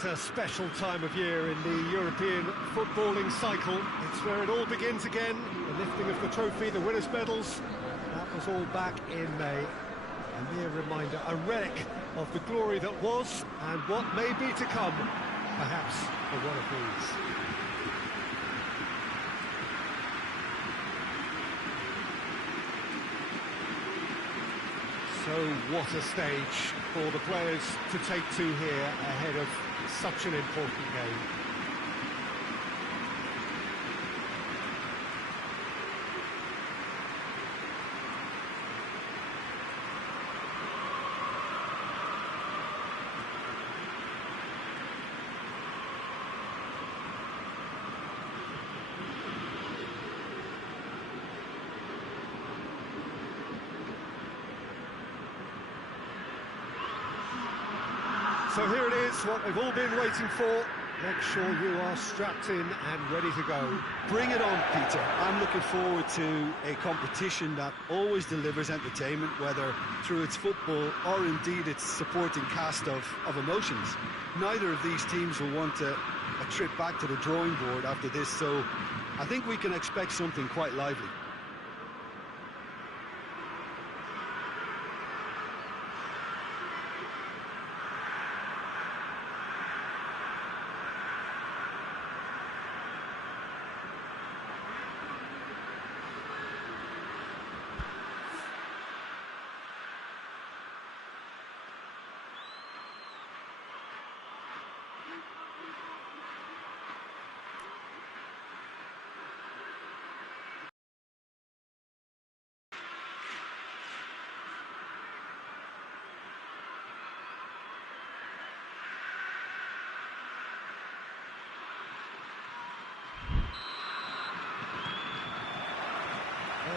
is a special time of year in the European footballing cycle. It's where it all begins again, the lifting of the trophy, the winners' medals. That was all back in May. A mere reminder, a relic of the glory that was and what may be to come, perhaps for one of these. So what a stage for the players to take to here ahead of such an important game. So here it is, what they've all been waiting for. Make sure you are strapped in and ready to go. Bring it on, Peter. I'm looking forward to a competition that always delivers entertainment, whether through its football or indeed its supporting cast of emotions. Neither of these teams will want a trip back to the drawing board after this, so I think we can expect something quite lively.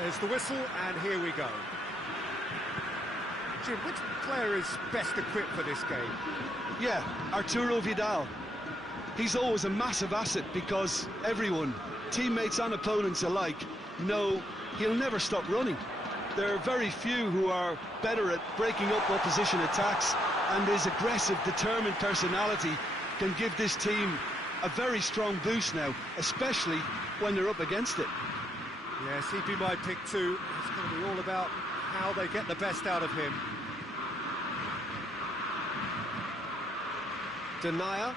There's the whistle, and here we go. Jim, which player is best equipped for this game? Yeah, Arturo Vidal. He's always a massive asset because everyone, teammates and opponents alike, know he'll never stop running. There are very few who are better at breaking up opposition attacks, and his aggressive, determined personality can give this team a very strong boost now, especially when they're up against it. Yes, he'd be my pick too. It's going to be all about how they get the best out of him. Denier.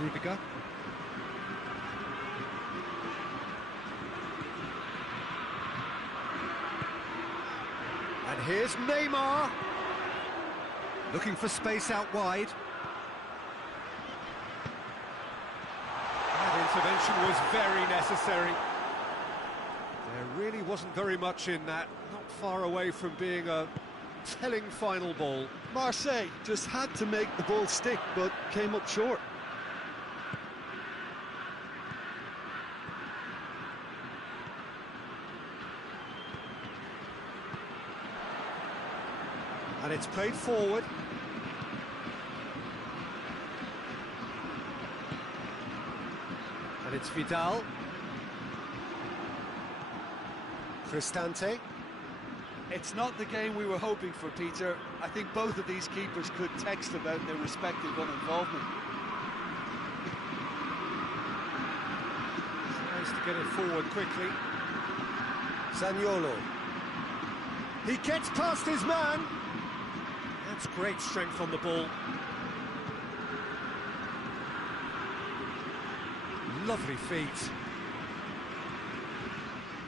Rudiger. And here's Neymar. Looking for space out wide. That intervention was very necessary. There really wasn't very much in that, not far away from being a telling final ball. Marseille just had to make the ball stick, but came up short. And it's played forward. And it's Vidal. Cristante. It's not the game we were hoping for, Peter. I think both of these keepers could text about their respective uninvolvement. Tries to get it forward quickly. Zaniolo. He gets past his man. That's great strength on the ball. Lovely feet.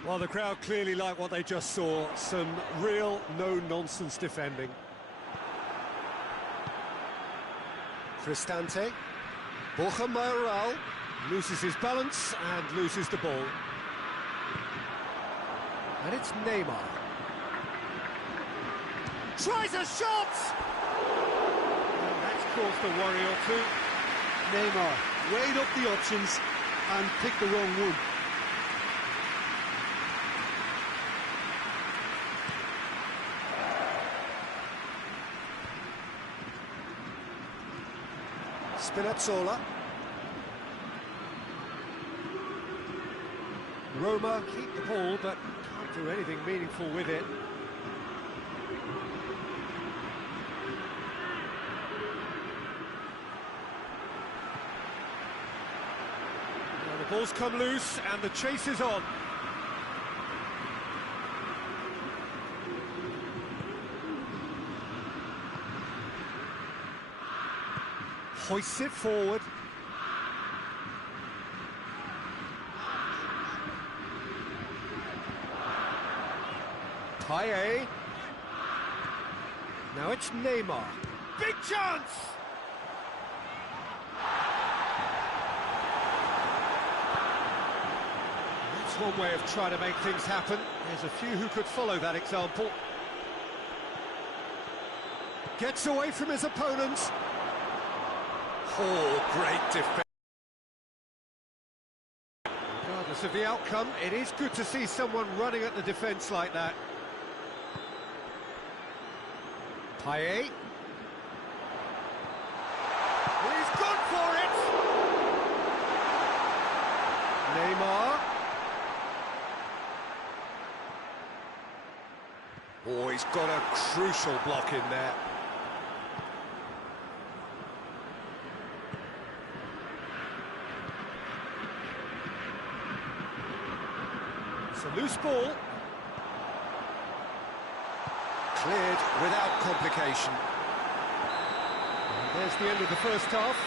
Well, the crowd clearly like what they just saw. Some real no-nonsense defending. Cristante. Borja Mayoral loses his balance and loses the ball. And it's Neymar. Tries a shot! And that's caused a worry or two. Neymar weighed up the options and picked the wrong one. Spinazzola. Roma keep the ball, but can't do anything meaningful with it. Now the ball's come loose, and the chase is on. Hoists it forward. Liague. Now it's Neymar. Big chance! That's one way of trying to make things happen. There's a few who could follow that example. Gets away from his opponents. Oh, great defense. Regardless of the outcome, it is good to see someone running at the defence like that. Liague. He's gone for it! Neymar. Oh, he's got a crucial block in there. It's a loose ball. Cleared without complication. And there's the end of the first half.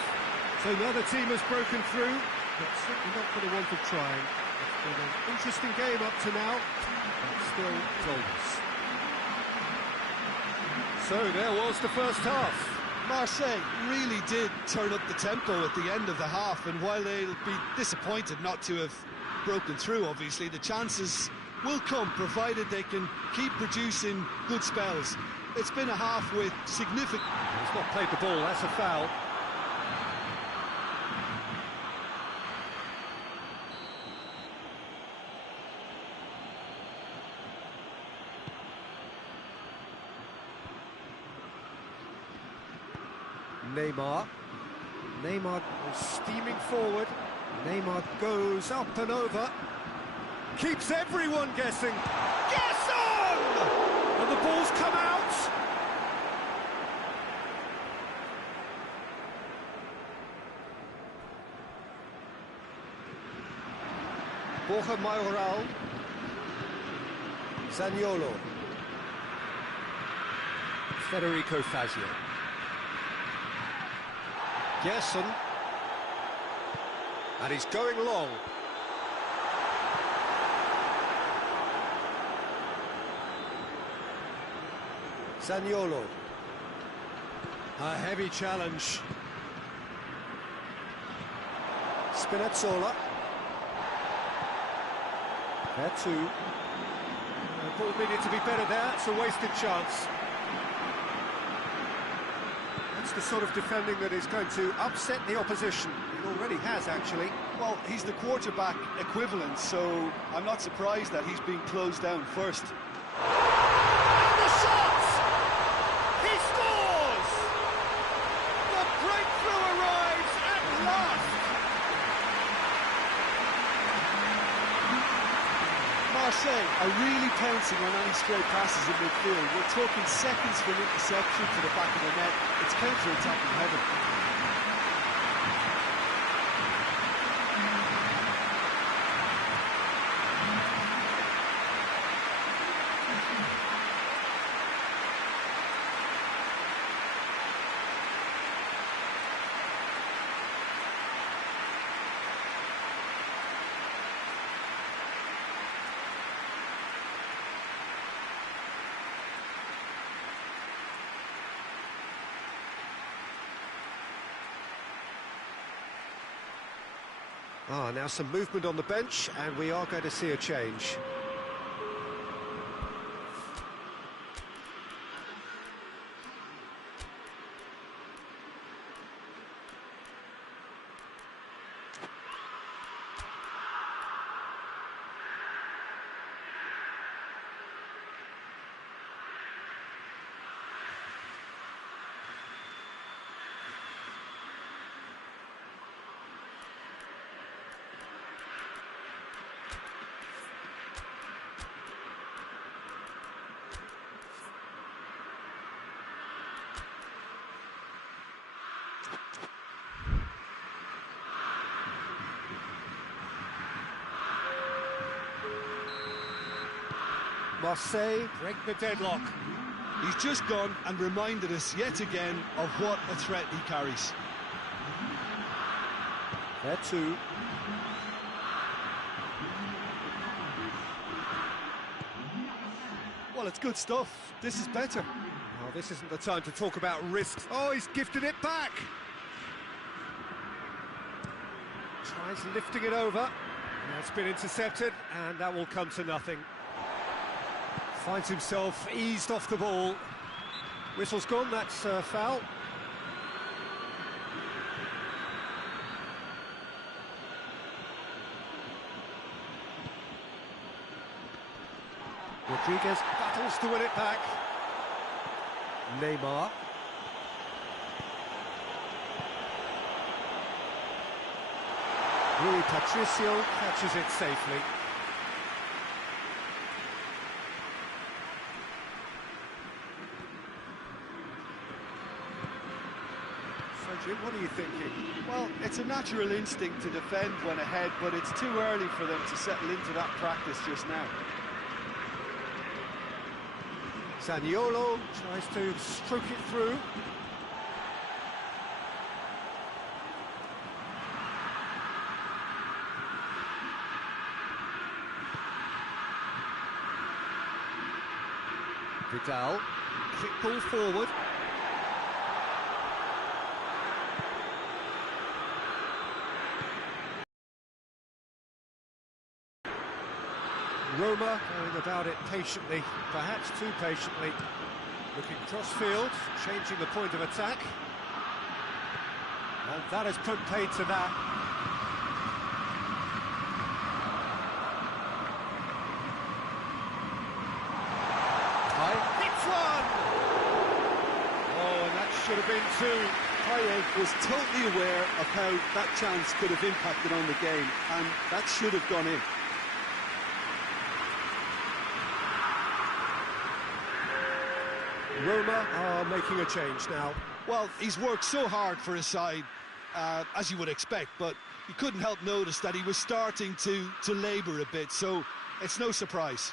So neither team has broken through, but certainly not for the want of trying. It's been an interesting game up to now, but still goals. So there was the first half. Marseille really did turn up the tempo at the end of the half, and while they'll be disappointed not to have broken through, obviously, the chances will come, provided they can keep producing good spells. It's been a half with significant... He's not played the ball, that's a foul. Neymar. Neymar is steaming forward. Neymar goes up and over. Keeps everyone guessing. Guess on! And the ball's come out. Borja Mayoral. Zaniolo. Federico Fazio. Gerson. And he's going long. Zaniolo. A heavy challenge. Spinazzola. There too. The ball needed to be better there. It's a wasted chance. That's the sort of defending that is going to upset the opposition. It already has, actually. Well, he's the quarterback equivalent, so I'm not surprised that he's being closed down first. And the shot! He scores! The breakthrough arrives at last! Marseille are really pouncing on any stray passes in midfield. We're talking seconds for an interception to the back of the net. It's counter-attacking heaven. Now some movement on the bench, and we are going to see a change. Marseille break the deadlock. He's just gone and reminded us yet again of what a threat he carries. There too. Well, it's good stuff. This is better. Oh, this isn't the time to talk about risks. Oh, he's gifted it back. Tries lifting it over. It's been intercepted, and that will come to nothing. Finds himself eased off the ball. Whistle's gone, that's a foul. Rodriguez battles to win it back. Neymar. Rui Patricio catches it safely. So, Jim, what are you thinking? Well, it's a natural instinct to defend when ahead, but it's too early for them to settle into that practice just now. Zaniolo tries to stroke it through. Vidal, kick ball forward. Roma going about it patiently, perhaps too patiently. Looking cross-field, changing the point of attack. And that has put paid to that. Hits one! Oh, and that should have been two. Liague was totally aware of how that chance could have impacted on the game, and that should have gone in. Roma are making a change now. Well, he's worked so hard for his side, as you would expect, but you couldn't help notice that he was starting to labour a bit, so it's no surprise.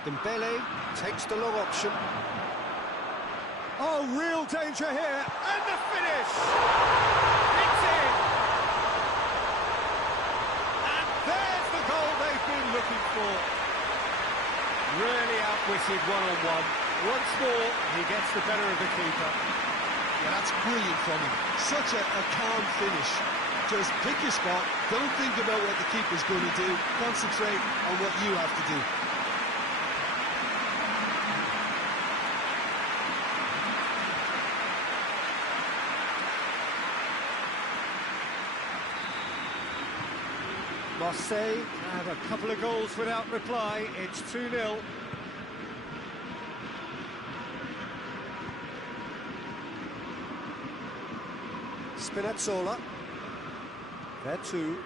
Dembele takes the long option. Oh, real danger here, and the finish! It's in! And there's the goal they've been looking for. Really outwitted one-on-one. Once more, he gets the better of the keeper. Yeah, that's brilliant from him. Such a calm finish. Just pick your spot, don't think about what the keeper's going to do, concentrate on what you have to do. Marseille have a couple of goals without reply. It's 2-0. Spinazzola. There too.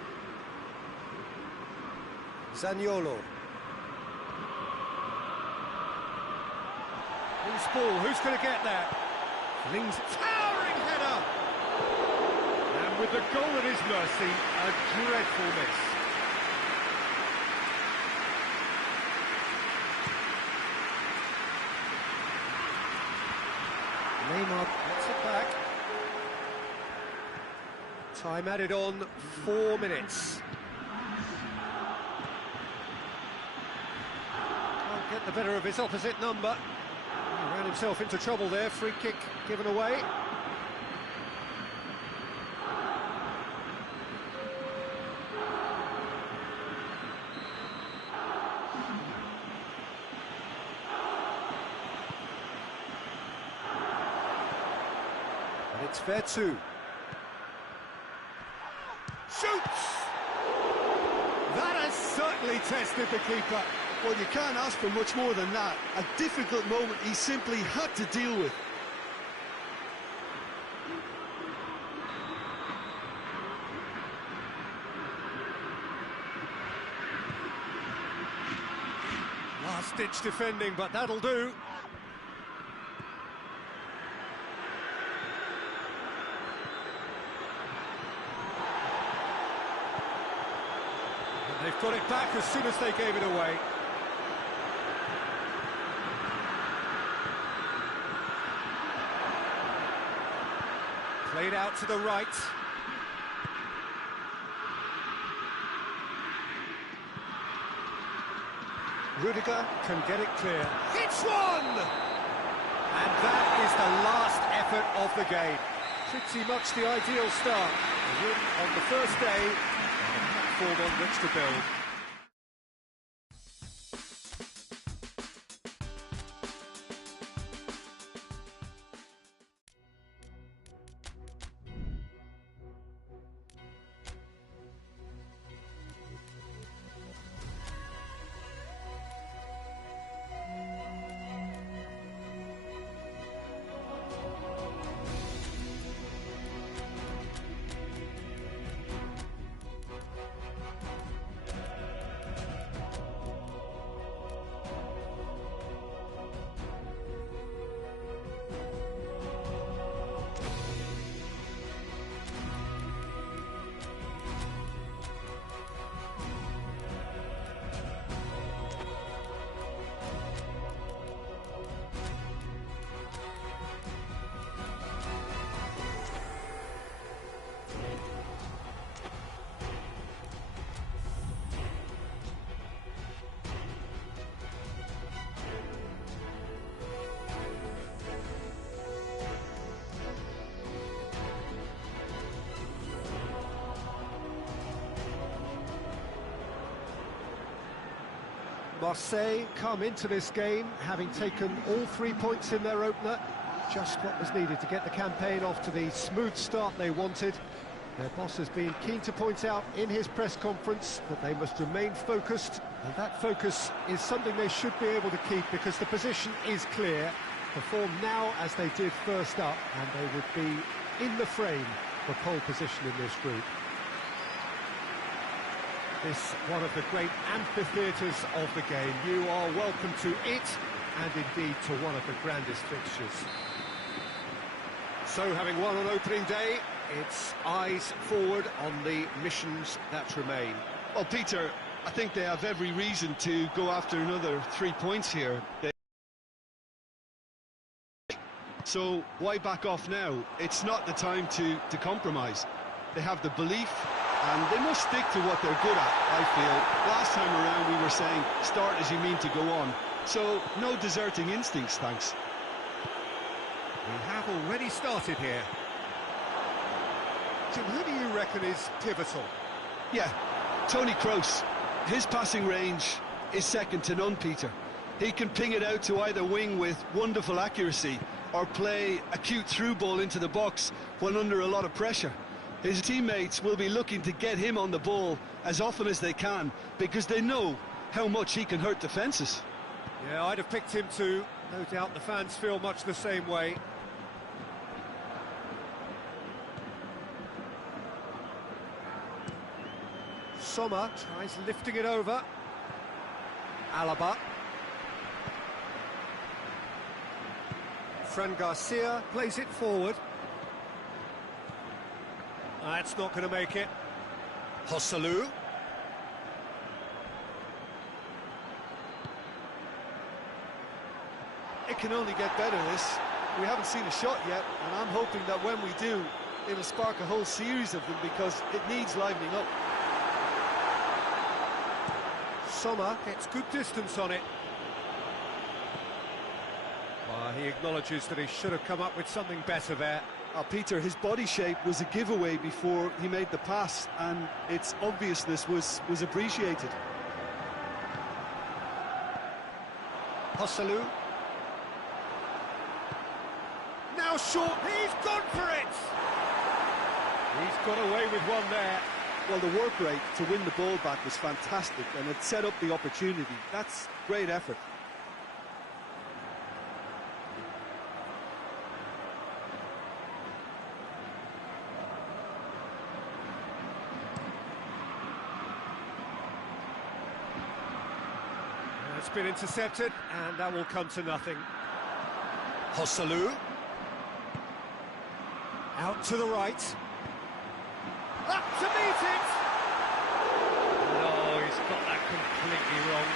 Zaniolo. Loose ball, who's going to get that? Flings towering header! And with the goal at his mercy, a dreadful miss. Neymar gets it back. Time added on, 4 minutes. Can't get the better of his opposite number. He ran himself into trouble there, free kick given away. And it's fair too. Shoots! That has certainly tested the keeper. Well, you can't ask for much more than that. A difficult moment he simply had to deal with. Last-ditch defending, but that'll do. And they've got it back as soon as they gave it away. Played out to the right. Rudiger can get it clear. Hits one! And that is the last effort of the game. Pretty much the ideal start. A win on the first day, and a platform on which to build. Marseille come into this game having taken all 3 points in their opener, just what was needed to get the campaign off to the smooth start they wanted. Their boss has been keen to point out in his press conference that they must remain focused, and that focus is something they should be able to keep because the position is clear. Perform now as they did first up, and they would be in the frame for pole position in this group. This one of the great amphitheatres of the game. You are welcome to it, and indeed to one of the grandest fixtures. So, having won on opening day, it's eyes forward on the missions that remain. Well, Peter, I think they have every reason to go after another 3 points here. So, why back off now? It's not the time to compromise. They have the belief, and they must stick to what they're good at, I feel. Last time around we were saying, start as you mean to go on. So, no deserting instincts, thanks. We have already started here. Jim, who do you reckon is pivotal? Yeah, Toni Kroos. His passing range is second to none, Peter. He can ping it out to either wing with wonderful accuracy or play a cute through ball into the box when under a lot of pressure. His teammates will be looking to get him on the ball as often as they can because they know how much he can hurt defences. Yeah, I'd have picked him too. No doubt the fans feel much the same way. Sommer tries lifting it over. Alaba. Fran Garcia plays it forward. That's not going to make it. Joselu. It can only get better, this. We haven't seen a shot yet, and I'm hoping that when we do, it'll spark a whole series of them because it needs livening up. Sommer gets good distance on it. He acknowledges that he should have come up with something better there. Peter, his body shape was a giveaway before he made the pass, and its obviousness was appreciated. Joselu. Now short, he's gone for it! He's got away with one there. Well, the work rate to win the ball back was fantastic, and it set up the opportunity. That's great effort. It's been intercepted, and that will come to nothing. Joselu. Out to the right. Up to meet it! No, he's got that completely wrong.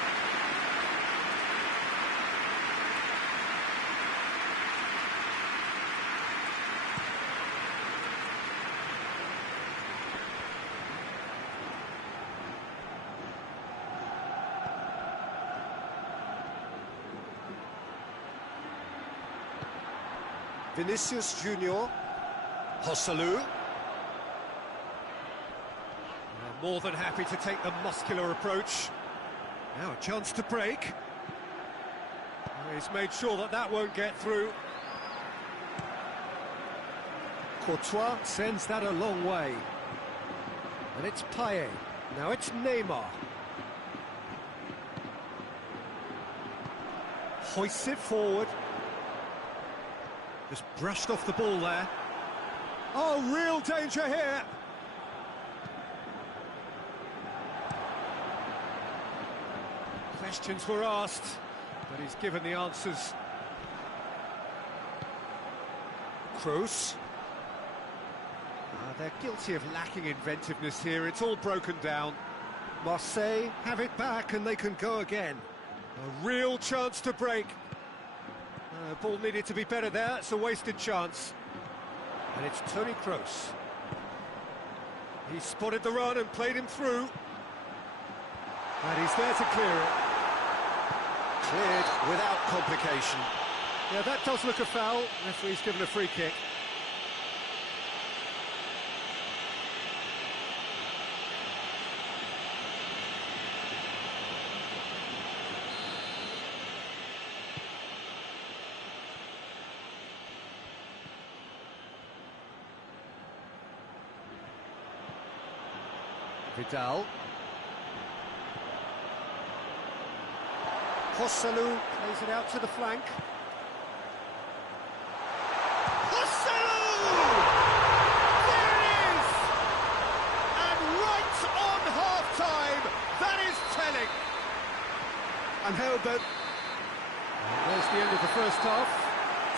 Vinicius Junior. Joselu. More than happy to take the muscular approach. Now a chance to break. He's made sure that that won't get through. Courtois sends that a long way. And it's Payet. Now it's Neymar. Hoists it forward. Just brushed off the ball there. Oh, real danger here. Questions were asked, but he's given the answers. Kroos. They're guilty of lacking inventiveness here. It's all broken down. Marseille have it back and they can go again. A real chance to break. Ball needed to be better there. It's a wasted chance. And it's Toni Kroos. He spotted the run and played him through. And he's there to clear it. Cleared without complication. Yeah, that does look a foul. Referee's given a free kick. Vidal. Joselu plays it out to the flank. Joselu! There it is! And right on half-time, that is telling. And how about... There's the end of the first half.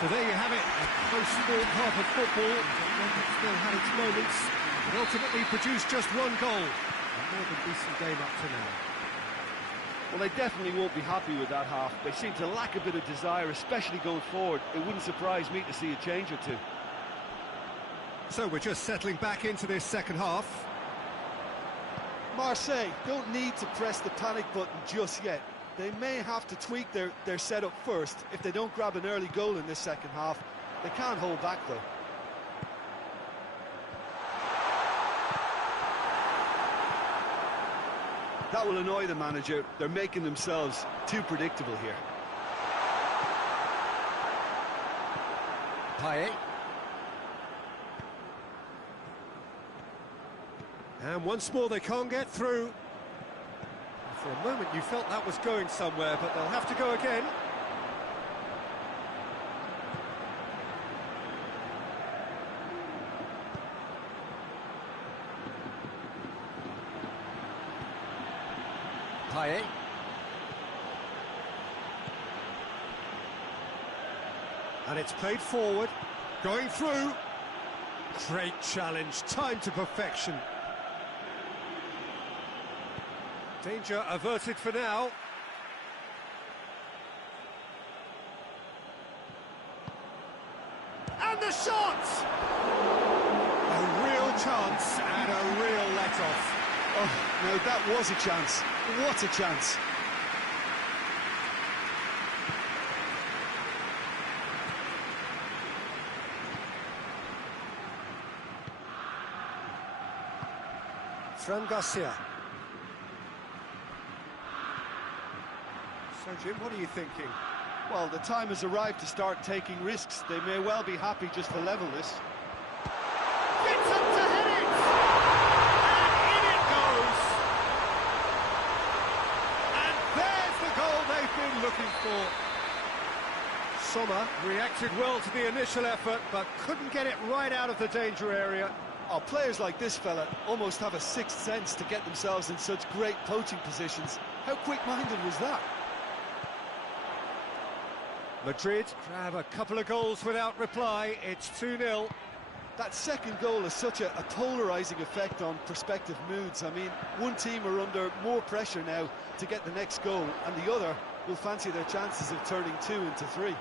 So there you have it, a close-fought half of football. It still had its moments, but ultimately produced just one goal. A more than decent game up to now. Well, they definitely won't be happy with that half. They seem to lack a bit of desire, especially going forward. It wouldn't surprise me to see a change or two. So we're just settling back into this second half. Marseille don't need to press the panic button just yet. They may have to tweak their setup first. If they don't grab an early goal in this second half, they can't hold back though. That will annoy the manager. They're making themselves too predictable here. Payet. And once more they can't get through. For a moment you felt that was going somewhere, but they'll have to go again. Payet. And it's played forward, going through. Great challenge, timed to perfection. Danger averted for now. And the shot! A real chance and a real let-off. Oh, no, that was a chance. What a chance. Fran Garcia. So, Jim, what are you thinking? Well, the time has arrived to start taking risks. They may well be happy just to level this. Gets up to hit it! And in it goes! And there's the goal they've been looking for. Sommer reacted well to the initial effort, but couldn't get it right out of the danger area. Oh, players like this fella almost have a sixth sense to get themselves in such great poaching positions. How quick-minded was that? Madrid grab a couple of goals without reply. It's 2-0. That second goal has such a polarising effect on prospective moods. I mean, one team are under more pressure now to get the next goal, and the other will fancy their chances of turning 2 into 3.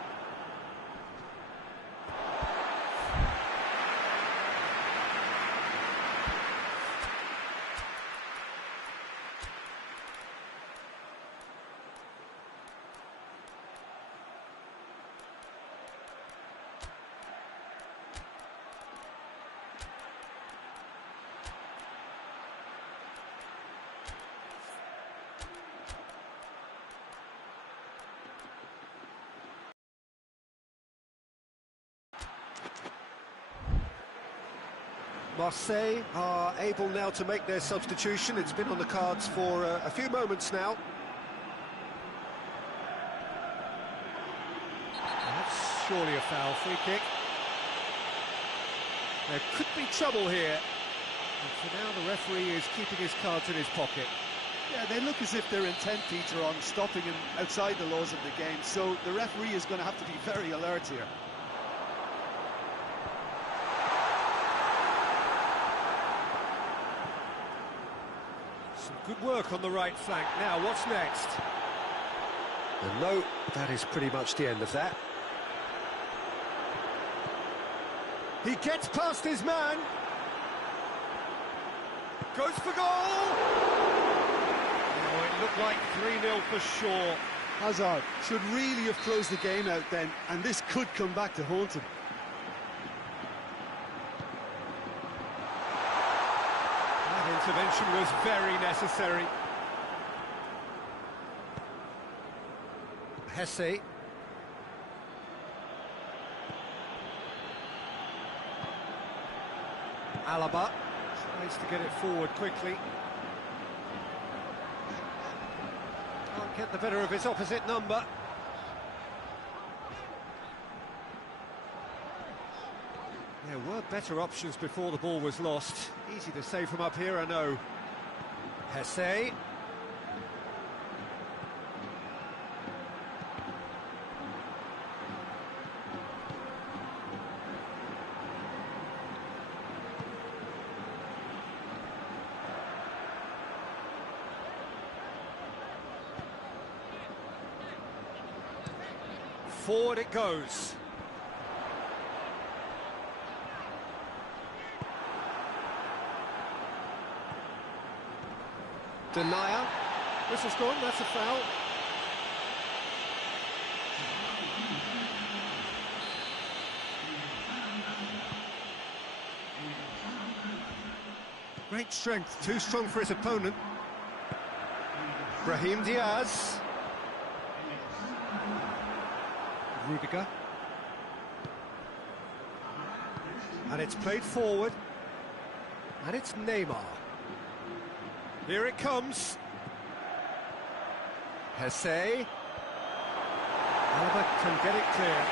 Marseille are able now to make their substitution. It's been on the cards for a few moments now. That's surely a foul. Free kick. There could be trouble here. And for now, the referee is keeping his cards in his pocket. Yeah, they look as if they're intent, Peter, on stopping him outside the laws of the game, so the referee is going to have to be very alert here. Some good work on the right flank. Now, what's next? And no, that is pretty much the end of that. He gets past his man. Goes for goal! Oh, it looked like 3-0 for sure. Hazard should really have closed the game out then, and this could come back to haunt him. That intervention was very necessary. Hesse. Alaba tries to get it forward quickly. Can't get the better of his opposite number. There were better options before the ball was lost. Easy to say from up here, I know. Hesse. Forward it goes. Denial. Whistle's gone, that's a foul. Great strength, too strong for his opponent. Brahim Diaz. Rudiger. And it's played forward. And it's Neymar. Here it comes. Hesse. Alaba can get it clear.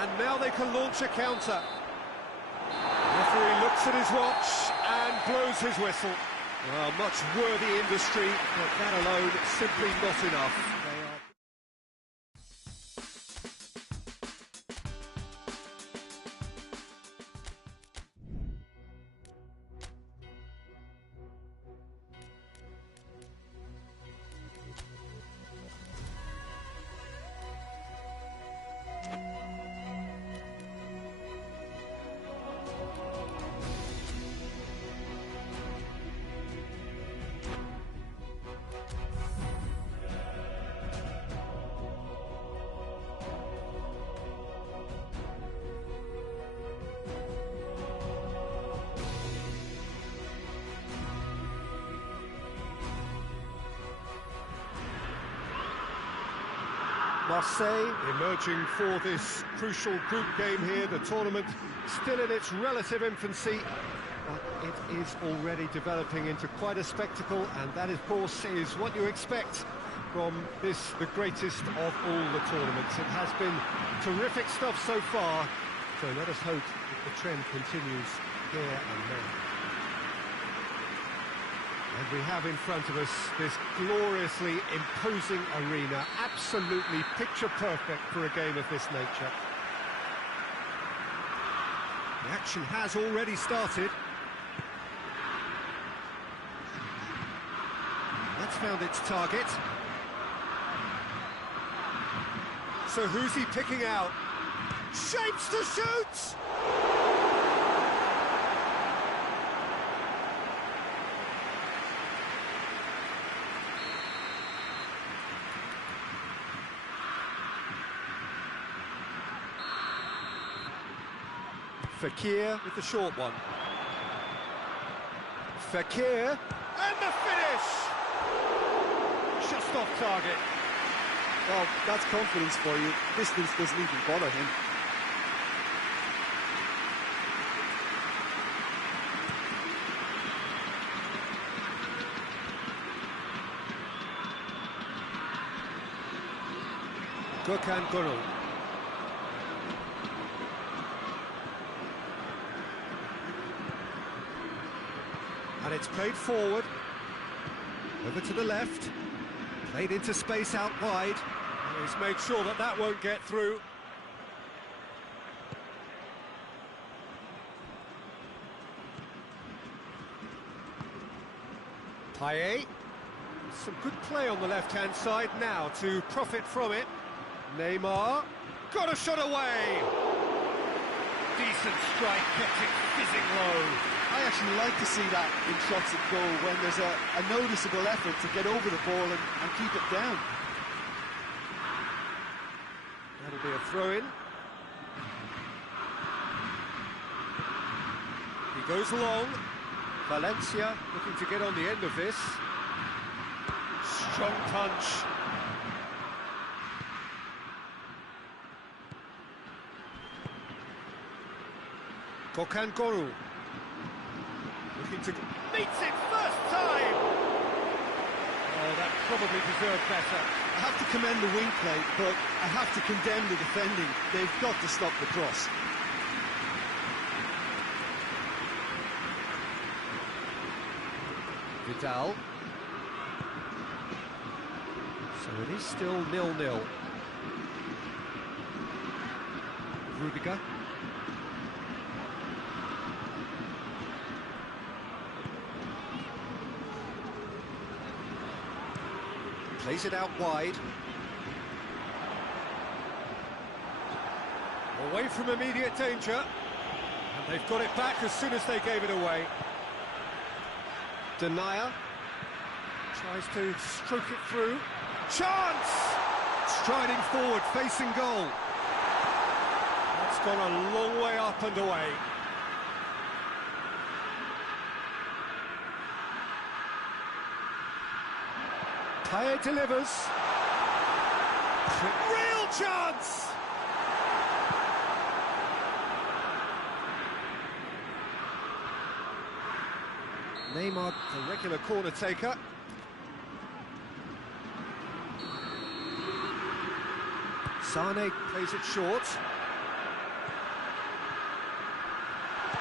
And now they can launch a counter. The referee looks at his watch and blows his whistle. Well, much worthy industry, but that alone simply not enough. Marseille emerging for this crucial group game here. The tournament still in its relative infancy, but it is already developing into quite a spectacle, and that, of course, is what you expect from this, the greatest of all the tournaments. It has been terrific stuff so far, so let us hope that the trend continues here and now. And we have in front of us this gloriously imposing arena, absolutely picture-perfect for a game of this nature. The action has already started. That's found its target. So who's he picking out? Shapes to shoot! Fekir with the short one. Fekir, and the finish! Just off target. Well, that's confidence for you. Distance doesn't even bother him. Gökhan Gönül. And it's played forward, over to the left, played into space out wide. And he's made sure that that won't get through. Payet, some good play on the left-hand side now to profit from it. Neymar, got a shot away! Decent strike, kept it fizzing low. I actually like to see that in shots at goal, when there's a noticeable effort to get over the ball and keep it down. That'll be a throw-in. He goes long. Valencia looking to get on the end of this. Strong punch. Gökhan Gönül. Looking to... meets it first time! Oh, that probably deserved better. I have to commend the wing play, but I have to condemn the defending. They've got to stop the cross. Vidal. So it is still 0-0. Rudiger. Plays it out wide. Away from immediate danger. And they've got it back as soon as they gave it away. Denier tries to stroke it through. Chance! Striding forward, facing goal. That's gone a long way up and away. Payet delivers. Real chance! Neymar, the regular corner taker. Sane plays it short.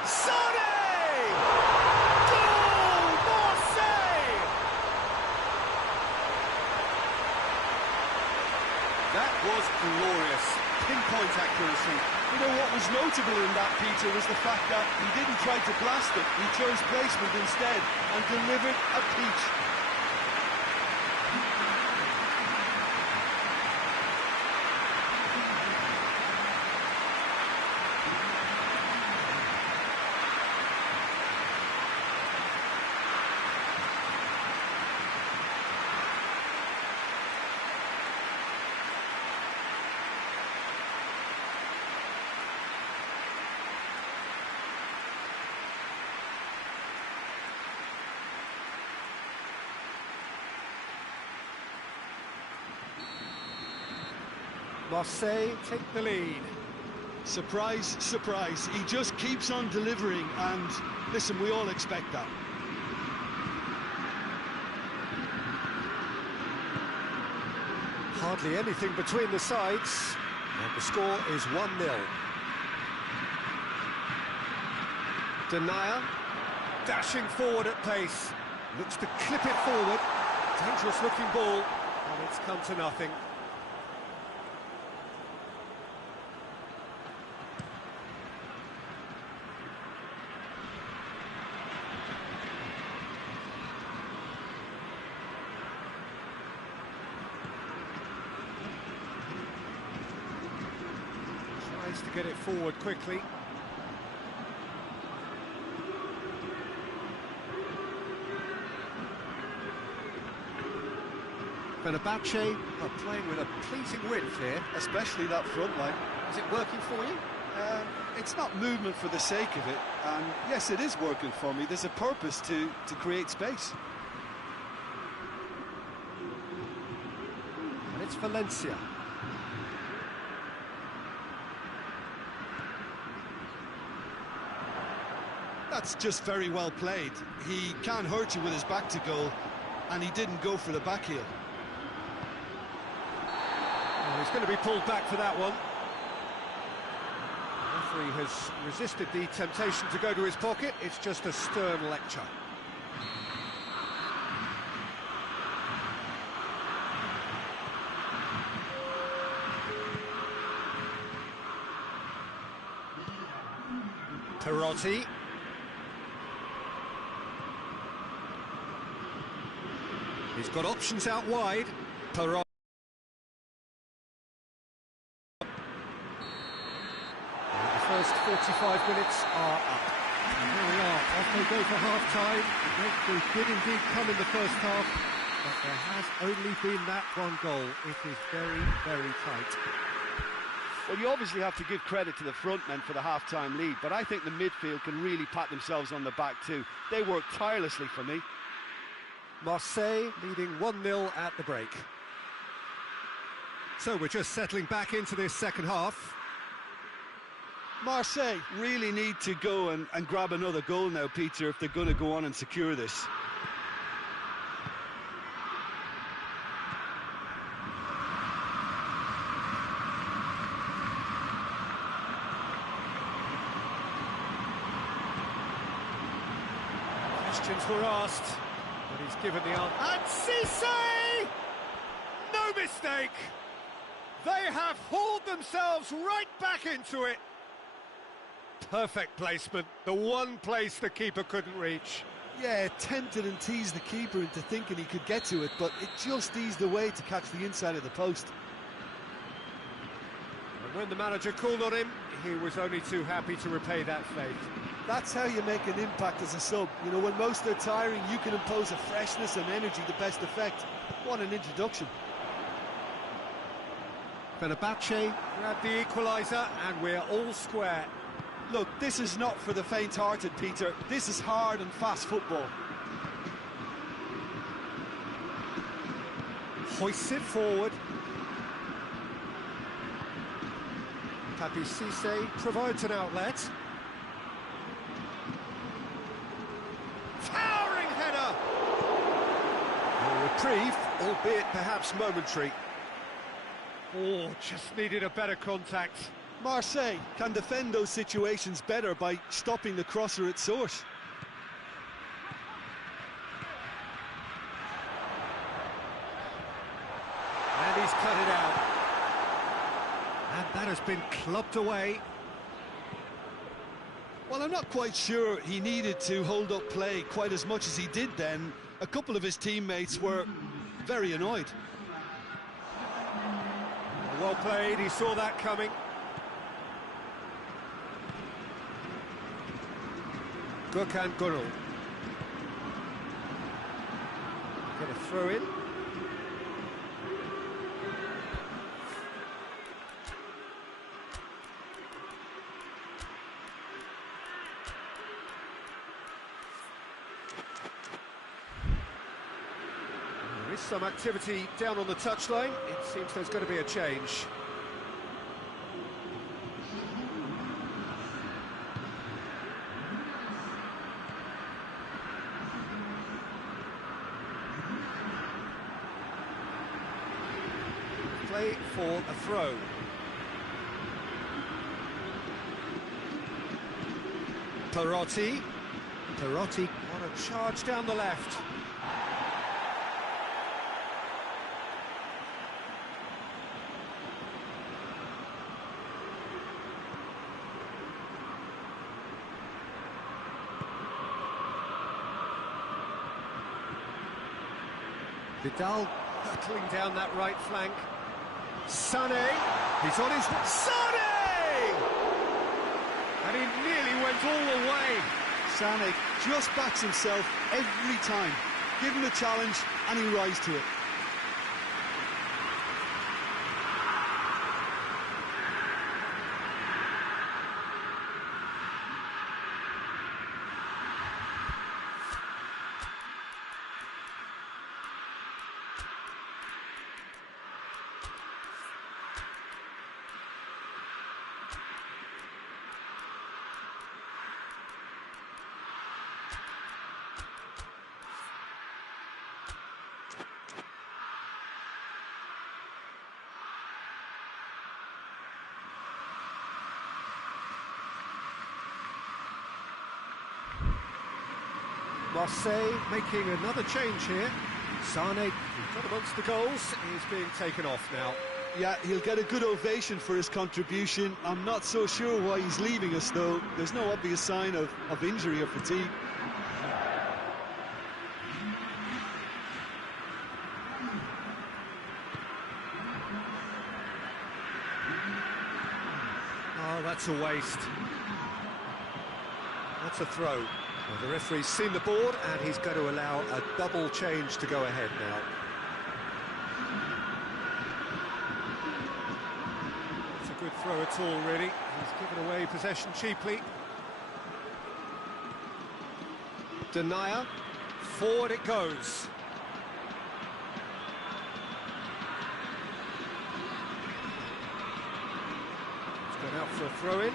Sane! Goal! Marseille! was glorious. Pinpoint accuracy. You know what was notable in that, Peter, was the fact that he didn't try to blast it. He chose placement instead and delivered a peach. Marseille take the lead. Surprise, surprise. He just keeps on delivering, and listen, we all expect that. Hardly anything between the sides, and the score is 1-0. Denier, dashing forward at pace, looks to clip it forward. Dangerous looking ball, and it's come to nothing. Tries to get it forward quickly. Fenerbahce are playing with a pleasing width here. Especially that front line. Is it working for you? It's not movement for the sake of it, and yes, it is working for me. There's a purpose to create space. And it's Valencia. That's just very well played. He can't hurt you with his back to goal, and he didn't go for the back heel. Well, he's going to be pulled back for that one. The referee has resisted the temptation to go to his pocket. It's just a stern lecture. Perotti. He's got options out wide. Perotti. The first 45 minutes are up. And here we are, off they go for half-time. The breakthrough did indeed come in the first half, but there has only been that one goal. It is very, very tight. Well, you obviously have to give credit to the front men for the half-time lead, but I think the midfield can really pat themselves on the back too. They work tirelessly for me. Marseille leading 1-0 at the break. So we're just settling back into this second half. Marseille really need to go and grab another goal now, Peter, if they're going to go on and secure this. Questions were asked, but he's given the answer. And Cisse! No mistake! They have hauled themselves right back into it. Perfect placement, the one place the keeper couldn't reach. Yeah, tempted and teased the keeper into thinking he could get to it, but it just eased away to catch the inside of the post. And when the manager called on him, he was only too happy to repay that faith. That's how you make an impact as a sub. You know, when most are tiring, you can impose a freshness and energy to best effect. What an introduction. Fenerbahce grabbed the equaliser, and we're all square. Look, this is not for the faint-hearted, Peter. This is hard and fast football. Hoists it forward. Papi Cisse provides an outlet. Towering header! A reprieve, albeit perhaps momentary. Oh, just needed a better contact. Marseille can defend those situations better by stopping the crosser at source. And he's cut it out. And that has been clubbed away. Well, I'm not quite sure he needed to hold up play quite as much as he did then. A couple of his teammates were very annoyed. Well played, he saw that coming. Gökhan Gürül. Get a throw in. There is some activity down on the touchline. It seems there's going to be a change. Play for a throw. Perotti. Perotti on a charge down the left. Vidal hurtling down that right flank. Sané, he's on his... Sané! And he nearly went all the way. Sané just backs himself every time. Give him a challenge and he'll rise to it. Marseille making another change here. Sané, who got amongst the goals, is being taken off now. Yeah, he'll get a good ovation for his contribution. I'm not so sure why he's leaving us, though. There's no obvious sign of injury or fatigue. Oh, that's a waste. That's a throw. Well, the referee's seen the board and he's going to allow a double change to go ahead now. It's a good throw at all, really. He's given away possession cheaply. Denier, forward it goes. It's gone out for a throw-in.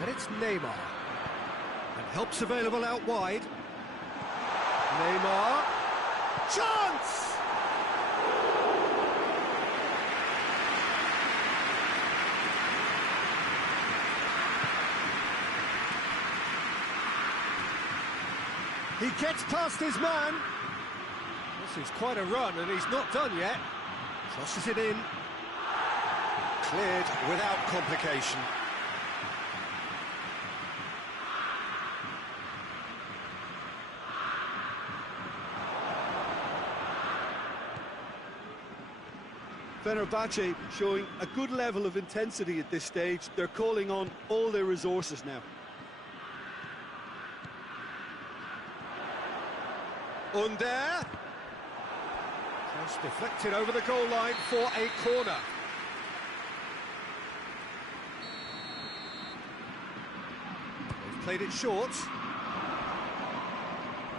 And it's Neymar. And help's available out wide. Neymar. Chance! He gets past his man. This is quite a run, and he's not done yet. Crosses it in. Cleared without complication. Fenerbahce showing a good level of intensity at this stage. They're calling on all their resources now. Under. Cross deflected over the goal line for a corner. They've played it short.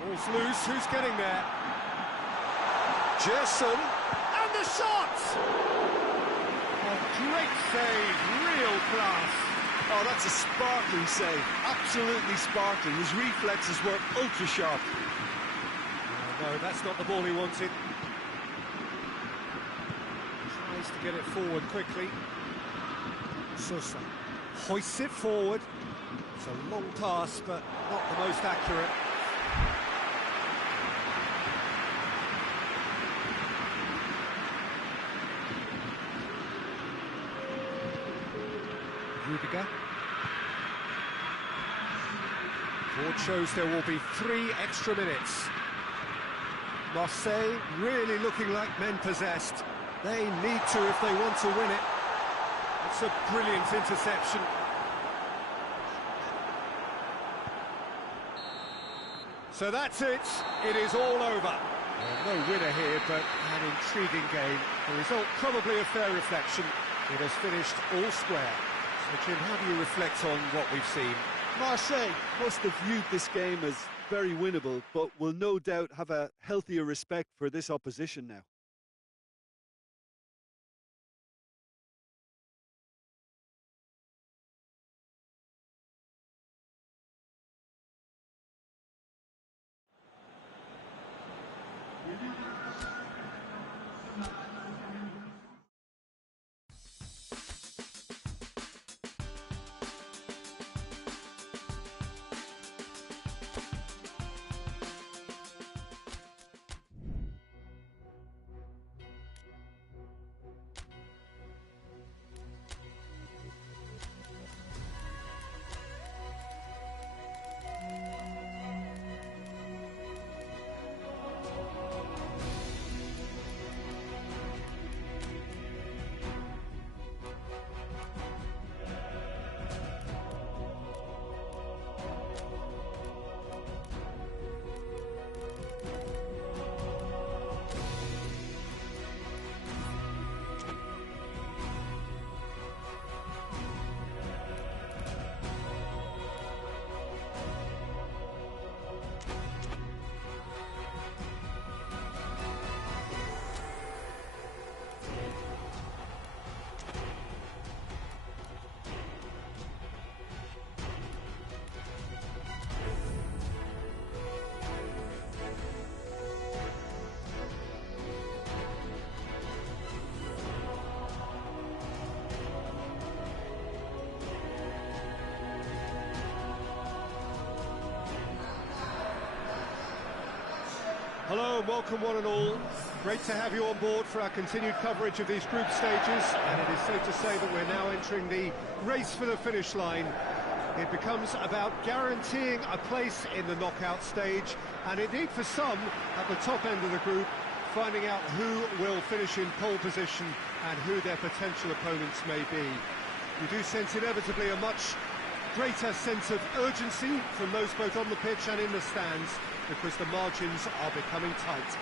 Ball's loose, who's getting there? Gerson. And the shot! A great save, real class. Oh, that's a sparkling save. Absolutely sparkling. His reflexes were ultra sharp. No, that's not the ball he wanted. Tries to get it forward quickly. Sosa hoists it forward. It's a long pass, but not the most accurate. Rudiger. Board shows there will be 3 extra minutes. Marseille really looking like men possessed. They need to if they want to win it. It's a brilliant interception. So that's it. It is all over. Well, no winner here, but an intriguing game. The result probably a fair reflection. It has finished all square. So, Jim, how do you reflect on what we've seen? Marseille must have viewed this game as very winnable, but will no doubt have a healthier respect for this opposition now. Hello and welcome one and all. Great to have you on board for our continued coverage of these group stages, and it is safe to say that we're now entering the race for the finish line. It becomes about guaranteeing a place in the knockout stage, and indeed for some at the top end of the group, finding out who will finish in pole position and who their potential opponents may be. We do sense inevitably a much greater sense of urgency from those both on the pitch and in the stands, because the margins are becoming tight.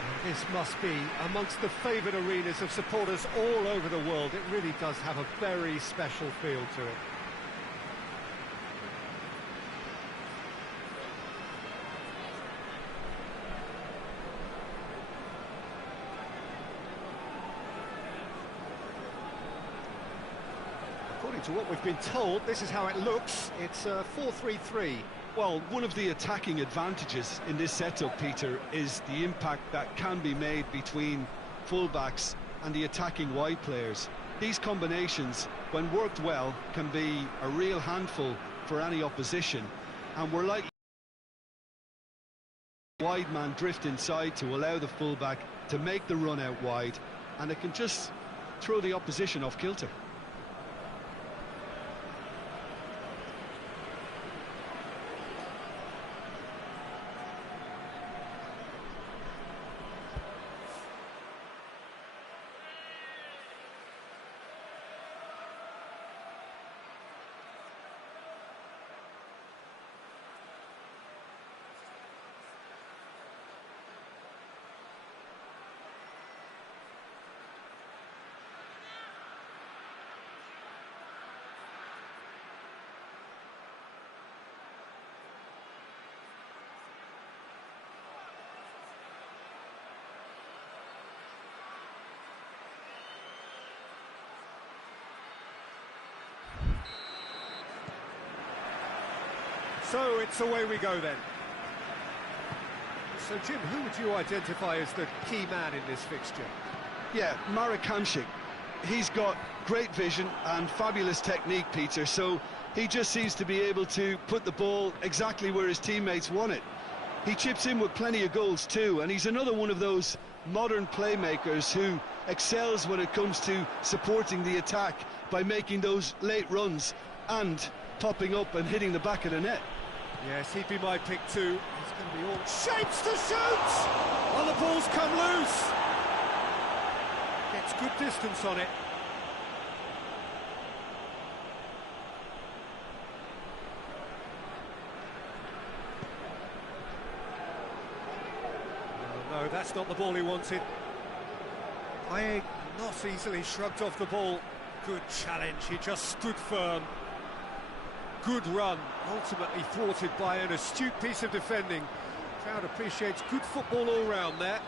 And this must be amongst the favoured arenas of supporters all over the world. It really does have a very special feel to it. According to what we've been told, this is how it looks. It's 4-3-3. Well, one of the attacking advantages in this setup, Peter, is the impact that can be made between fullbacks and the attacking wide players. These combinations, when worked well, can be a real handful for any opposition, and we're likely to wide man drift inside to allow the fullback to make the run out wide, and it can just throw the opposition off kilter. So it's away we go then. So Jim, who would you identify as the key man in this fixture? Yeah, Marek Hamšík. He's got great vision and fabulous technique, Peter, so he just seems to be able to put the ball exactly where his teammates want it. He chips in with plenty of goals too, and he's another one of those modern playmakers who excels when it comes to supporting the attack by making those late runs and popping up and hitting the back of the net. Yes, he'd be my pick too. He's going to be all shapes to shoot! Well, the ball's come loose. Gets good distance on it. Oh, no, that's not the ball he wanted. Liague not easily shrugged off the ball. Good challenge, he just stood firm. Good run, ultimately thwarted by an astute piece of defending. Crowd appreciates good football all round there.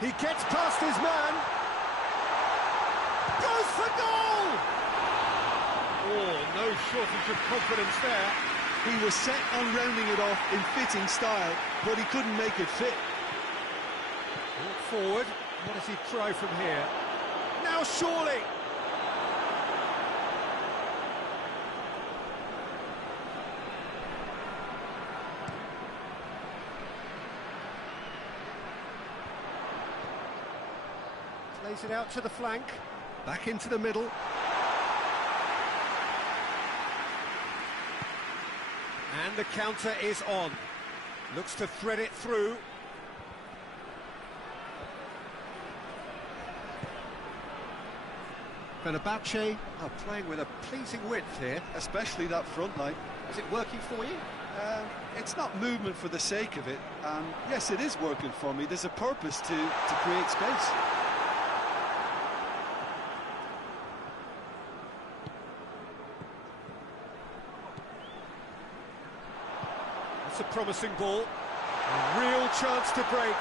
He gets past his man. Goes for goal! Oh, no shortage of confidence there. He was set on rounding it off in fitting style, but he couldn't make it fit. Walk forward. What does he try from here? Now surely! Plays it out to the flank, back into the middle. And the counter is on. Looks to thread it through. Fenerbahce are playing with a pleasing width here. Especially that front line. Is it working for you? It's not movement for the sake of it, and yes, it is working for me. There's a purpose to create space. It's a promising ball. A real chance to break.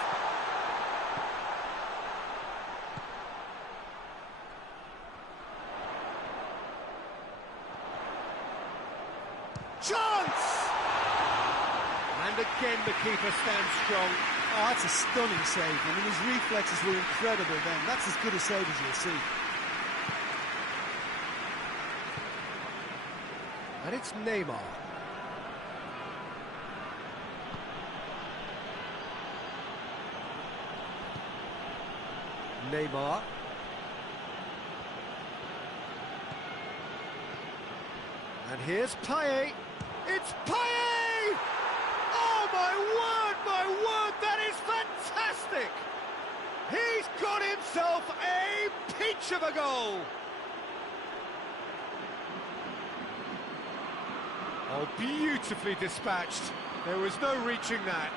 Chance! And again the keeper stands strong. Oh, that's a stunning save. I mean, his reflexes were incredible then. That's as good a save as you'll see. And it's Neymar. Neymar. And here's Payet. It's Payet! Oh, my word, that is fantastic! He's got himself a peach of a goal! Oh, beautifully dispatched. There was no reaching that.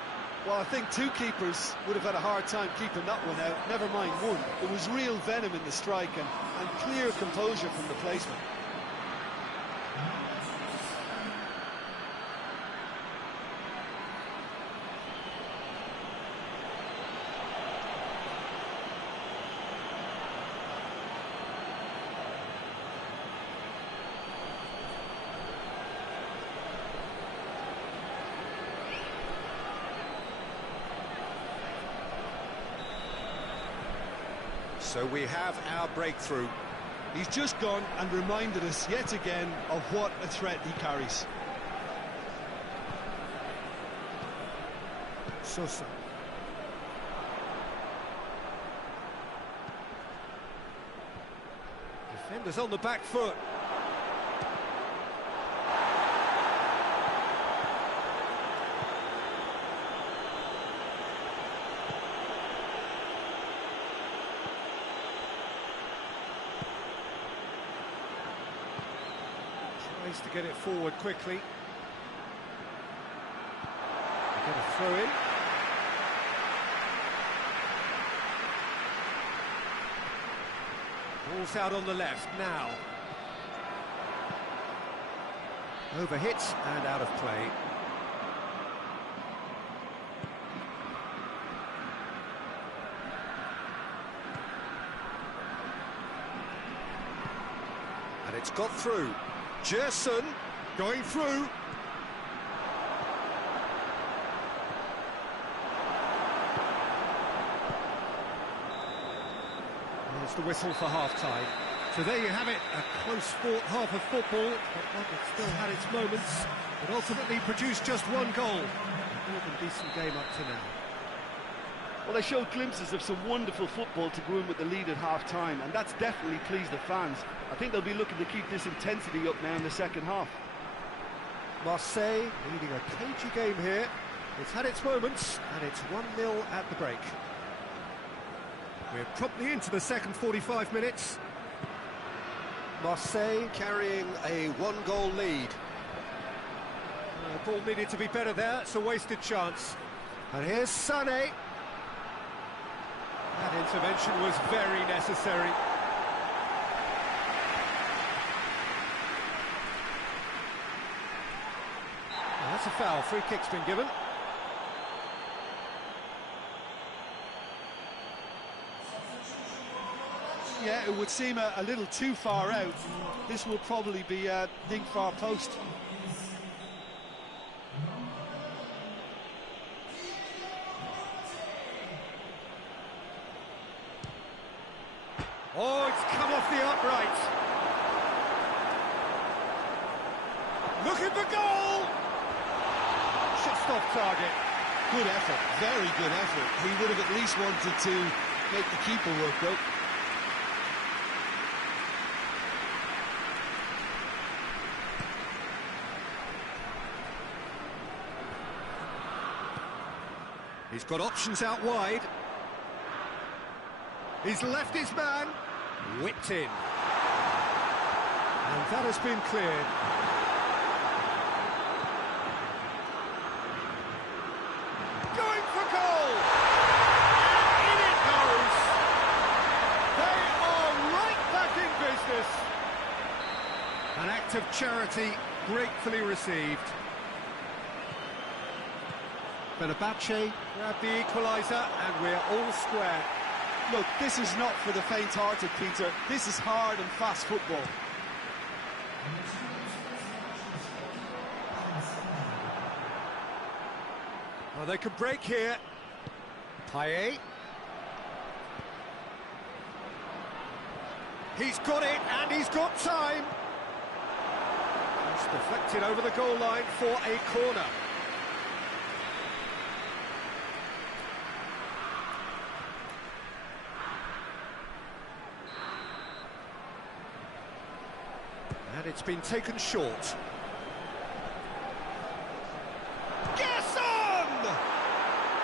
Well, I think two keepers would have had a hard time keeping that one out, never mind one. There was real venom in the strike and clear composure from the placement. So we have our breakthrough. He's just gone and reminded us yet again of what a threat he carries. Sosa. Defenders on the back foot. Tries to get it forward quickly. They get a throw in. Ball's out on the left now. Overhit and out of play. And it's got through. Gerson going through. There's the whistle for half-time. So there you have it, a close-fought half of football, but one that still had its moments, but ultimately produced just one goal. A more than decent game up to now. Well, they showed glimpses of some wonderful football to go in with the lead at half-time, and that's definitely pleased the fans. I think they'll be looking to keep this intensity up now in the second half. Marseille leading a cagey game here. It's had its moments, and it's 1-0 at the break. We're promptly into the second 45 minutes. Marseille carrying a one-goal lead. Ball needed to be better there, it's a wasted chance. And here's Sané. That intervention was very necessary. Well, that's a foul, free kick's been given. Yeah, it would seem a little too far out. This will probably be a dig far post. Oh, it's come off the upright. Look at the goal! Just off target. Good effort, very good effort. He would have at least wanted to make the keeper work, though. He's got options out wide. He's left his man. Whipped in. And that has been cleared. Going for goal! And in it goes! They are right back in business. An act of charity gratefully received. Fenerbahce grabbed the equaliser, and we're all square. Look, this is not for the faint-hearted, Peter. This is hard and fast football. Well, they can break here. Payet. He's got it, and he's got time. It's deflected over the goal line for a corner. And it's been taken short.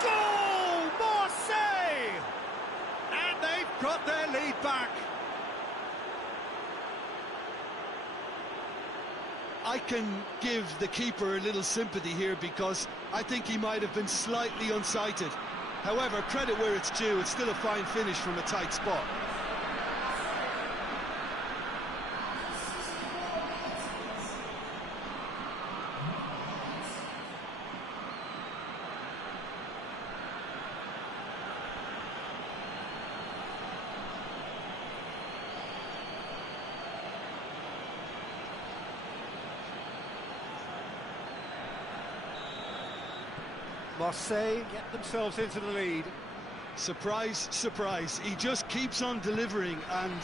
Goal! Marseille! And they've got their lead back. I can give the keeper a little sympathy here because I think he might have been slightly unsighted. However, credit where it's due, it's still a fine finish from a tight spot. Marseille get themselves into the lead. Surprise, surprise. He just keeps on delivering, and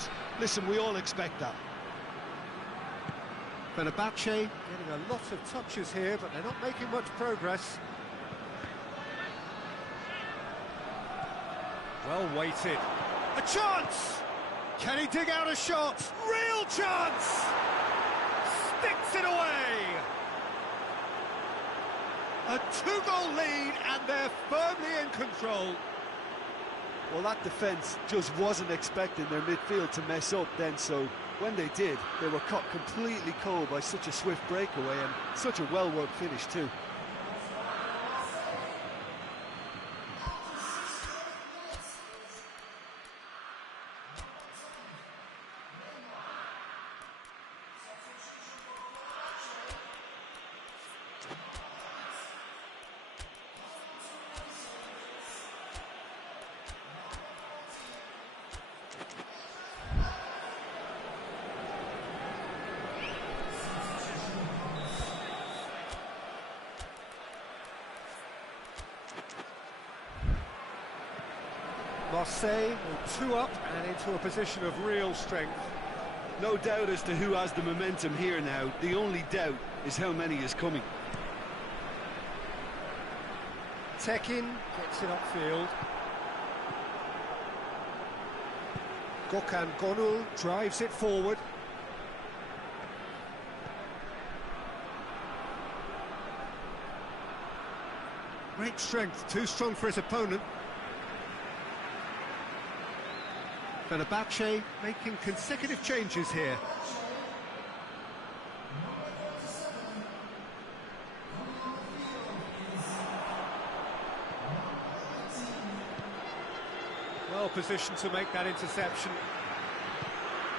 listen, we all expect that. Fenerbahce getting a lot of touches here, but they're not making much progress. Well weighted. A chance! Can he dig out a shot? Real chance! Sticks it away! A two-goal lead, and they're firmly in control. Well, that defence just wasn't expecting their midfield to mess up then, so when they did, they were caught completely cold by such a swift breakaway and such a well-worked finish too. Marseille will two up and into a position of real strength. No doubt as to who has the momentum here now. The only doubt is how many is coming. Tekin gets it upfield. Gökhan Gönül drives it forward. Great strength, too strong for his opponent. Fenerbahce making consecutive changes here. Well positioned to make that interception.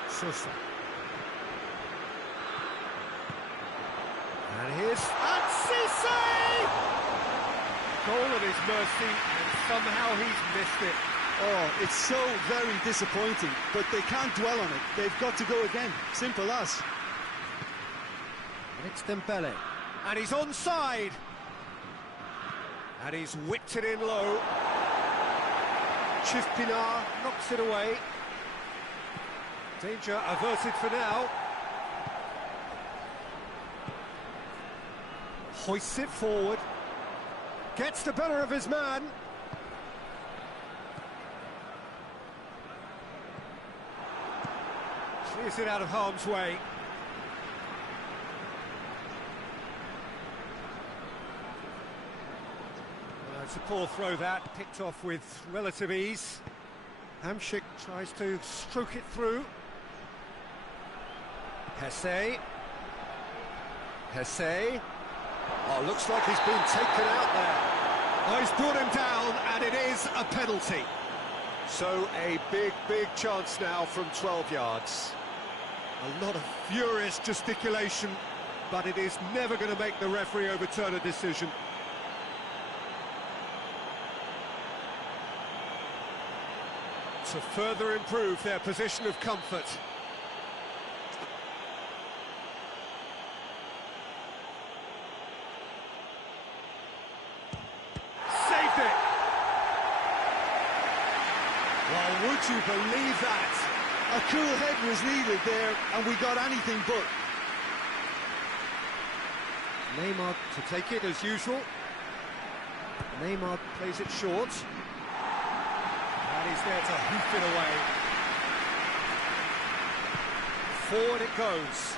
Sosa. And here's Cisse! Goal at his mercy, and somehow he's missed it. Oh, it's so very disappointing, but they can't dwell on it. They've got to go again. Simple as. And it's Dembele. And he's onside. And he's whipped it in low. Pinar knocks it away. Danger averted for now. Hoists it forward. Gets the better of his man. Clears it out of harm's way. It's a poor throw that, picked off with relative ease. Hamšík tries to stroke it through. Hesse. Oh, looks like he's been taken out there. Oh, he's brought him down, and it is a penalty. So a big chance now from 12 yards. A lot of furious gesticulation, but it is never going to make the referee overturn a decision. To further improve their position of comfort. Saved it! Well, would you believe that? A cool head was needed there, and we got anything but. Neymar to take it as usual. Neymar plays it short. And he's there to hoof it away. Forward it goes.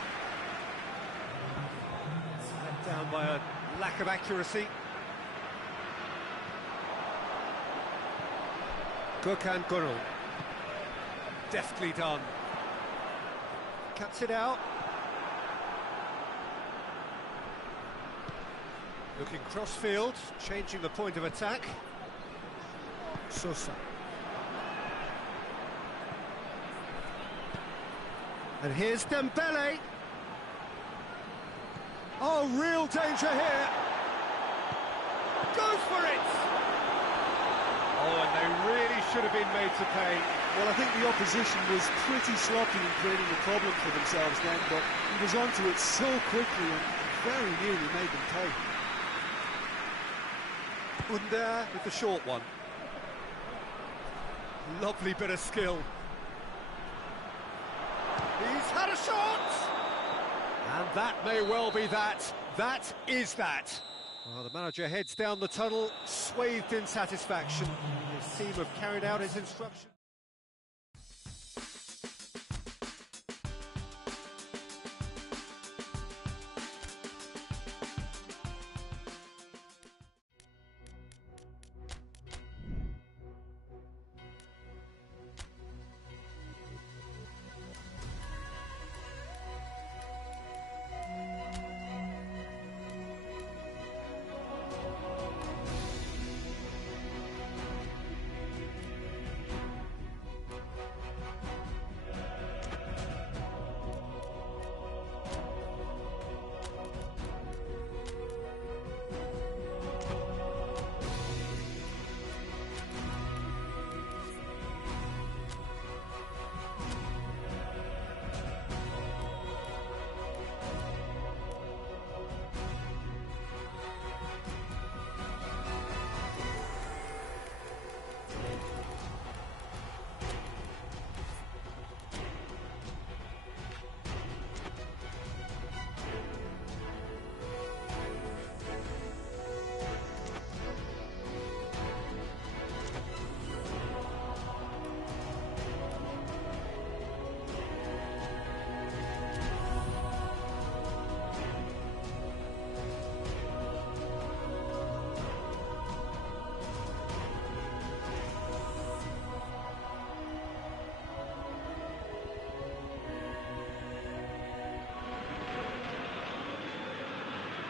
Let down by a lack of accuracy. Gökhan Gönül. Deftly done. Cuts it out. Looking cross-field, changing the point of attack. Sosa. And here's Dembele. Oh, real danger here. Goes for it. Oh, and they really should have been made to pay. Well, I think the opposition was pretty sloppy in creating a problem for themselves then, but he was onto it so quickly and very nearly made them pay. Under with the short one. Lovely bit of skill. He's had a shot! And that may well be that. That is that. Well, the manager heads down the tunnel, swathed in satisfaction. His team have carried out his instructions.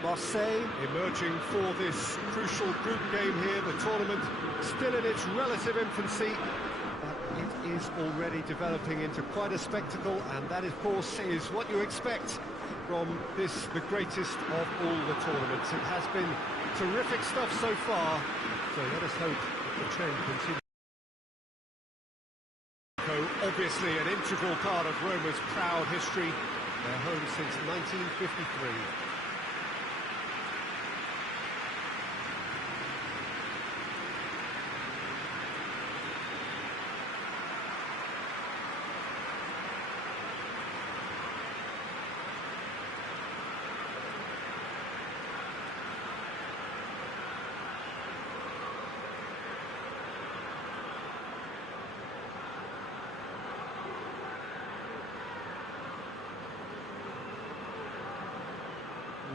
Marseille emerging for this crucial group game here. The tournament still in its relative infancy, but it is already developing into quite a spectacle, and that, of course, is what you expect from this, the greatest of all the tournaments. It has been terrific stuff so far, so let us hope that the trend continues. Obviously an integral part of Roma's proud history, their home since 1953.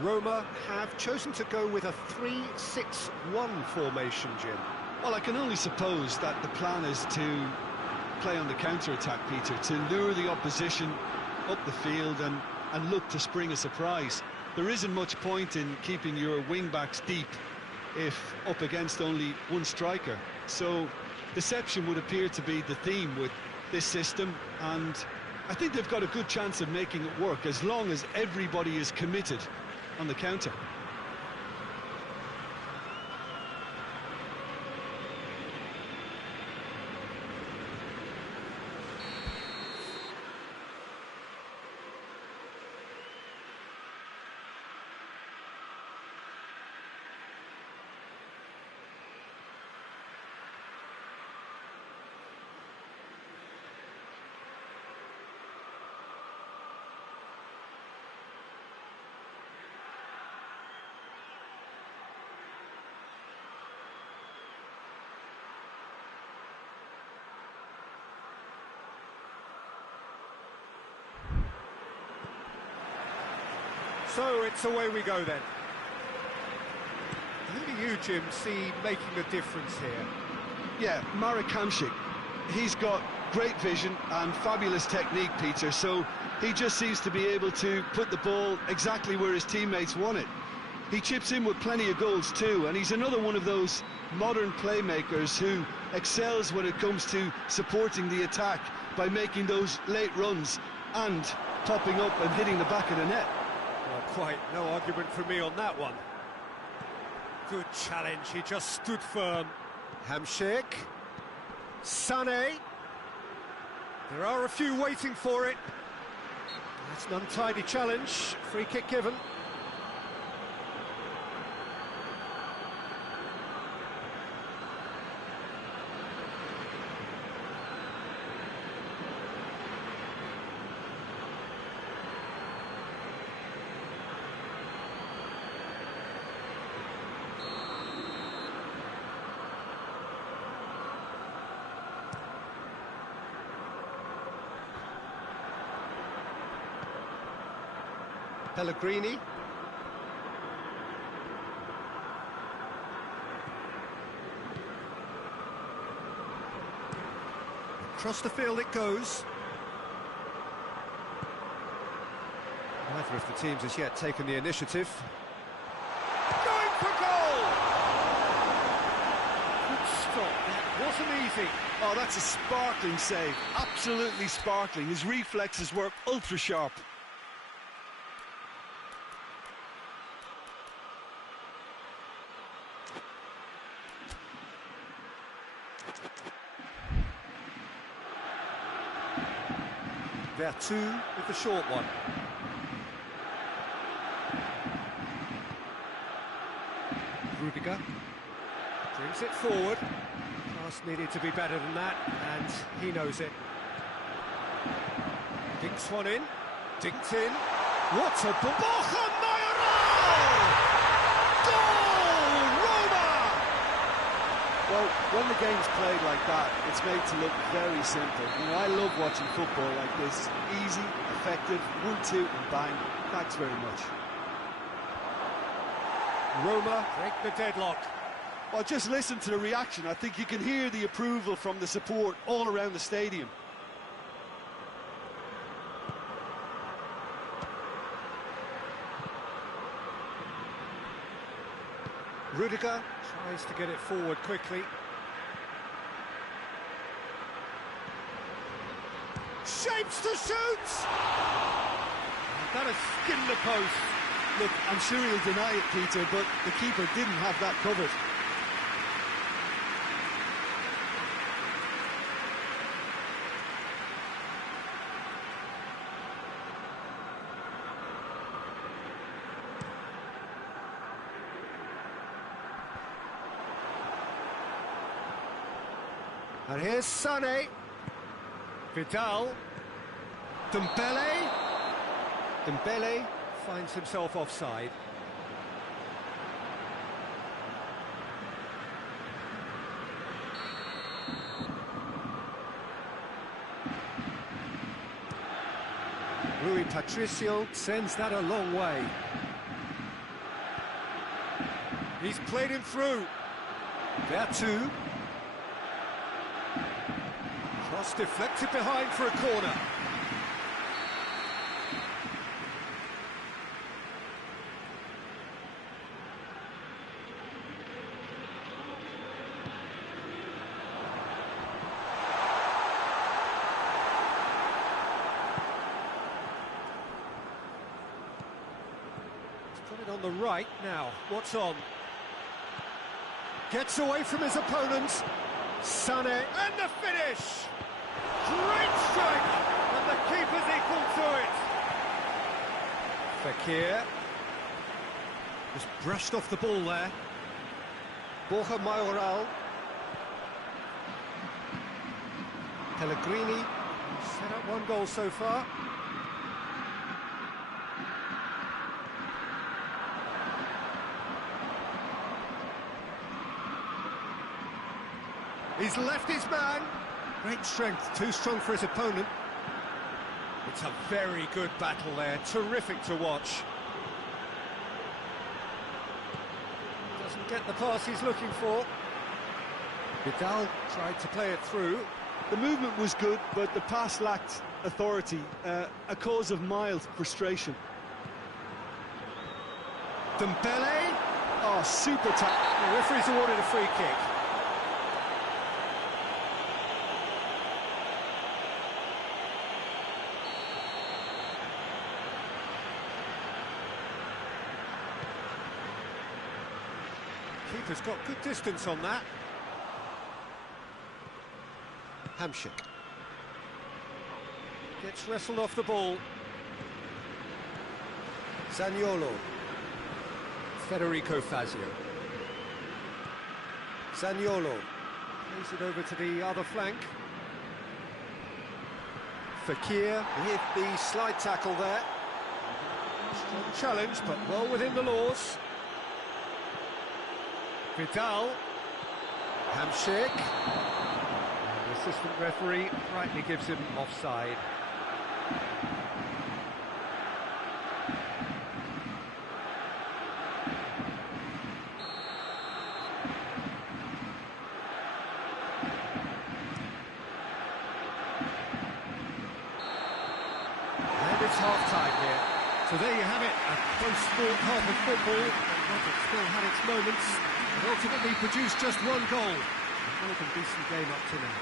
Roma have chosen to go with a 3-6-1 formation, Jim. Well, I can only suppose that the plan is to play on the counter-attack, Peter, to lure the opposition up the field and look to spring a surprise. There isn't much point in keeping your wing-backs deep if up against only one striker. So deception would appear to be the theme with this system, and I think they've got a good chance of making it work as long as everybody is committed on the counter. So it's away we go then. Who do you, Jim, see making a difference here? Yeah, Marek Hamšík. He's got great vision and fabulous technique, Peter, so he just seems to be able to put the ball exactly where his teammates want it. He chips in with plenty of goals too, and he's another one of those modern playmakers who excels when it comes to supporting the attack by making those late runs and popping up and hitting the back of the net. Not quite, no argument from me on that one. Good challenge, he just stood firm. Hamšík, Sané. There are a few waiting for it. That's an untidy challenge, free kick given. Pellegrini. Across the field it goes. Neither of the teams has yet taken the initiative. Going for goal! Good stop, that wasn't easy. Oh, that's a sparkling save, absolutely sparkling. His reflexes work ultra sharp. Vertu with the short one. Rudiger brings it forward. Pass needed to be better than that, and he knows it. Dinks one in, dinked in. What a Borja Mayoral! Goal, Roma! Well, when the game's played like that, it's made to look very simple. You know, I love watching football like this. Easy, effective, 1-2 and bang. Thanks very much. Roma break the deadlock. Well, just listen to the reaction. I think you can hear the approval from the support all around the stadium. Rudiger tries to get it forward quickly. Shapes to shoot! That has skinned the post. Look, I'm sure he'll deny it, Peter, but the keeper didn't have that covered. And here's Sané. Vidal. Dembele. Dembele finds himself offside. Rui Patricio sends that a long way. He's played him through. Vertu. Cross deflected behind for a corner. He's got it on the right now. What's on? Gets away from his opponent. Sané, and the finish! Great strike! And the keeper's equal to it! Fekir. Just brushed off the ball there. Borja Mayoral. Pellegrini. Set up one goal so far. He's left his man. Great strength, too strong for his opponent. It's a very good battle there, terrific to watch. Doesn't get the pass he's looking for. Vidal tried to play it through. The movement was good, but the pass lacked authority, a cause of mild frustration. Dembele. Oh, super tap. The referee's awarded a free kick. Keeper's got good distance on that. Hamsik gets wrestled off the ball. Zaniolo. Federico Fazio. Zaniolo plays it over to the other flank. Fekir hit the slide tackle there. Strong challenge, but well within the laws. Vidal. Hamsik. The assistant referee rightly gives him offside. And it's half-time here. So there you have it, a close-fought half of football. But it still had its moments. And ultimately produced just one goal. A more than decent game up to now.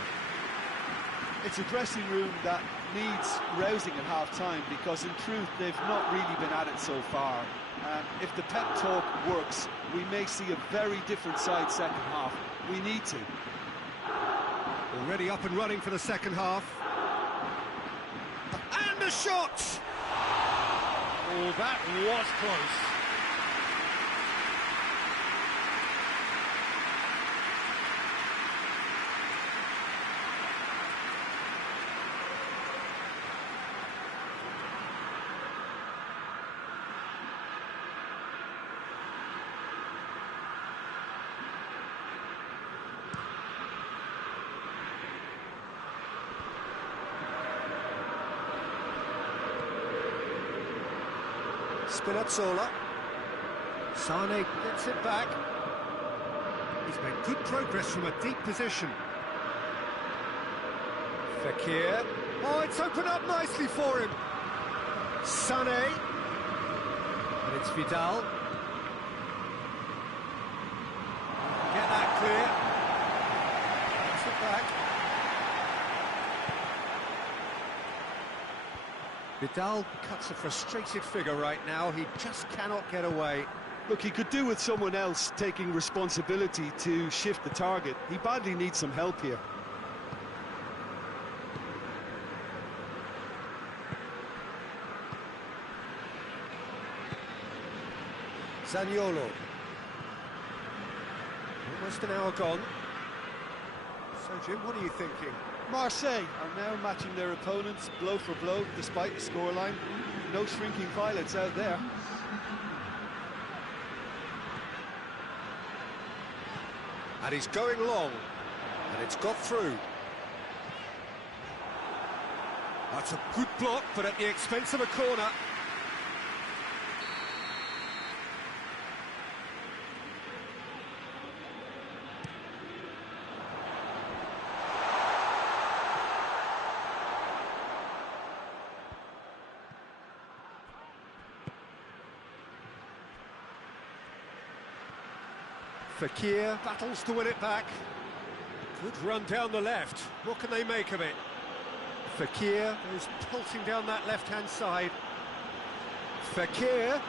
It's a dressing room that needs rousing at half-time because, in truth, they've not really been at it so far. If the pep talk works, we may see a very different side second half. We need to. Already up and running for the second half. And a shot! Oh, that was close. Spinazzola. Sané gets it back. He's made good progress from a deep position. Fekir. Oh, it's opened up nicely for him. Sané. And it's Vidal. clear. That's it back. Vidal cuts a frustrated figure right now. He just cannot get away. Look, he could do with someone else taking responsibility to shift the target. He badly needs some help here. Zaniolo. Almost an hour gone. So, Jim, what are you thinking? Marseille are now matching their opponents blow for blow, despite the scoreline. No shrinking violets out there. And he's going long, and it's got through. That's a good block, but at the expense of a corner. Fekir battles to win it back. Good run down the left. What can they make of it? Fekir goes pulsing down that left-hand side. Fekir.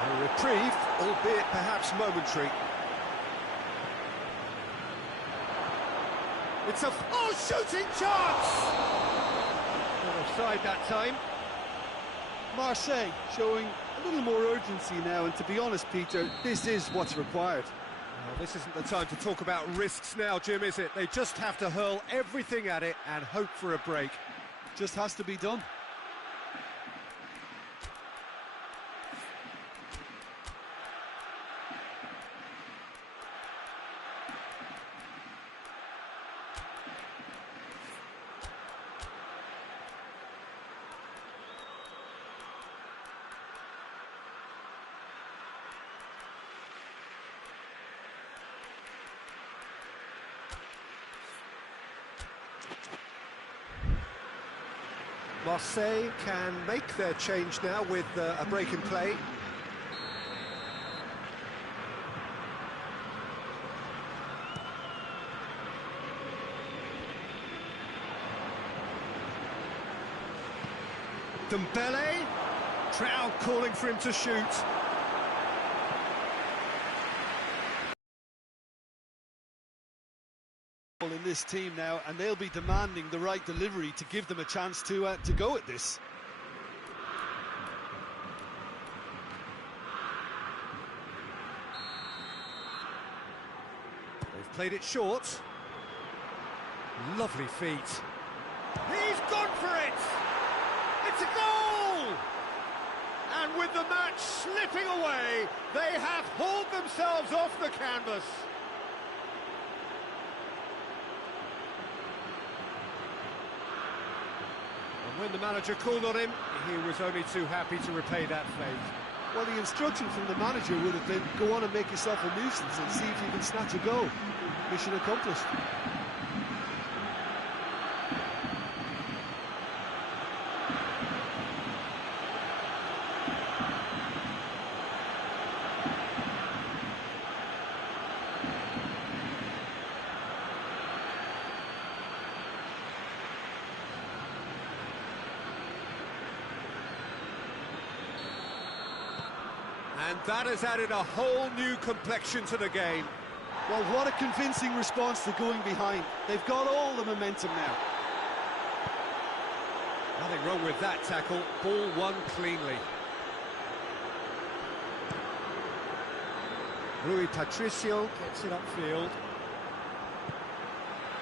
A reprieve, albeit perhaps momentary. It's a shooting chance! Not offside that time. Marseille showing a little more urgency now, and to be honest, Peter, this is what's required. Well, this isn't the time to talk about risks now, Jim, is it? They just have to hurl everything at it and hope for a break. Just has to be done. Marseille can make their change now with a break in play. Dembele, crowd calling for him to shoot. In this team now, and they'll be demanding the right delivery to give them a chance to go at this. They've played it short. Lovely feet. He's gone for it! It's a goal! And with the match slipping away, they have hauled themselves off the canvas. When the manager called on him, he was only too happy to repay that fate. Well, the instruction from the manager would have been, go on and make yourself a nuisance and see if you can snatch a goal. Mission accomplished. And that has added a whole new complexion to the game. Well, what a convincing response to going behind. They've got all the momentum now. Nothing wrong with that tackle. Ball won cleanly. Rui Patricio gets it upfield.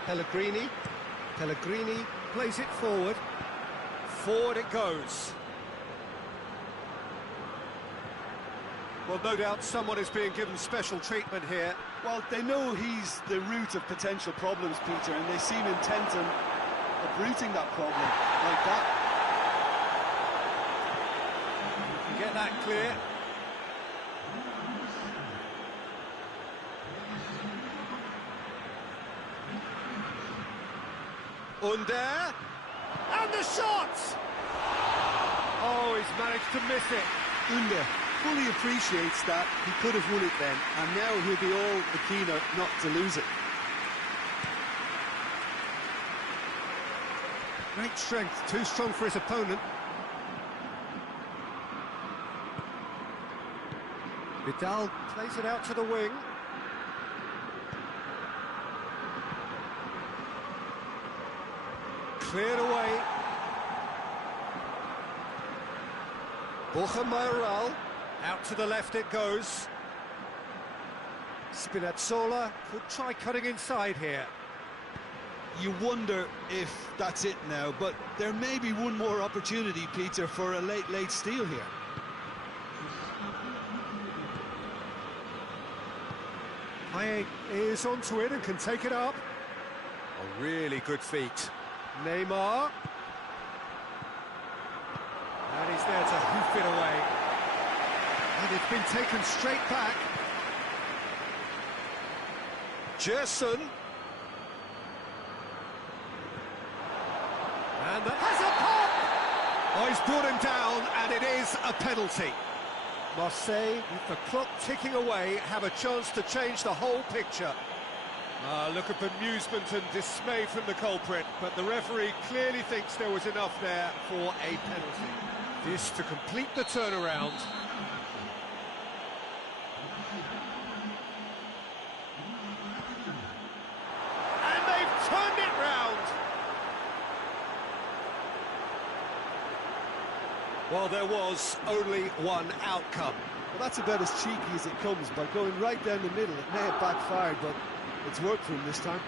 Pellegrini. Pellegrini plays it forward. Forward it goes. Well, no doubt someone is being given special treatment here. Well, they know he's the root of potential problems, Peter, and they seem intent on uprooting that problem like that. You can get that clear. Under. And the shot! Oh, he's managed to miss it. Under fully appreciates that he could have won it then, and now he'll be all the keener not to lose it. Great strength, too strong for his opponent. Vidal plays it out to the wing. Cleared away. Borja Mayoral, out to the left it goes. Spinazzola could try cutting inside here. You wonder if that's it now, but there may be one more opportunity, Peter, for a late steal here. Liague is onto it and can take it up. A really good feat. Neymar. And he's there to hoof it away. And it's been taken straight back. Gerson. And that has a pop! Oh, he's brought him down, and it is a penalty. Marseille, with the clock ticking away, have a chance to change the whole picture. Look at bemusement and dismay from the culprit, but the referee clearly thinks there was enough there for a penalty. This to complete the turnaround. And they've turned it round! Well, there was only one outcome. Well, that's about as cheeky as it comes. By going right down the middle, it may have backfired, but it's worked for him this time.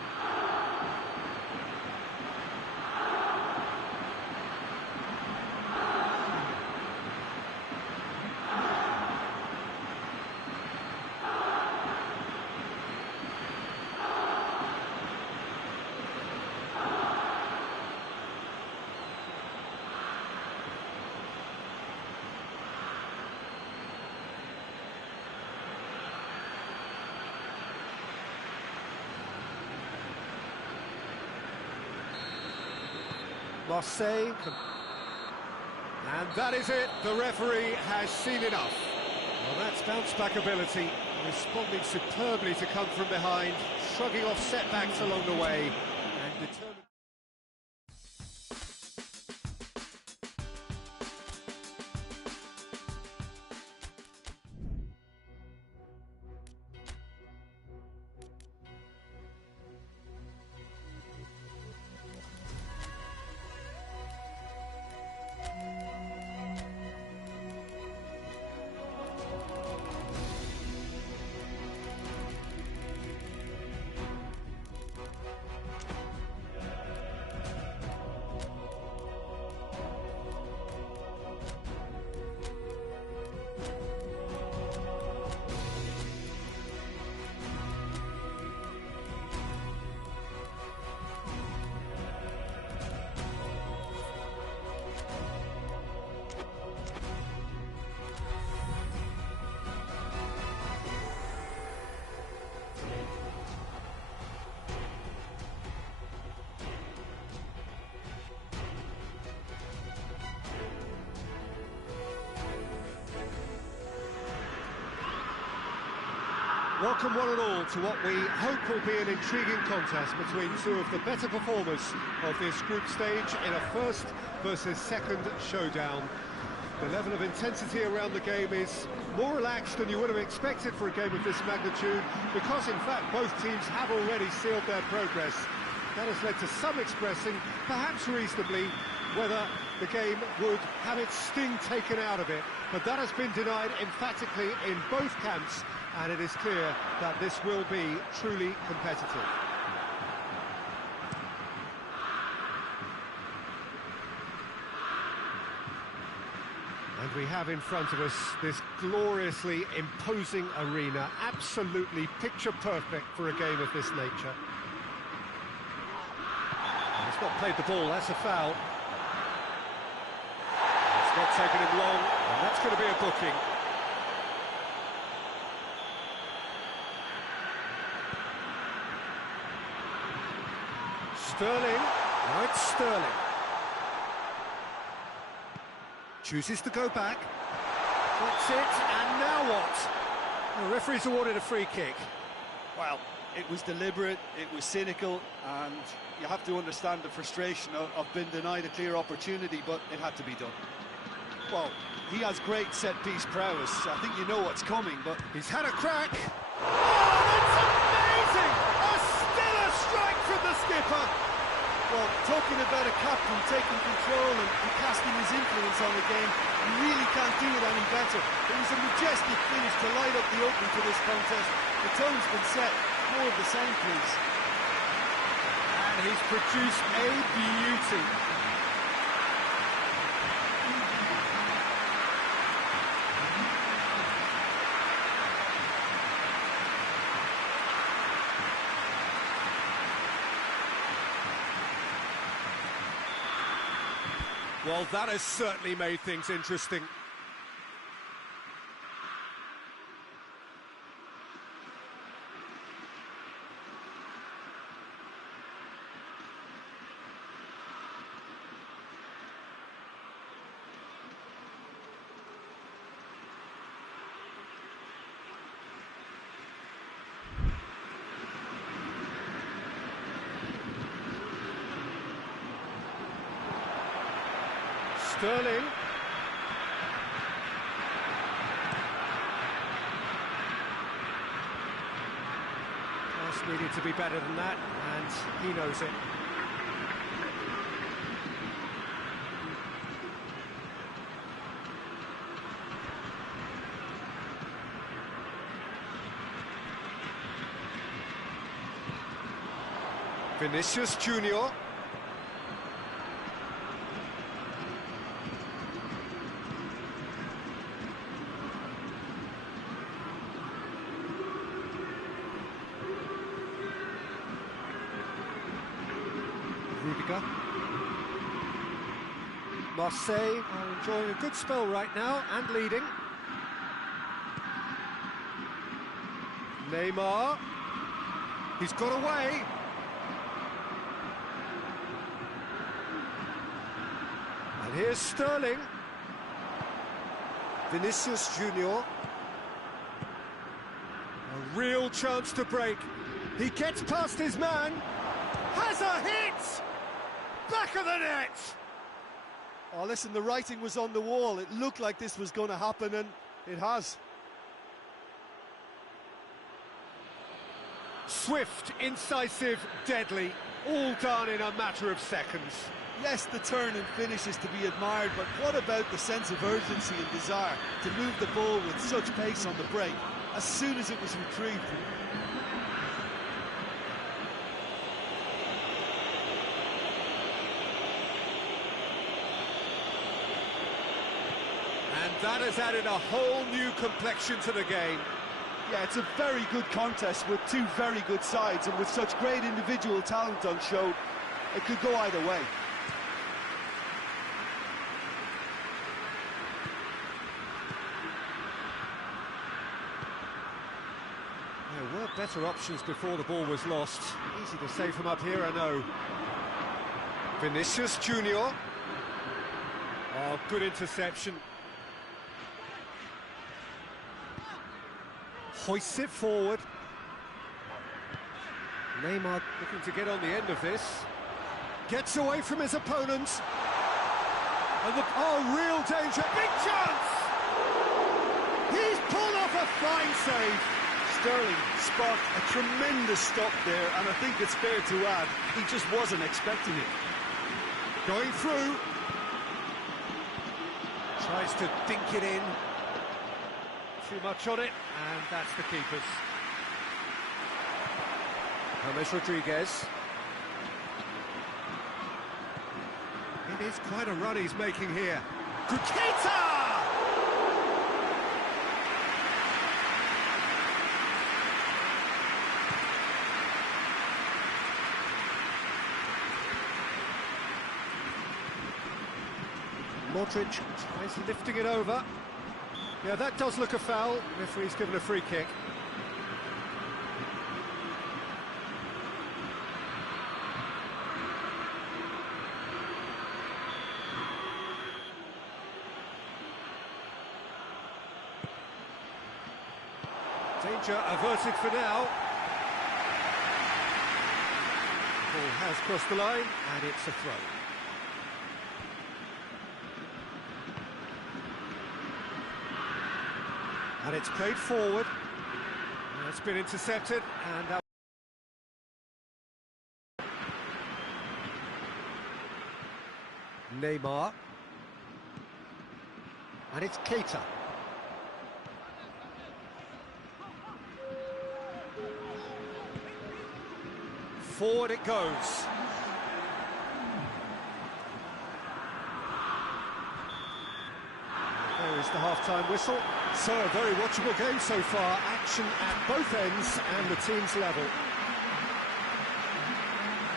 Marseille, and that is it. The referee has seen enough. Well, that's bounce-back ability, responding superbly to come from behind, shrugging off setbacks along the way, and determined. Welcome one and all to what we hope will be an intriguing contest between two of the better performers of this group stage in a first versus second showdown. The level of intensity around the game is more relaxed than you would have expected for a game of this magnitude, because in fact both teams have already sealed their progress. That has led to some expressing, perhaps reasonably, whether the game would have its sting taken out of it, but that has been denied emphatically in both camps, and it is clear that this will be truly competitive. And we have in front of us this gloriously imposing arena, absolutely picture perfect for a game of this nature. He's not played the ball, that's a foul. It's not taken him long, and that's going to be a booking. Sterling, now it's Sterling. Chooses to go back. That's it, and now what? The referee's awarded a free kick. Well, it was deliberate, it was cynical, and you have to understand the frustration of being denied a clear opportunity, but it had to be done. Well, he has great set-piece prowess. I think you know what's coming, but... He's had a crack. Oh, that's amazing! A stellar strike from the skipper! Well, talking about a captain taking control and casting his influence on the game, you really can't do it any better. It was a majestic finish to light up the opening to this contest. The tone's been set. More of the same, please. And he's produced a beauty. Well, that has certainly made things interesting. Sterling. Pass needed to be better than that, and he knows it. Vinicius Junior. Rudiger. Marseille are enjoying a good spell right now and leading. Neymar. He's got away. And here's Sterling. Vinicius Junior. A real chance to break. He gets past his man. Has a hit! Back of the net! Oh, listen, the writing was on the wall. It looked like this was going to happen, and it has. Swift, incisive, deadly, all done in a matter of seconds. Yes, the turn and finish is to be admired, but what about the sense of urgency and desire to move the ball with such pace on the break as soon as it was retrieved? And that has added a whole new complexion to the game. Yeah, it's a very good contest with two very good sides, and with such great individual talent on show, it could go either way. There were better options before the ball was lost. Easy to say from up here, I know. Vinicius Junior. Oh, good interception. Hoists it forward. Neymar looking to get on the end of this. Gets away from his opponents. And real danger. Big chance! He's pulled off a fine save. Sterling sparked a tremendous stop there, and I think it's fair to add, he just wasn't expecting it. Going through. Tries to dink it in. Too much on it, and that's the keeper's. James Rodriguez. It is quite a run he's making here. Keita! Modric tries lifting it over. Yeah, that does look a foul. Referee's given a free kick. Danger averted for now. The ball has crossed the line, and it's a throw. And it's played forward. And it's been intercepted, and Neymar. And it's Keita. Forward it goes. There is the half-time whistle. So, a very watchable game so far. Action at both ends and the team's level.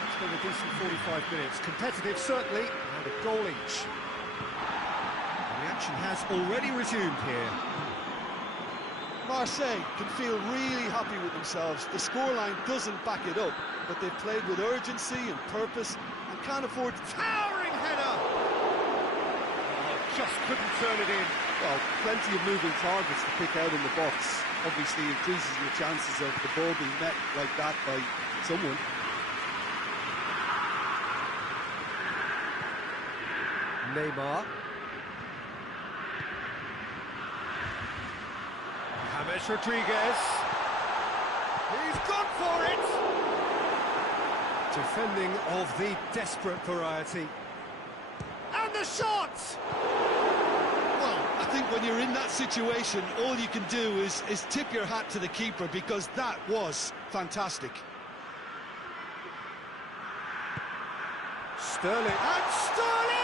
It's been a decent 45 minutes. Competitive, certainly, and a goal each. And the action has already resumed here. Marseille can feel really happy with themselves. The scoreline doesn't back it up, but they've played with urgency and purpose and can't afford to... Towering header! Oh, just couldn't turn it in. Well, plenty of moving targets to pick out in the box. Obviously increases your chances of the ball being met like that by someone. Neymar. James Rodriguez. He's gone for it! Defending of the desperate variety. And the shot! Well, I think when you're in that situation, all you can do is tip your hat to the keeper, because that was fantastic. Sterling. And Sterling!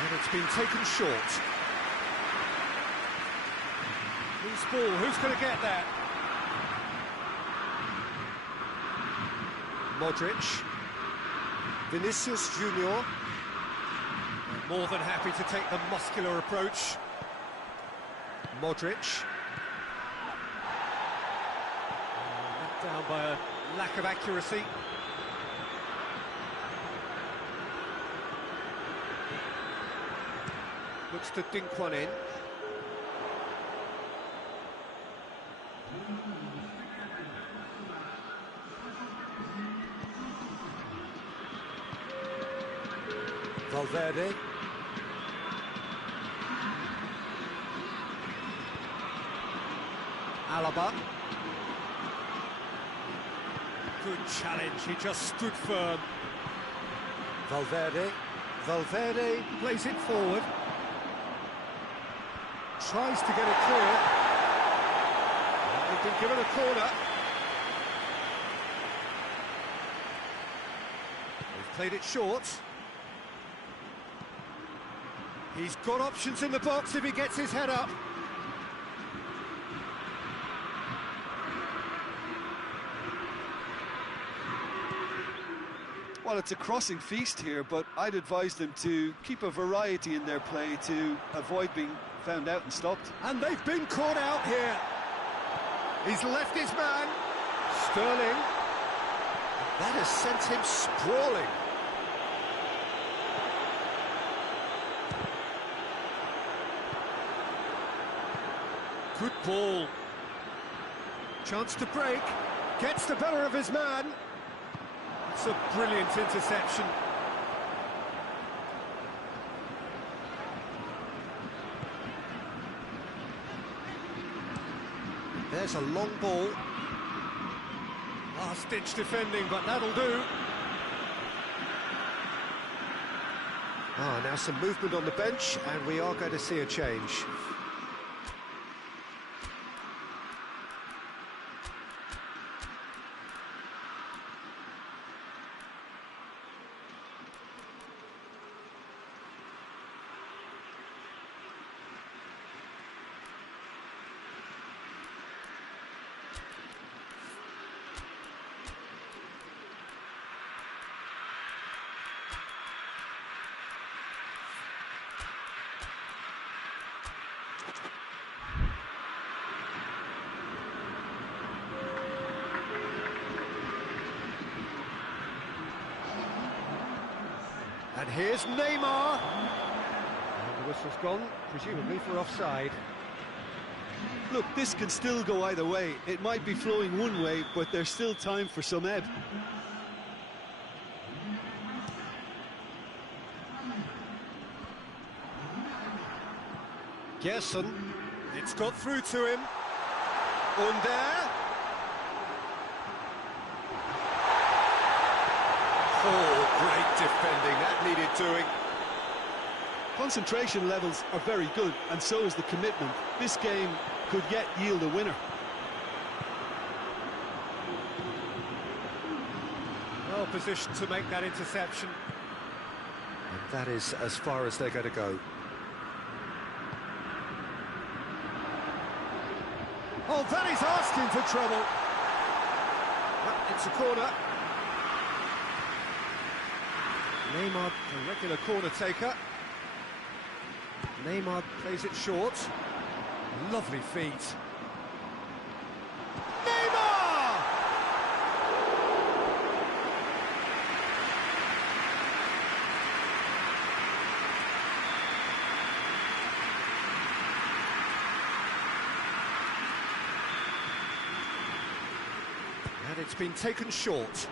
And it's been taken short. Loose ball, who's going to get that? Modric. Vinicius Junior. More than happy to take the muscular approach. Modric. Let down by a lack of accuracy. Looks to dink one in. Valverde. Alaba. Good challenge, he just stood firm. Valverde. Valverde plays it forward. Tries to get it clear. They've been given a corner. They've played it short. He's got options in the box if he gets his head up. Well, it's a crossing feast here, but I'd advise them to keep a variety in their play to avoid being found out and stopped. And they've been caught out here. He's left his man. Sterling. That has sent him sprawling. Good ball. Chance to break. Gets the better of his man. It's a brilliant interception. There's a long ball. Last-ditch defending, but that'll do. Now some movement on the bench, and we are going to see a change. Here's Neymar. And the whistle's gone, presumably for offside. Look, this can still go either way. It might be flowing one way, but there's still time for some ebb. Gerson, it's got through to him. Under. Oh, great defending, that needed doing. Concentration levels are very good, and so is the commitment. This game could yet yield a winner. Well positioned to make that interception. And that is as far as they're going to go. Oh, that is asking for trouble. It's a corner. Neymar, a regular corner taker. Neymar plays it short. Lovely feet. Neymar! And it's been taken short.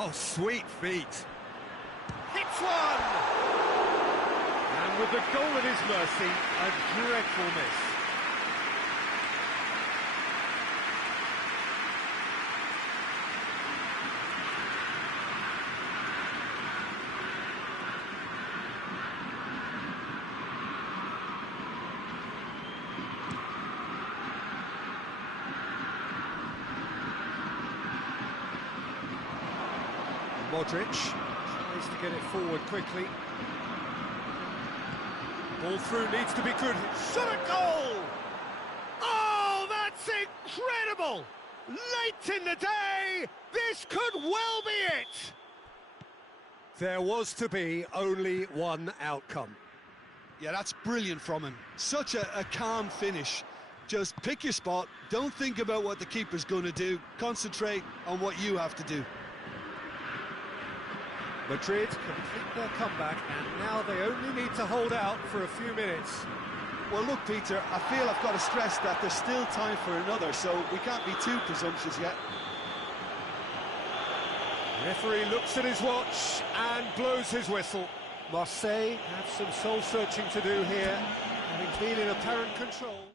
Oh, sweet feet. Hits one! And with the goal at his mercy, a dreadful miss. Modric tries to get it forward quickly. Ball through needs to be good. Shot at goal! Oh, that's incredible! Late in the day, this could well be it! There was to be only one outcome. Yeah, that's brilliant from him. Such a calm finish. Just pick your spot, don't think about what the keeper's going to do, concentrate on what you have to do. Madrid complete their comeback, and now they only need to hold out for a few minutes. Well, look, Peter, I feel I've got to stress that there's still time for another, so we can't be too presumptuous yet. The referee looks at his watch and blows his whistle. Marseille have some soul-searching to do here, having been in apparent control.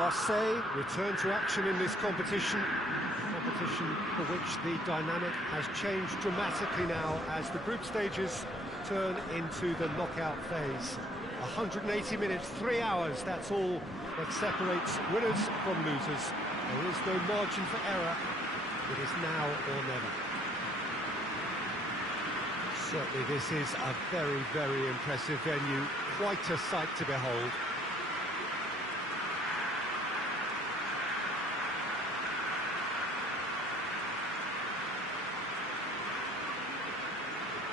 Marseille return to action in this competition. Competition for which the dynamic has changed dramatically now as the group stages turn into the knockout phase. 180 minutes, 3 hours, that's all that separates winners from losers. There is no margin for error. It is now or never. Certainly this is a very, very impressive venue. Quite a sight to behold.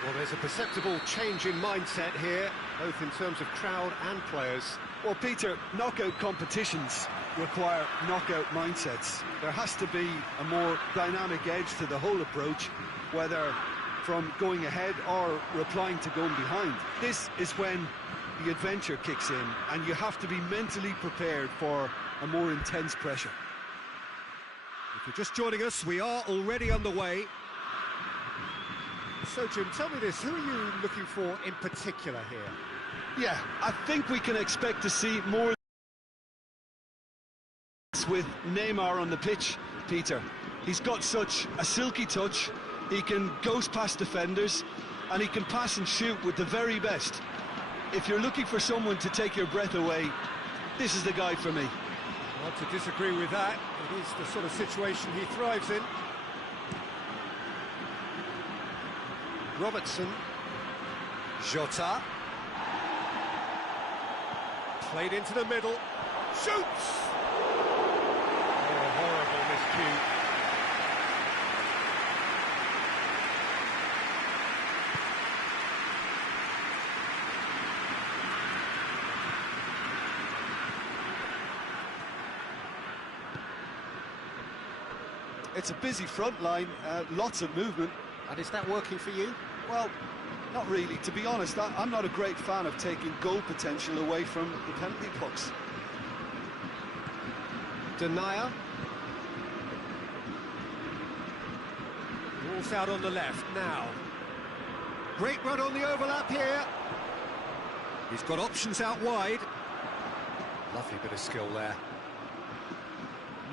Well, there's a perceptible change in mindset here, both in terms of crowd and players. Well, Peter, knockout competitions require knockout mindsets. There has to be a more dynamic edge to the whole approach, whether from going ahead or replying to going behind. This is when the adventure kicks in, and you have to be mentally prepared for a more intense pressure. If you're just joining us, we are already underway. So, Jim, tell me this, who are you looking for in particular here? Yeah, I think we can expect to see more with Neymar on the pitch, Peter. He's got such a silky touch, he can ghost past defenders, and he can pass and shoot with the very best. If you're looking for someone to take your breath away, this is the guy for me. Hard to disagree with that. It is the sort of situation he thrives in. Robertson. Jota. Played into the middle. Shoots! Oh, horrible miscue. It's a busy front line, lots of movement. And is that working for you? Well, not really. To be honest, I'm not a great fan of taking goal potential away from the penalty box. Denier. Ball's out on the left now. Great run on the overlap here. He's got options out wide. Lovely bit of skill there.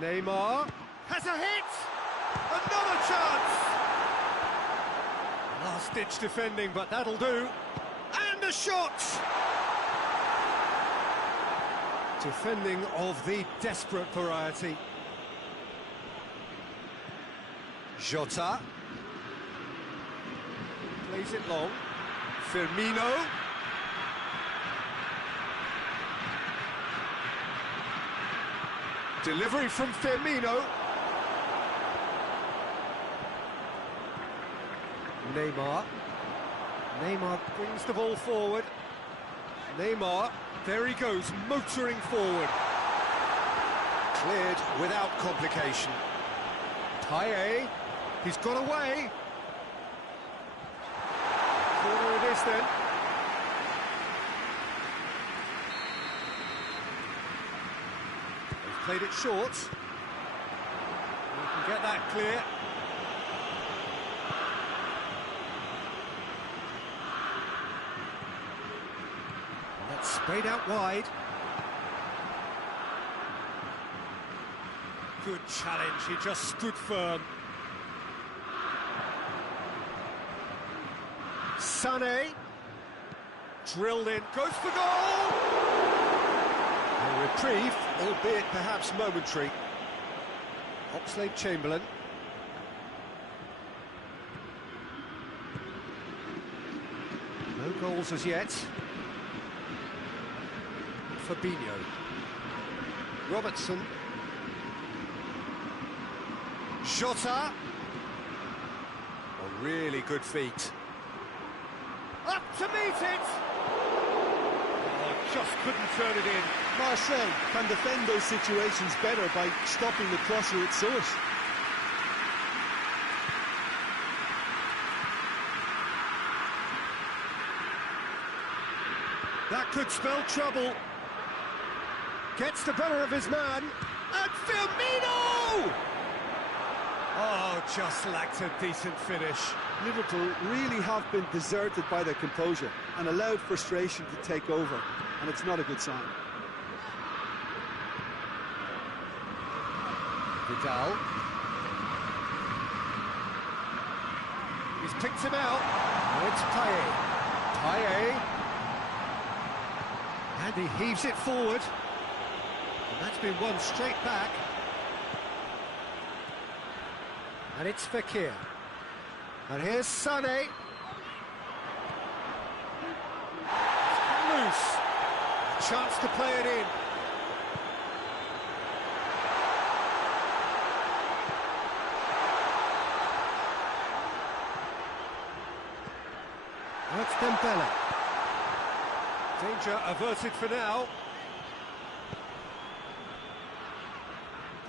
Neymar has a hit! Another chance! Last-ditch defending, but that'll do. And a shot! Defending of the desperate variety. Jota. Plays it long. Firmino. Delivery from Firmino. Neymar. Neymar brings the ball forward. Neymar, there he goes, motoring forward. Cleared without complication. Payet, he's got away. Corner it is then. They've played it short. We can get that clear. Sprayed out wide. Good challenge, he just stood firm. Sané. Drilled in, goes for goal! A reprieve, albeit perhaps momentary. Oxlade-Chamberlain. No goals as yet. Fabinho. Robertson. Jota. A really good feat. Up to meet it! Oh, just couldn't turn it in. Marseille can defend those situations better by stopping the crosser at source. That could spell trouble. Gets the better of his man, and Firmino! Oh, just lacked a decent finish. Liverpool really have been deserted by their composure and allowed frustration to take over, and it's not a good sign. Vidal. He's picked him out. Now it's Payet. Payet. And he heaves it forward. And that's been won straight back. And it's Fekir. And here's Sané. Loose. A chance to play it in. That's Dembele. Danger averted for now.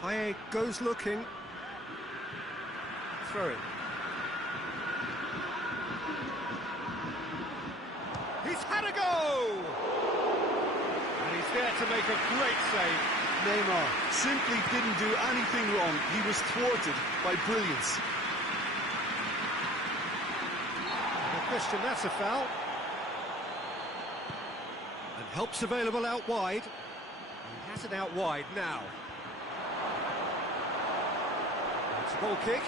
Payet goes looking. Throw it. He's had a go! And he's there to make a great save. Neymar simply didn't do anything wrong. He was thwarted by brilliance. No question, that's a foul. And help's available out wide. He has it out wide now. It's a goal kick.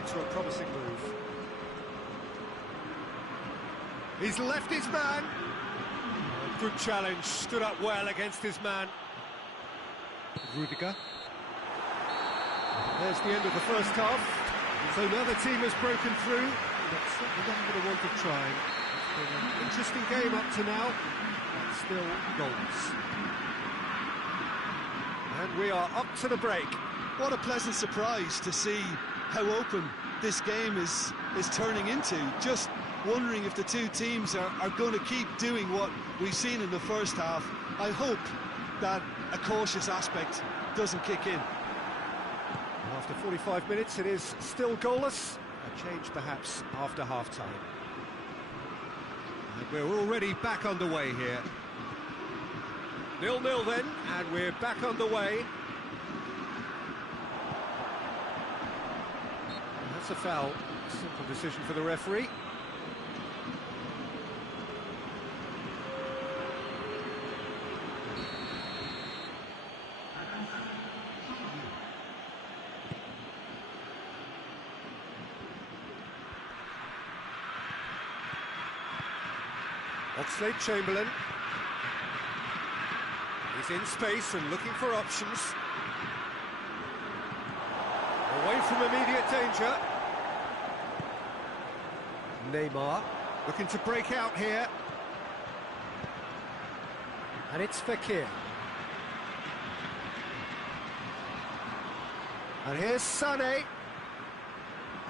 To a promising move. He's left his man. A good challenge, stood up well against his man. Rudiger. There's the end of the first half. So another team has broken through. But certainly not going to want to try. It's been an interesting game up to now. But still goals. And we are up to the break. What a pleasant surprise to see how open this game is turning into. Just wondering if the two teams are going to keep doing what we've seen in the first half. I hope that a cautious aspect doesn't kick in. After 45 minutes, it is still goalless. A change perhaps after half-time. And we're already back underway here. 0-0 then, and we're back underway. That's a foul. Simple decision for the referee. Oxlade-Chamberlain. He's in space and looking for options. Away from immediate danger. Neymar looking to break out here. And it's Fekir. And here's Sané.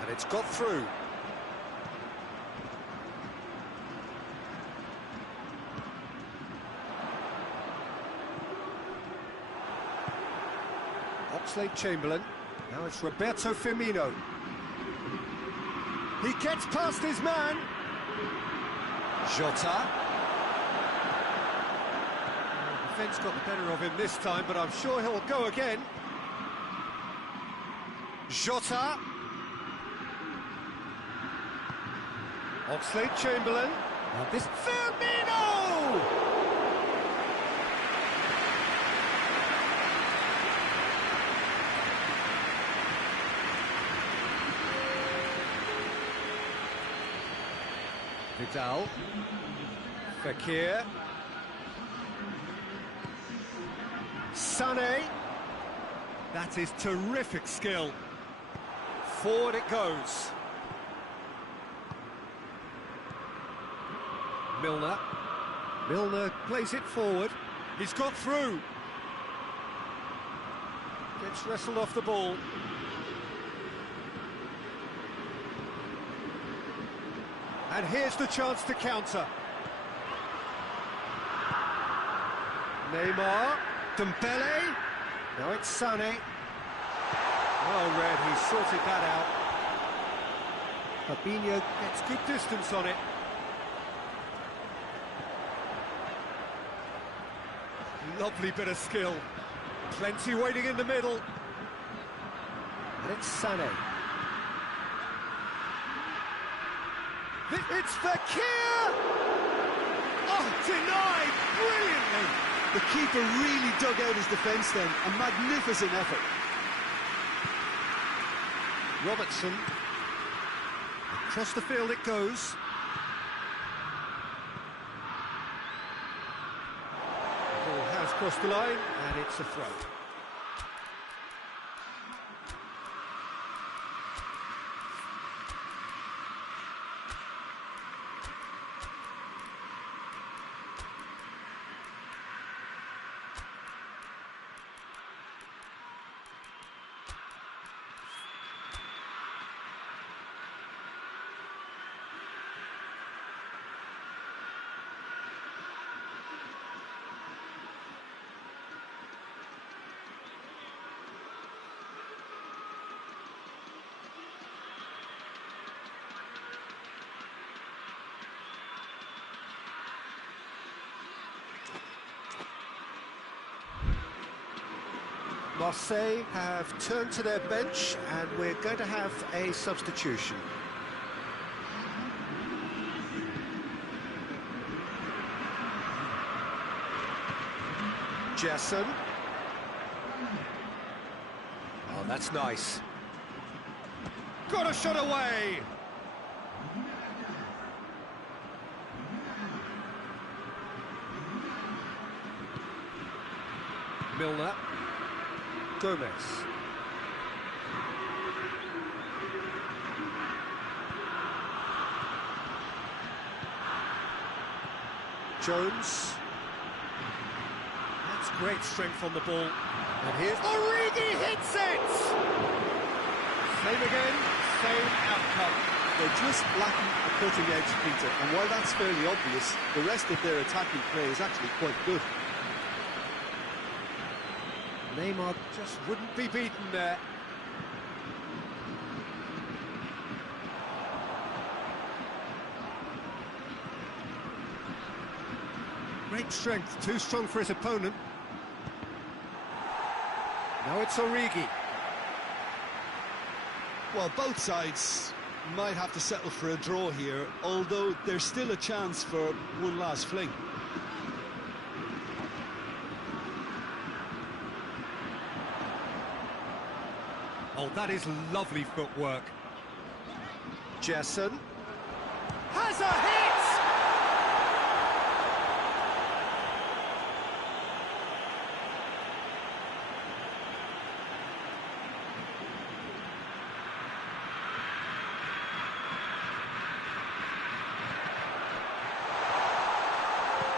And it's got through. Oxlade-Chamberlain. Now it's Roberto Firmino. He gets past his man. Jota. The defence got the better of him this time, but I'm sure he'll go again. Jota. Oxlade-Chamberlain. Now this Firmino! Vidal. Fekir. Sané. That is terrific skill. Forward it goes. Milner. Milner plays it forward. He's got through. Gets wrestled off the ball. And here's the chance to counter. Neymar, Dembele, now it's Sané. Well read, he sorted that out. Fabinho gets good distance on it. Lovely bit of skill. Plenty waiting in the middle. And it's Sané. It's Fekir! Oh, denied brilliantly! The keeper really dug out his defence then. A magnificent effort. Robertson. Across the field it goes. The ball has crossed the line, and it's a throw. Marseille have turned to their bench, and we're going to have a substitution. Jason. Oh, that's nice. Got a shot away! Milner. Gomez. Jones. That's great strength on the ball. And here's Origi hits it! Same again, same outcome. They're just lacking a cutting edge, Peter, and while that's fairly obvious, the rest of their attacking play is actually quite good. Neymar just wouldn't be beaten there. Great strength, too strong for his opponent. Now it's Origi. Well, both sides might have to settle for a draw here, although there's still a chance for one last fling. Oh, that is lovely footwork. Jason has a hit!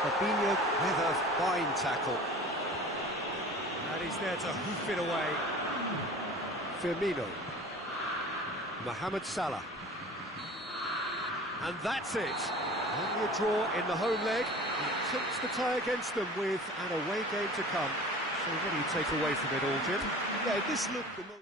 Fabinho with a fine tackle. And he's there to hoof it away. Firmino. Mohamed Salah. And that's it. Only a draw in the home leg. It tips the tie against them with an away game to come. So what do you take away from it all, Jim? Yeah, this looked the most...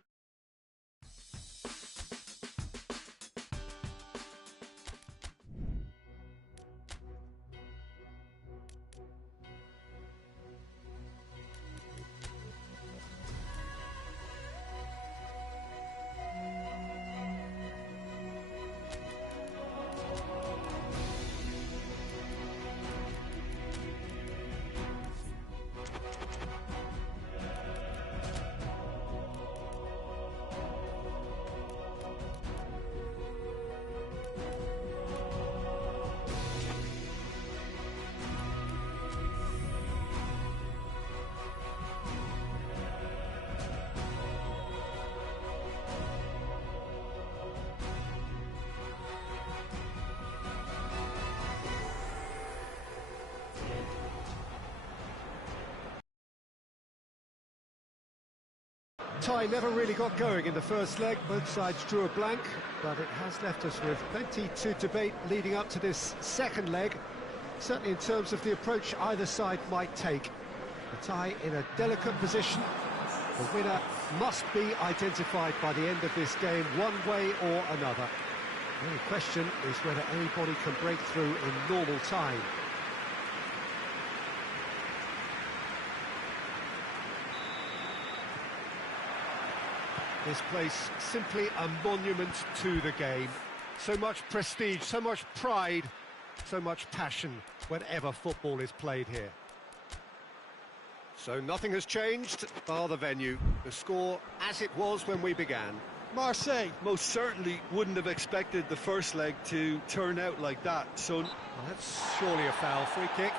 Tie never really got going in the first leg. Both sides drew a blank, but it has left us with plenty to debate leading up to this second leg, certainly in terms of the approach either side might take. The tie in a delicate position. The winner must be identified by the end of this game, one way or another. The only question is whether anybody can break through in normal time. This place simply a monument to the game. So much prestige, so much pride, so much passion whenever football is played here. So nothing has changed, bar the venue. The score as it was when we began. Marseille most certainly wouldn't have expected the first leg to turn out like that, so... Well, that's surely a foul. Free kick.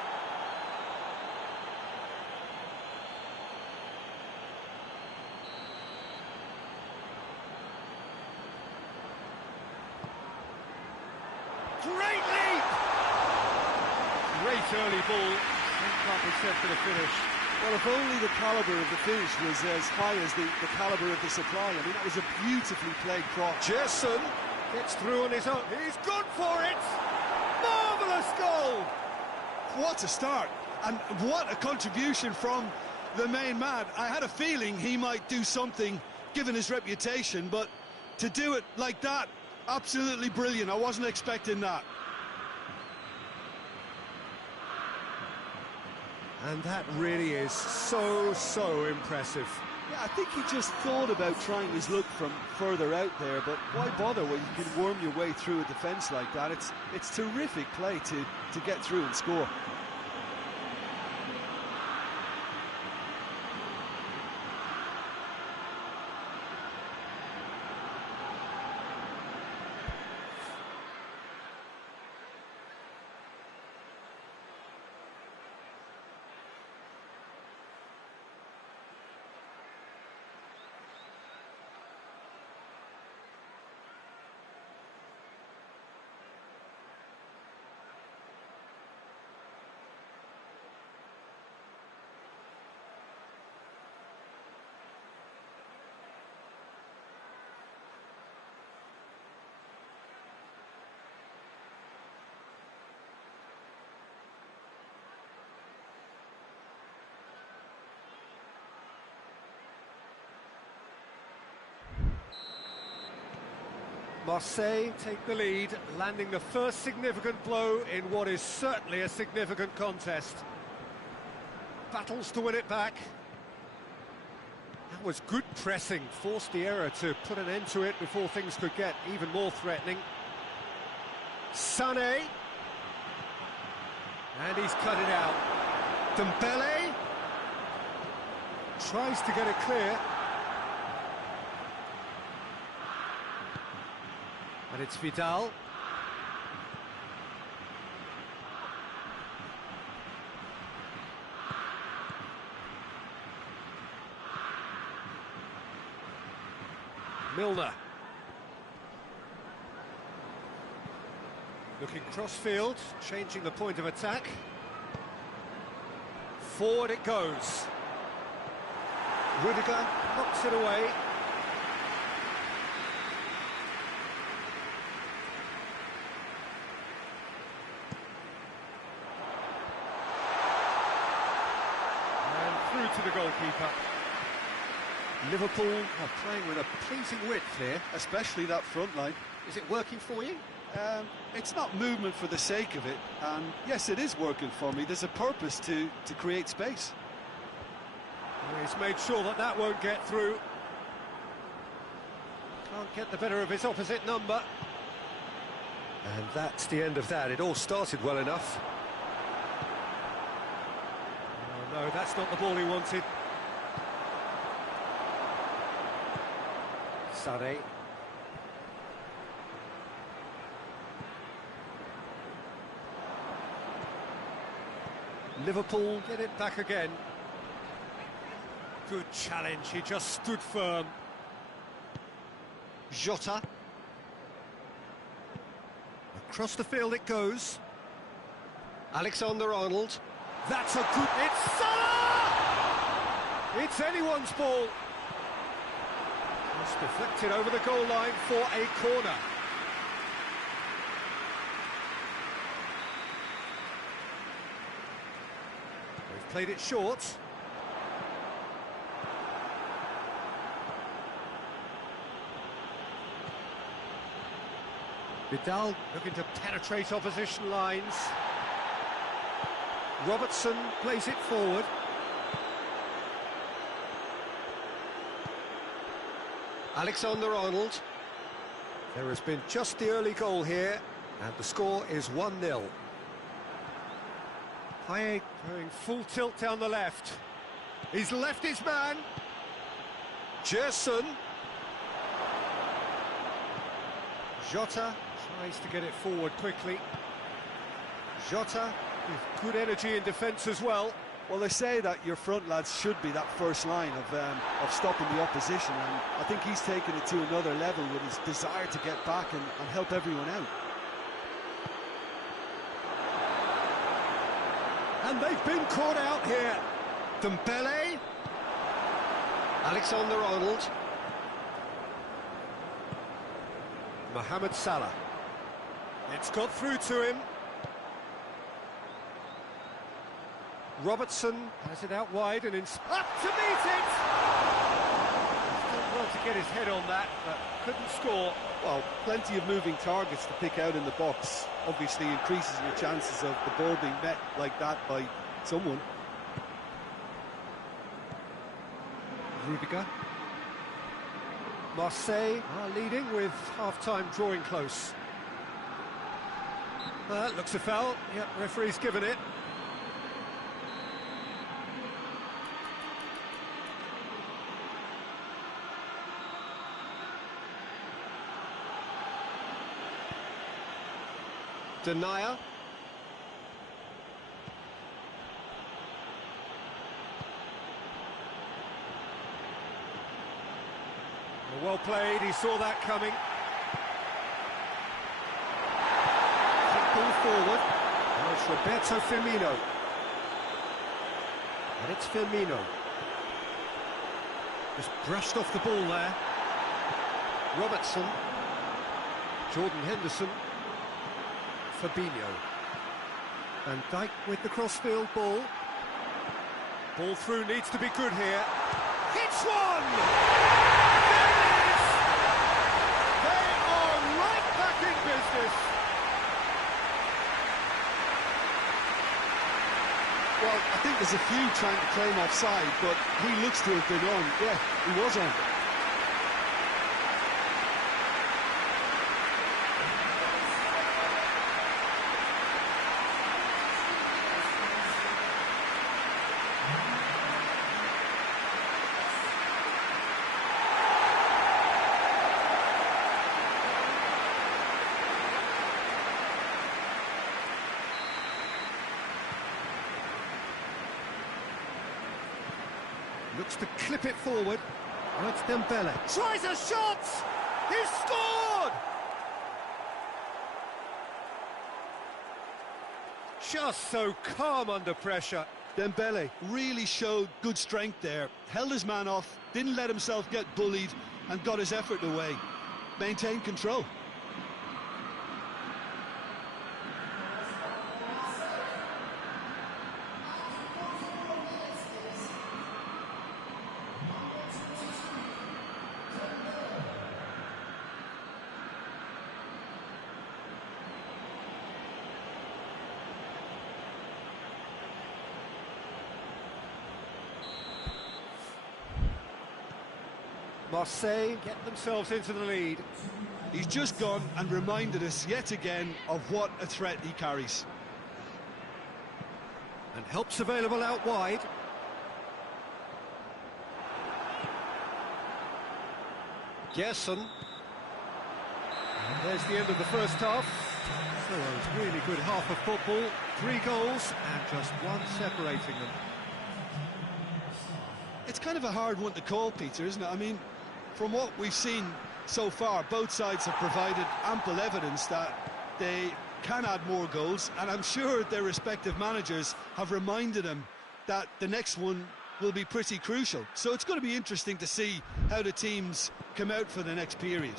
Great leap! Great early ball. Can't be said for the finish. Well, if only the calibre of the finish was as high as the calibre of the supply. I mean, that was a beautifully played cross. Gerson gets through on his own. He's gone for it! Marvellous goal! What a start, and what a contribution from the main man. I had a feeling he might do something, given his reputation, but to do it like that, absolutely brilliant. I wasn't expecting that. And that really is so impressive. Yeah, I think he just thought about trying his luck from further out there, but why bother when you can worm your way through a defence like that? It's terrific play to get through and score. Marseille take the lead, landing the first significant blow in what is certainly a significant contest. Battles to win it back. That was good pressing, forced the error to put an end to it before things could get even more threatening. Sané. And he's cut it out. Dembele tries to get it clear. And it's Vidal. Milner. Looking cross-field, changing the point of attack. Forward it goes. Rudiger knocks it away. To the goalkeeper. Liverpool are playing with a pleasing width here, Especially that front line. Is it working for you? It's not movement for the sake of it, and yes, it is working for me. There's a purpose to create space. He's made sure that that won't get through. Can't get the better of his opposite number. And that's the end of that. It all started well enough. No, that's not the ball he wanted. Sané. Liverpool get it back again. Good challenge, he just stood firm. Jota. Across the field it goes. Alexander-Arnold. That's a good... It's Salah! It's anyone's ball. Just deflected over the goal line for a corner. They've played it short. Vidal looking to penetrate opposition lines. Robertson plays it forward. Alexander-Arnold. There has been just the early goal here, and the score is 1-0. Liague going full tilt down the left. He's left his man. Gerson. Jota tries to get it forward quickly. Jota with good energy in defence as well. Well, they say that your front lads should be that first line of stopping the opposition, and I think he's taken it to another level with his desire to get back and help everyone out. And they've been caught out here. Dembele. Alexander-Arnold. Mohamed Salah. It's got through to him. Robertson has it out wide and up to meet it! He's done well to get his head on that, but couldn't score. Well, plenty of moving targets to pick out in the box. Obviously increases your chances of the ball being met like that by someone. Rudiger. Marseille are leading with half-time drawing close. Looks a foul. Yep, referee's given it. Denier. Well played, he saw that coming. Ball forward. Now it's Roberto Firmino. And it's Firmino. Just brushed off the ball there. Robertson. Jordan Henderson. Fabinho. Van Dijk with the crossfield ball. Ball through needs to be good here. Hits one! There it is! They are right back in business. Well, I think there's a few trying to claim offside, but he looks to have been on. Yeah, he was on. Looks to clip it forward. Oh, it's Dembele. Tries a shot! He's scored! Just so calm under pressure. Dembele really showed good strength there. Held his man off, didn't let himself get bullied, and got his effort away. Maintained control. Marseille get themselves into the lead. He's just gone and reminded us yet again of what a threat he carries. And help's available out wide. Gerson. And there's the end of the first half. So it was a really good half of football. 3 goals and just one separating them. It's kind of a hard one to call, Peter, isn't it? I mean, from what we've seen so far, both sides have provided ample evidence that they can add more goals, and I'm sure their respective managers have reminded them that the next one will be pretty crucial. So it's going to be interesting to see how the teams come out for the next period.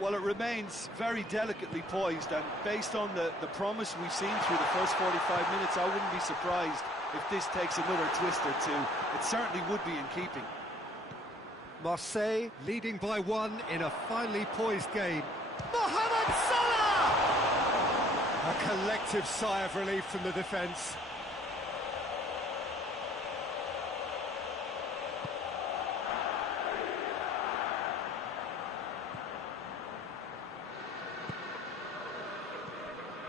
Well, it remains very delicately poised, and based on the promise we've seen through the first 45 minutes, I wouldn't be surprised if this takes another twist or two. It certainly would be in keeping. Marseille leading by 1 in a finely poised game. Mohamed Salah! A collective sigh of relief from the defence.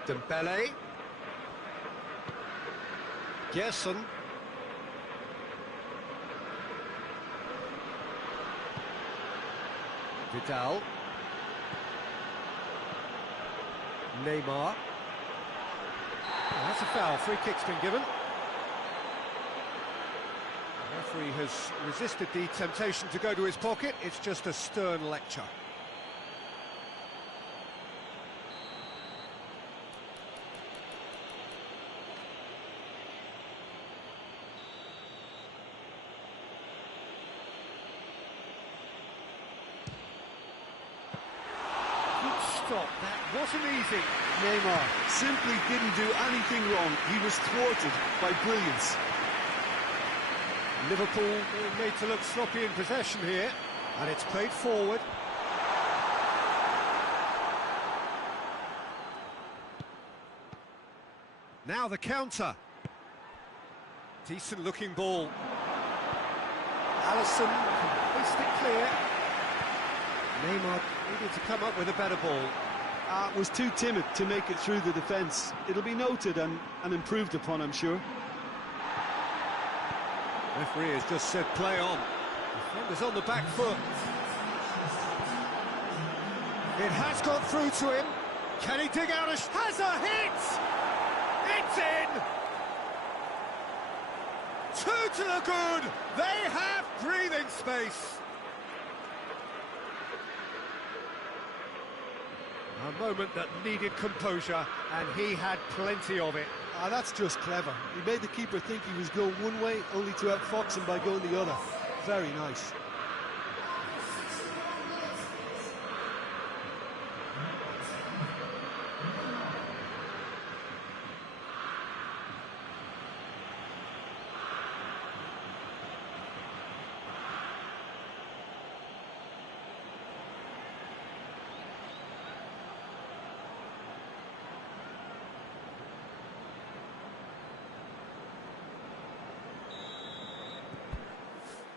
Dembele. Gerson. Vidal. Neymar. Oh, that's a foul. Free kick's been given. The referee has resisted the temptation to go to his pocket. It's just a stern lecture. Stop. That wasn't easy. Neymar simply didn't do anything wrong. He was thwarted by brilliance. Liverpool made to look sloppy in possession here, and it's played forward. Now the counter. Decent looking ball. Alisson can hoist it clear. Neymar needed to come up with a better ball. Was too timid to make it through the defence. It'll be noted and improved upon, I'm sure. Referee has just said play on. Defender's on the back foot. It has got through to him. Can he dig out has a hit! It's in! Two to the good! They have breathing space. A moment that needed composure, and he had plenty of it. That's just clever. He made the keeper think he was going one way, only to outfox him by going the other. Very nice.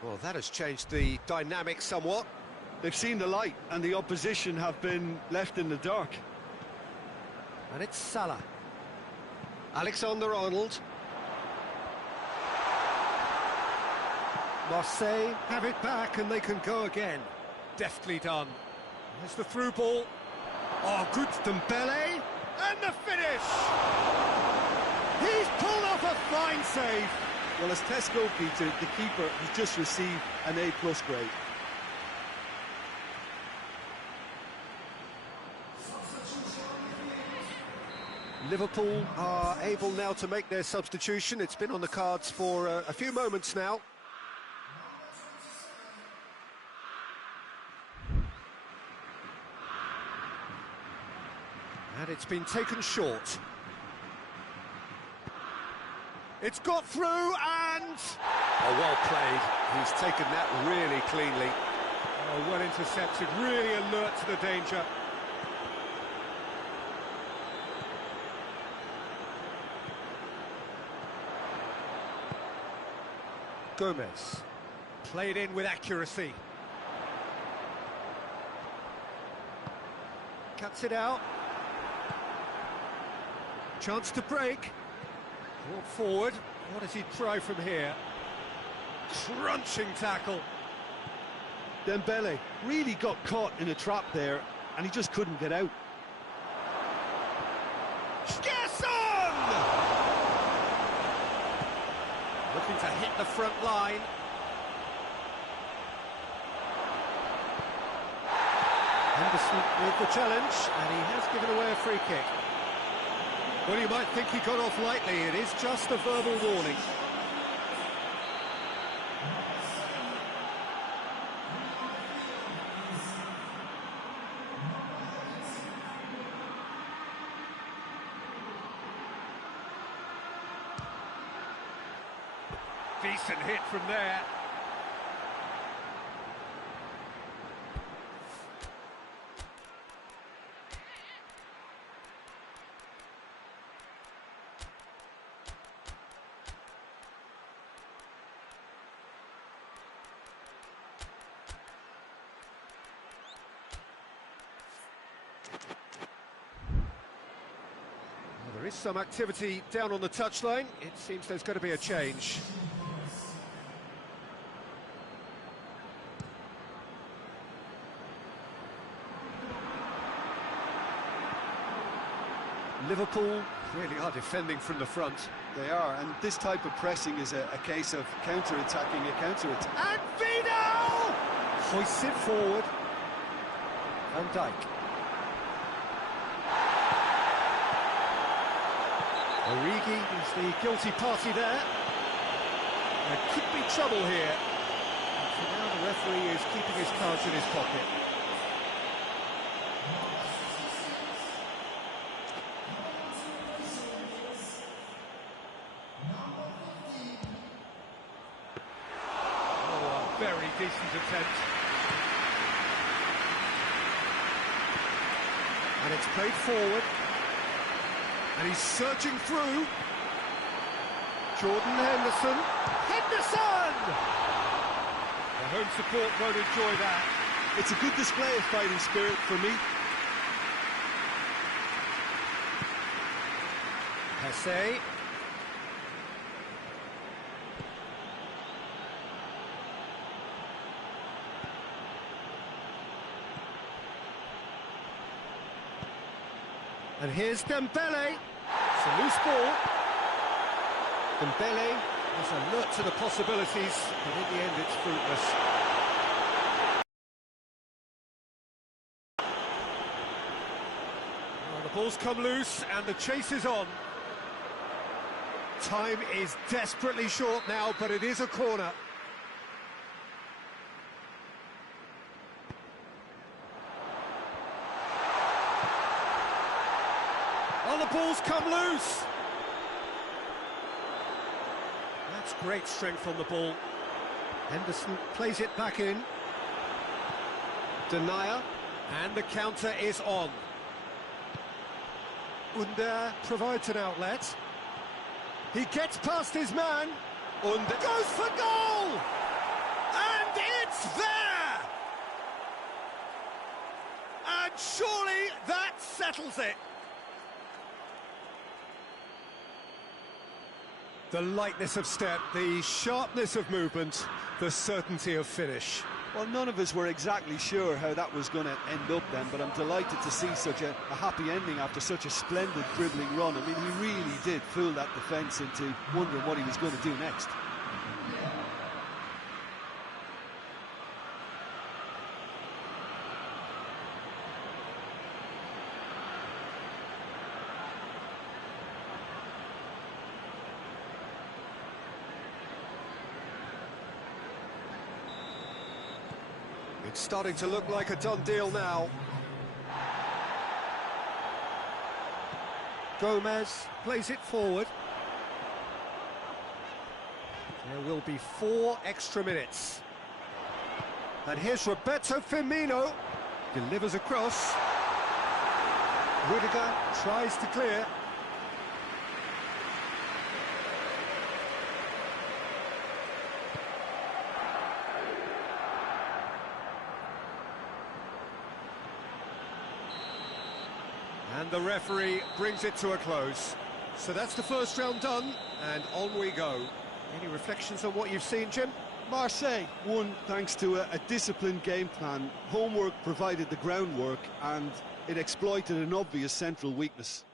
Well, that has changed the dynamic somewhat. They've seen the light, and the opposition have been left in the dark. And it's Salah. Alexander-Arnold. Marseille have it back, and they can go again. Deftly done. There's the through ball. Oh, good Dembele. And the finish! He's pulled off a fine save. Well, as Tesco Peter, the keeper has just received an A+ grade. Liverpool are able now to make their substitution. It's been on the cards for a few moments now. And it's been taken short. It's got through and... Oh, well played. He's taken that really cleanly. Oh, well intercepted, really alert to the danger. Gomez. Played in with accuracy. Cuts it out. Chance to break. Brought forward. What does he try from here? Crunching tackle. Dembele really got caught in a trap there, and he just couldn't get out. Gerson! Looking to hit the front line. Henderson with the challenge, and he has given away a free kick. Well, you might think he got off lightly. It is just a verbal warning. Decent hit from there. There is some activity down on the touchline. It seems there's going to be a change. Liverpool really are defending from the front. They are, and this type of pressing is a case of counter-attacking a counter-attack. And Vino! Hoists it forward. Van Dijk. Origi is the guilty party there. There could be trouble here. So now the referee is keeping his cards in his pocket. Oh, a very decent attempt. And it's played forward. And he's searching through. Jordan Henderson. Henderson! The home support won't enjoy that. It's a good display of fighting spirit for me. Hesse. And here's Dembele. It's a loose ball. Dembele is alert to the possibilities, but in the end it's fruitless. Well, the ball's come loose and the chase is on. Time is desperately short now, but it is a corner. Oh, the ball's come loose! That's great strength on the ball. Henderson plays it back in. Denier, and the counter is on. Under provides an outlet. He gets past his man. Under goes for goal! And it's there! And surely that settles it. The lightness of step, the sharpness of movement, the certainty of finish. Well, none of us were exactly sure how that was going to end up then, but I'm delighted to see such a happy ending after such a splendid dribbling run. I mean, he really did fool that defence into wondering what he was going to do next. It's starting to look like a done deal now. Gomez plays it forward. There will be 4 extra minutes. And here's Roberto Firmino. Delivers across. Rudiger tries to clear. And the referee brings it to a close. So that's the first round done, and on we go. Any reflections on what you've seen, Jim? Marseille won thanks to a disciplined game plan. Homework provided the groundwork, and it exploited an obvious central weakness.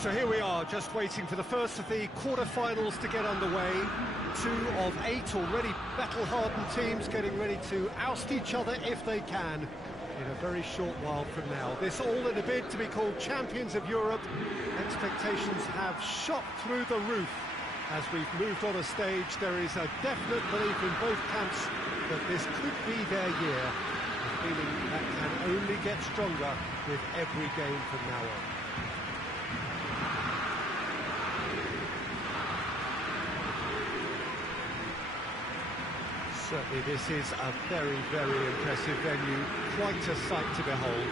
So here we are, just waiting for the first of the quarter-finals to get underway. 2 of 8 already battle-hardened teams getting ready to oust each other if they can in a very short while from now. This all in a bid to be called champions of Europe. Expectations have shot through the roof. As we've moved on a stage, there is a definite belief in both camps that this could be their year. A feeling that can only get stronger with every game from now on. Certainly this is a very, very impressive venue, quite a sight to behold.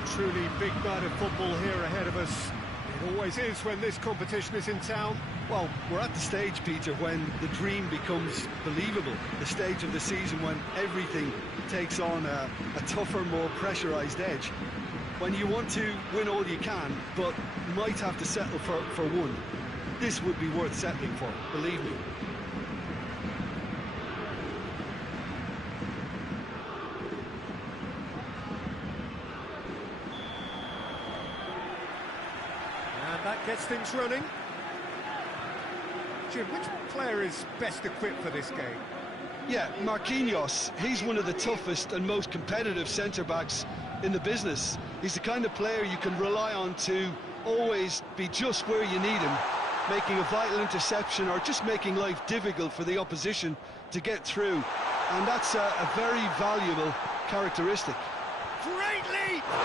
A truly big night of football here ahead of us. It always is when this competition is in town. Well, we're at the stage, Peter, when the dream becomes believable. The stage of the season when everything takes on a tougher, more pressurised edge. When you want to win all you can, but might have to settle for one. This would be worth settling for, believe me. And that gets things running. Jim, which player is best equipped for this game? Yeah, Marquinhos. He's one of the toughest and most competitive centre-backs in the business. He's the kind of player you can rely on to always be just where you need him, making a vital interception or just making life difficult for the opposition to get through. And that's a very valuable characteristic. Great leap! Goal!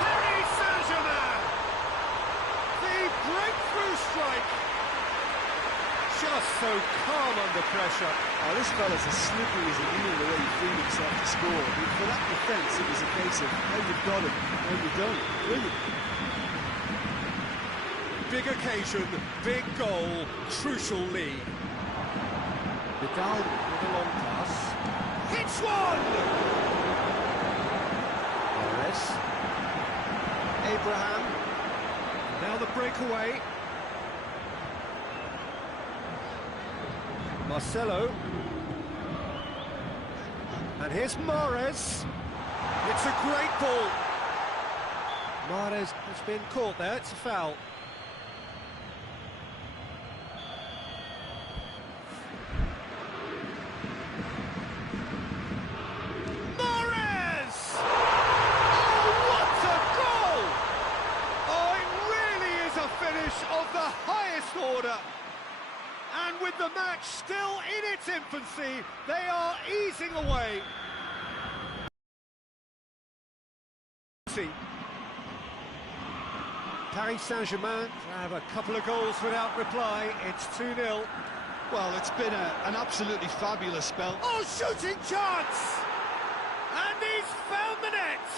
Paris Saint-Germain! The breakthrough strike! Just so calm under pressure. Oh, this fella's as slippery as a needle the way he freed himself to score. I mean, for that defence, it was a case of how you've got it, how you don't. Brilliant. Big occasion, big goal, crucial lead. Vidal with a long pass. Hits one! Morris. Abraham. Now the breakaway. Marcelo. And here's Mahrez. It's a great ball. Mahrez has been caught there, it's a foul. Mahrez! Oh, what a goal! Oh, it really is a finish of the highest order. And with the match still in its infancy, they are easing away. Paris Saint-Germain have a couple of goals without reply. It's 2-0. Well, it's been an absolutely fabulous spell. Oh, shooting chance! And he's found the net!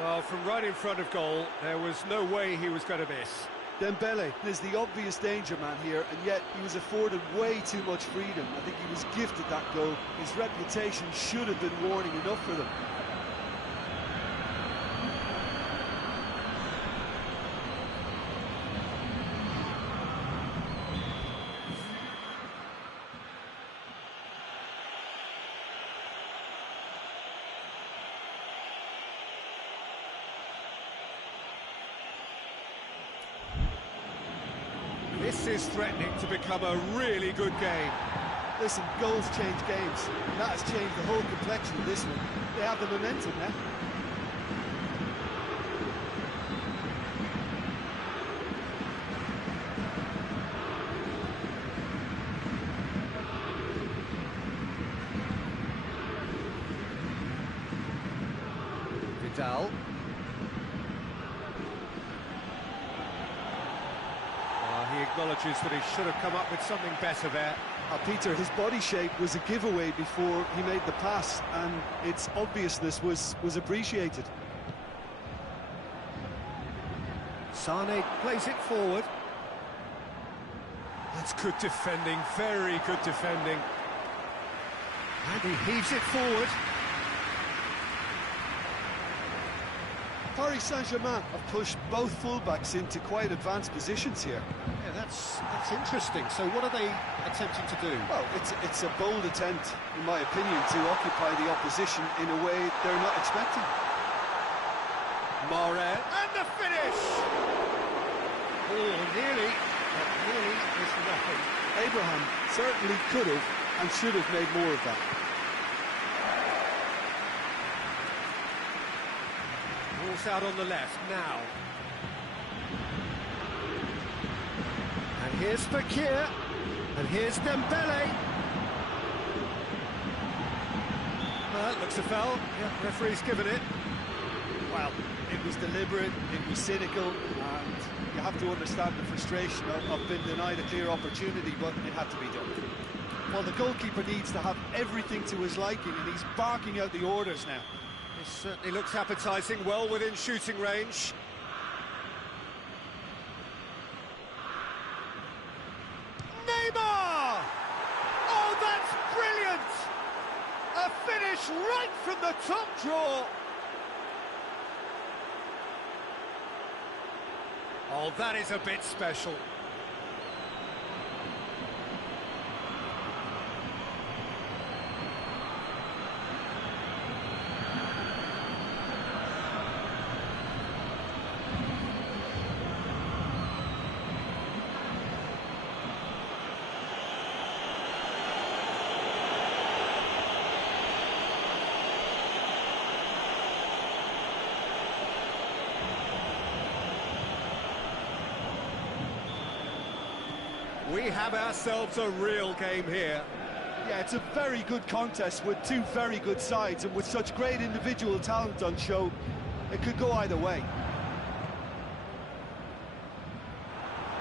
Well, from right in front of goal, there was no way he was going to miss. Dembele is the obvious danger man here, and yet he was afforded way too much freedom. I think he was gifted that goal. His reputation should have been warning enough for them. This is threatening to become a really good game. Listen, goals change games. That has changed the whole complexion of this one. They have the momentum now. Vidal. He acknowledges that he should have come up with something better there. Peter, his body shape was a giveaway before he made the pass, and its obviousness was appreciated. Sane plays it forward. That's good defending, very good defending. And he heaves it forward. Paris Saint-Germain have pushed both fullbacks into quite advanced positions here. Yeah, that's interesting. So what are they attempting to do? Well, it's a bold attempt, in my opinion, to occupy the opposition in a way they're not expecting. Marais, and the finish! Oh, nearly, but nearly is nothing. Abraham certainly could have and should have made more of that. Ball's out on the left now. And here's Fekir. And here's Dembele. That looks a foul. Yeah, referee's given it. Well, it was deliberate, it was cynical, and you have to understand the frustration of being denied a clear opportunity, but it had to be done. Well, the goalkeeper needs to have everything to his liking, and he's barking out the orders now. This certainly looks appetising, well within shooting range. Neymar! Oh, that's brilliant! A finish right from the top draw. Oh, that is a bit special. We have ourselves a real game here. Yeah, it's a very good contest with two very good sides, and with such great individual talent on show, it could go either way.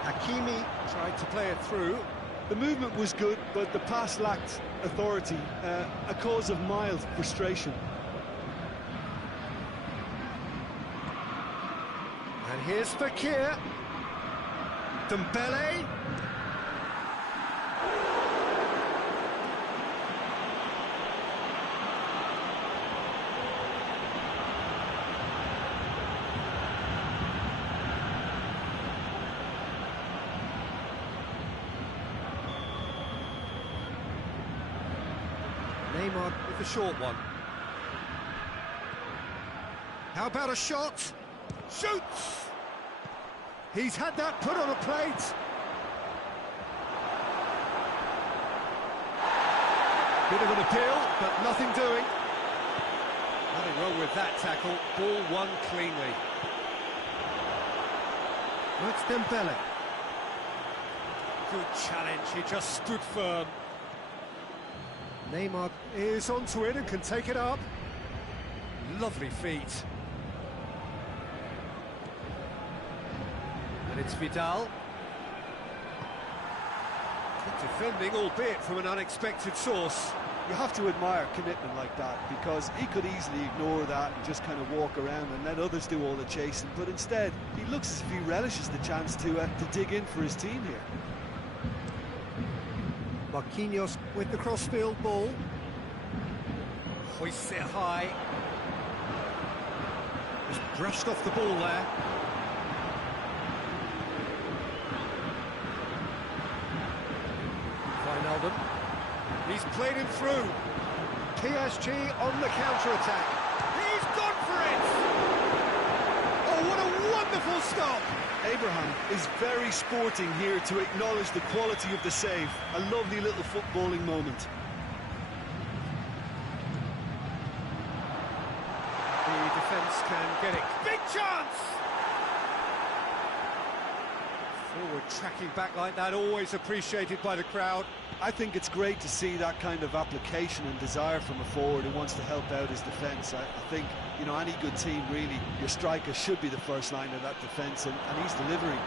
Hakimi tried to play it through. The movement was good, but the pass lacked authority, a cause of mild frustration. And here's Fekir. Dembele. Neymar with the short one. How about a shot? Shoots! He's had that put on a plate. Bit of an appeal, but nothing doing. Nothing wrong with that tackle. Ball won cleanly. That's Dembele. Good challenge, he just stood firm. Neymar is onto it and can take it up. Lovely feet. And it's Vidal. Good defending, albeit from an unexpected source. You have to admire commitment like that, because he could easily ignore that and just kind of walk around and let others do all the chasing, but instead he looks as if he relishes the chance to dig in for his team here. Marquinhos with the crossfield ball. Hoists it high. Just brushed off the ball there. Wijnaldum. He's played him through. PSG on the counter-attack. He's gone for it! Oh, what a wonderful stop! Abraham is very sporting here to acknowledge the quality of the save. A lovely little footballing moment. The defence can get it. Big chance! Forward tracking back like that, always appreciated by the crowd. I think it's great to see that kind of application and desire from a forward who wants to help out his defence. I think, you know, any good team, really, your striker should be the first line of that defence, and he's delivering.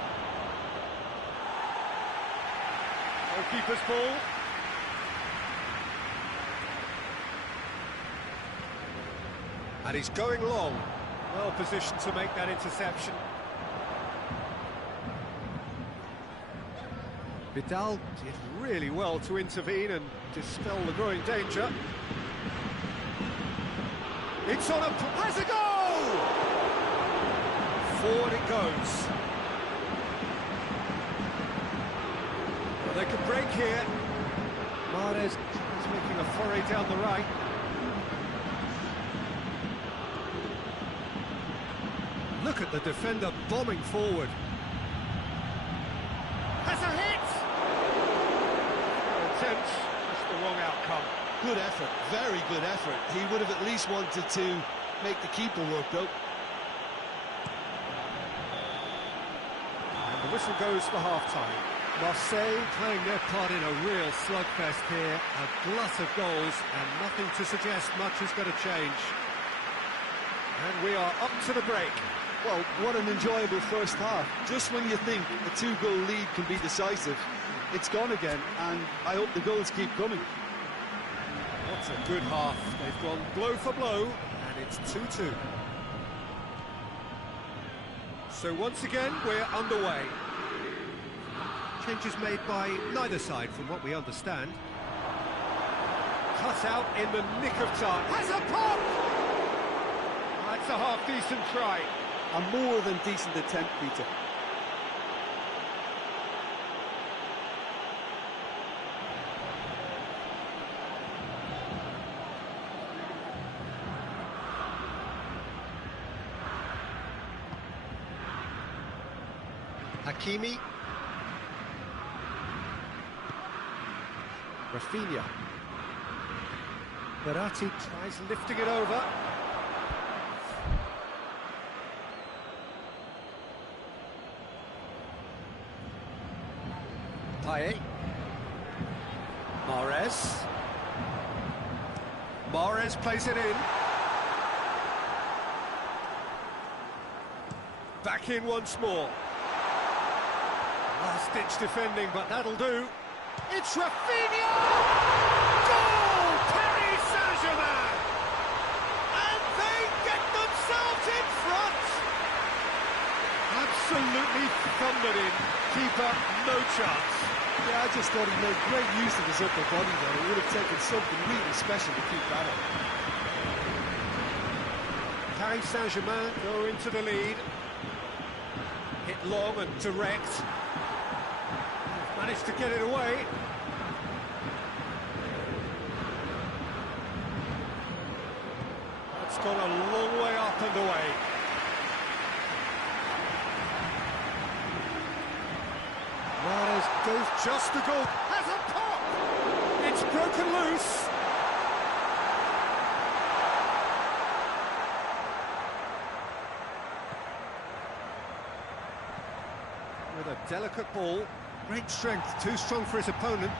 Goalkeeper's ball. And he's going long. Well positioned to make that interception. Vidal did really well to intervene and dispel the growing danger. It's on a... has a goal! Forward it goes. Well, they could break here. Mahrez is making a foray down the right. Look at the defender bombing forward. Has a hit! Attempt, just the wrong outcome. Good effort, very good effort. He would have at least wanted to make the keeper work, though. And the whistle goes for half-time. Marseille playing their part in a real slugfest here. A glut of goals and nothing to suggest much is going to change. And we are up to the break. Well, what an enjoyable first half. Just when you think a two-goal lead can be decisive, it's gone again, and I hope the goals keep coming. What a good half. They've gone blow for blow, and it's 2-2. So once again, we're underway. Changes made by neither side, from what we understand. Cut out in the nick of time. Has a pop! That's a half-decent try. A more than decent attempt, Peter. Hakimi. Rafinha. Verratti tries lifting it over. Payet. Mahrez. Mahrez plays it in. Back in once more. Last-ditch defending, but that'll do. It's Rafinha! Goal! Paris Saint-Germain! And they get themselves in front! Absolutely thundered in. Keeper, no chance. Yeah, I just thought he made great use of his upper body there. It would have taken something really special to keep that up. Paris Saint-Germain go into the lead. Hit long and direct. Managed to get it away. That's gone a long way up and away. Mahrez goes just the goal. Has a pop! It's broken loose. With a delicate ball. Great strength, too strong for his opponent.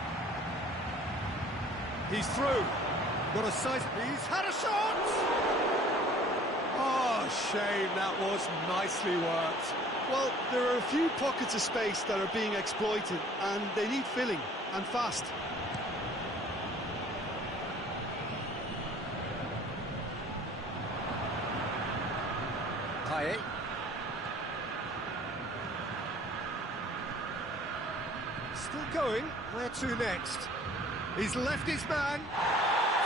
He's through. What a size. He's had a shot! Oh, shame, that was nicely worked. Well, there are a few pockets of space that are being exploited, and they need filling, and fast. Payet. Still going. Where to next? He's left his man.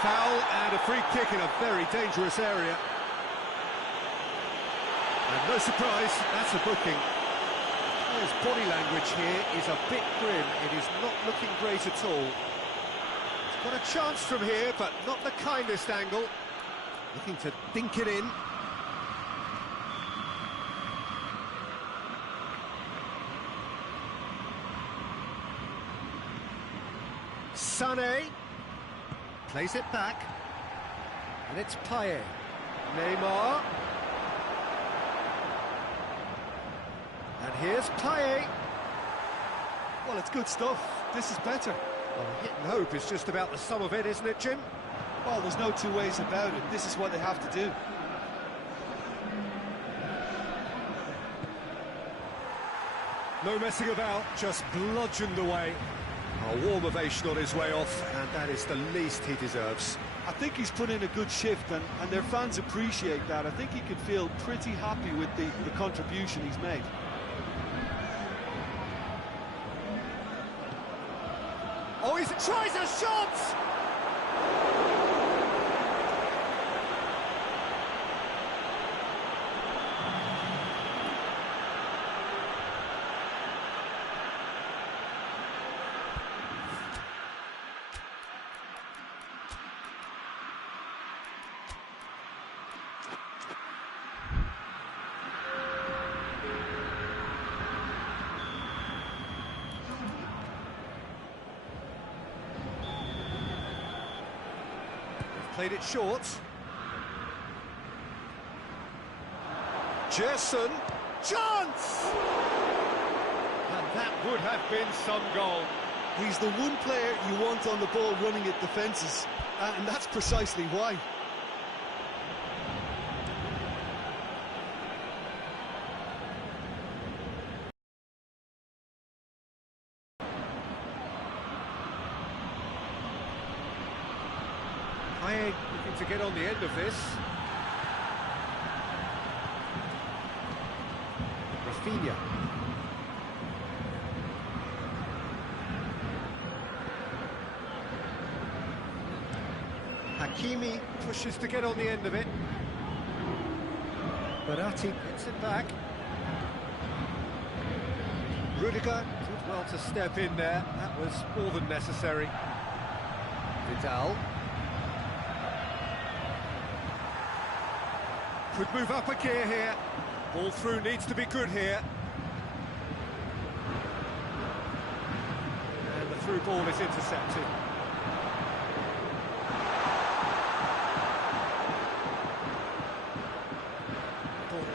Foul and a free kick in a very dangerous area. And no surprise, that's a booking. His body language here is a bit grim. It is not looking great at all. He's got a chance from here, but not the kindest angle. Looking to dink it in. Sané plays it back, and it's Payet. Neymar. And here's Payet. Well, it's good stuff. This is better. Well, hit and hope is just about the sum of it, isn't it, Jim? Well, there's no two ways about it. This is what they have to do. No messing about, just bludgeoned away. A warm ovation on his way off, and that is the least he deserves. I think he's put in a good shift, and their fans appreciate that. I think he can feel pretty happy with the contribution he's made. Oh, he tries a shot! Played it short. Gerson. Chance! And that would have been some goal. He's the one player you want on the ball running at defences, and that's precisely why. Liague looking to get on the end of this. Rafinha. Hakimi pushes to get on the end of it. Barati gets it back. Rudiger did well to step in there. That was more than necessary. Vidal. Could move up a gear here. Ball through needs to be good here. And the through ball is intercepted.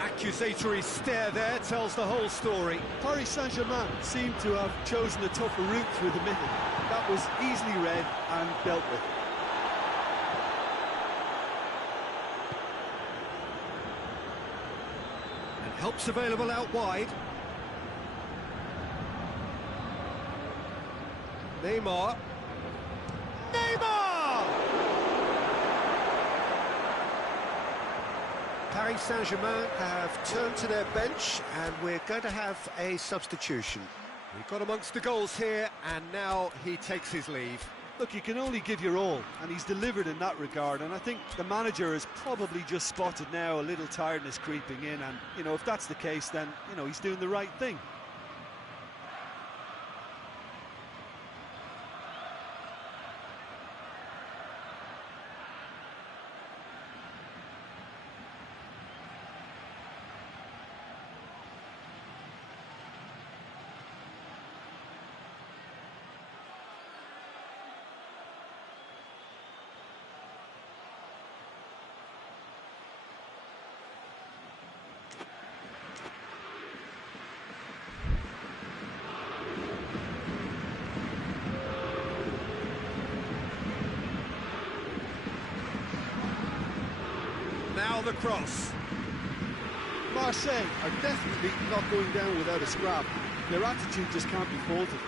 Accusatory stare there tells the whole story. Paris Saint-Germain seemed to have chosen a tougher route through the middle. That was easily read and dealt with. And help's available out wide. Neymar. Paris Saint-Germain have turned to their bench, and we're going to have a substitution. He got amongst the goals here, and now he takes his leave. Look, you can only give your all, and he's delivered in that regard, and I think the manager has probably just spotted now a little tiredness creeping in, and, you know, if that's the case, then, you know, he's doing the right thing. Now the cross. Marseille are definitely not going down without a scrap. Their attitude just can't be faulted.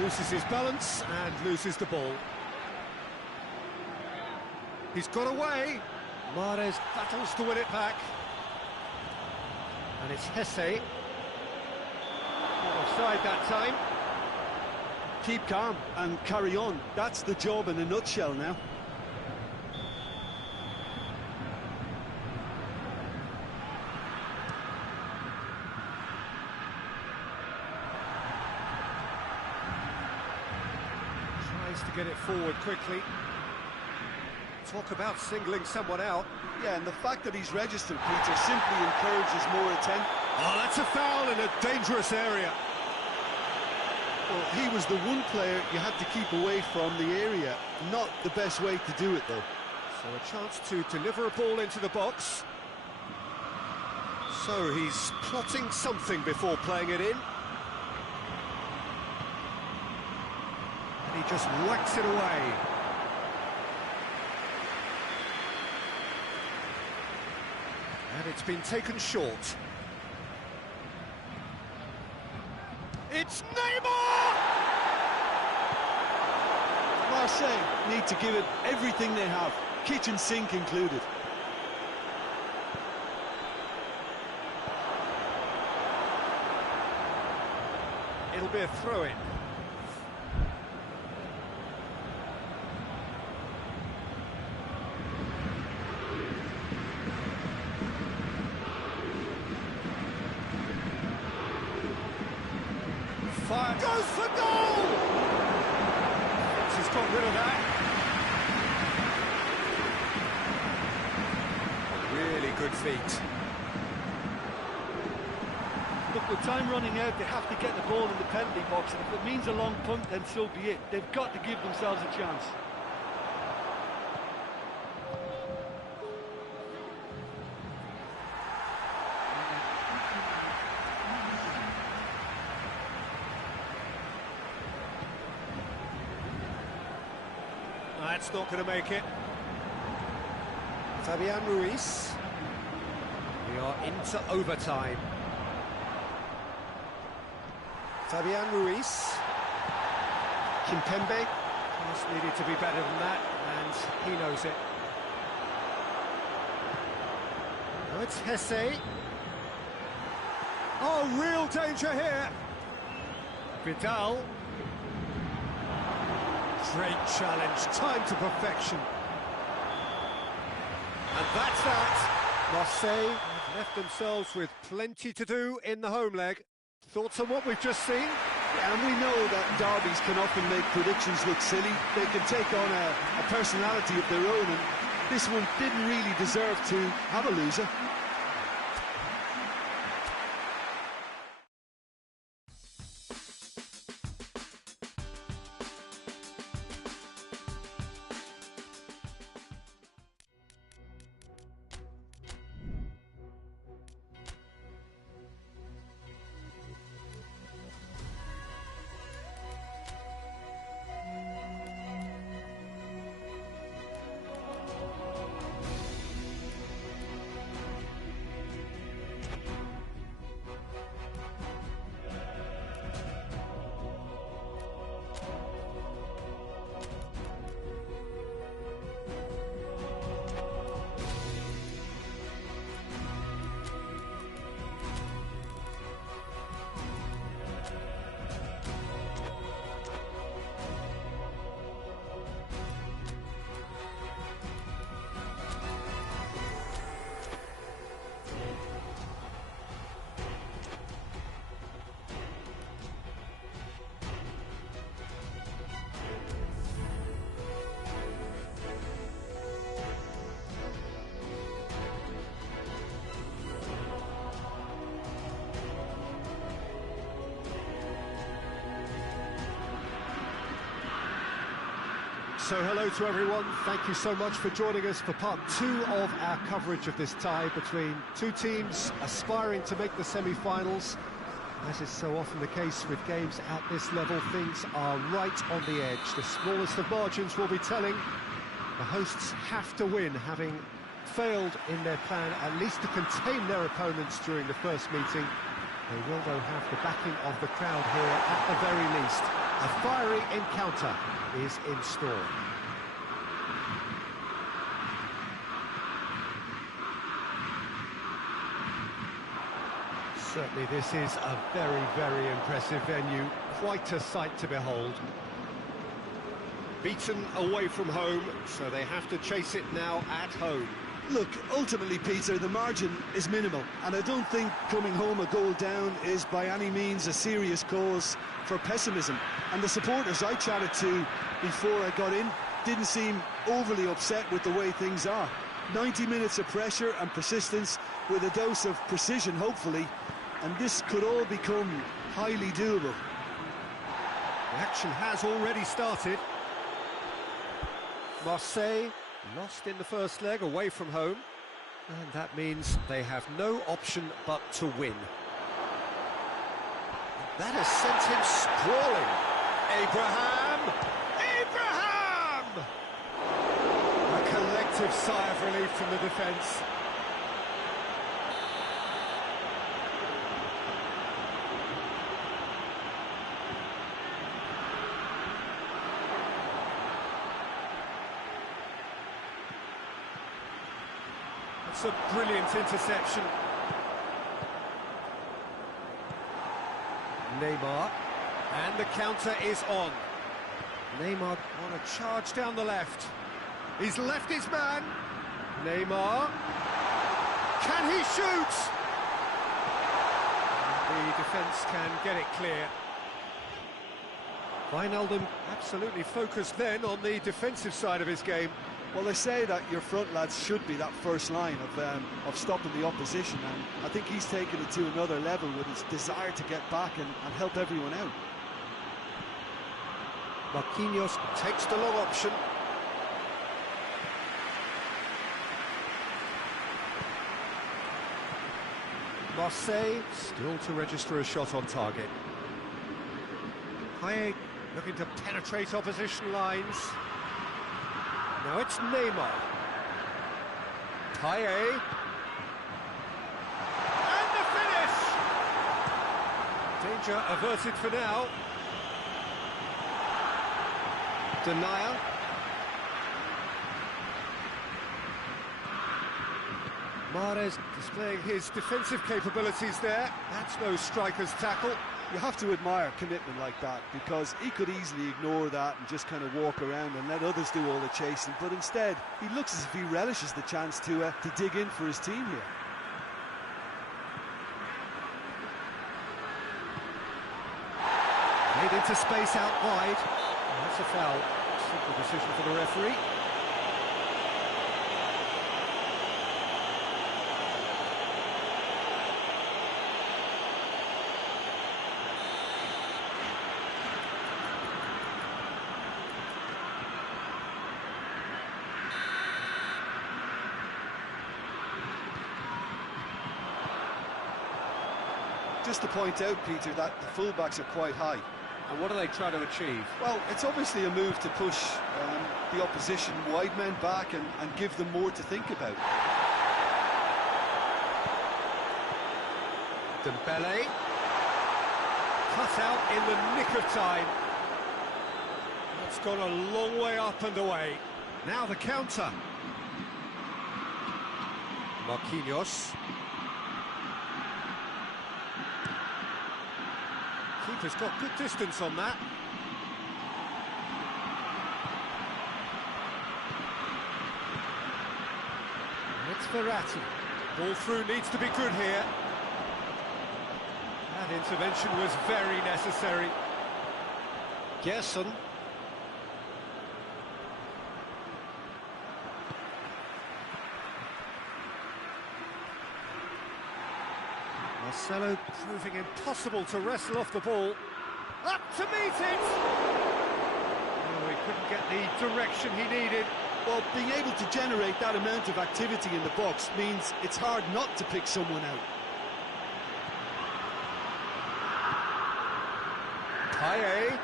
Loses his balance and loses the ball. He's got away. Mahrez battles to win it back. And it's Hesse. Not offside that time. Keep calm and carry on. That's the job in a nutshell now. Tries to get it forward quickly. Talk about singling someone out. Yeah, and the fact that he's registered, Peter, simply encourages more attempt. Oh, that's a foul in a dangerous area. Well, he was the one player you had to keep away from the area. Not the best way to do it, though. So a chance to deliver a ball into the box. So he's plotting something before playing it in. And he just whacks it away. And it's been taken short. It's Neymar! Marseille need to give it everything they have, kitchen sink included. It'll be a throw-in. Fire goes for goal! He's got rid of that. Really good feet. Look, with time running out, they have to get the ball in the penalty box, and if it means a long punt, then so be it. They've got to give themselves a chance. That's not going to make it. Fabian Ruiz. We are into overtime. Fabian Ruiz. Kimpembe. Just needed to be better than that, and he knows it. Now it's Hesse. Oh, real danger here. Vidal. Great challenge, time to perfection. And that's that. Marseille have left themselves with plenty to do in the home leg. Thoughts on what we've just seen? Yeah, and we know that derbies can often make predictions look silly. They can take on a personality of their own, and this one didn't really deserve to have a loser. So hello to everyone, thank you so much for joining us for part 2 of our coverage of this tie between two teams aspiring to make the semi-finals. As is so often the case with games at this level, things are right on the edge. The smallest of margins will be telling. The hosts have to win, having failed in their plan at least to contain their opponents during the first meeting. They will, though, have the backing of the crowd here at the very least. A fiery encounter is in store. Certainly this is a very, very impressive venue. Quite a sight to behold. Beaten away from home, so they have to chase it now at home. Look, ultimately, Peter, the margin is minimal, and I don't think coming home a goal down is by any means a serious cause for pessimism. And the supporters I chatted to before I got in didn't seem overly upset with the way things are. 90 minutes of pressure and persistence with a dose of precision, hopefully, and this could all become highly doable. The action has already started. Marseille lost in the first leg away from home, and that means they have no option but to win. That has sent him sprawling. Abraham! A collective sigh of relief from the defence. It's a brilliant interception. Neymar, and the counter is on. Neymar on a charge down the left. He's left his man. Neymar. Can he shoot? The defence can get it clear. Wijnaldum absolutely focused then on the defensive side of his game. Well, they say that your front lads should be that first line of stopping the opposition, and I think he's taken it to another level with his desire to get back and help everyone out. Marquinhos takes the long option. Marseille still to register a shot on target. Liague looking to penetrate opposition lines. Now it's Neymar. Liague. And the finish! Danger averted for now. Denial. Mahrez displaying his defensive capabilities there. That's no striker's tackle. You have to admire commitment like that, because he could easily ignore that and just kind of walk around and let others do all the chasing, but instead he looks as if he relishes the chance to dig in for his team here. Made into space out wide. And that's a foul. Simple decision for the referee. Just to point out, Peter, that the fullbacks are quite high. And what are they trying to achieve? Well, it's obviously a move to push the opposition wide men back and give them more to think about. Dembele. Cut out in the nick of time. That's gone a long way up and away. Now the counter. Marquinhos. Keeper's got good distance on that. It's Verratti. Ball through needs to be good here. That intervention was very necessary. Gerson. Marcelo proving impossible to wrestle off the ball. Up to meet it! Oh, he couldn't get the direction he needed. Well, being able to generate that amount of activity in the box means it's hard not to pick someone out. Liague.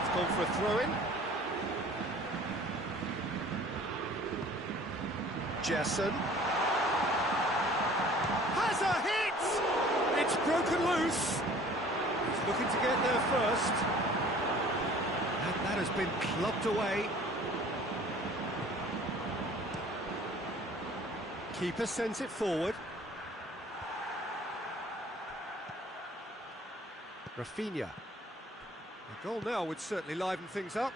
It's gone for a throw-in. Gerson. Has a hit! It's broken loose. He's looking to get there first. And that has been clubbed away. Keeper sends it forward. Rafinha. A goal now would certainly liven things up.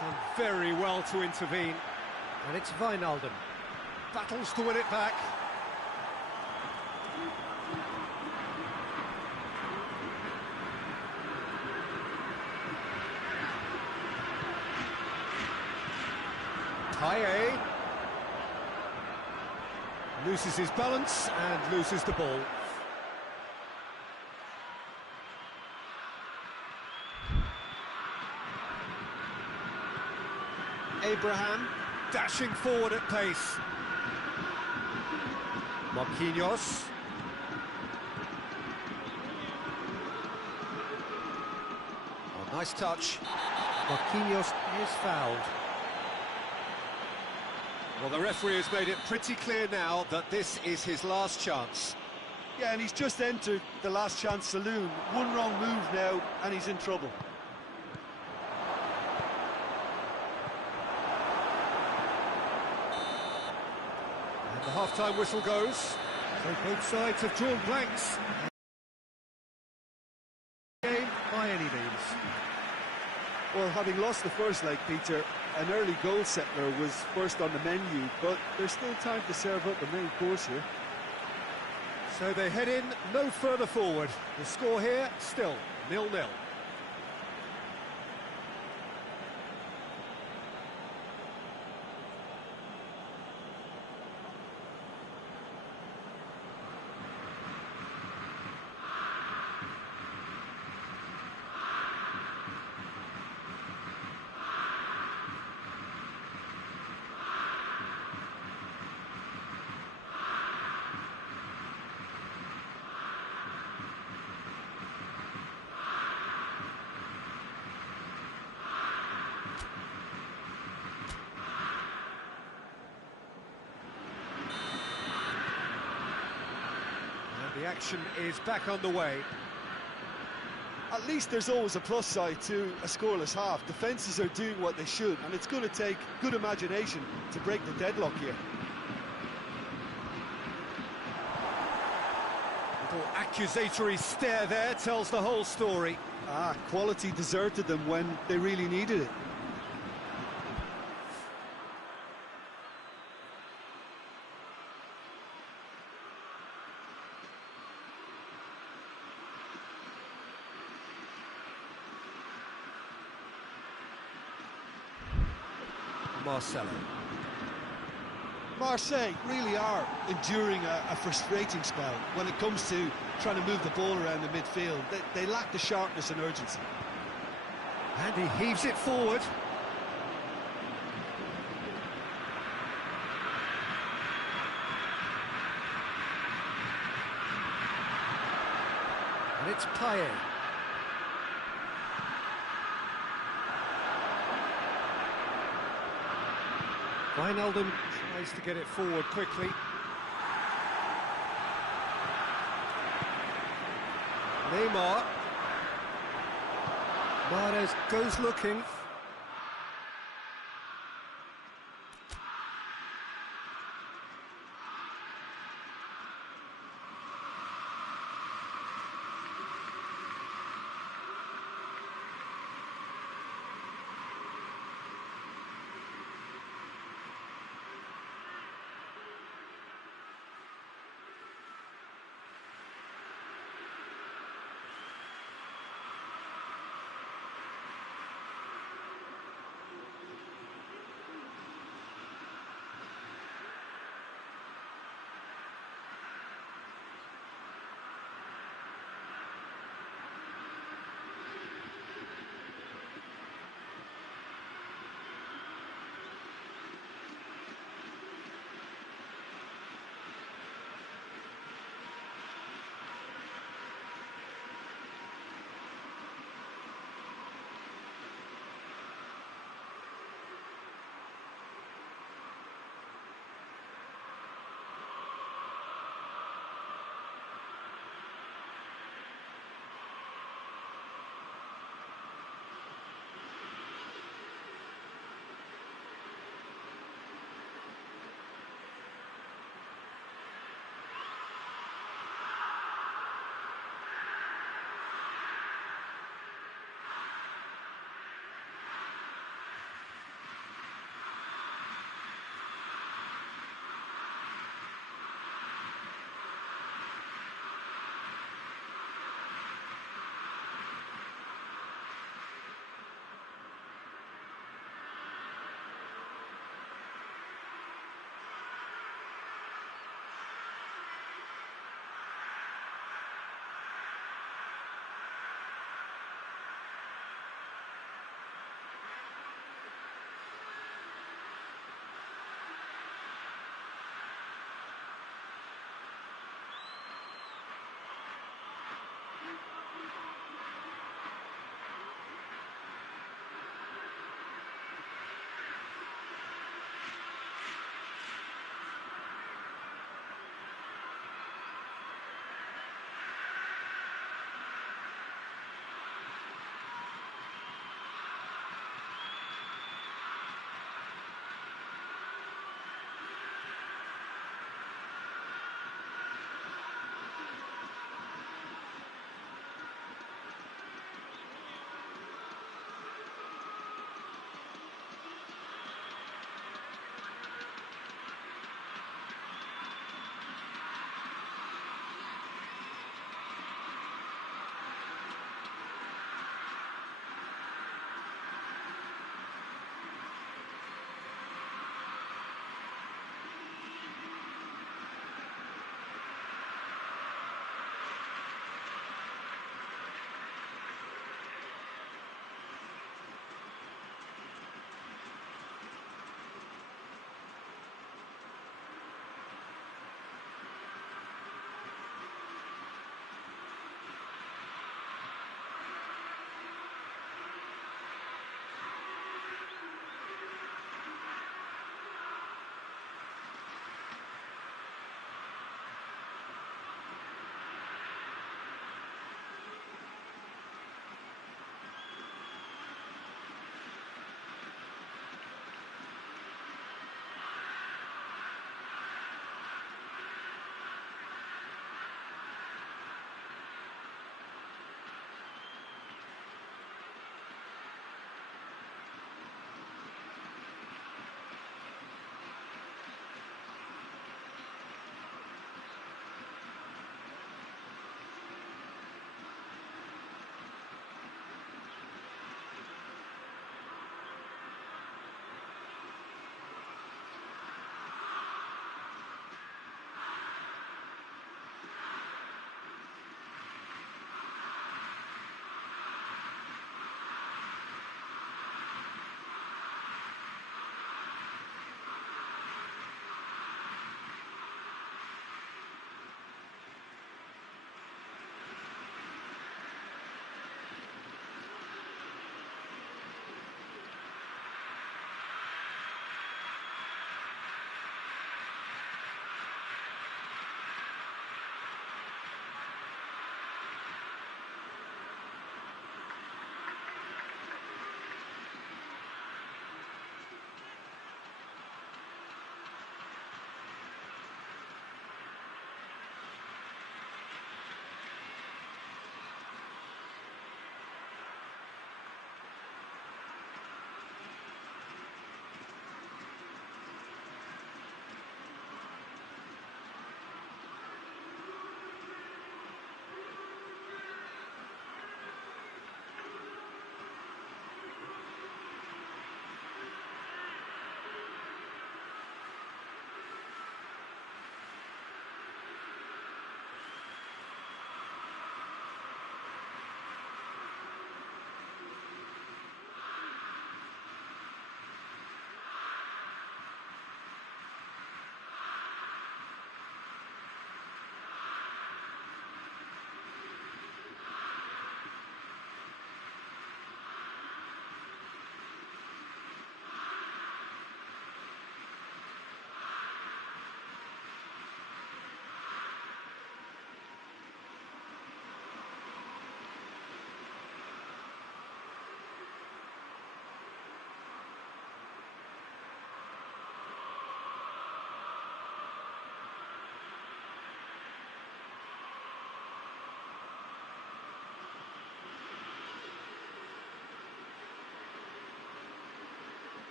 Done very well to intervene. And it's Wijnaldum. Battles to win it back. Liague. Loses his balance and loses the ball. Abraham dashing forward at pace. Marquinhos. Oh, nice touch. Marquinhos is fouled. Well, the referee has made it pretty clear now that this is his last chance. Yeah, and he's just entered the last chance saloon. One wrong move now, and he's in trouble. And the half-time whistle goes. So both sides have drawn blanks. Game by any means. Well, having lost the first leg, Peter, an early goal settler was first on the menu, but there's still time to serve up the main course here. So they head in no further forward. The score here, still 0-0. The action is back on the way. At least there's always a plus side to a scoreless half. Defences are doing what they should, and it's going to take good imagination to break the deadlock here. Little accusatory stare there tells the whole story. Quality deserted them when they really needed it. Marseille really are enduring a frustrating spell when it comes to trying to move the ball around the midfield. They lack the sharpness and urgency. And he heaves it forward. And it's Payet. Wijnaldum tries to get it forward quickly. Neymar. Mahrez goes looking.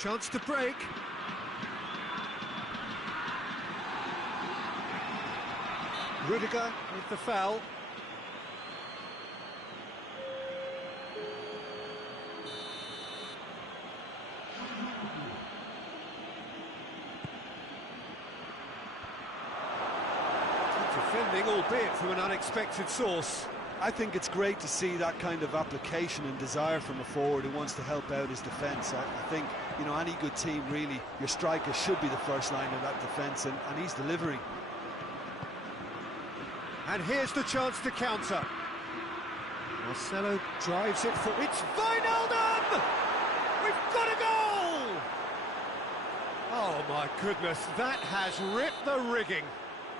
Chance to break. Rudiger with the foul. Defending, albeit from an unexpected source. I think it's great to see that kind of application and desire from a forward who wants to help out his defence. I think, you know, any good team, really, your striker should be the first line of that defence, and he's delivering. And here's the chance to counter. Marcelo drives it for... It's Wijnaldum! We've got a goal! Oh, my goodness, that has ripped the rigging.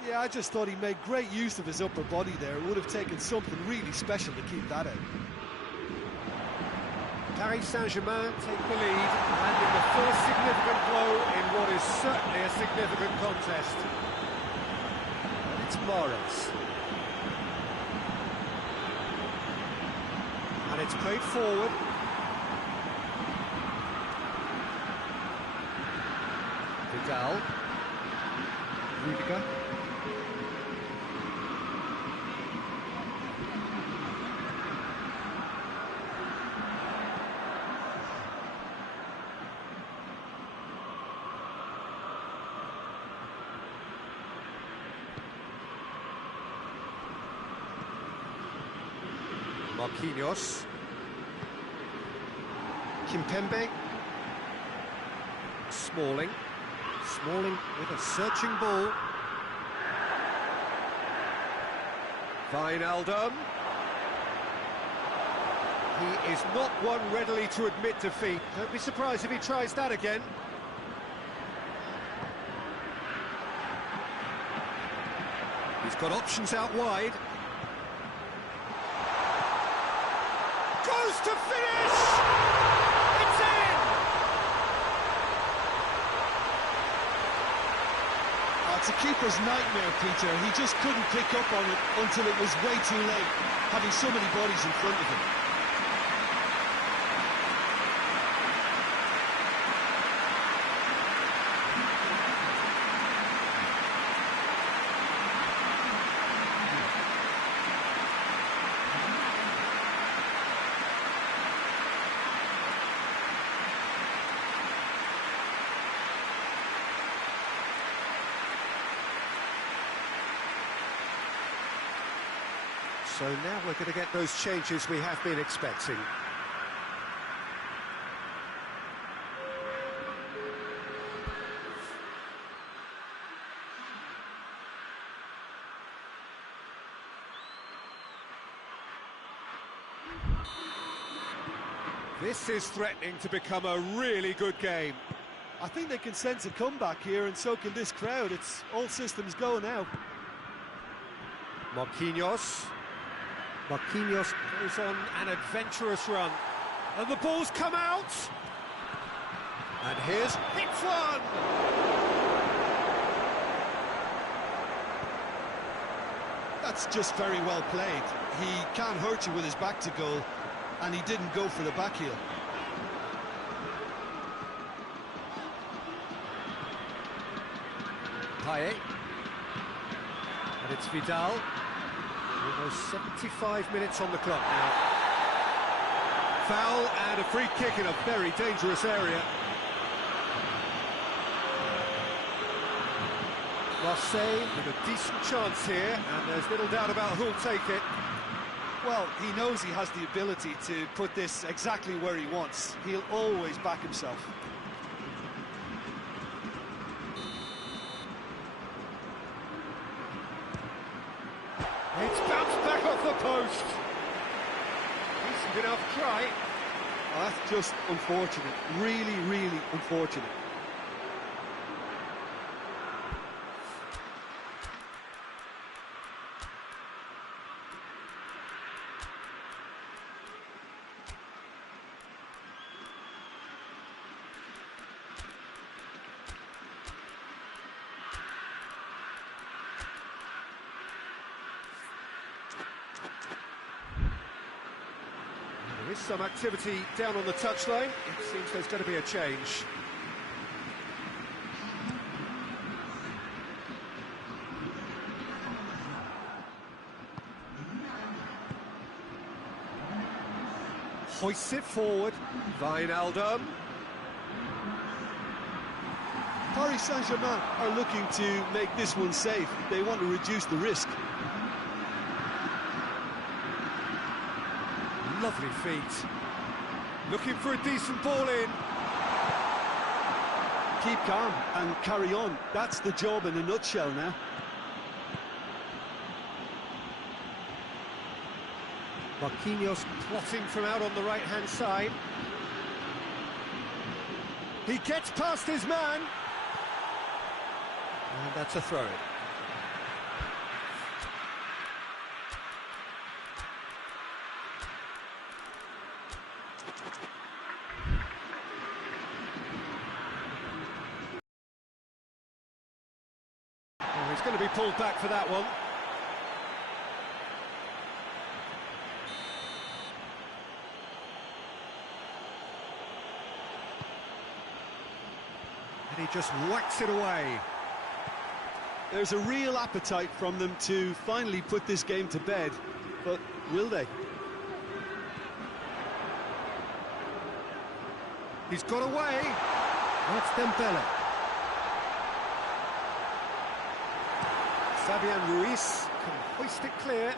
Yeah, I just thought he made great use of his upper body there. It would have taken something really special to keep that out. Paris Saint-Germain take the lead, landing the first significant blow in what is certainly a significant contest. And it's Mahrez. And it's played forward. Vidal. Rudiger. Marquinhos. Kimpembe. Smalling. Smalling with a searching ball. Wijnaldum. He is not one readily to admit defeat. Don't be surprised if he tries that again. He's got options out wide. Goes to finish! It's in! It's a keeper's nightmare, Peter. He just couldn't pick up on it until it was way too late, having so many bodies in front of him. So now we're going to get those changes we have been expecting. This is threatening to become a really good game. I think they can sense a comeback here, and so can this crowd. It's all systems go now. Marquinhos. Marquinhos goes on an adventurous run. And the ball's come out. And here's hits one. That's just very well played. He can't hurt you with his back to goal, and he didn't go for the back heel. Payet. And it's Vidal. Almost 75 minutes on the clock now. Foul and a free kick in a very dangerous area. Marseille with a decent chance here, and there's little doubt about who'll take it. Well, he knows he has the ability to put this exactly where he wants. He'll always back himself. It's bounced back off the post. Decent enough try. Oh, that's just unfortunate. Really, really unfortunate. There is some activity down on the touchline. It seems there's going to be a change. hoists it forward. Wijnaldum. Paris Saint-Germain are looking to make this one safe. They want to reduce the risk. Lovely feet. Looking for a decent ball in. Keep calm and carry on. That's the job in a nutshell now. Marquinhos plotting from out on the right-hand side. He gets past his man. And that's a throw-in. Oh, he's going to be pulled back for that one. And he just whacks it away. There's a real appetite from them to finally put this game to bed, but will they? He's got away. That's Dembele. Fabian Ruiz can hoist it clear.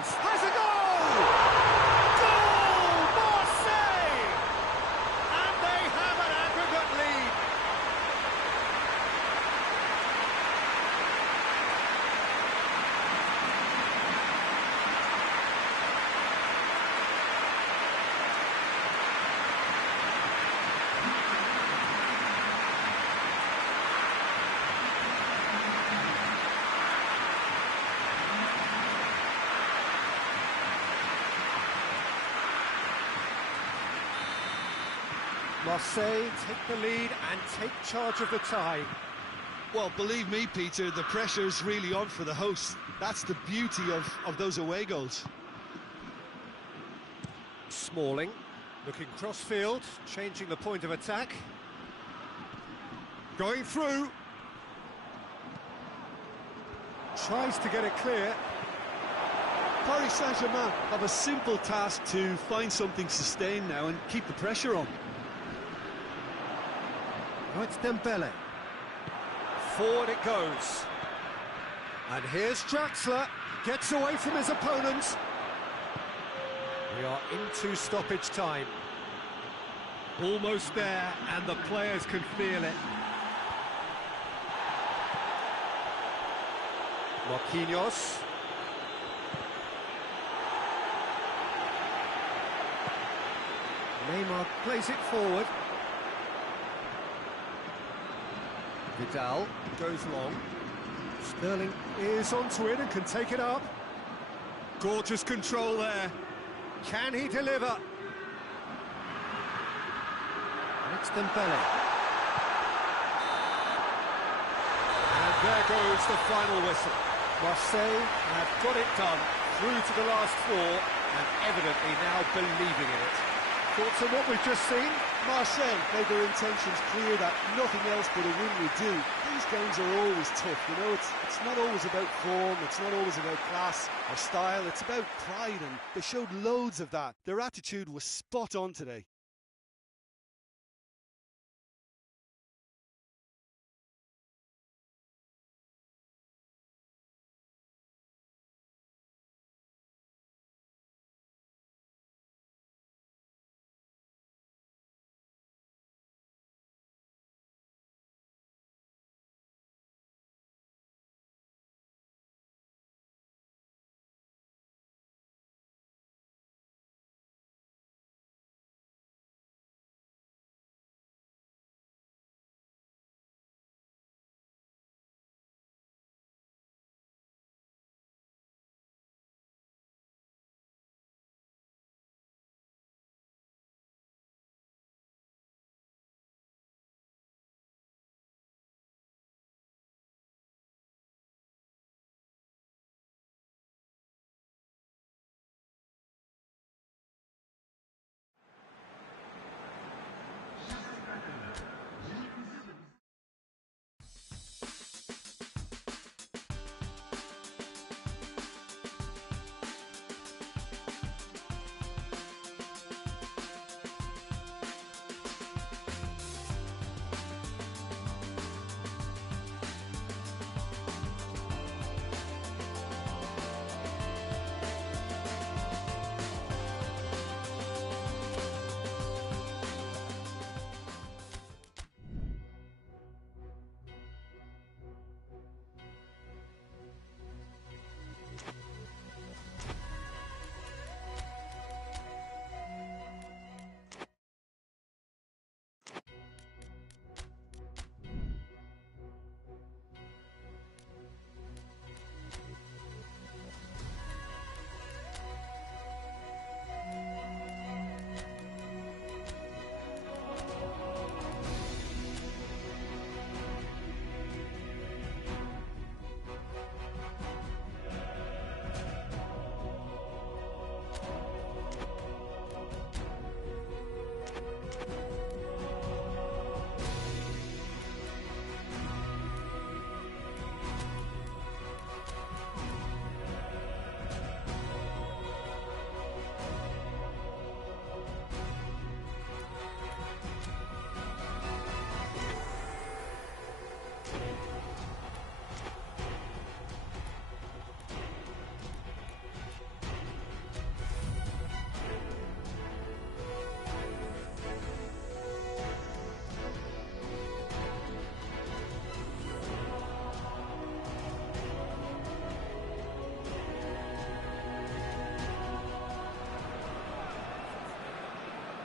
Has a goal! Goal! Marseille! And they have an aggregate lead. Marseille take the lead and take charge of the tie. Well, believe me, Peter, the pressure's really on for the hosts. That's the beauty of those away goals. Smalling looking cross-field, changing the point of attack. Going through. Tries to get it clear. Paris Saint-Germain have a simple task to find something sustained now and keep the pressure on. Now it's Dembele. Forward it goes. And here's Draxler. Gets away from his opponents. We are into stoppage time. Almost there, and the players can feel it. Marquinhos. Neymar plays it forward. Vidal goes long. Sterling is onto it and can take it up. Gorgeous control there. Can he deliver? It's Dembele. And there goes the final whistle. Marseille have got it done through to the last four and evidently now believing in it. Thoughts on what we've just seen? Marseille made their intentions clear that nothing else but a win would do. These games are always tough, you know, it's not always about form, it's not always about class or style, it's about pride, and they showed loads of that. Their attitude was spot on today.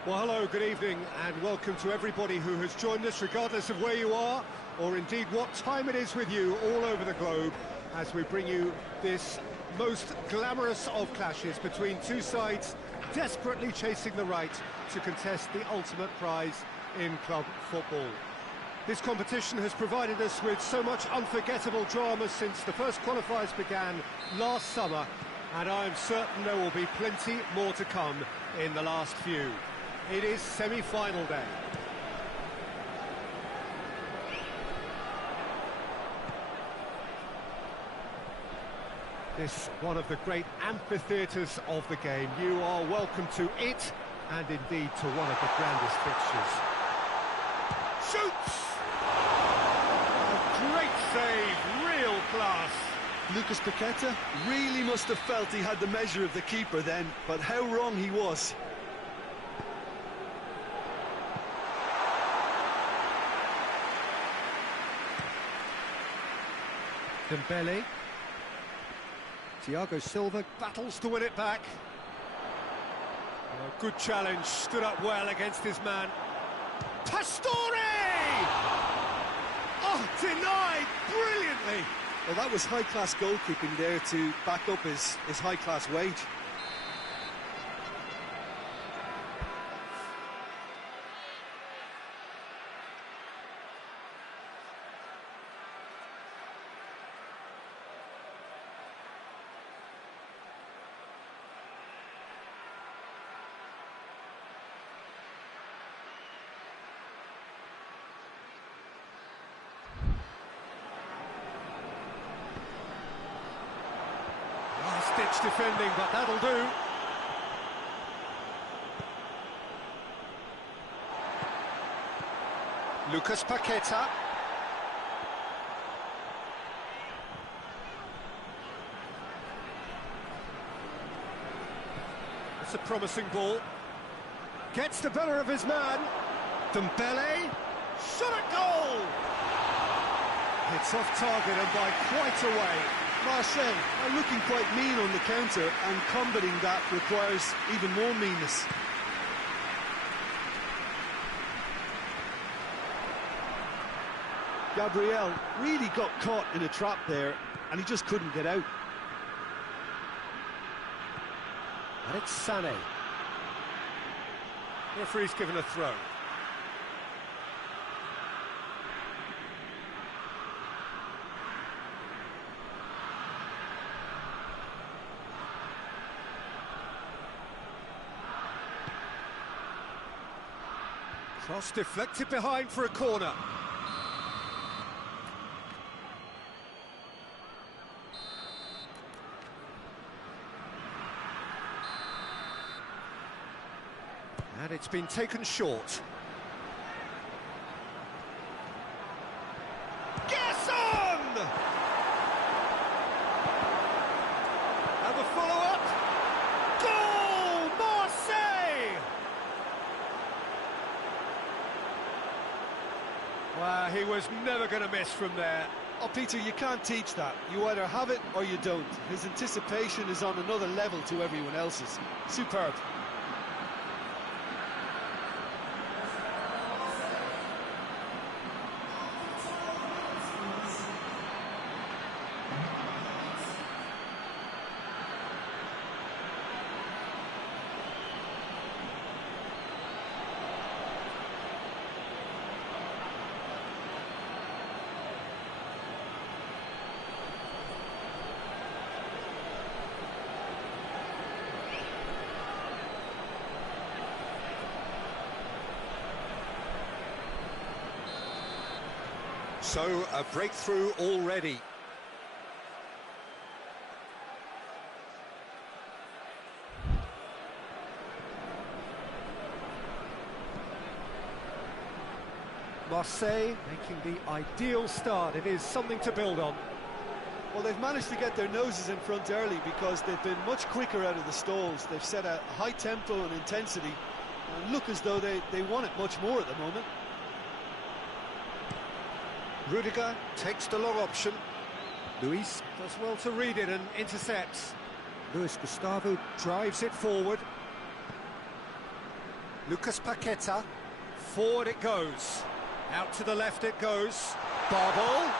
Well, hello, good evening, and welcome to everybody who has joined us, regardless of where you are, or indeed what time it is with you all over the globe, as we bring you this most glamorous of clashes between two sides desperately chasing the right to contest the ultimate prize in club football. This competition has provided us with so much unforgettable drama since the first qualifiers began last summer, and I am certain there will be plenty more to come in the last few. It is semi-final day. This one of the great amphitheatres of the game. You are welcome to it, and indeed to one of the grandest fixtures. Shoots! A great save, real class. Lucas Paqueta really must have felt he had the measure of the keeper then, but how wrong he was. Dembele. Thiago Silva battles to win it back. Oh, good challenge, stood up well against his man. Pastore! Oh, denied brilliantly. Well, that was high-class goalkeeping there to back up his high-class wage. Last-ditch defending, but that'll do. Lucas Paqueta. It's a promising ball. Gets the better of his man. Dembele. Shot at goal! It's off target and by quite a way. Marseille are looking quite mean on the counter, and combating that requires even more meanness. Gabriel really got caught in a trap there, and he just couldn't get out. And it's Sané. Referee's given a throw. Cross deflected behind for a corner. And it's been taken short. Gerson! And the follow-up. Goal! Marseille! Well, he was never going to miss from there. Oh, Peter, you can't teach that. You either have it or you don't. His anticipation is on another level to everyone else's. Superb. So, a breakthrough already. Marseille making the ideal start. It is something to build on. Well, they've managed to get their noses in front early because they've been much quicker out of the stalls. They've set a high tempo and intensity and look as though they want it much more at the moment. Rudiger takes the long option. Luis does well to read it and intercepts. Luis Gustavo drives it forward. Lucas Paqueta. Forward it goes. Out to the left it goes. Barbel.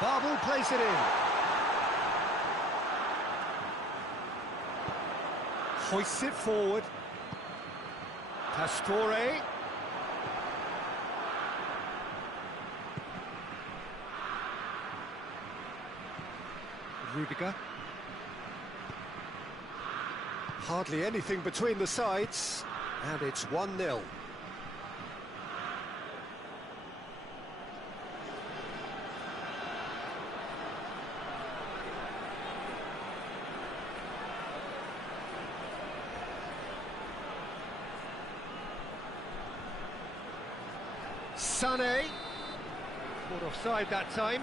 Barbel plays it in. Hoists it forward. Pastore. Rudiger. Hardly anything between the sides, and it's 1-0. Sané. Caught offside that time.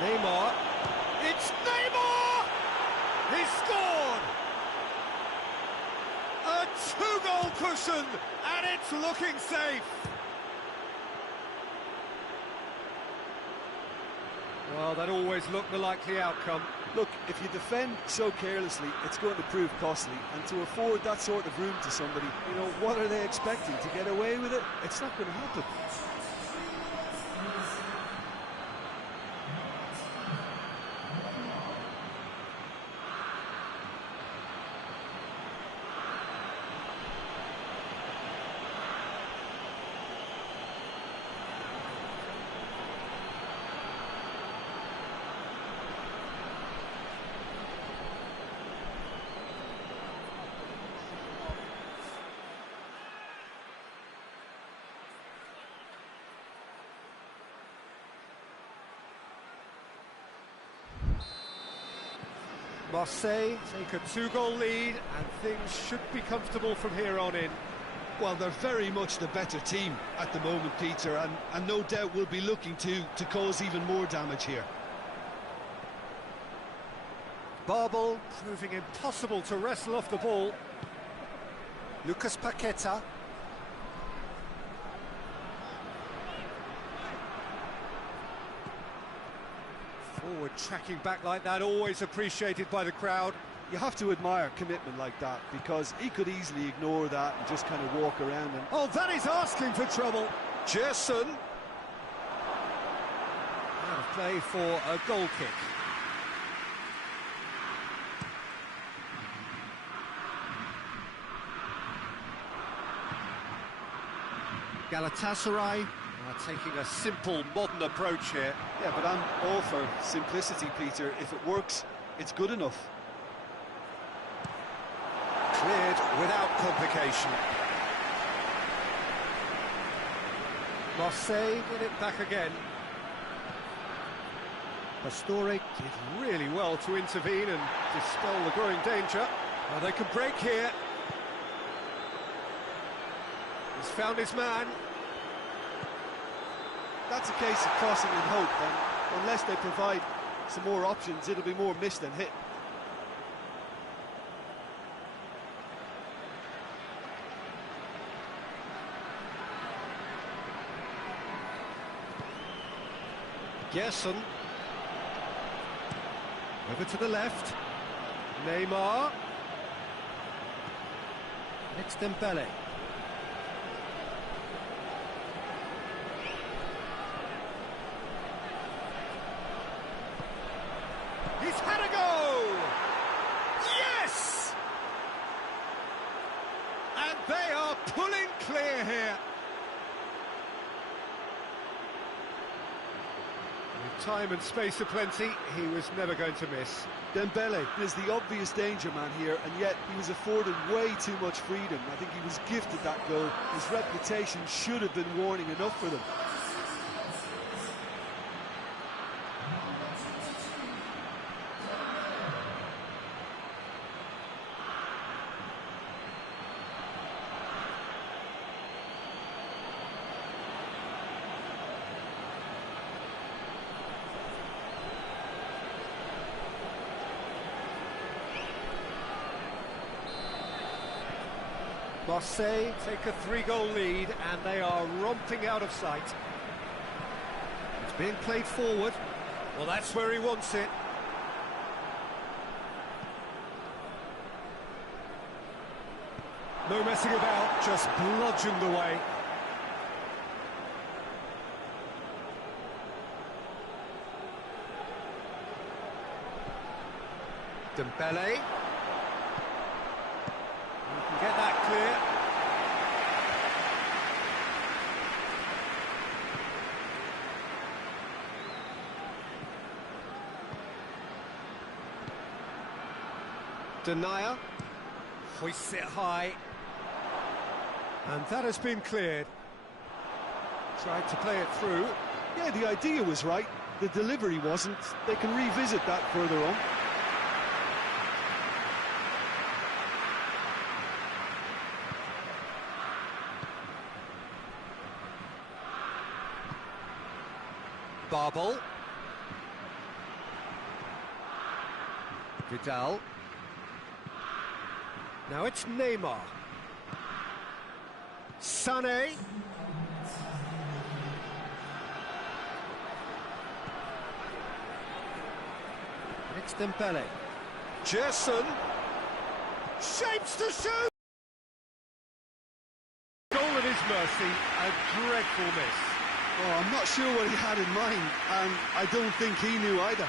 Neymar. It's Neymar! He scored! A two-goal cushion, and it's looking safe. Well, that always looked the likely outcome. Look, if you defend so carelessly, it's going to prove costly. And to afford that sort of room to somebody, you know, what are they expecting? To get away with it? It's not going to happen. Marseille take a two-goal lead, and things should be comfortable from here on in. Well, they're very much the better team at the moment, Peter, and no doubt will be looking to cause even more damage here. Barbel proving impossible to wrestle off the ball. Lucas Paqueta. Forward tracking back like that, always appreciated by the crowd. You have to admire commitment like that, because he could easily ignore that and just kind of walk around and... Oh, that is asking for trouble. Gerson. Out of play for a goal kick. Galatasaray are taking a simple, modern approach here. Yeah, but I'm all for simplicity, Peter. If it works, it's good enough. Cleared without complication. Marseille get it back again. Pastore did really well to intervene and dispel the growing danger. Well, they can break here. He's found his man. That's a case of crossing in hope, and unless they provide some more options, it'll be more miss than hit. Gerson. Over to the left. Neymar. Next Dembele. He's had a go! Yes! And they are pulling clear here. With time and space aplenty, he was never going to miss. Dembele is the obvious danger man here, and yet he was afforded way too much freedom. I think he was gifted that goal. His reputation should have been warning enough for them. Marseille take a 3-goal lead and they are romping out of sight. It's being played forward. Well, that's where he wants it. No messing about, just bludgeoned away. Dembele. You can get that clear. Denier hoists it high, and that has been cleared. Tried to play it through. Yeah, the idea was right, the delivery wasn't. They can revisit that further on. Babel. Vidal. Now it's Neymar. Sané. It's Dembele. Gerson. Shapes to shoot! Goal at his mercy, a dreadful miss. Oh, I'm not sure what he had in mind, and I don't think he knew either.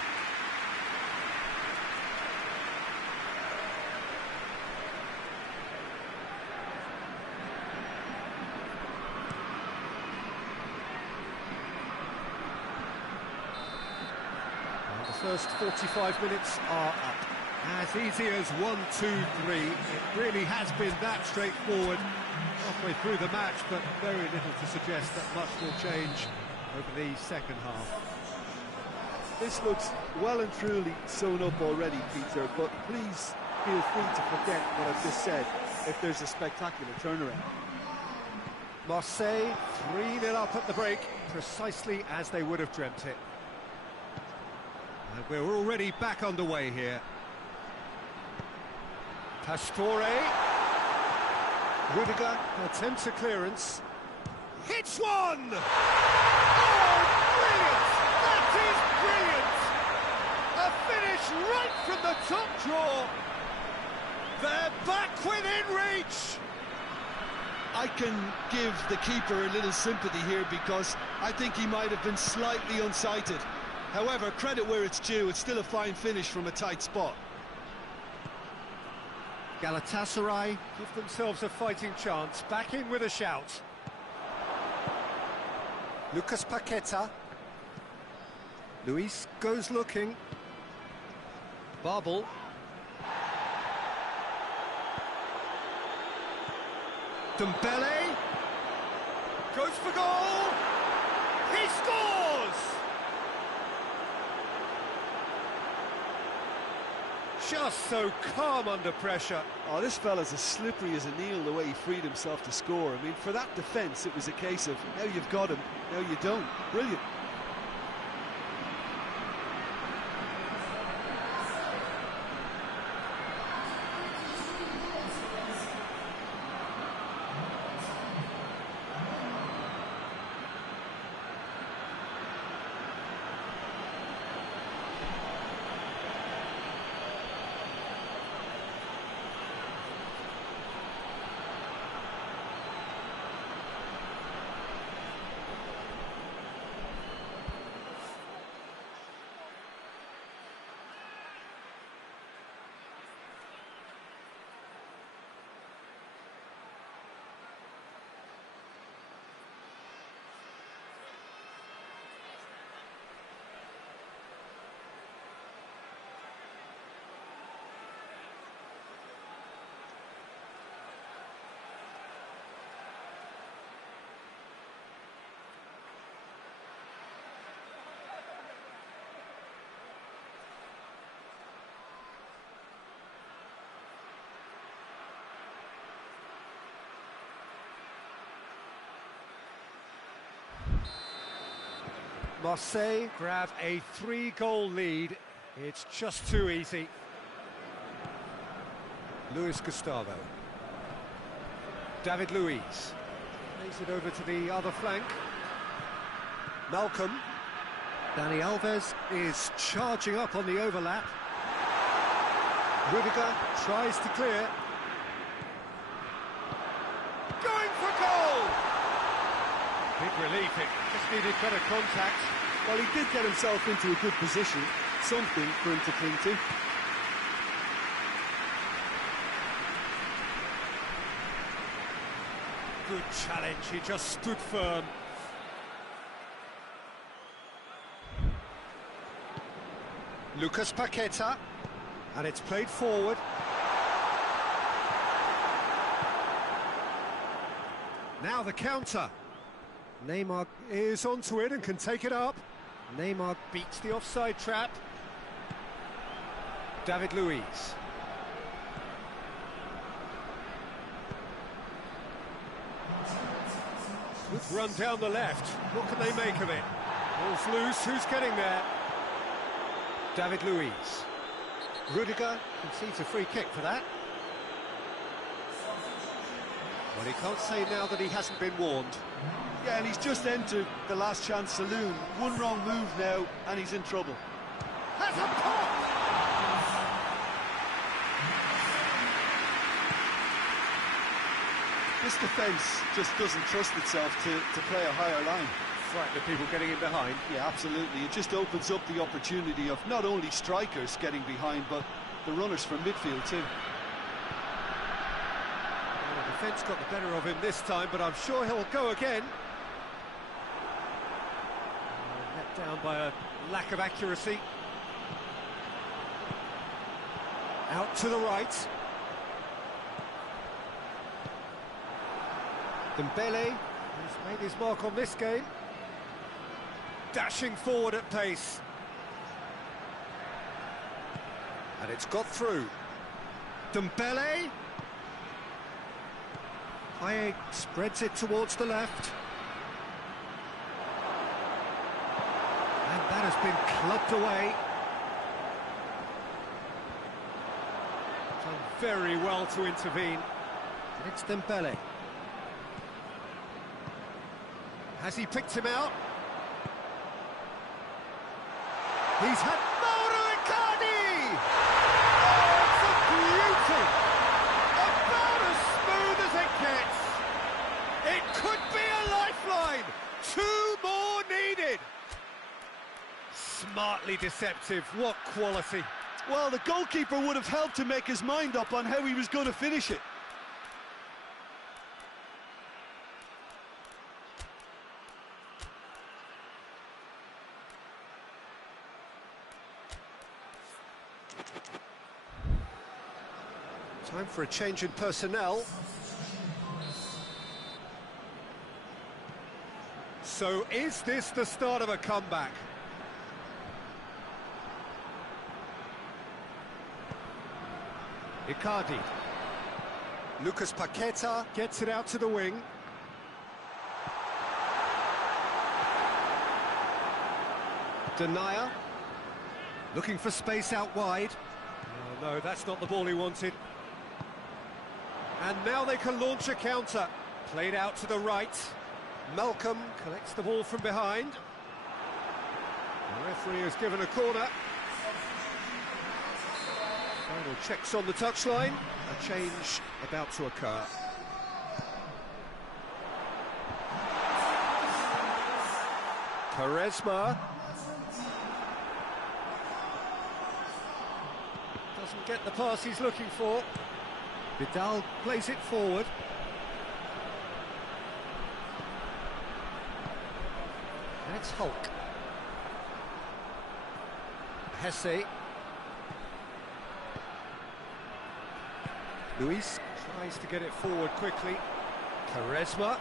And the first 45 minutes are up. As easy as 1, 2, 3. It really has been that straightforward halfway through the match, but very little to suggest that much will change over the second half. This looks well and truly sewn up already, Peter, but please feel free to forget what I've just said if there's a spectacular turnaround. Marseille 3-0 up at the break, precisely as they would have dreamt it. And we're already back underway here. Pastore. Rudiger attempts a clearance. Hits one! Oh, brilliant! That is brilliant! A finish right from the top draw. They're back within reach! I can give the keeper a little sympathy here because I think he might have been slightly unsighted. However, credit where it's due, it's still a fine finish from a tight spot. Galatasaray give themselves a fighting chance, back in with a shout. Lucas Paqueta. Luis goes looking. Babel. Dembele. Goes for goal. He scores! Just so calm under pressure. Oh, this fella's as slippery as a needle the way he freed himself to score. I mean, for that defence, it was a case of, now you've got him, now you don't. Brilliant. Marseille grab a 3-goal lead. It's just too easy. Luis Gustavo. David Luiz. Plays it over to the other flank. Malcolm. Dani Alves is charging up on the overlap. Rudiger tries to clear. Going for goal! Big relief, it just needed better contact. Well, he did get himself into a good position, something for him to cling to. Good challenge, he just stood firm. Lucas Paqueta, and it's played forward. Now the counter. Neymar is onto it and can take it up. Neymar beats the offside trap. David Luiz. Good run down the left. What can they make of it? Ball's loose, who's getting there? David Luiz. Rudiger concedes a free kick for that. Well, he can't say now that he hasn't been warned. Yeah, and he's just entered the last chance saloon. One wrong move now, and he's in trouble. Has a pop! This defence just doesn't trust itself to play a higher line. Frightened of people getting in behind. Yeah, absolutely. It just opens up the opportunity of not only strikers getting behind, but the runners from midfield too. Well, the defence got the better of him this time, but I'm sure he'll go again. Let down by a lack of accuracy. Out to the right. Dembele has made his mark on this game. Dashing forward at pace. And it's got through. Dembele. Liague spreads it towards the left. And that has been clubbed away. Done very well to intervene. And it's Dembele. Has he picked him out? He's had Mauro Icardi! Oh, it's a beauty! About as smooth as it gets! It could be a lifeline! 2 more needed! Smartly deceptive, what quality! Well, the goalkeeper would have helped to make his mind up on how he was going to finish it. Time for a change in personnel. So is this the start of a comeback? Icardi. Lucas Paqueta gets it out to the wing. Denier. Looking for space out wide. Oh, no, that's not the ball he wanted. And now they can launch a counter. Played out to the right. Malcolm collects the ball from behind. The referee has given a corner. Final checks on the touchline. A change about to occur. Quaresma. Doesn't get the pass he's looking for. Vidal plays it forward. And it's Hulk. Hesse. Luis tries to get it forward quickly. Quaresma.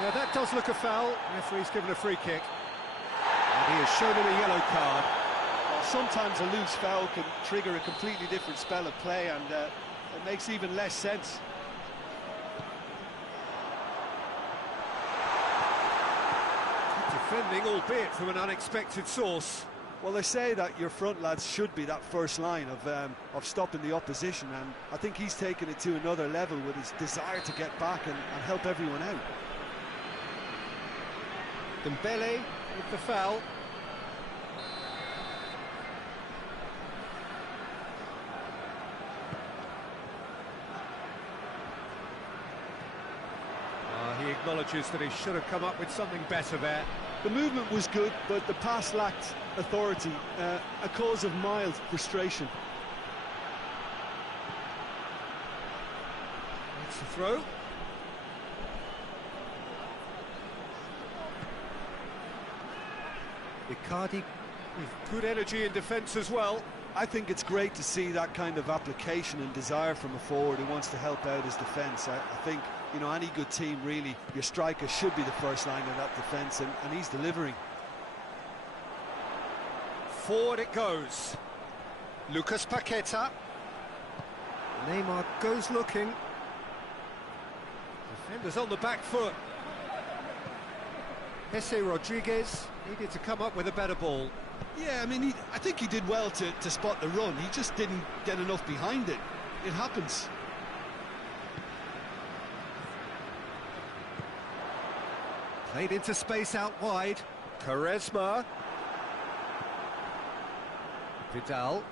Now that does look a foul. Referee's given a free kick. And he has shown him a yellow card. Well, sometimes a loose foul can trigger a completely different spell of play, and it makes even less sense. Defending, albeit from an unexpected source. Well, they say that your front lads should be that first line of stopping the opposition, and I think he's taken it to another level with his desire to get back and help everyone out. Dembele with the foul. He acknowledges that he should have come up with something better there. The movement was good, but the pass lacked authority, a cause of mild frustration. That's the throw. Icardi with good energy in defence as well. I think it's great to see that kind of application and desire from a forward who wants to help out his defence. I think, you know, any good team, really, your striker should be the first line of that defence, and he's delivering. Forward it goes. Lucas Paqueta. Neymar goes looking. Defenders on the back foot. Jesse Rodriguez needed to come up with a better ball. Yeah, I mean, I think he did well to spot the run. He just didn't get enough behind it. It happens. Played into space out wide. Quaresma. Vidal.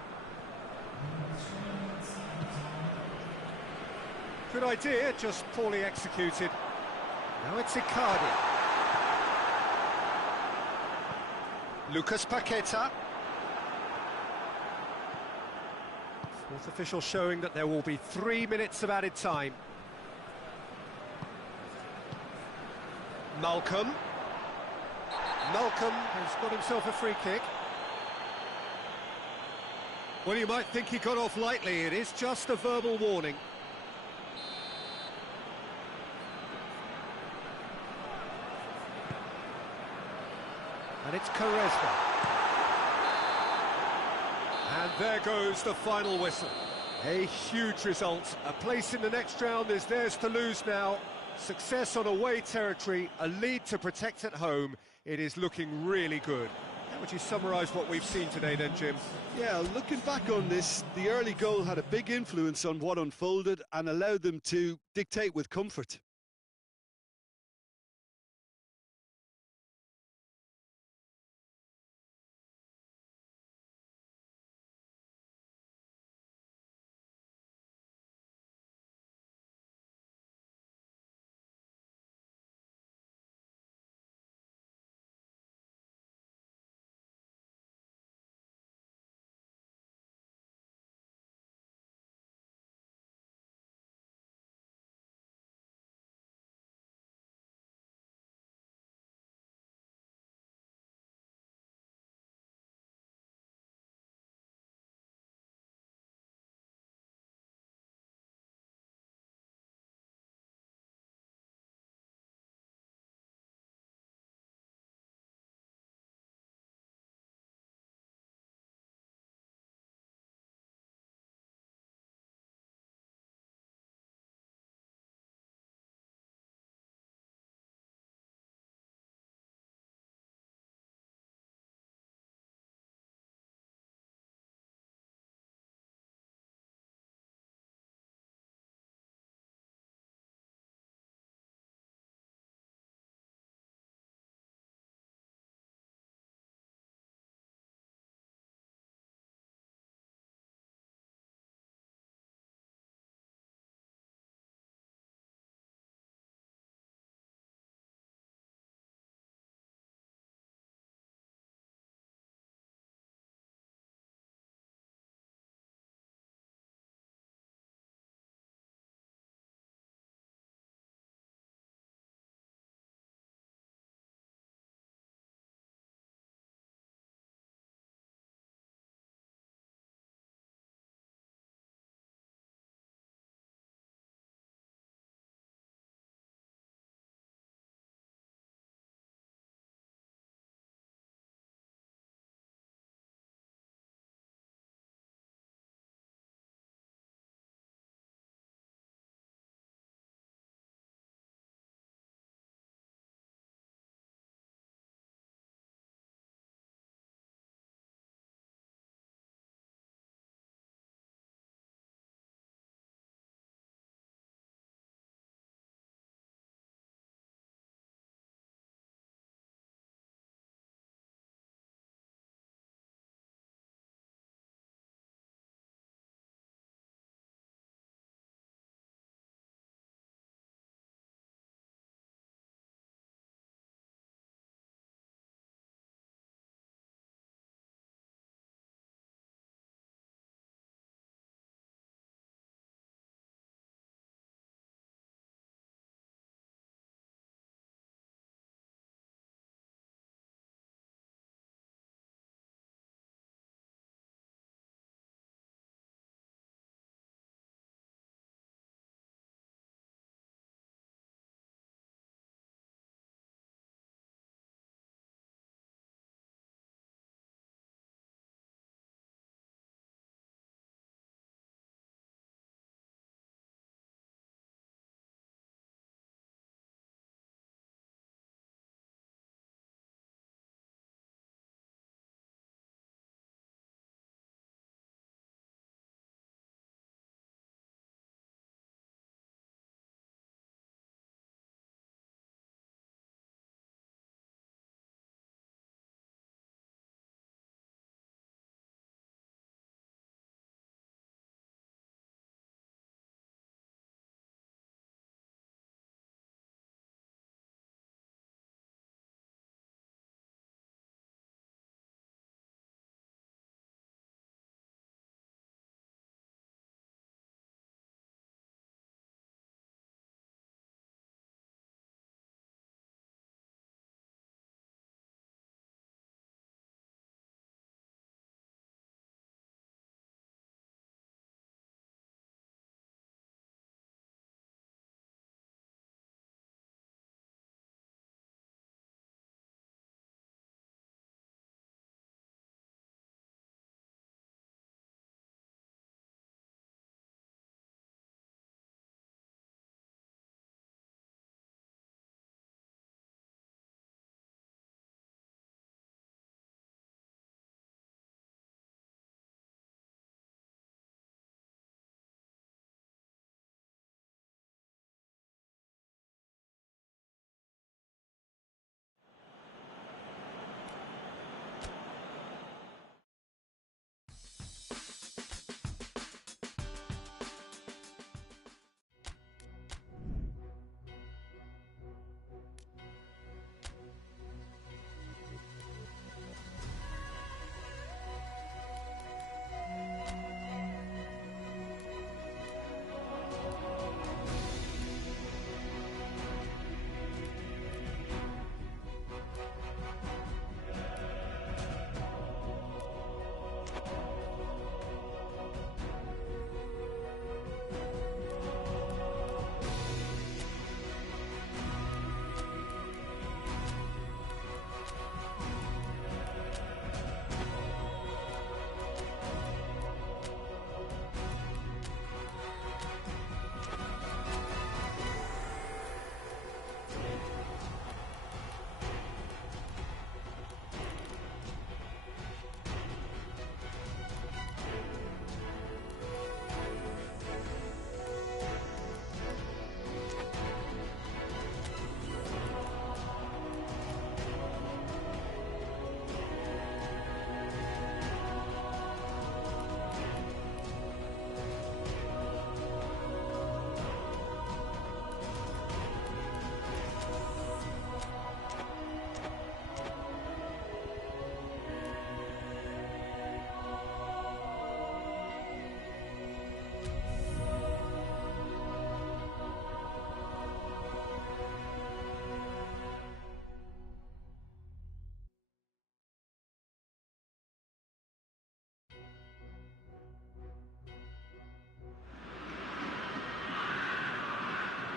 Good idea, just poorly executed. Now it's Icardi. Lucas Paqueta. Fourth official showing that there will be 3 minutes of added time. Malcolm. Malcolm has got himself a free kick. Well, you might think he got off lightly. It is just a verbal warning. And it's Quaresma. And there goes the final whistle. A huge result. A place in the next round is theirs to lose now. Success on away territory, a lead to protect at home. It is looking really good. How would you summarise what we've seen today then, Jim? Yeah, looking back on this, the early goal had a big influence on what unfolded and allowed them to dictate with comfort.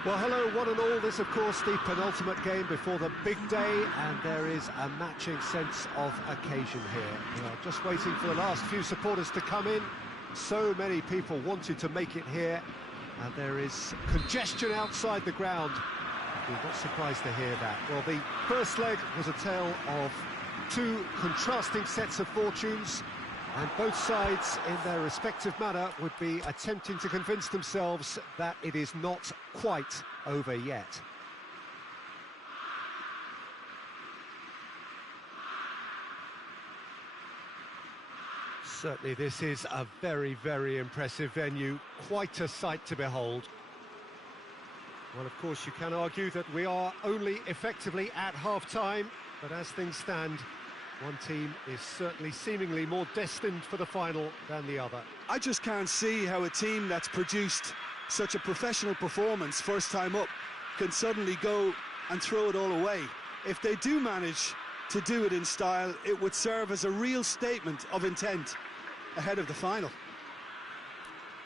Well, hello, one and all. This, of course, the penultimate game before the big day, and there is a matching sense of occasion here. We are just waiting for the last few supporters to come in. So many people wanted to make it here, and there is congestion outside the ground. We're not surprised to hear that. Well, the first leg was a tale of two contrasting sets of fortunes, and both sides, in their respective manner, would be attempting to convince themselves that it is not quite over yet. Certainly this is a very, very impressive venue, quite a sight to behold. Well, of course, you can argue that we are only effectively at half-time, but as things stand, one team is certainly seemingly more destined for the final than the other. I just can't see how a team that's produced such a professional performance first time up can suddenly go and throw it all away. If they do manage to do it in style, it would serve as a real statement of intent ahead of the final.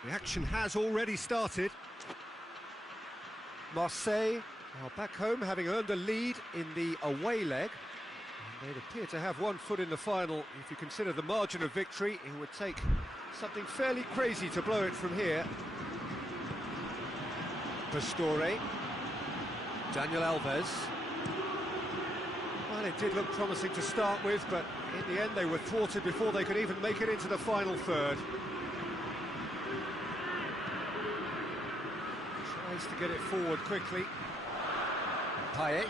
The action has already started. Marseille are back home, having earned a lead in the away leg. They'd appear to have one foot in the final. If you consider the margin of victory, it would take something fairly crazy to blow it from here. Pastore. Daniel Alves. Well, it did look promising to start with, but in the end they were thwarted before they could even make it into the final third. Tries to get it forward quickly. Payet.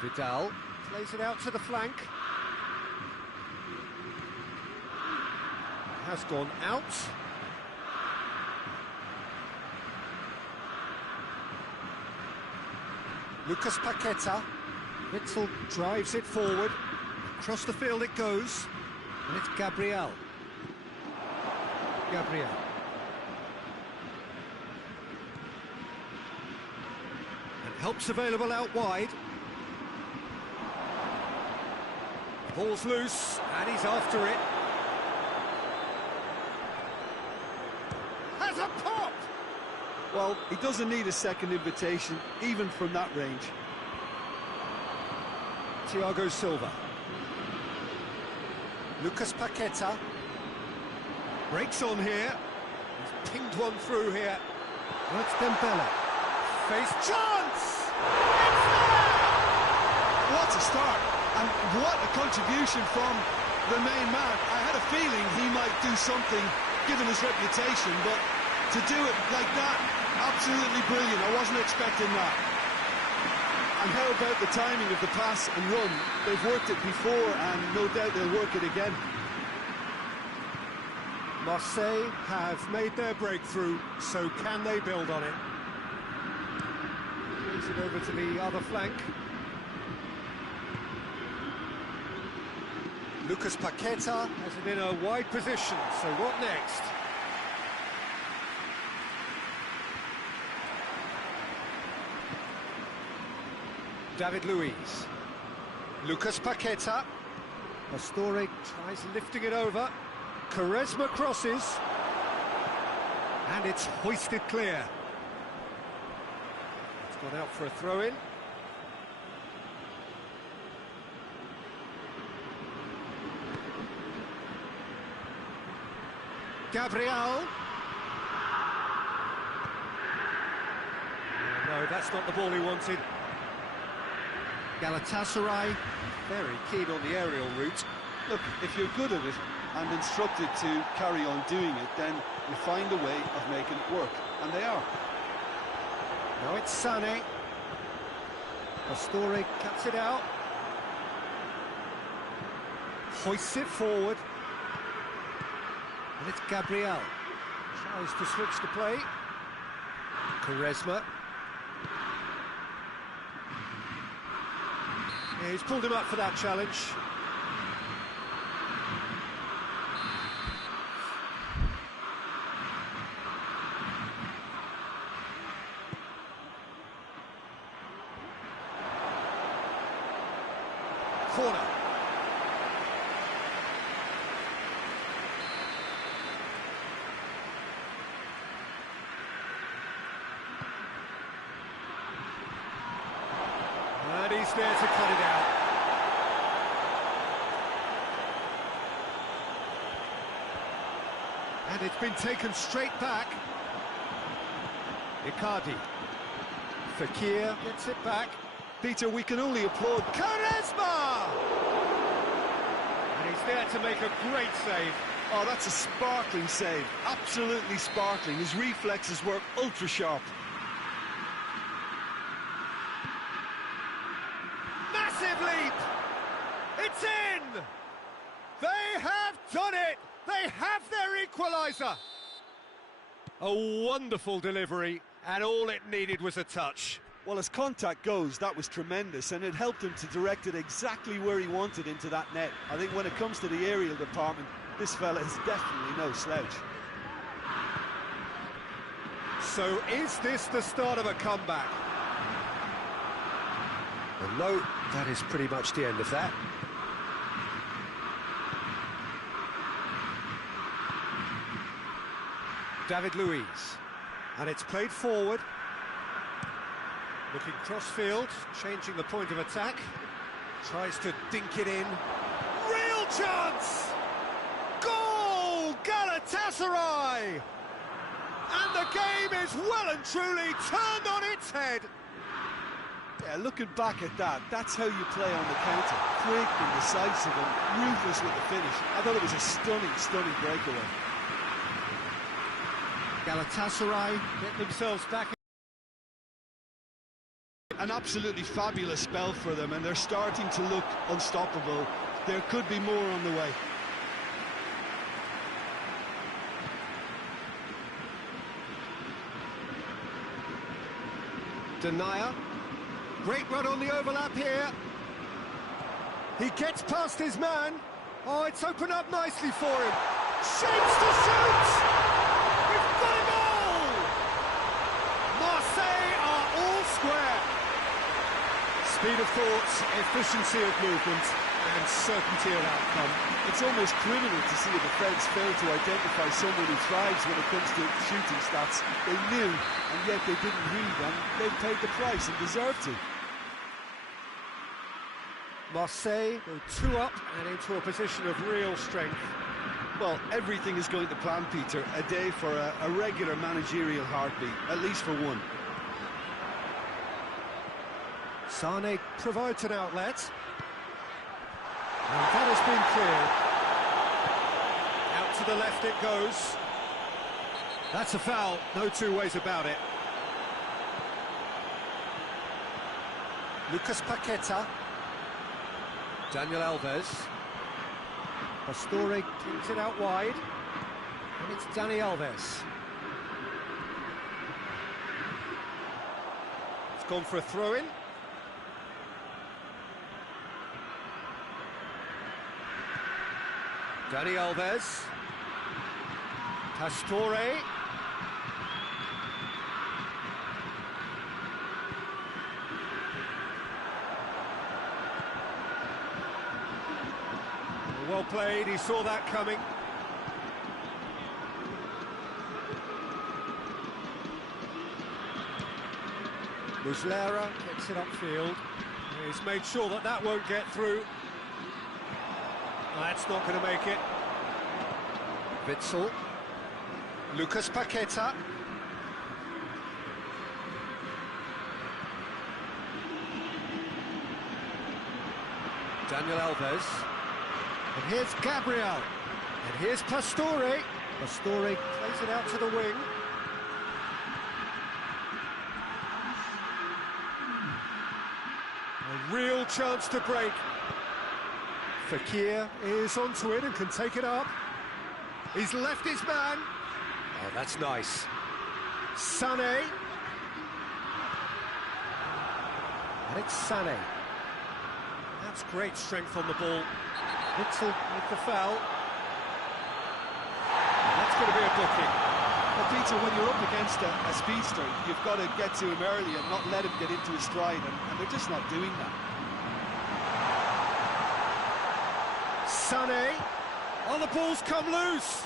Vidal plays it out to the flank. Has gone out. Lucas Paqueta. Witzel drives it forward. Across the field it goes. And it's Gabriel. And help's available out wide. Ball's loose, and he's after it. Has a pop! Well, he doesn't need a second invitation, even from that range. Thiago Silva. Lucas Paqueta. Breaks on here. He's pinged one through here. That's Dembele. Face chance! What a start! And what a contribution from the main man. I had a feeling he might do something, given his reputation, but to do it like that, absolutely brilliant. I wasn't expecting that. And how about the timing of the pass and run? They've worked it before, and no doubt they'll work it again. Marseille have made their breakthrough, so can they build on it? Brings it over to the other flank. Lucas Paqueta has it in a wide position, so what next? David Luiz. Lucas Paqueta. Pastore tries lifting it over. Quaresma crosses. And it's hoisted clear. It's gone out for a throw-in. Gabriel. No, that's not the ball he wanted. Galatasaray, very keen on the aerial route. Look, if you're good at it and instructed to carry on doing it, then you find a way of making it work, and they are. Now it's Sané. Pastore cuts it out. Hoists it forward. And it's Gabriel. Tries to switch the play. Quaresma. Yeah, he's pulled him up for that challenge. Corner. he's there to cut it out. And it's been taken straight back. Icardi. Fekir gets it back. Peter, we can only applaud. Quaresma! And he's there to make a great save. Oh, that's a sparkling save. Absolutely sparkling. His reflexes work ultra sharp. Massive leap! It's in! They have done it! They have their equaliser! A wonderful delivery, and all it needed was a touch. Well, as contact goes, that was tremendous, and it helped him to direct it exactly where he wanted into that net. I think when it comes to the aerial department, this fella is definitely no slouch. So is this the start of a comeback? Well, no, that is pretty much the end of that. David Luiz, and it's played forward. Looking cross-field, changing the point of attack. Tries to dink it in. Real chance! Goal! Galatasaray! And the game is well and truly turned on its head. Yeah, looking back at that, that's how you play on the counter. Quick and decisive and ruthless with the finish. I thought it was a stunning, stunning breakaway. Galatasaray get themselves back. An absolutely fabulous spell for them, and they're starting to look unstoppable. There could be more on the way. Denier. Great run on the overlap here. He gets past his man. Oh, it's opened up nicely for him. Shapes to shoot! We've got a goal! Marseille are all square. Speed of thoughts, efficiency of movement, and certainty of outcome. It's almost criminal to see a defence fail to identify someone who thrives when it comes to shooting stats. They knew, and yet they didn't read, and they paid the price and deserved to. Marseille go 2 up and into a position of real strength. Well, everything is going to plan, Peter. A day for a regular managerial heartbeat, at least for one. Sane provides an outlet. And that has been cleared. Out to the left it goes. That's a foul, no two ways about it. Lucas Paqueta. Daniel Alves. Pastore kicks it out wide. And it's Dani Alves. It's gone for a throw-in. Dani Alves. Pastore. Well played, he saw that coming. Muslera gets it upfield. He's made sure that that won't get through. That's not going to make it. Witsel. Lucas Paqueta. Daniel Alves. And here's Gabriel. And here's Pastore. Pastore plays it out to the wing. A real chance to break. Fekir is onto it and can take it up. He's left his man. Oh, that's nice. Sané. And it's Sané. That's great strength on the ball. Witsel with the foul. That's going to be a booking. Well, Peter, when you're up against a speedster, you've got to get to him early and not let him get into his stride, and they're just not doing that. Sané. Oh, the ball's come loose.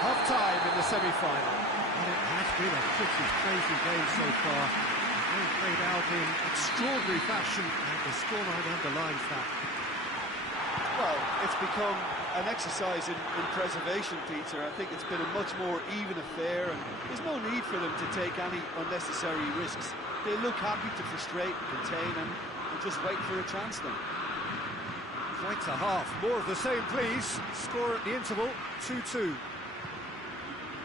Half-time in the semi-final. And it has been a pretty crazy game so far. They've played out in extraordinary fashion, and the scoreline underlines that. Well, it's become an exercise in preservation, Peter. I think it's been a much more even affair, and there's no need for them to take any unnecessary risks. They look happy to frustrate, contain, and just wait for a chance then. Right to half, more of the same please. Score at the interval, 2-2.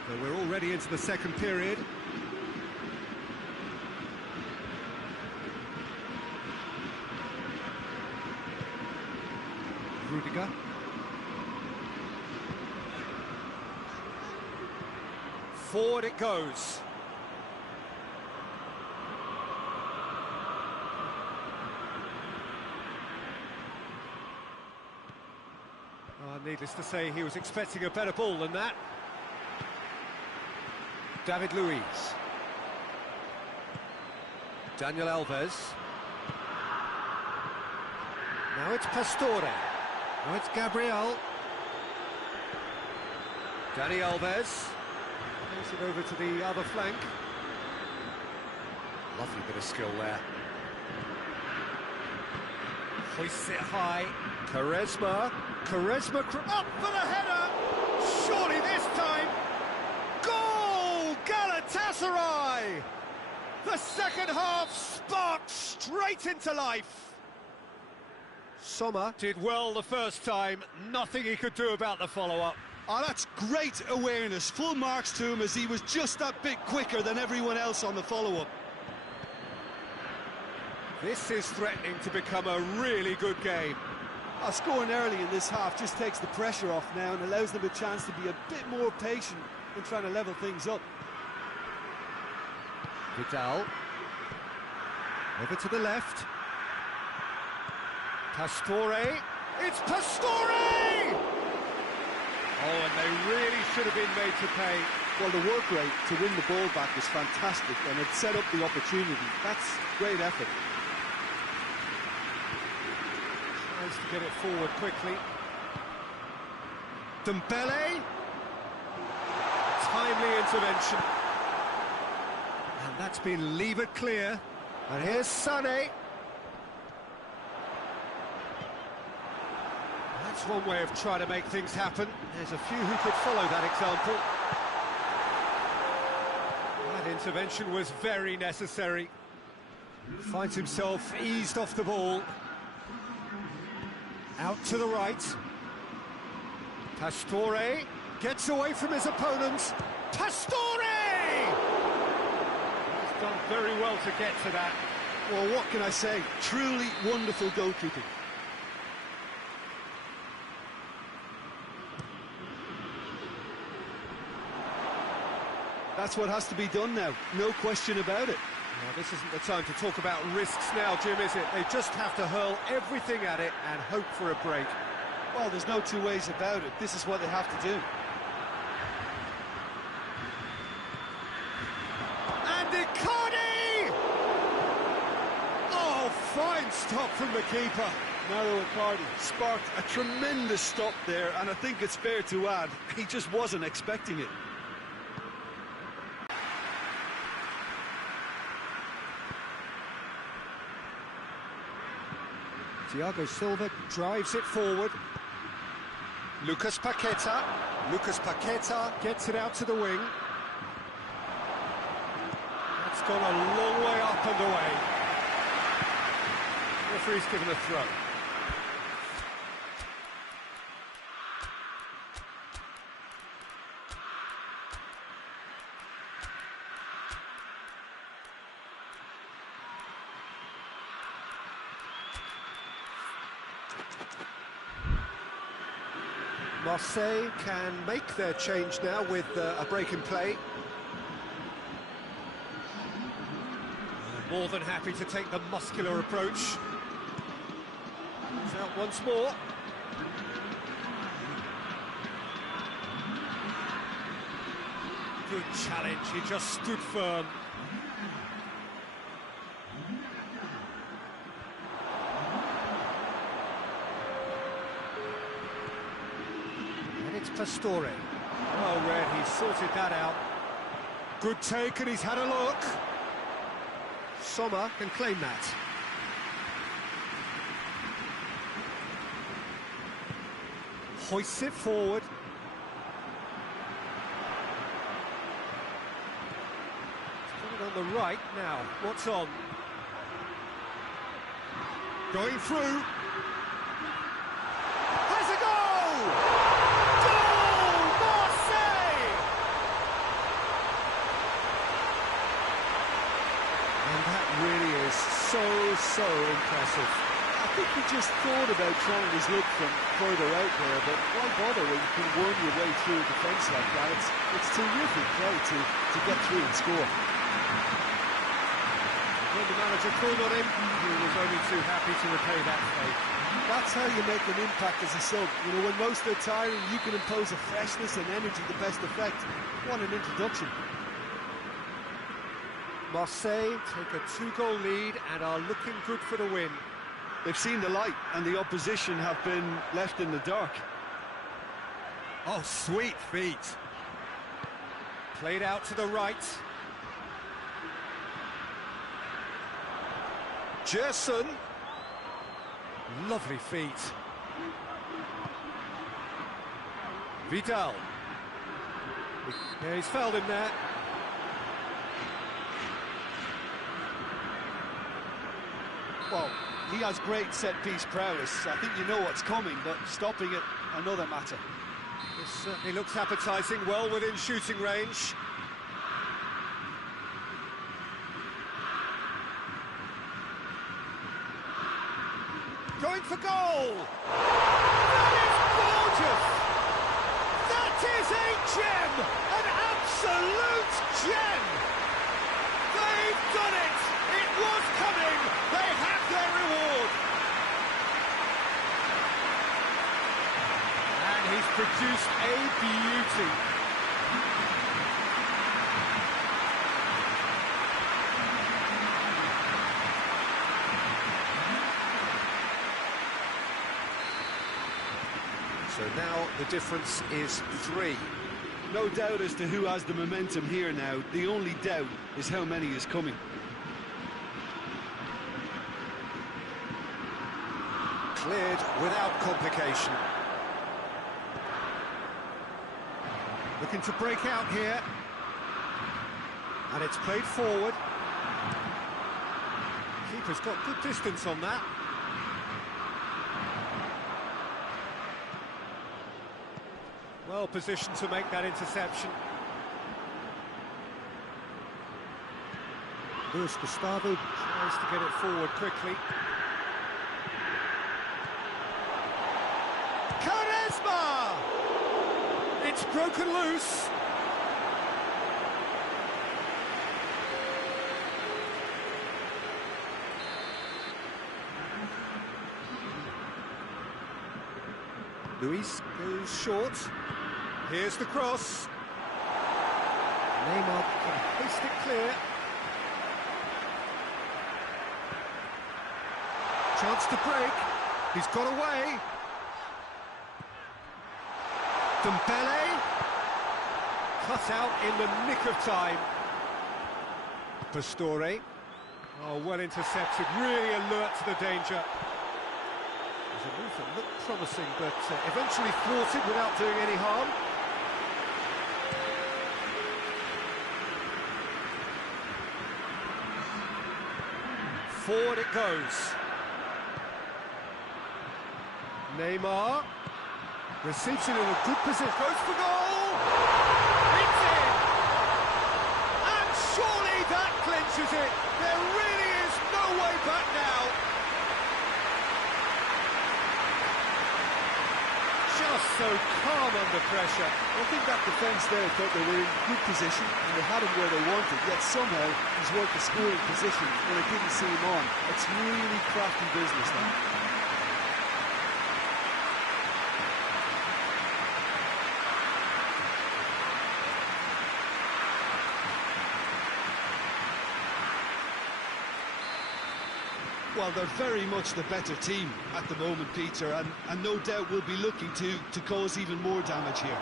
So we're already into the second period. Rudiger. Forward it goes. Needless to say, he was expecting a better ball than that. David Luiz. Daniel Alves. Now it's Pastore. Now it's Gabriel. Dani Alves. Plays it over to the other flank. Lovely bit of skill there. Hoists it high. Quaresma up for the header. Surely this time. Goal! Galatasaray! The second half sparked straight into life. Sommer did well the first time. Nothing he could do about the follow-up. Oh, that's great awareness. Full marks to him, as he was just that bit quicker than everyone else on the follow-up. This is threatening to become a really good game. Scoring early in this half just takes the pressure off now and allows them a chance to be a bit more patient in trying to level things up. Vidal. Over to the left. Pastore. It's Pastore! Oh, and they really should have been made to pay. Well, the work rate to win the ball back was fantastic, and it set up the opportunity. That's great effort. Tries to get it forward quickly. Dembele. Timely intervention. And that's been levered clear. And here's Sané. That's one way of trying to make things happen. There's a few who could follow that example. That intervention was very necessary. Finds himself eased off the ball. Out to the right. Pastore gets away from his opponents. Pastore! He's done very well to get to that. Well, what can I say? Truly wonderful goalkeeping. That's what has to be done now, no question about it. Well, this isn't the time to talk about risks now, Jim, is it? They just have to hurl everything at it and hope for a break. Well, there's no two ways about it. This is what they have to do. And Icardi! Oh, fine stop from the keeper. Mauro Icardi sparked a tremendous stop there, and I think it's fair to add, he just wasn't expecting it. Thiago Silva drives it forward. Lucas Paqueta. Lucas Paqueta gets it out to the wing. That's gone a long way up and away. Referee's given a throw. Marseille can make their change now with a break in play. More than happy to take the muscular approach. It's out once more. Good challenge, he just stood firm. Pastore. Well read, he sorted that out. Good take, and he's had a look. Sommer can claim that. Hoists it forward. It's got it on the right now. What's on? Going through. Has a goal! Goal! Marseille! And that really is so impressive. I think he just thought about trying his luck from further out there, but why bother when you can worm your way through a defence like that? It's terrific play to get through and score. When the manager called on him, he was only too happy to repay that favour. That's how you make an impact as a sub. You know, when most are tiring, you can impose a freshness and energy to best effect. What an introduction. Marseille take a 2-goal lead and are looking good for the win. They've seen the light, and the opposition have been left in the dark. Oh, sweet feet. Played out to the right. Gerson. Lovely feet. Vidal. Yeah, he's fouled him there. Well, he has great set-piece prowess. I think you know what's coming, but stopping it, another matter. This certainly looks appetising, well within shooting range. Going for goal! That is gorgeous! That is a gem! An absolute gem! They've done it! It was coming! They have their reward! And he's produced a beauty. So now the difference is 3. No doubt as to who has the momentum here now. The only doubt is how many is coming. Cleared without complication. Looking to break out here. And it's played forward. Keeper's got good distance on that. Well positioned to make that interception. Luis Gustavo tries to get it forward quickly. Quaresma! It's broken loose. Luis goes short. Here's the cross. Neymar can hoist it clear. Chance to break. He's got away. Dembele. Cut out in the nick of time. Pastore. Oh, well intercepted. Really alert to the danger. There's a move that looked promising, but eventually thwarted without doing any harm. Forward it goes. Neymar receives it in a good position. Goes for goal! It's in! And surely that clinches it. There really is no way back now. Just so calm under pressure. I think that defence there thought they were in good position and they had him where they wanted, yet somehow he's worked the scoring position when I didn't see him on. It's really crafty business now. Well, they're very much the better team at the moment, Peter, and no doubt will be looking to cause even more damage here.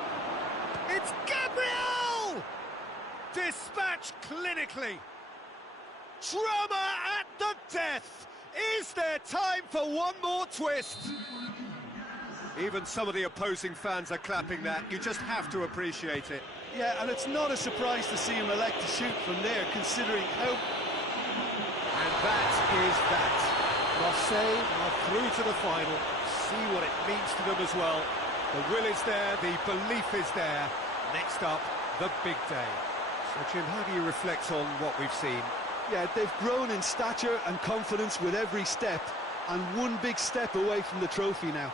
It's Gabriel! Dispatched clinically. Drama at the death. Is there time for one more twist? Even some of the opposing fans are clapping that. You just have to appreciate it. Yeah, and it's not a surprise to see him elect to shoot from there, considering how... And that is that. Marseille are through to the final. See what it means to them as well. The will is there, the belief is there. Next up, the big day. So, Jim, how do you reflect on what we've seen? Yeah, they've grown in stature and confidence with every step, and one big step away from the trophy now.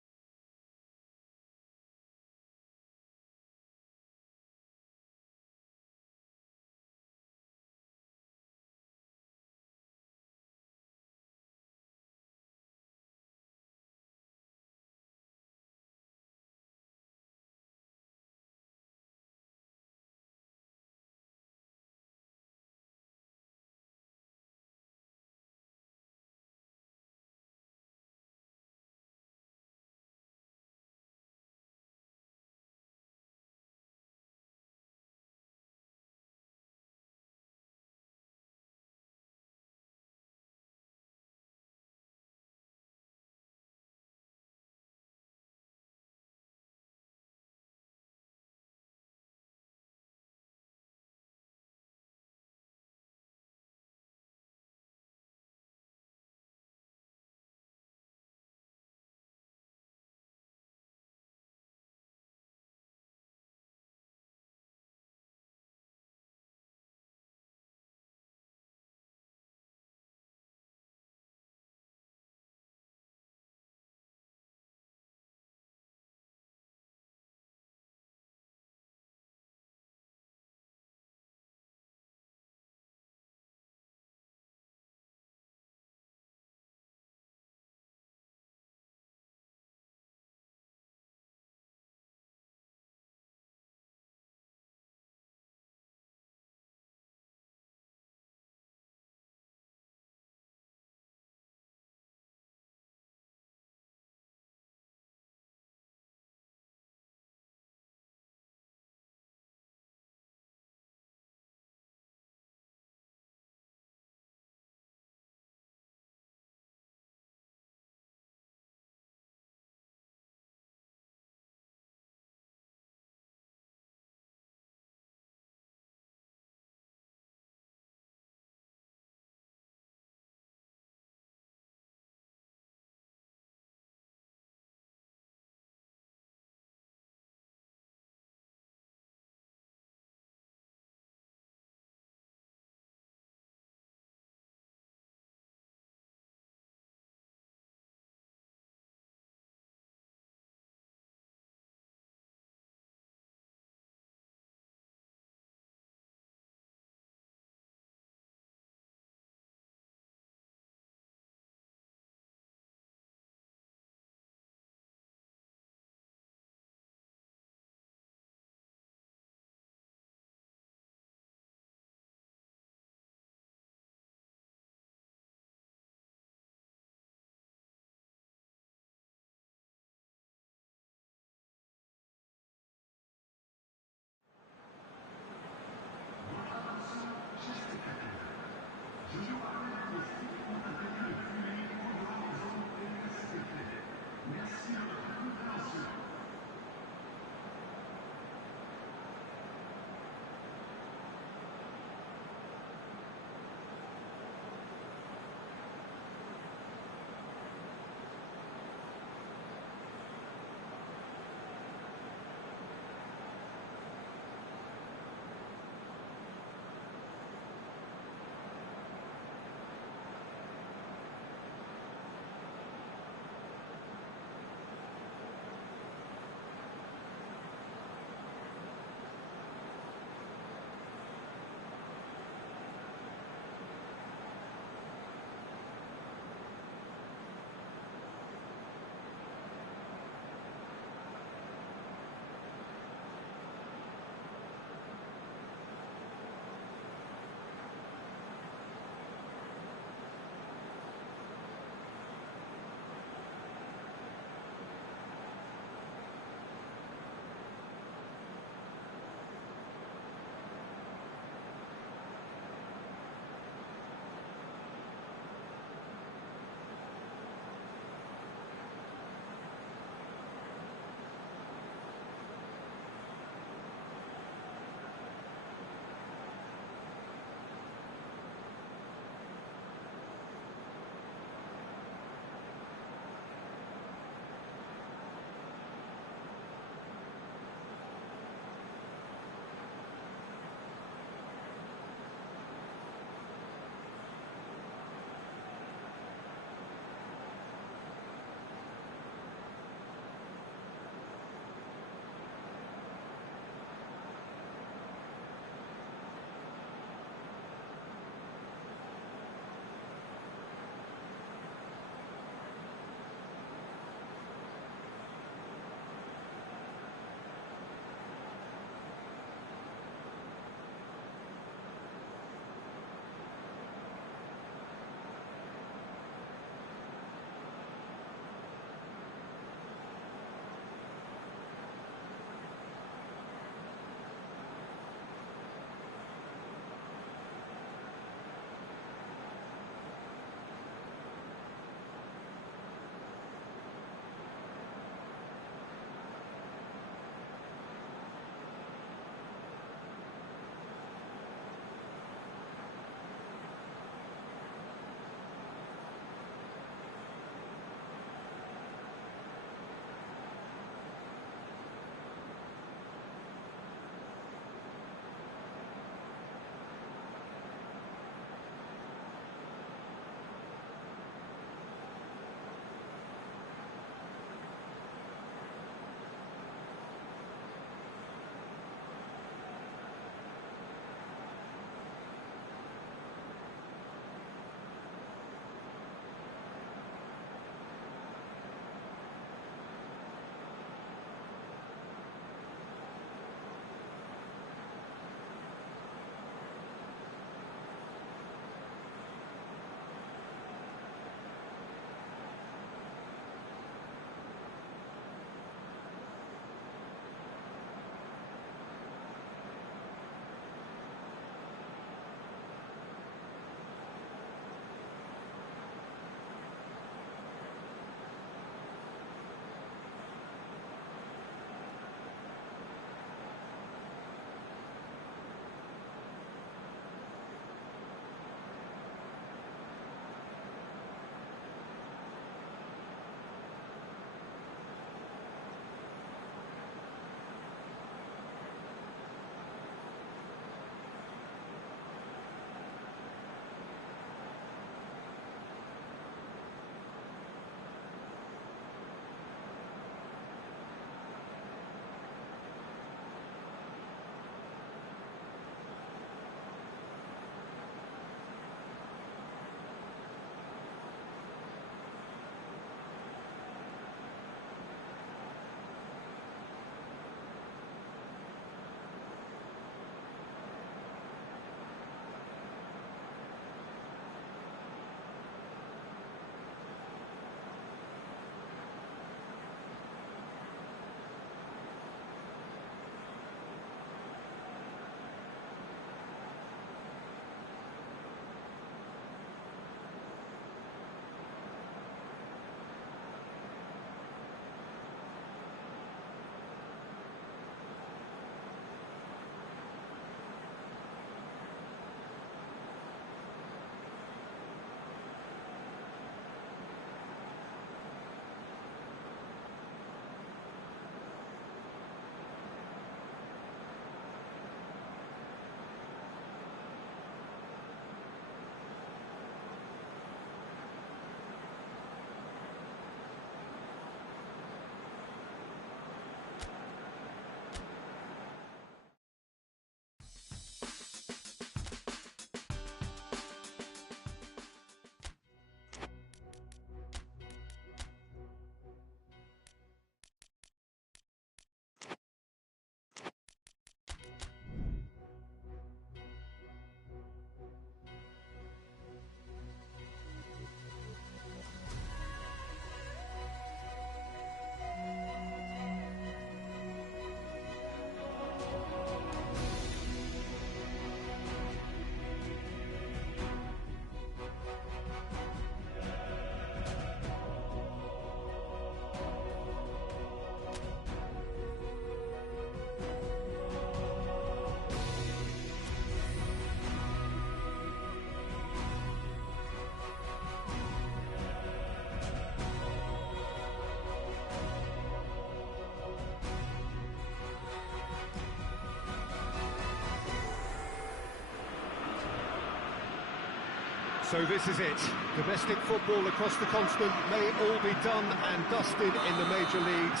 So this is it. Domestic football across the continent may all be done and dusted in the major leagues,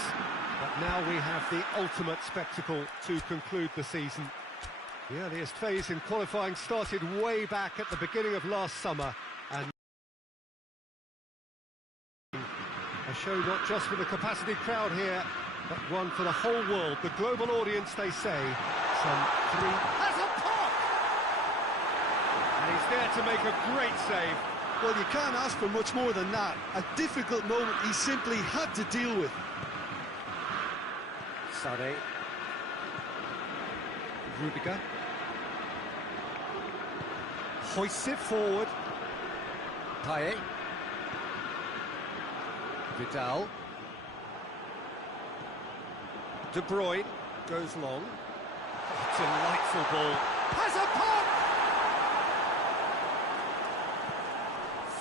but now we have the ultimate spectacle to conclude the season. The earliest phase in qualifying started way back at the beginning of last summer, and a show not just for the capacity crowd here, but one for the whole world. The global audience, they say, some three... Has a pop! And he's there to make a great save. Well, you can't ask for much more than that. A difficult moment he simply had to deal with. Sade. Rudiger. Hoists it forward. Payet. Vidal. De Bruyne goes long. Delightful ball. Has a pop!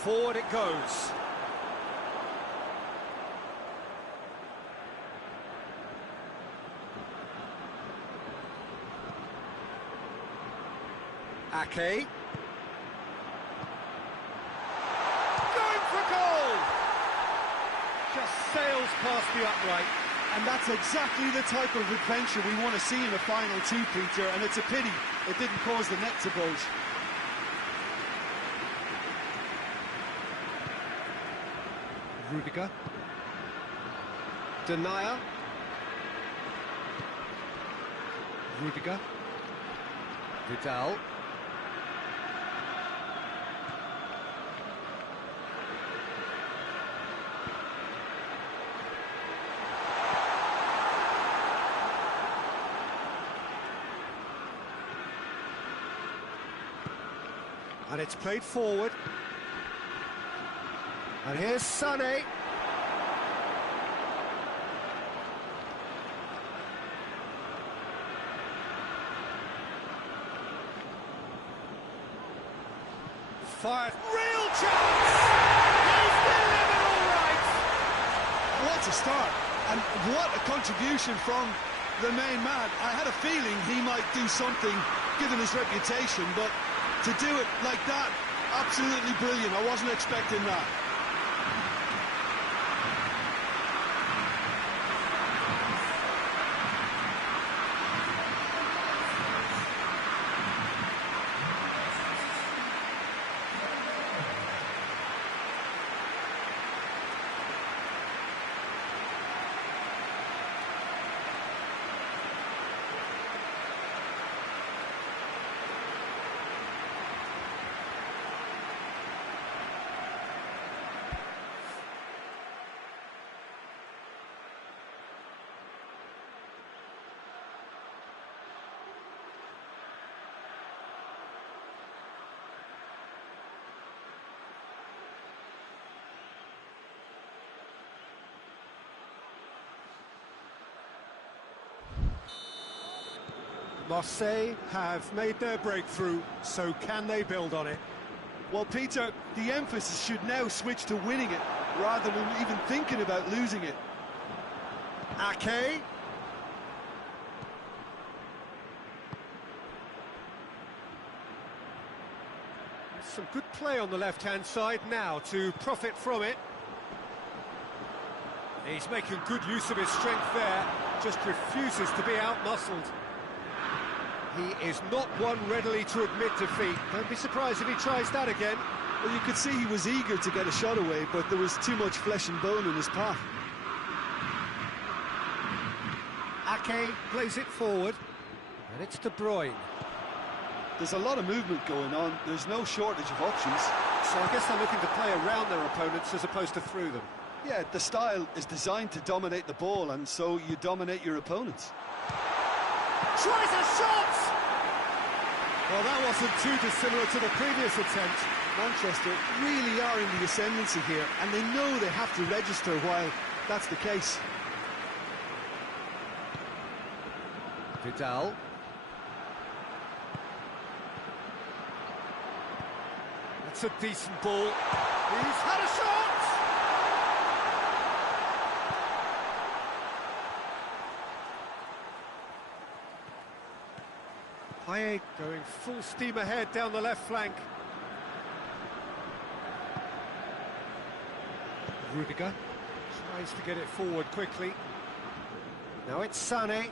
Forward it goes. Ake. Going for goal! Just sails past the upright. And that's exactly the type of adventure we want to see in the final two, Peter, and it's a pity it didn't cause the net to bulge. Rudiger. Denier. Rudiger. Vidal. And it's played forward. And here's Sané. Fired. Real chance! He's delivered all right! What a start, and what a contribution from the main man. I had a feeling he might do something, given his reputation, but to do it like that, absolutely brilliant. I wasn't expecting that. Marseille have made their breakthrough, so can they build on it? Well, Peter, the emphasis should now switch to winning it, rather than even thinking about losing it. Ake. Some good play on the left-hand side now to profit from it. He's making good use of his strength there, just refuses to be out-muscled. He is not one readily to admit defeat. Don't be surprised if he tries that again. Well, you could see he was eager to get a shot away, but there was too much flesh and bone in his path. Ake plays it forward, and it's De Bruyne. There's a lot of movement going on. There's no shortage of options. So I guess they're looking to play around their opponents as opposed to through them. Yeah, the style is designed to dominate the ball, and so you dominate your opponents. Tries a shot! Well, that wasn't too dissimilar to the previous attempt. Manchester really are in the ascendancy here, and they know they have to register while that's the case. Vidal. That's a decent ball. He's had a shot! Payet Going full steam ahead down the left flank. Rudiger tries to get it forward quickly. Now it's Sané.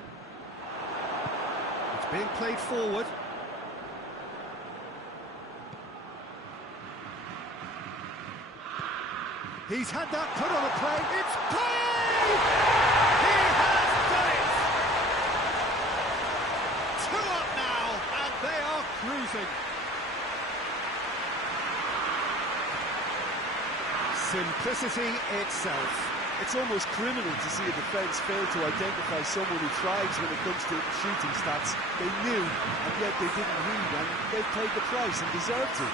It's being played forward. He's had that put on a play. It's play! He has done it! 2 up now, and they are cruising. Simplicity itself. It's almost criminal to see a defence fail to identify someone who thrives when it comes to shooting stats. They knew, and yet they didn't heed, and they paid the price and deserved to.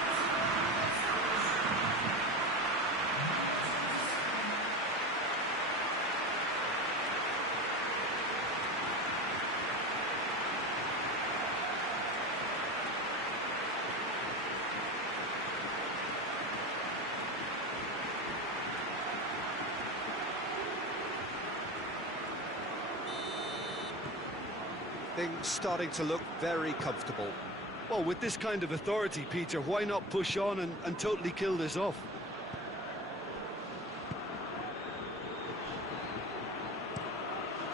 Things starting to look very comfortable. Well, with this kind of authority, Peter, why not push on and totally kill this off?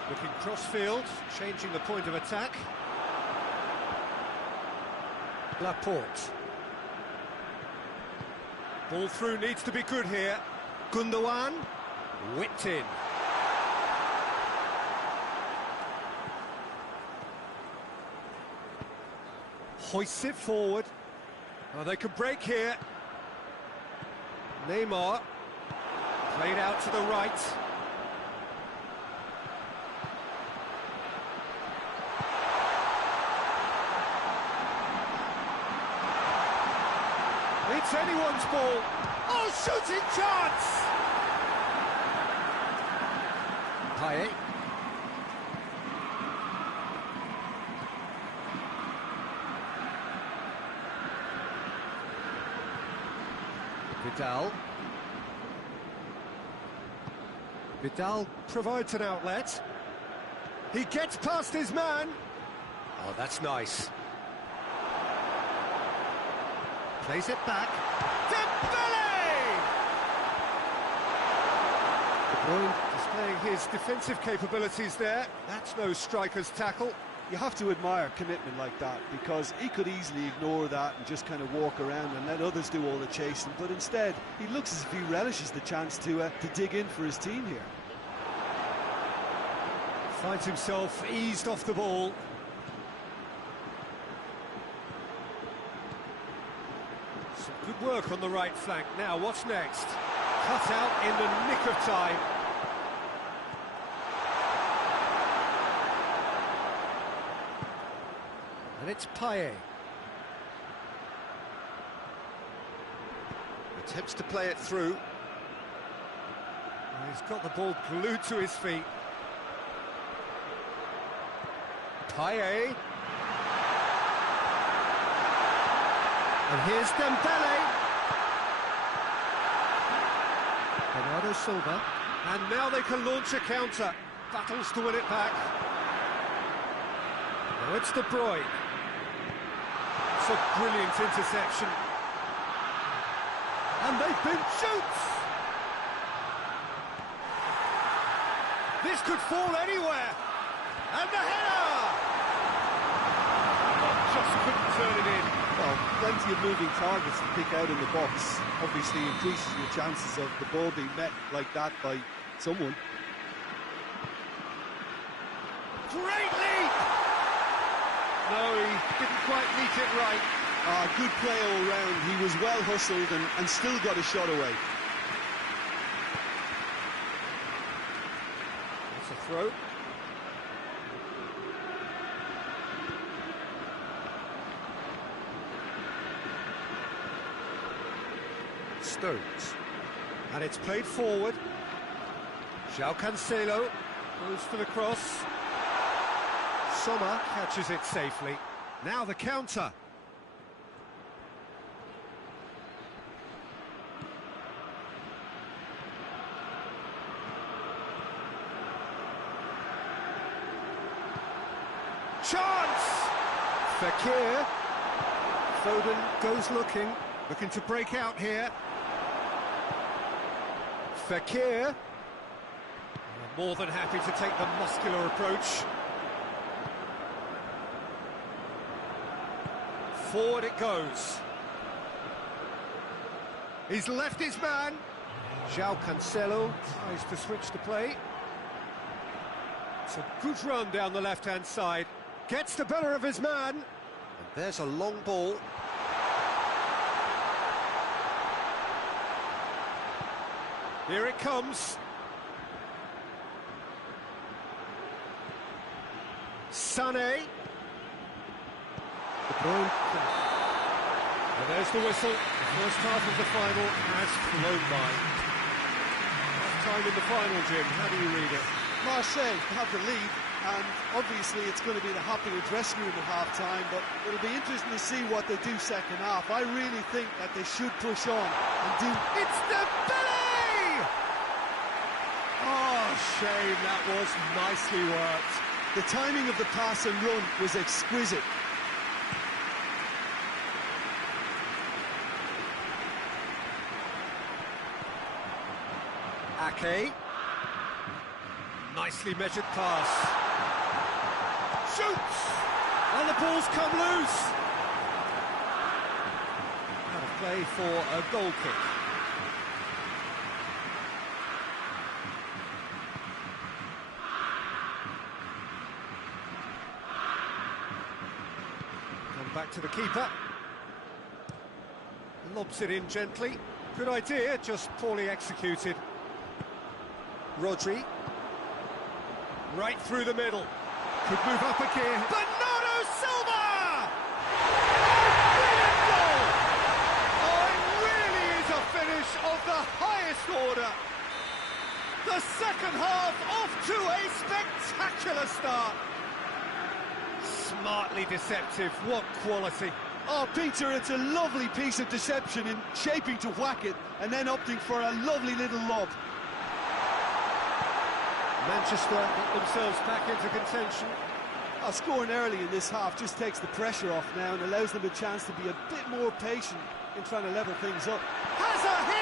Looking cross-field, changing the point of attack. Laporte. Ball through needs to be good here. Gundogan, whipped in. Hoists it forward. Oh, they could break here. Neymar. Played out to the right. It's anyone's ball. Oh, shooting chance! Payet. Vidal provides an outlet. He gets past his man. Oh, that's nice. Plays it back. Dembele! De Bruyne displaying his defensive capabilities there. That's no striker's tackle. You have to admire commitment like that, because he could easily ignore that and just kind of walk around and let others do all the chasing, but instead he looks as if he relishes the chance to dig in for his team here. Finds himself eased off the ball. Some good work on the right flank. Now what's next? Cut out in the nick of time. And it's Payet. Attempts to play it through. He's got the ball glued to his feet. Payet. And here's Dembele. Bernardo Silva. And now they can launch a counter. Battles to win it back. Now it's De Bruyne. It's a brilliant interception. And they pinch shoots! This could fall anywhere! And the header! Just couldn't turn it in. Well, plenty of moving targets to pick out in the box. Obviously increases your chances of the ball being met like that by someone. Great leap! No, he didn't quite meet it right. Good play all round. He was well hustled and still got a shot away. It's a throw. Stones. And it's played forward. João Cancelo goes for the cross. Sommer catches it safely. Now the counter. Chance! Fekir. Foden goes looking to break out here. Fekir. More than happy to take the muscular approach. Forward it goes. He's left his man. João Cancelo tries to switch the play. It's a good run down the left-hand side. Gets the better of his man. And there's a long ball. Here it comes. Sané. De Bruyne. And there's the whistle. The first half of the final has flown by. Half time in the final, Jim. How do you read it? Marseille have the lead, and obviously it's going to be the happier dressing room at half-time, but it'll be interesting to see what they do second half. I really think that they should push on and do... It's the belly! Oh, shame, that was nicely worked. The timing of the pass and run was exquisite. Ake. Nicely measured pass. Shoots! And the ball's come loose. Out of play for a goal kick. Come back to the keeper. Lobs it in gently. Good idea, just poorly executed. Rodri. Right through the middle. Could move up a gear. Bernardo Silva! Brilliant goal! Oh, it really is a finish of the highest order. The second half off to a spectacular start. Smartly deceptive, what quality. Oh, Peter, it's a lovely piece of deception in shaping to whack it and then opting for a lovely little lob. Manchester get themselves back into contention. Scoring early in this half just takes the pressure off now and allows them a chance to be a bit more patient in trying to level things up. Has a hit!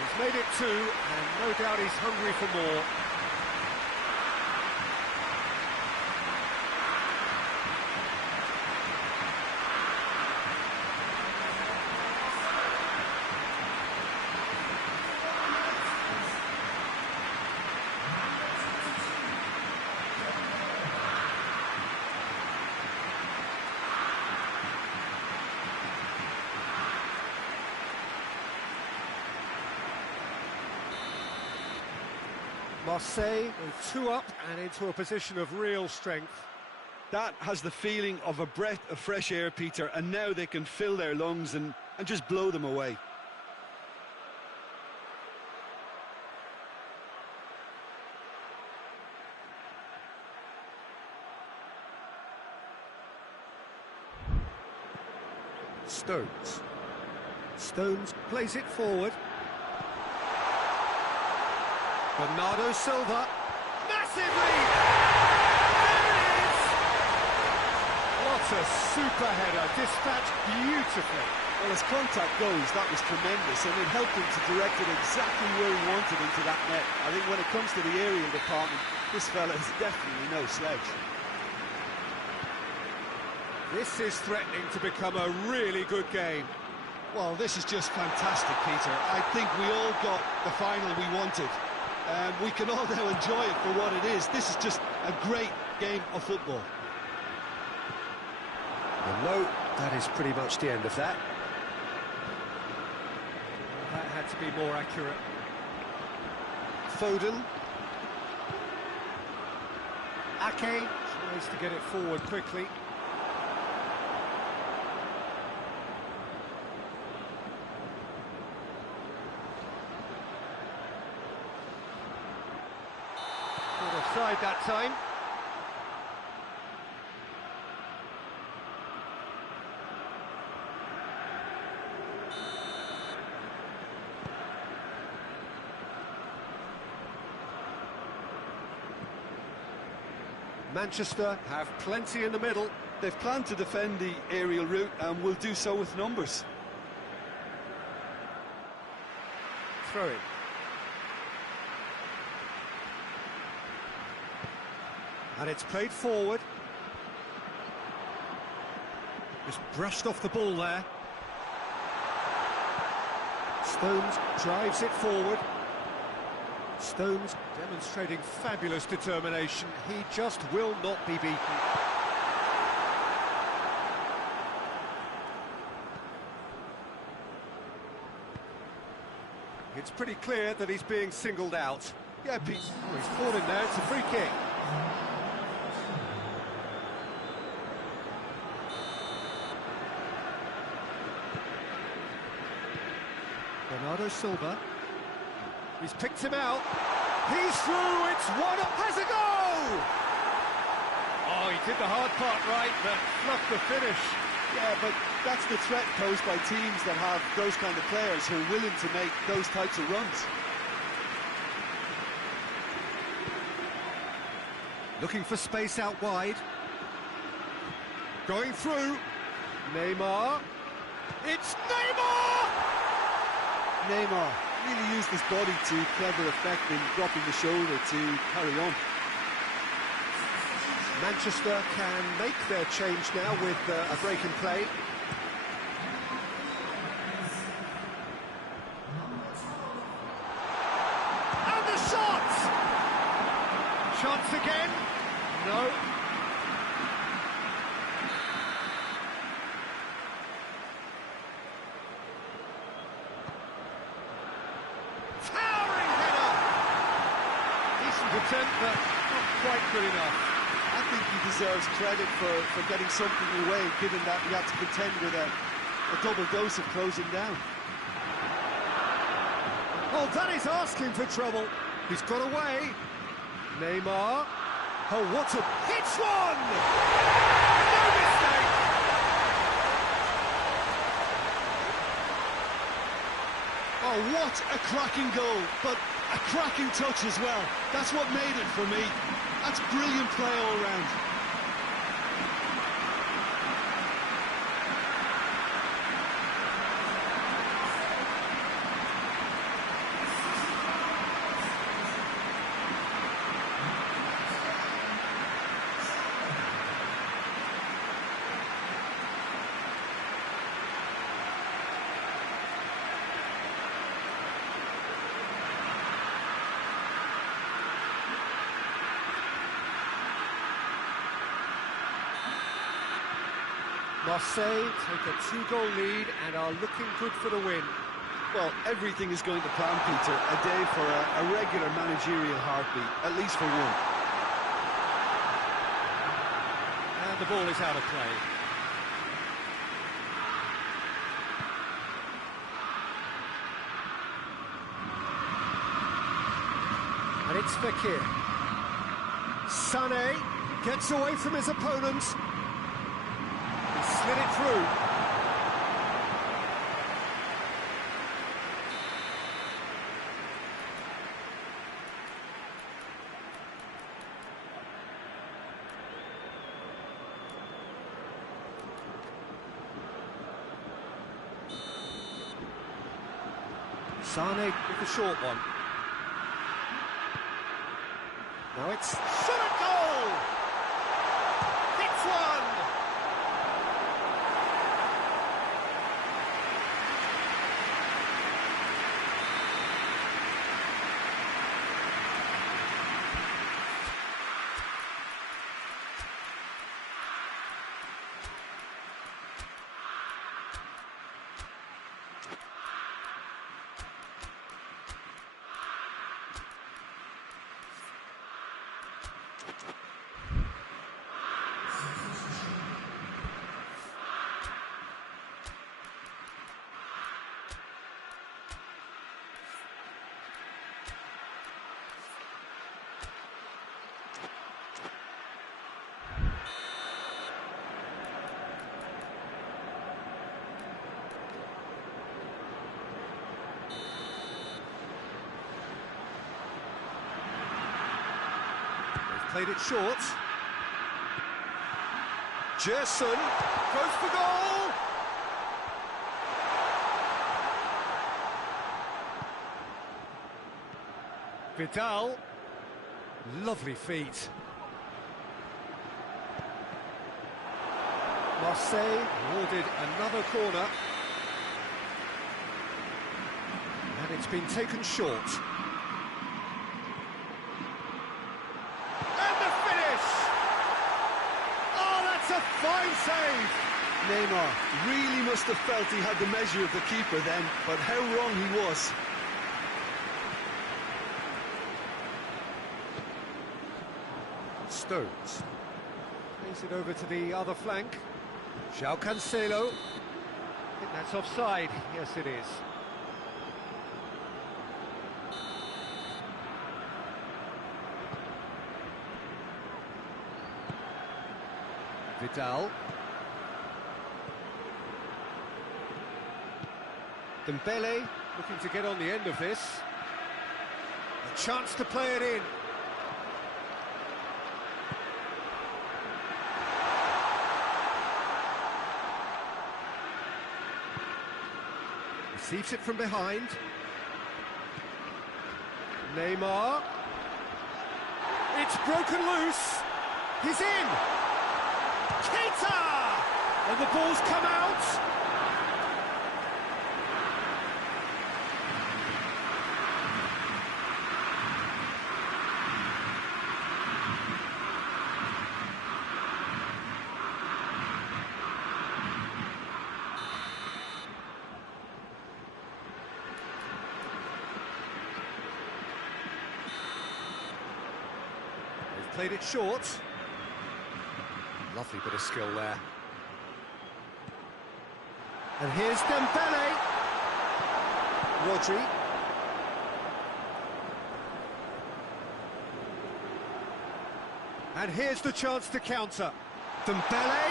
He's made it two, and no doubt he's hungry for more. Marseille with two up and into a position of real strength. That has the feeling of a breath of fresh air, Peter, and now they can fill their lungs and just blow them away. Stones plays it forward. Bernardo Silva, massive lead! There it is! What a super header, dispatched beautifully. Well, as contact goes, that was tremendous, and it helped him to direct it exactly where he wanted into that net. I think when it comes to the aerial department, this fella is definitely no slouch. This is threatening to become a really good game. Well, this is just fantastic, Peter. I think we all got the final we wanted. We can all now enjoy it for what it is. This is just a great game of football. Well, no, that is pretty much the end of that. That had to be more accurate. Foden. Ake tries to get it forward quickly. Offside that time. Manchester have plenty in the middle. They've planned to defend the aerial route and will do so with numbers. Throw in. And it's played forward. Just brushed off the ball there. Stones drives it forward. Stones demonstrating fabulous determination. He just will not be beaten. It's pretty clear that he's being singled out. Yeah, Pete. Oh, he's caught in there. It's a free kick. Bernardo Silva. He's picked him out. He's through. It's one up. Has a go! Oh, he did the hard part right, but fluffed the finish. Yeah, but that's the threat posed by teams that have those kind of players who are willing to make those types of runs. Looking for space out wide. Going through. Neymar. It's Neymar! Neymar really used his body to clever effect in dropping the shoulder to carry on. Manchester can make their change now with a break in play. And the shot! Chance again? No. Towering header! Decent attempt, but not quite good enough. I think he deserves credit for getting something away, given that he had to contend with a double dose of closing down. Oh, that is asking for trouble. He's got away. Neymar. Oh, what a... Hits one! No mistake! Oh, what a cracking goal, but a cracking touch as well. That's what made it for me. That's brilliant play all round. Marseille take a 2-goal lead and are looking good for the win. Well, everything is going to plan, Peter. A day for a regular managerial heartbeat, at least for one. And the ball is out of play. And it's Fekir. Sané gets away from his opponents. He slid it through. Sané with the short one. Now it's shot at goal! Hits one! Played it short. Gerson goes for goal! Vidal, lovely feet. Marseille awarded another corner. And it's been taken short. And the finish! Oh, that's a fine save! Neymar really must have felt he had the measure of the keeper then, but how wrong he was. Stones plays it over to the other flank. João Cancelo. I think that's offside. Yes, it is. Vidal. Dembele looking to get on the end of this. A chance to play it in. Receives it from behind. Neymar. It's broken loose. He's in. Keita! And the ball's come out. They've played it short. Lovely bit of skill there. And here's Dembele. Rodri. And here's the chance to counter. Dembele.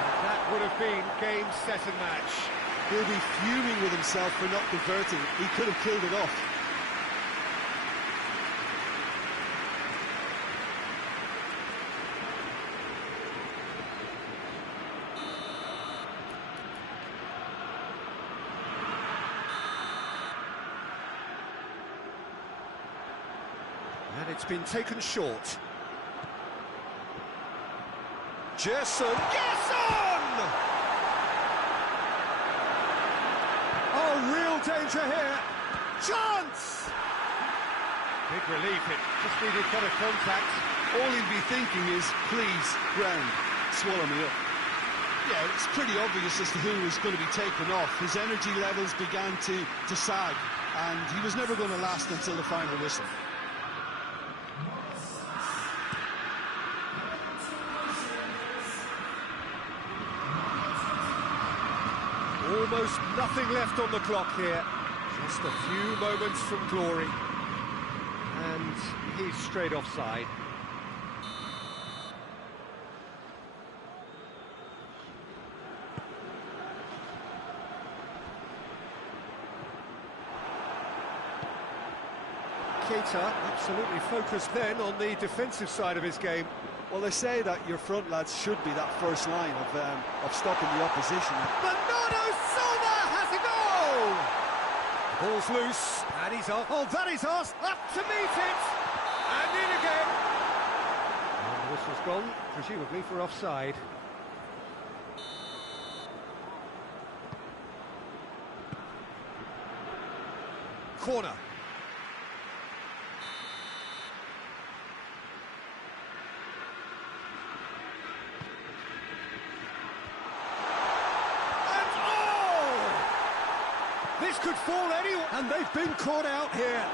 And that would have been game, set and match. He'll be fuming with himself for not converting. He could have killed it off. And it's been taken short. Gerson. Gerson! Oh, real danger here. Chance! Big relief, it just needed better contact. All he'd be thinking is, please, ground, swallow me up. Yeah, it's pretty obvious as to who was going to be taken off. His energy levels began to sag, and he was never going to last until the final whistle. Almost nothing left on the clock here. Just a few moments from glory. And he's straight offside. Keita absolutely focused then on the defensive side of his game. Well, they say that your front lads should be that first line of stopping the opposition. Bernardo Silva has a goal! The ball's loose, and he's off. Oh, that is us, up to meet it! And in again! And the whistle's gone, presumably for offside. Corner. This could fall anywhere, and they've been caught out here.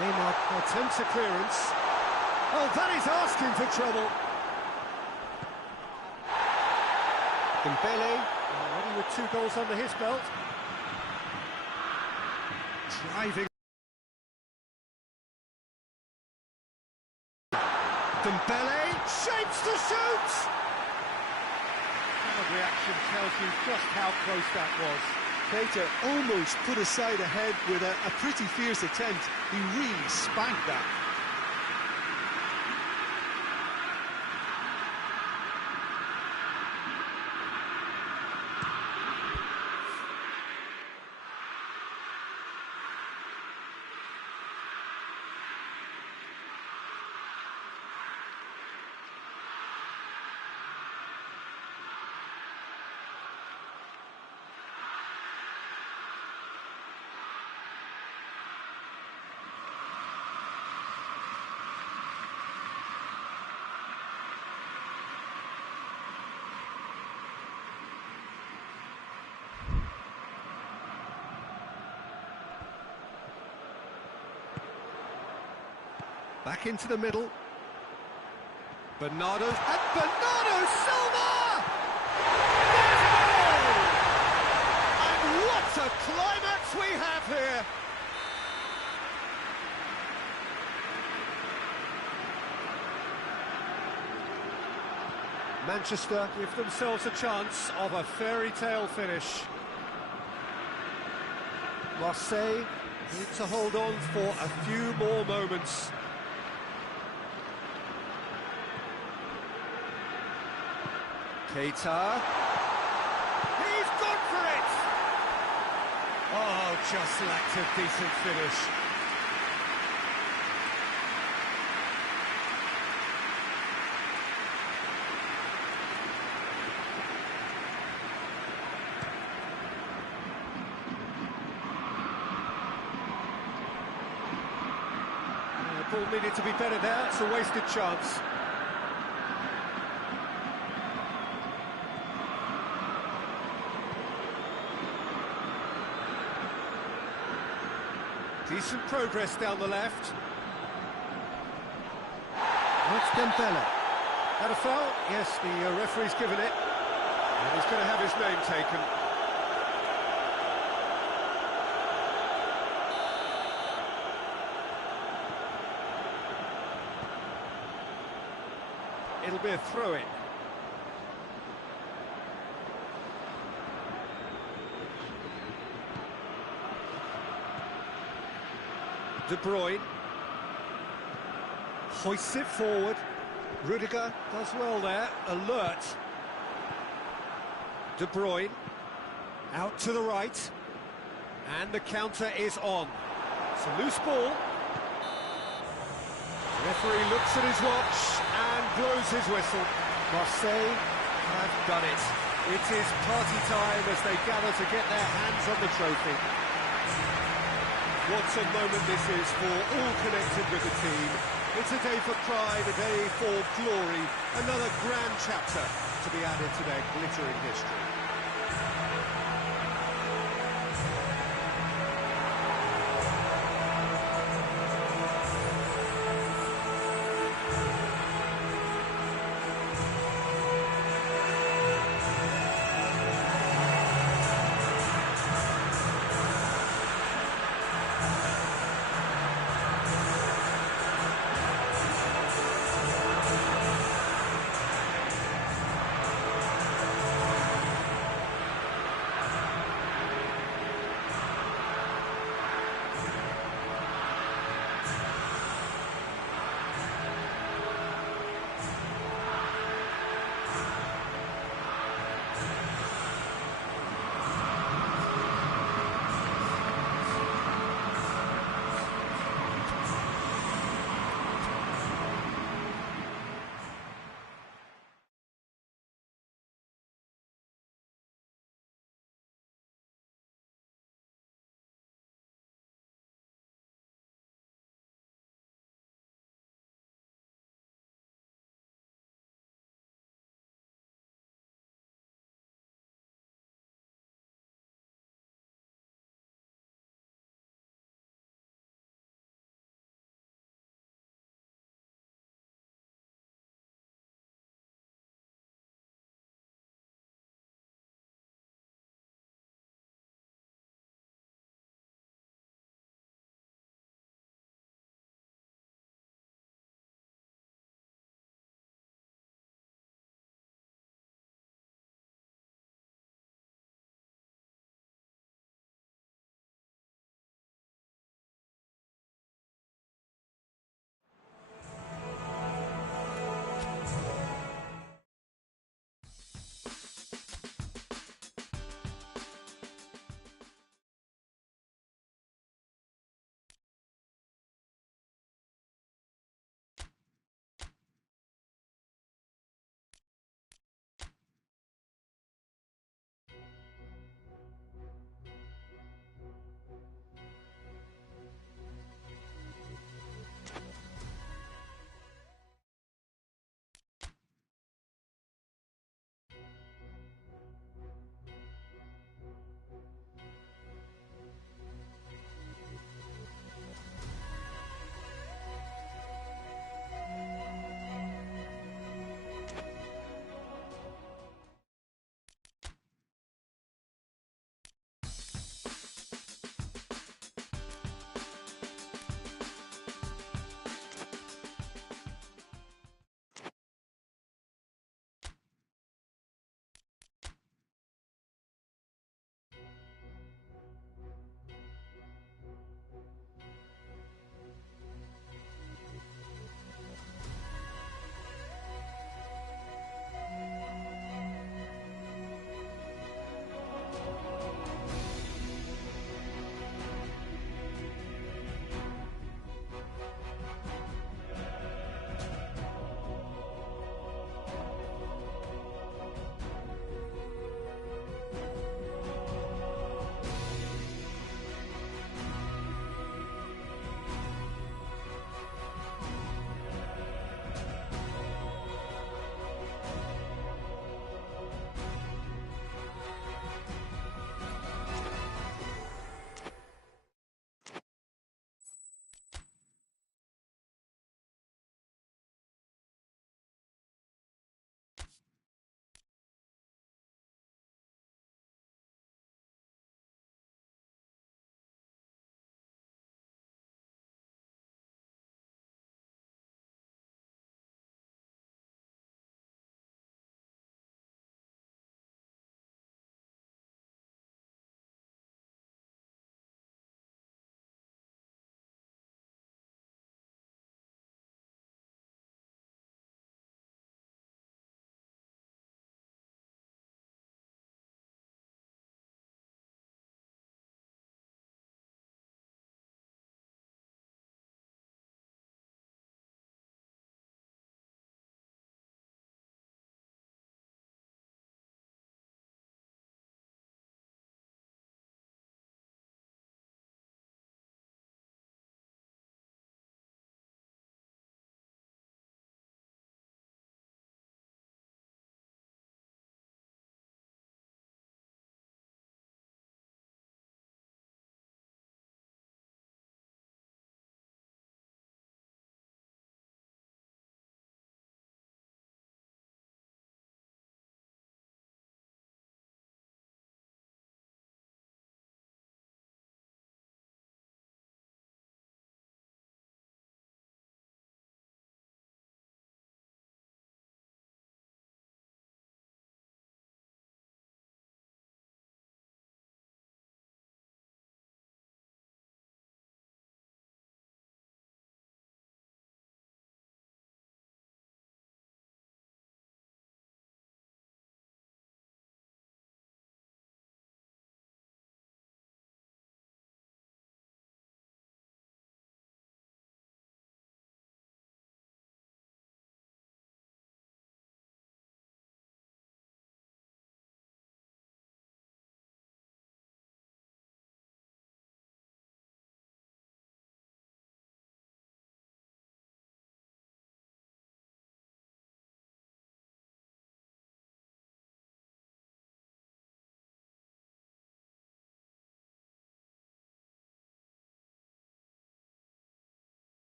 Neymar attempts a clearance. Oh, that is asking for trouble. Dembele, already with 2 goals under his belt. Driving. Dembele shapes tells you just how close that was. Keita almost put a side ahead with a pretty fierce attempt. He really spanked that. Back into the middle. Bernardo Silva! There's a goal! And what a climax we have here! Manchester Give themselves a chance of a fairy tale finish. Marseille need to hold on for a few more moments. Keita. He's gone for it! Oh, just lacked a decent finish. The ball needed to be better there. It's a wasted chance. Decent progress down the left. What's Dembele? Had a foul? Yes, the referee's given it. And he's going to have his name taken. It'll be a throw-in. De Bruyne hoists it forward. Rudiger does well there, alert. De Bruyne out to the right, and the counter is on. It's a loose ball. The referee looks at his watch and blows his whistle. Marseille have done it. It is party time as they gather to get their hands on the trophy. What a moment this is for all connected with the team. It's a day for pride, a day for glory, another grand chapter to be added to their glittering history.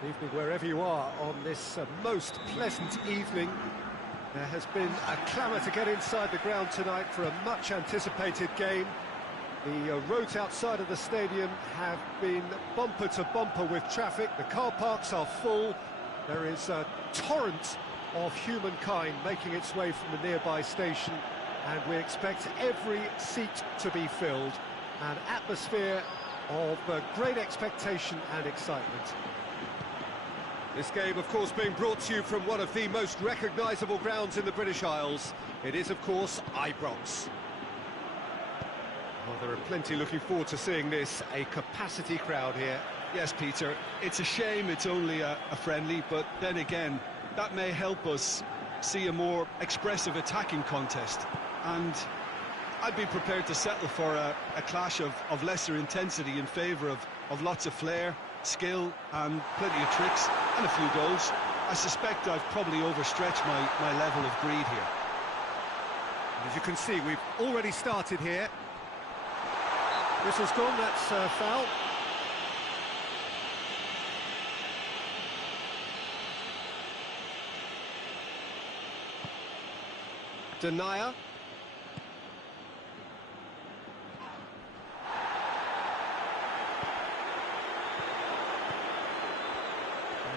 Good evening wherever you are on this most pleasant evening. There has been a clamour to get inside the ground tonight for a much-anticipated game. The roads outside of the stadium have been bumper to bumper with traffic. The car parks are full. There is a torrent of humankind making its way from the nearby station, and we expect every seat to be filled. An atmosphere of great expectation and excitement. This game, of course, being brought to you from one of the most recognisable grounds in the British Isles. It is, of course, Ibrox. Well, there are plenty looking forward to seeing this, a capacity crowd here. Yes, Peter, it's a shame it's only a friendly, but then again, that may help us see a more expressive attacking contest. And I'd be prepared to settle for a clash of lesser intensity in favour of lots of flair, skill and plenty of tricks and a few goals. I suspect I've probably overstretched my level of greed here. And as you can see, we've already started here. Whistle's gone, that's foul. Denier.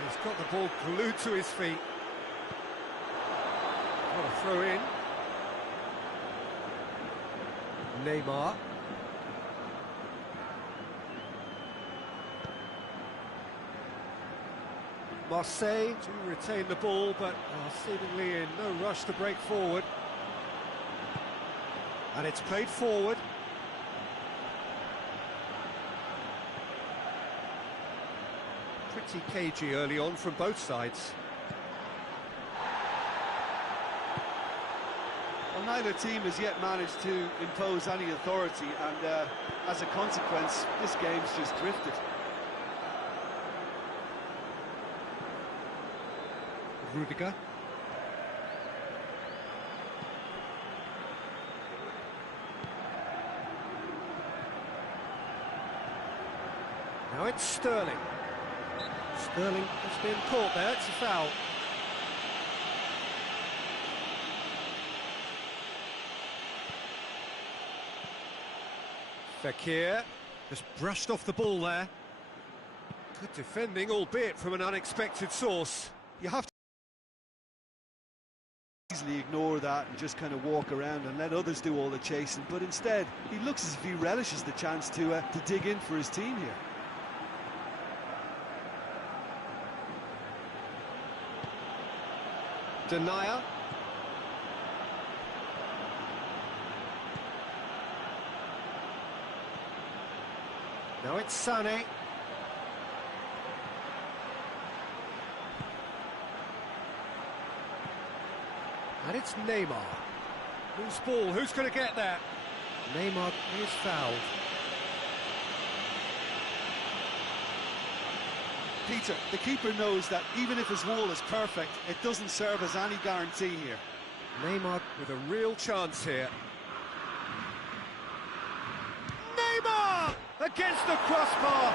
He's got the ball glued to his feet. What a throw in. Neymar. Marseille do retain the ball, but are seemingly in no rush to break forward. And it's played forward. Pretty cagey early on from both sides. Well, neither team has yet managed to impose any authority, and as a consequence, this game's just drifted. Rudiger. Now it's Sterling. Sterling has been caught there, it's a foul. Fekir just brushed off the ball there. Good defending, albeit from an unexpected source. You have to easily ignore that and just kind of walk around and let others do all the chasing, but instead he looks as if he relishes the chance to dig in for his team here. Denier. Now it's Sané. And it's Neymar. Loose ball, who's going to get that? Neymar is fouled. Peter, the keeper knows that even if his wall is perfect, it doesn't serve as any guarantee here. Neymar with a real chance here. Neymar! Against the crossbar!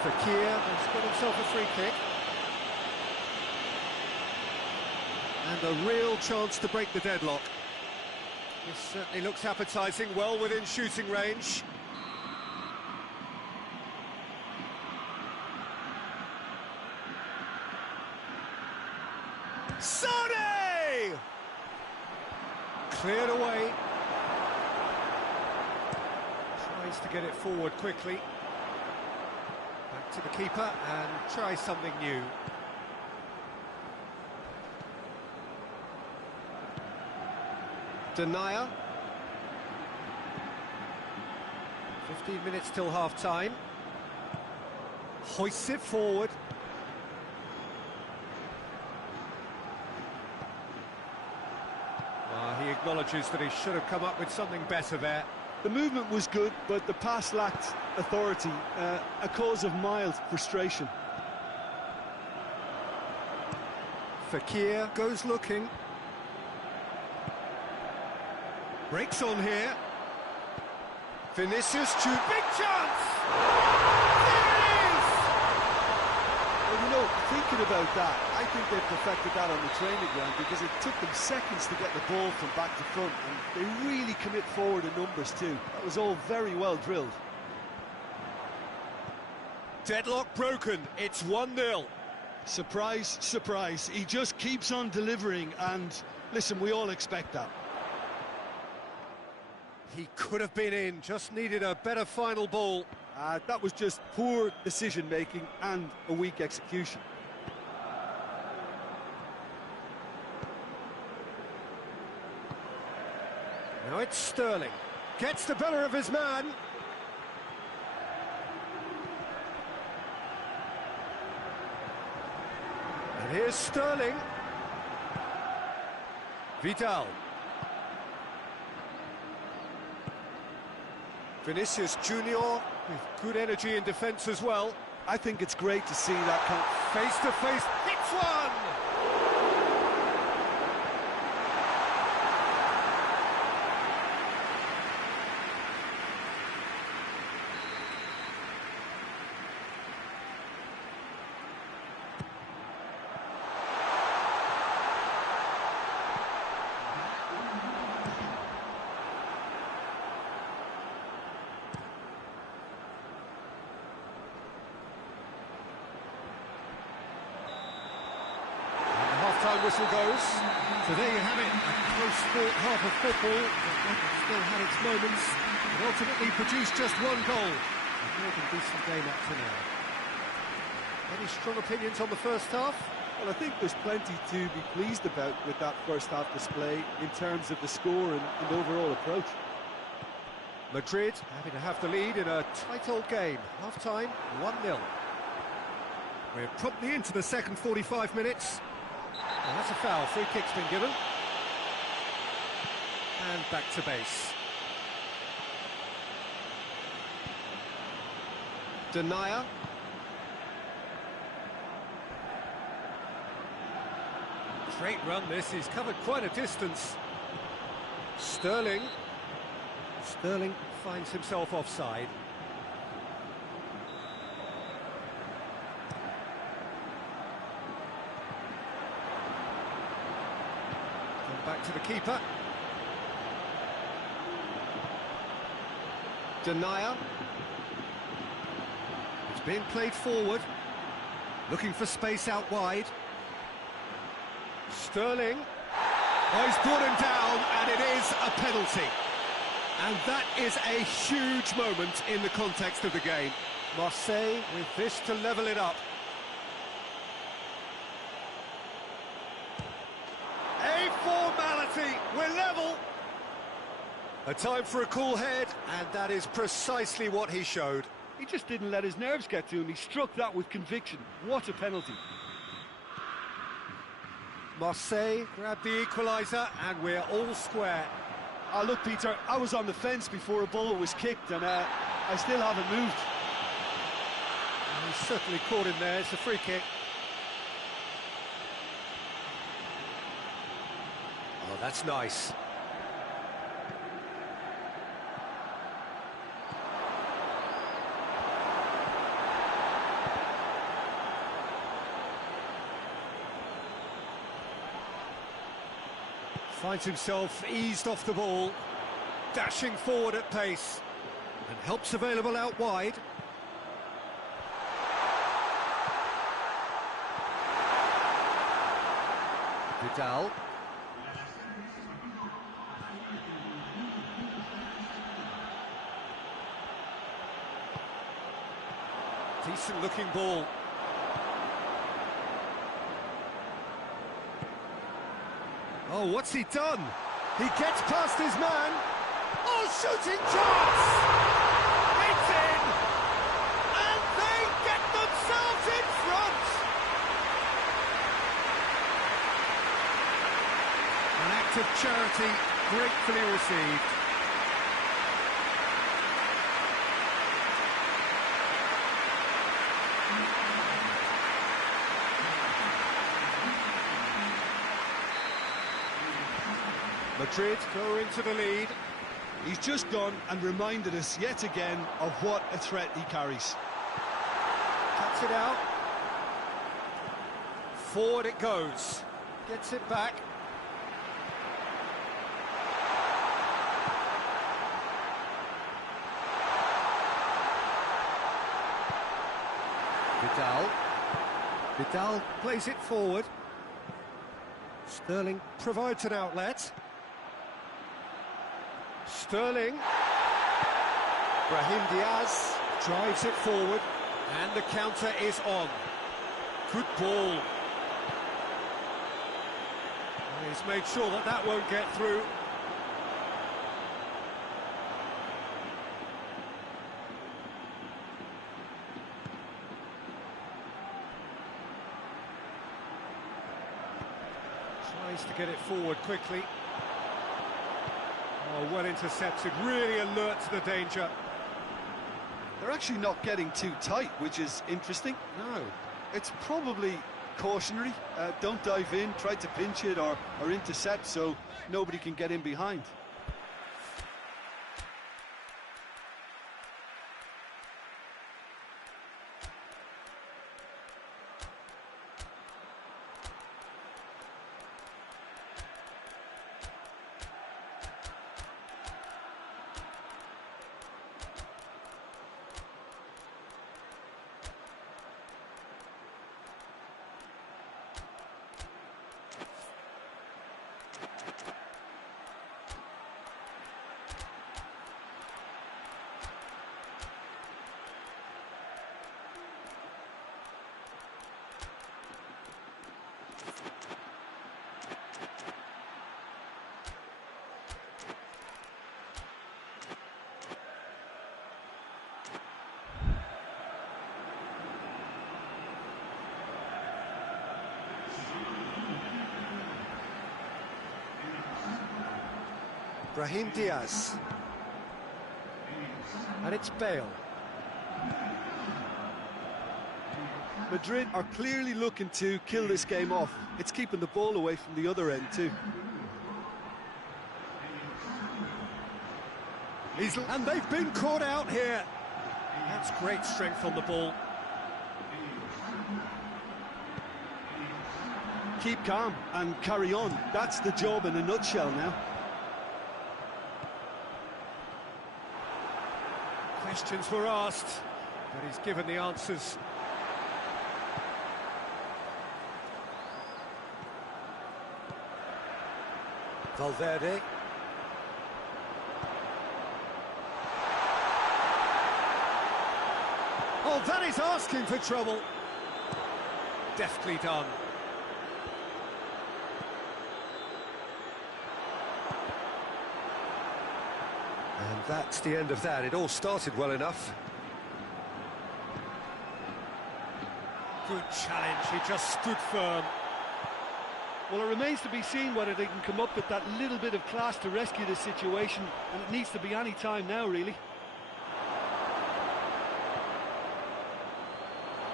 Fekir has got himself a free kick. And a real chance to break the deadlock. This certainly looks appetising, well within shooting range. Sané! Cleared away. Tries to get it forward quickly. Back to the keeper and try something new. Denier. 15 minutes till half-time. Hoists it forward. He acknowledges that he should have come up with something better there. The movement was good, but the pass lacked authority, a cause of mild frustration. Fekir goes looking. Breaks on here. Vinicius, big chance! Well, you know, thinking about that, I think they perfected that on the training ground because it took them seconds to get the ball from back to front, and they really commit forward in numbers too. That was all very well drilled. Deadlock broken, it's 1-0. Surprise, surprise. He just keeps on delivering, and listen, we all expect that. He could have been in, just needed a better final ball. That was just poor decision-making and a weak execution. Now it's Sterling. Gets the better of his man. And here's Sterling. Vidal. Vinicius Junior with good energy in defence as well. I think it's great to see that kind of Face-to-face, hits one! Half-time whistle goes. So there you have it, a close fought half of football that still had its moments, but ultimately produced just one goal. A more than decent game up to now. Any strong opinions on the first half? Well, I think there's plenty to be pleased about with that first half display in terms of the score and overall approach. Madrid happy to have the lead in a tight old game. Half-time, 1-0. We're promptly into the second 45 minutes. And that's a foul. Free kick's been given. And back to base. Denier. Great run this, he's covered quite a distance. Sterling. Sterling finds himself offside. Back to the keeper. Denier. It's being played forward. Looking for space out wide. Sterling. Oh, he's brought him down, and it is a penalty. And that is a huge moment in the context of the game. Marseille with this to level it up. A formality, we're level. A time for a cool head, and that is precisely what he showed. He just didn't let his nerves get to him. He struck that with conviction. What a penalty. Marseille grabbed the equaliser, and we're all square. Look, Peter, I was on the fence before a ball was kicked, and I still haven't moved. And he's certainly caught him there. It's a free kick. Oh, that's nice. Finds himself eased off the ball, dashing forward at pace, and help's available out wide. Vidal. Decent looking ball. Oh, what's he done? He gets past his man. Oh, shooting chance! It's in! And they get themselves in front! An act of charity gratefully received. Madrid go into the lead. He's just gone and reminded us yet again of what a threat he carries. Cuts it out. Forward it goes. Gets it back. Vidal plays it forward. Sterling provides an outlet. Sterling. Brahim Diaz drives it forward, and the counter is on. Good ball. He's made sure that that won't get through. Tries to get it forward quickly. Oh, well intercepted, really alert to the danger. They're actually not getting too tight, which is interesting. No. It's probably cautionary. Don't dive in, try to pinch it or intercept so nobody can get in behind. Brahim Diaz. And it's Bale. Madrid are clearly looking to kill this game off. It's keeping the ball away from the other end too. And they've been caught out here. That's great strength on the ball. Keep calm and carry on. That's the job in a nutshell now. Questions were asked, but he's given the answers. Valverde. Oh, that is asking for trouble. Deftly done. And that's the end of that. It all started well enough. Good challenge, he just stood firm. Well, it remains to be seen whether they can come up with that little bit of class to rescue the situation, and it needs to be any time now, really.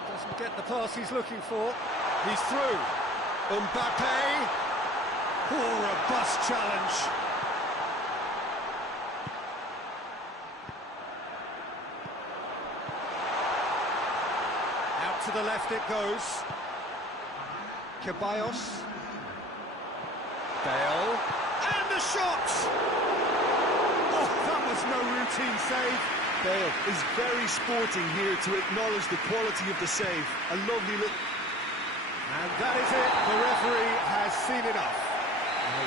Doesn't get the pass he's looking for. He's through. Mbappe. Oh, robust challenge. To the left it goes. Ceballos. Bale. And the shot! Oh, that was no routine save. Bale is very sporting here to acknowledge the quality of the save. A lovely look. And that is it. The referee has seen enough.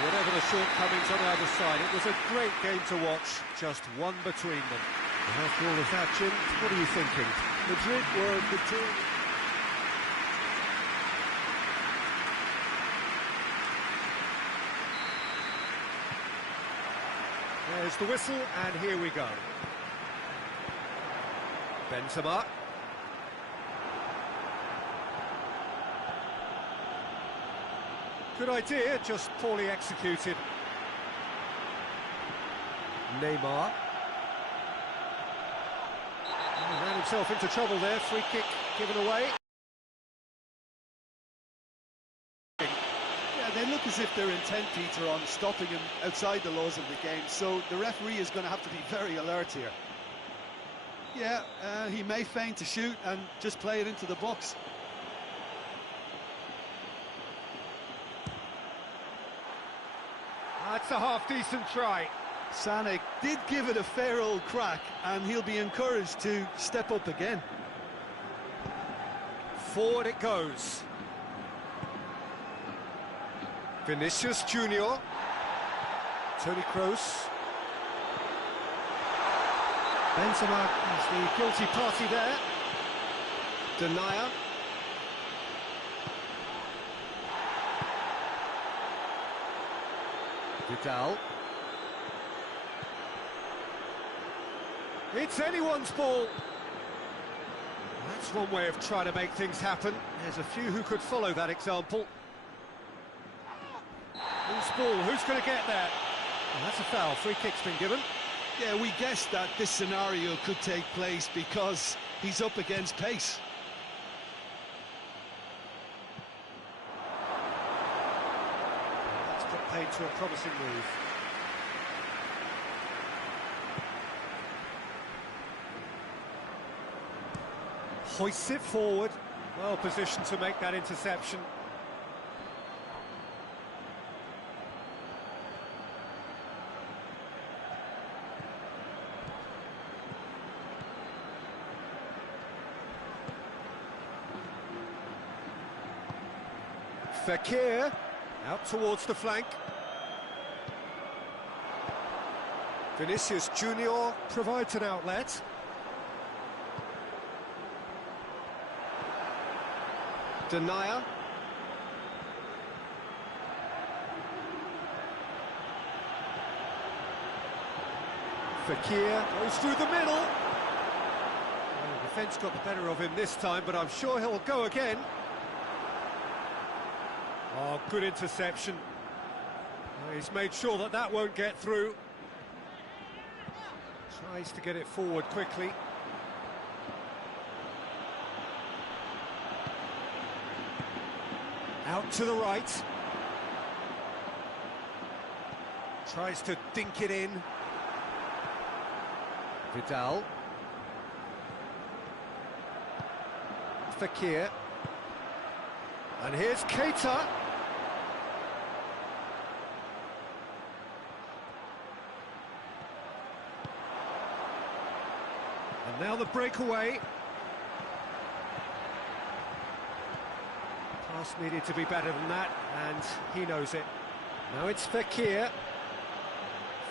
Whatever the shortcomings on either side, it was a great game to watch. Just one between them. And after all of that, Jim, what are you thinking? Madrid were the team. There's the whistle, and here we go. Benzema. Good idea, just poorly executed. Neymar. He ran himself into trouble there, free kick given away. They look as if they're intent, Peter, on stopping him outside the laws of the game, so the referee is going to have to be very alert here. Yeah, he may feign to shoot and just play it into the box. that's a half-decent try. Sanek did give it a fair old crack, and he'll be encouraged to step up again. Forward it goes. Vinicius Junior. Toni Kroos. Benzema is the guilty party there. Denier. Vidal. It's anyone's ball. That's one way of trying to make things happen. There's a few who could follow that example. Who's ball? Who's going to get there? Well, that's a foul. Free kick's been given. Yeah, we guessed that this scenario could take place because he's up against pace. That's put paid to a promising move. Hoists it forward. Well positioned to make that interception. Fekir, out towards the flank. Vinicius Junior provides an outlet. Denier. Fekir goes through the middle. Well, the defence got the better of him this time, but I'm sure he'll go again. Oh, good interception. Well, he's made sure that that won't get through. Tries to get it forward quickly. Out to the right. Tries to dink it in. Vidal. Fekir. And here's Keita. And now the breakaway. Pass needed to be better than that, and he knows it. Now it's Fekir.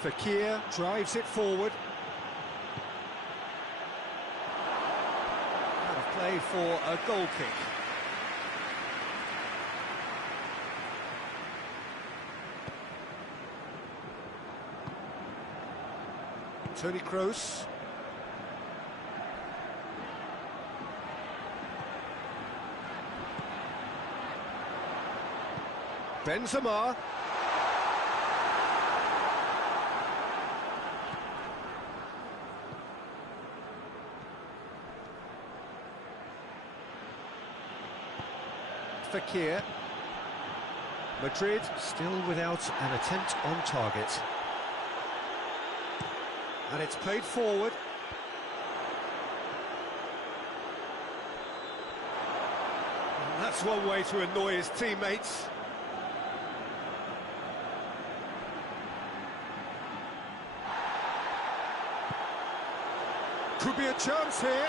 Fekir drives it forward. Out of play for a goal kick. Toni Kroos. Benzema. Fekir. Madrid still without an attempt on target. And it's played forward. And that's one way to annoy his teammates. Could be a chance here.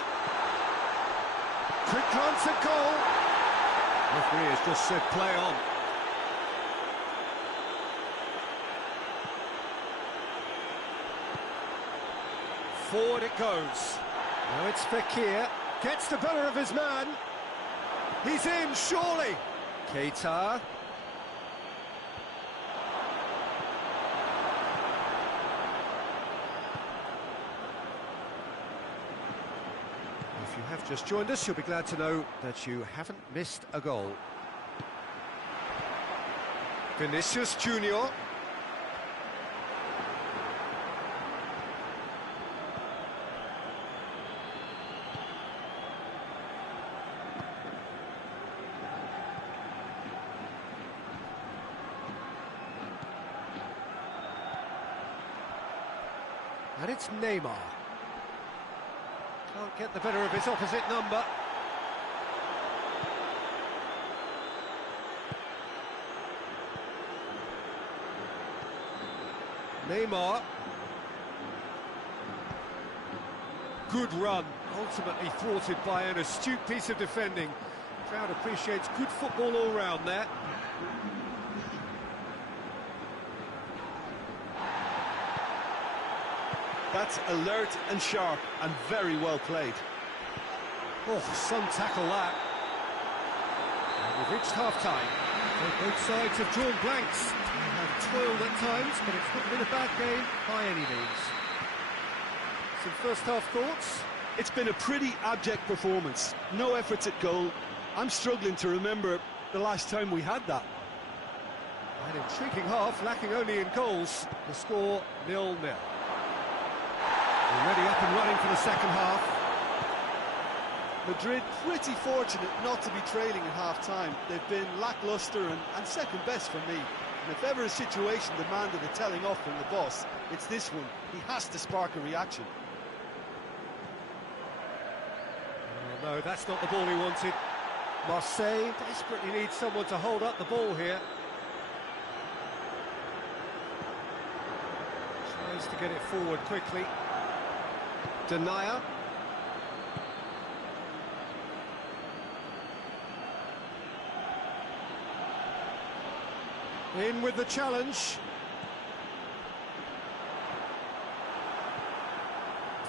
Quick glance at goal. Referee has just said play on. Forward it goes. Now it's Fekir. Gets the better of his man. He's in, surely. Keita. If you have just joined us, you'll be glad to know that you haven't missed a goal. Vinicius Junior. And it's Neymar. Can't get the better of his opposite number. Neymar. Good run, ultimately thwarted by an astute piece of defending. Crowd appreciates good football all round there. That's alert and sharp and very well played. Oh, some tackle that. And we've reached half-time. So both sides have drawn blanks. They have toiled at times, but it's not been a bad game by any means. Some first-half thoughts? It's been a pretty abject performance. No efforts at goal. I'm struggling to remember the last time we had that. An intriguing half, lacking only in goals. The score 0-0. Already up and running for the second half. Madrid pretty fortunate not to be trailing at half-time. They've been lacklustre and second best for me. And if ever a situation demanded a telling off from the boss, it's this one. He has to spark a reaction. Oh, no, that's not the ball he wanted. Marseille desperately needs someone to hold up the ball here. Tries to get it forward quickly. Denier. In with the challenge.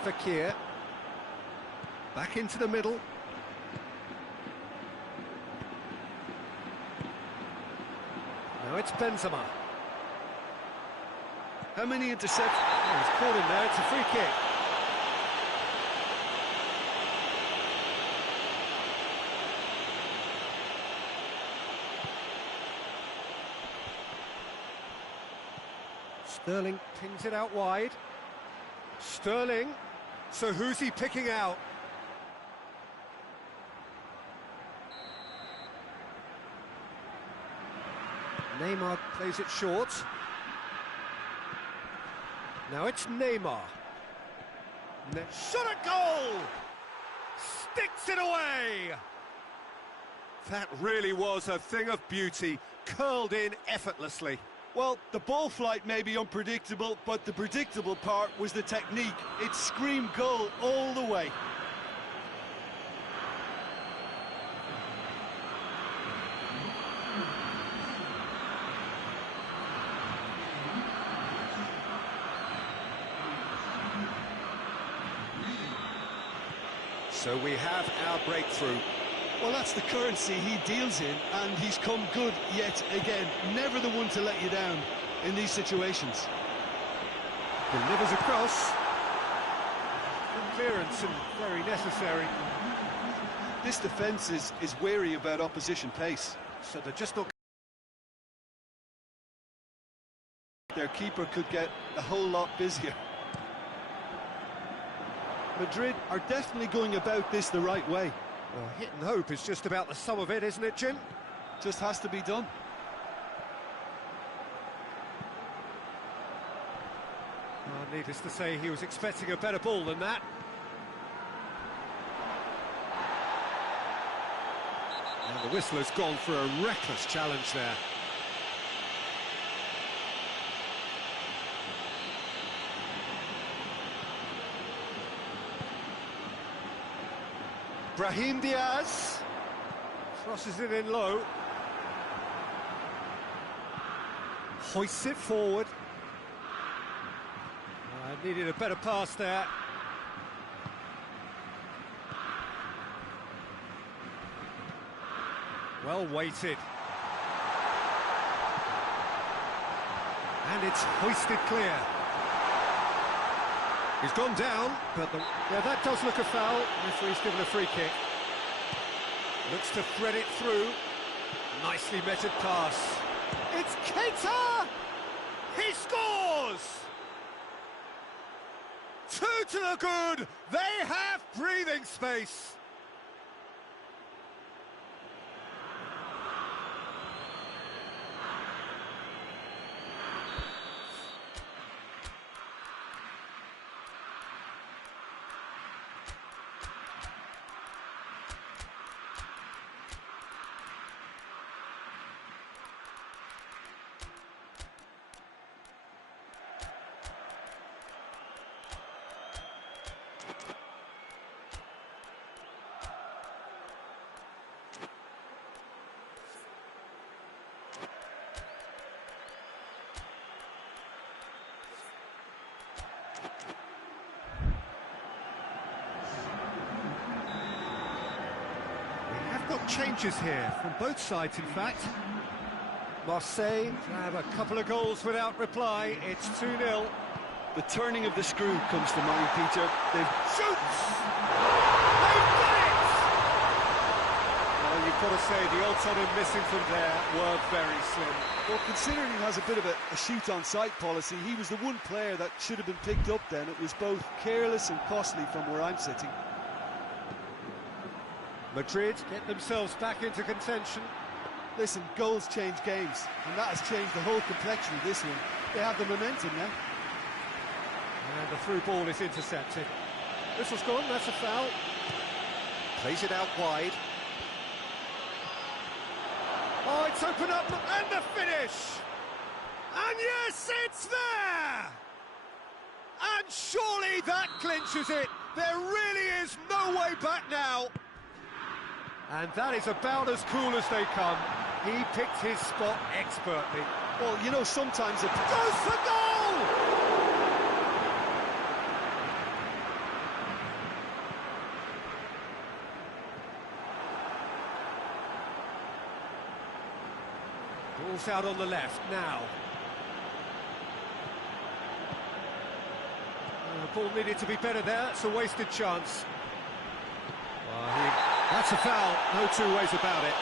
Fekir. Back into the middle. Now it's Benzema. How many interceptions? Oh, he's caught him there, it's a free kick. Sterling pings it out wide. Sterling. So who's he picking out? Neymar plays it short. Now it's Neymar. Shot at goal! Sticks it away! That really was a thing of beauty, curled in effortlessly. Well, the ball flight may be unpredictable, but the predictable part was the technique. It screamed goal all the way. So we have our breakthrough. Well, that's the currency he deals in, and he's come good yet again. Never the one to let you down in these situations. Delivers across. Good clearance and very necessary. This defence is wary about opposition pace. So they're just not... Their keeper could get a whole lot busier. Madrid are definitely going about this the right way. Well, hit and hope is just about the sum of it, isn't it, Jim? Just has to be done. Well, needless to say, he was expecting a better ball than that. And the whistle has gone for a reckless challenge there. Brahim Diaz crosses it in low, hoists it forward. Needed a better pass there. Well weighted. And it's hoisted clear. He's gone down, but yeah, that does look a foul. Referee's given a free kick. Looks to thread it through. Nicely measured pass. It's Keita! He scores! 2 to the good. They have breathing space. changes here from both sides, in fact. Marseille have a couple of goals without reply. It's 2-0. The turning of the screw comes to mind, Peter. They've Shoots! They've done it! Well, you've got to say the odds on him missing from there were very slim. Well, considering he has a bit of a shoot-on-sight policy, he was the one player that should have been picked up then. It was both careless and costly from where I'm sitting. Madrid get themselves back into contention. Listen, goals change games, and that has changed the whole complexion of this one. They have the momentum now. And the through ball is intercepted. Whistle's gone, that's a foul. Plays it out wide. Oh, it's opened up, and the finish! And yes, it's there! And surely that clinches it. There really is no way back now. And that is about as cool as they come. He picked his spot expertly. Well, you know, sometimes it goes for goal! Ball's out on the left now. The ball needed to be better there. It's a wasted chance. That's a foul, no two ways about it.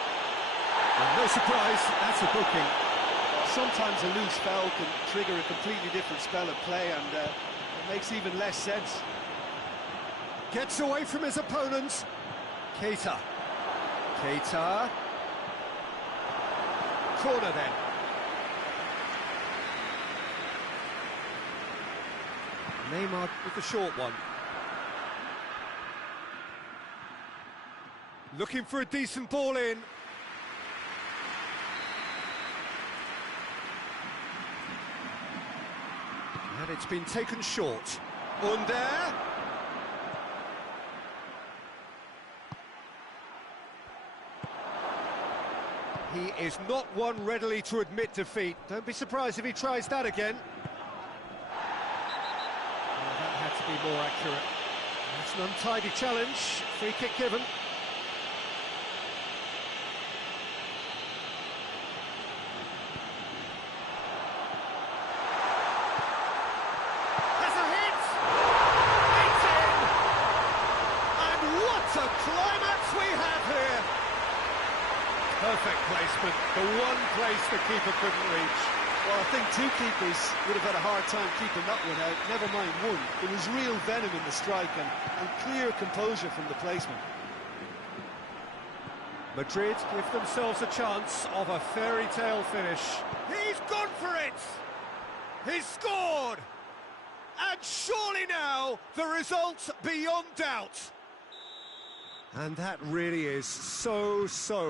And no surprise, that's a booking. Sometimes a loose foul can trigger a completely different spell of play, and it makes even less sense. Gets away from his opponents. Keita. Corner then. Neymar with the short one. Looking for a decent ball in. And it's been taken short. Under. He is not one readily to admit defeat. Don't be surprised if he tries that again. Oh, that had to be more accurate. That's an untidy challenge. Free kick given. Perfect placement, the one place the keeper couldn't reach. Well, I think two keepers would have had a hard time keeping that one out, never mind one. There was real venom in the strike and clear composure from the placement. Madrid give themselves a chance of a fairy tale finish. He's gone for it! He's scored! And surely now, the result beyond doubt. And that really is so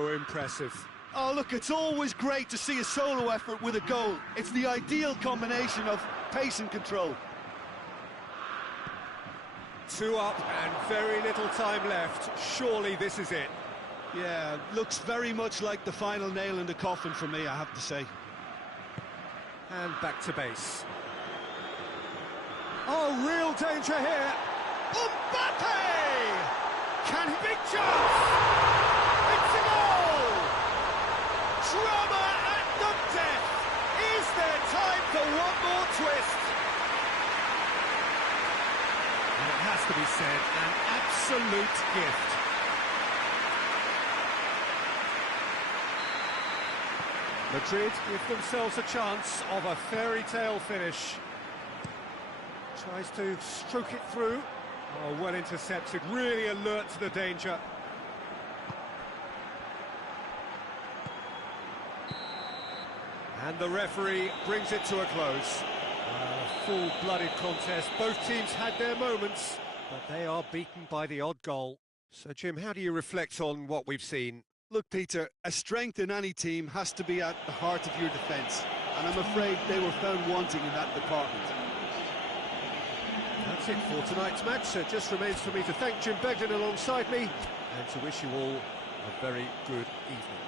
impressive. Oh, look, it's always great to see a solo effort with a goal. It's the ideal combination of pace and control. 2 up and very little time left. Surely this is it. Yeah, looks very much like the final nail in the coffin for me, I have to say. And back to base. Oh, real danger here. Mbappe! Can he... Big chance! It's a goal! Drama at the death! Is there time for one more twist? And it has to be said, an absolute gift. Madrid give themselves a chance of a fairy tale finish. Tries to stroke it through. Oh, well intercepted, really alert to the danger. And the referee brings it to a close. A full-blooded contest. Both teams had their moments, but they are beaten by the odd goal. So, Jim, how do you reflect on what we've seen? Look, Peter, a strength in any team has to be at the heart of your defence, and I'm afraid they were found wanting in that department. That's it for tonight's match. So it just remains for me to thank Jim Begden alongside me and to wish you all a very good evening.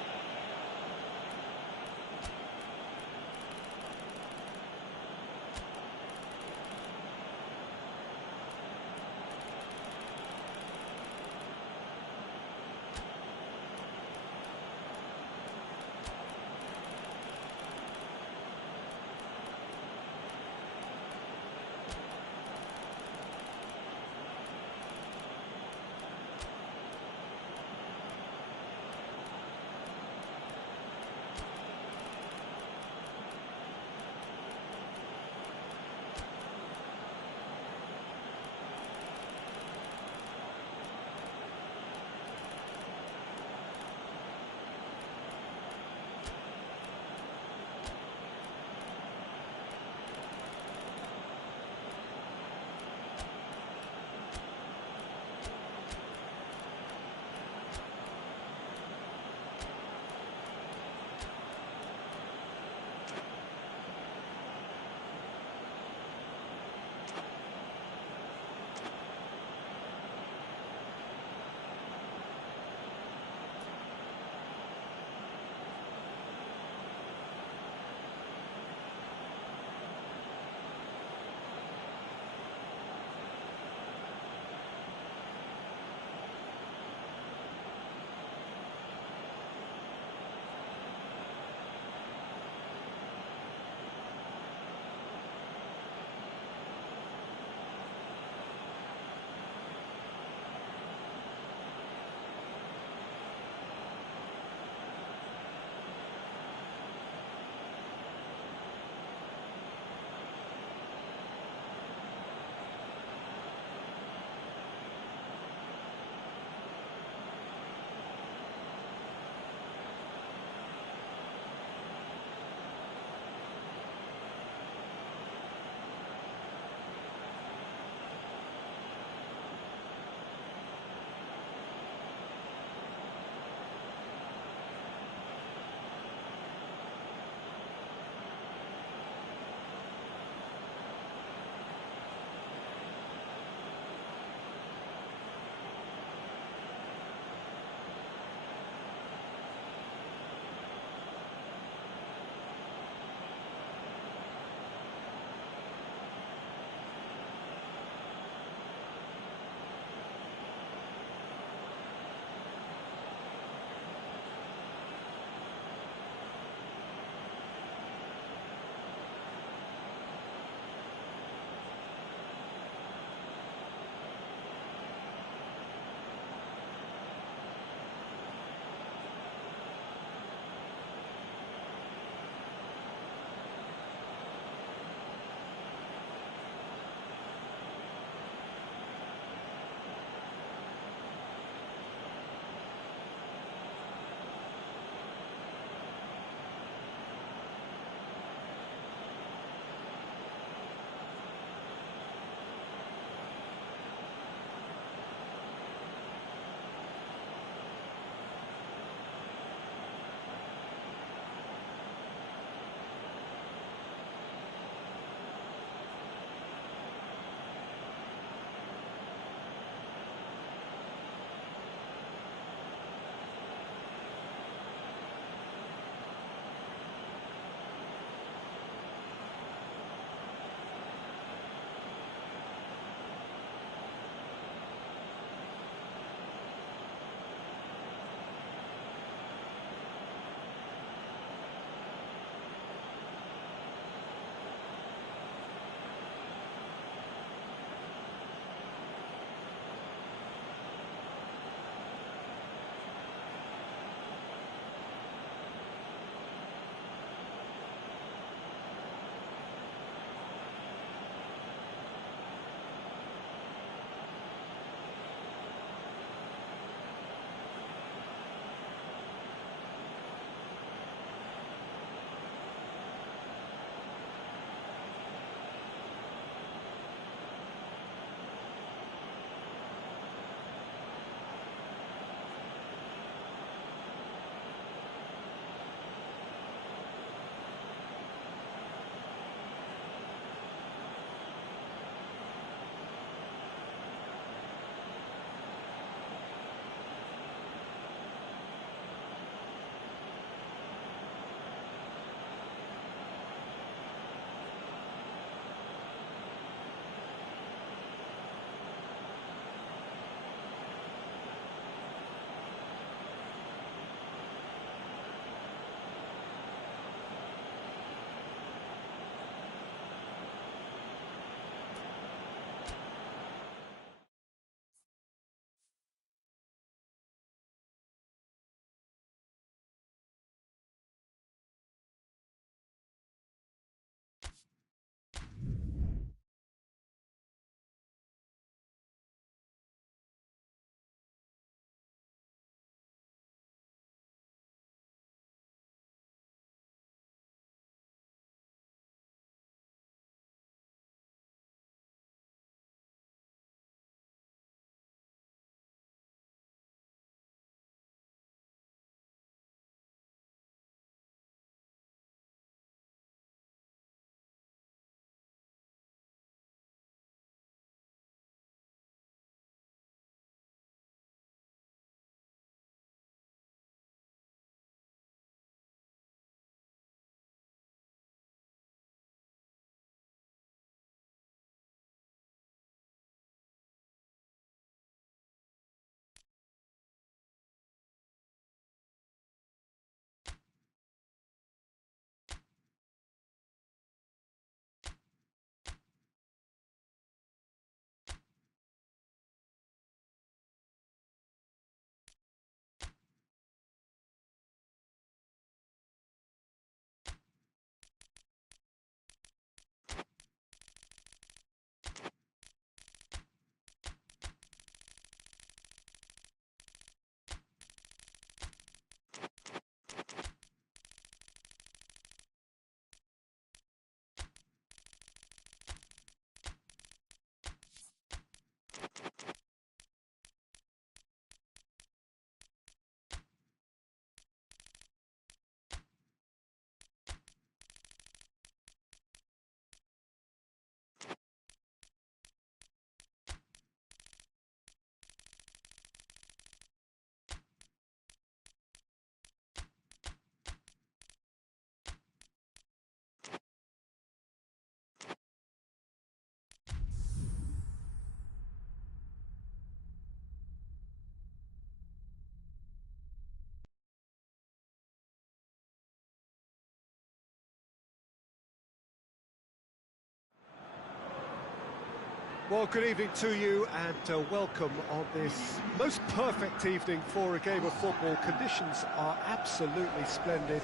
Well, good evening to you and welcome on this most perfect evening for a game of football. Conditions are absolutely splendid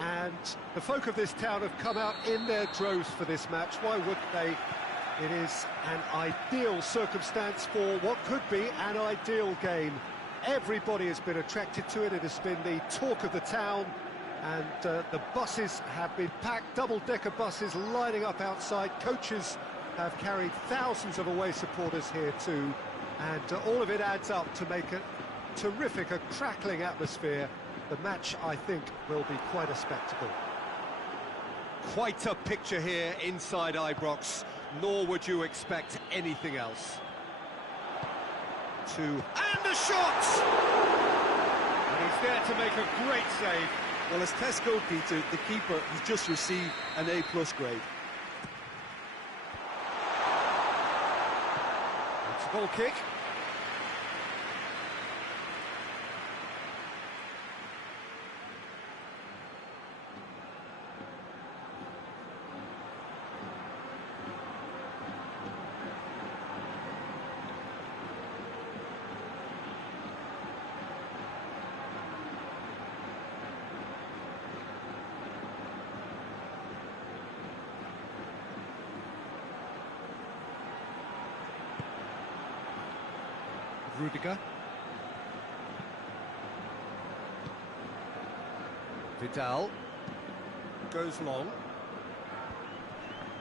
and the folk of this town have come out in their droves for this match. Why wouldn't they? It is an ideal circumstance for what could be an ideal game. Everybody has been attracted to it. It has been the talk of the town, and the buses have been packed, double-decker buses lining up outside. Coaches have carried thousands of away supporters here too, and all of it adds up to make a terrific, a crackling atmosphere. The match, I think, will be quite a spectacle. Quite a picture here inside Ibrox, nor would you expect anything else. And a shot! And he's there to make a great save. Well, as Tesco, Peter, the keeper has just received an A+ grade. It's a goal kick. Rudiger. Vidal goes long.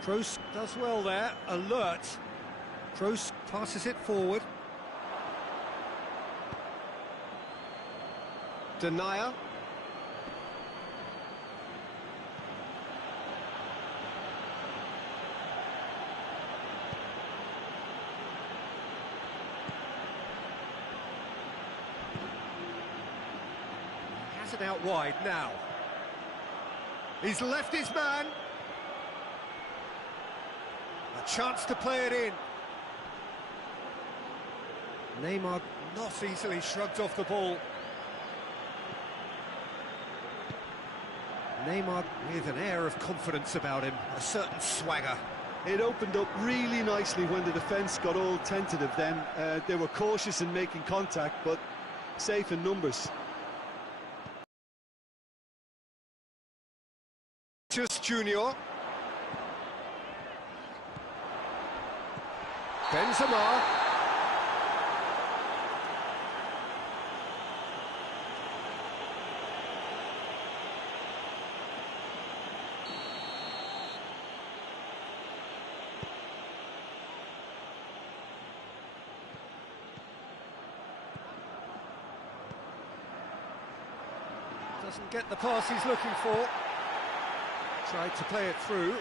Kroos does well there, alert. Kroos passes it forward. Denier. It out wide now. He's left his man. A chance to play it in. Neymar not easily shrugged off the ball. Neymar with an air of confidence about him, a certain swagger. It opened up really nicely when the defence got all tentative then. They were cautious in making contact, but safe in numbers. Junior. Benzema. Doesn't get the pass he's looking for. Tried to play it through.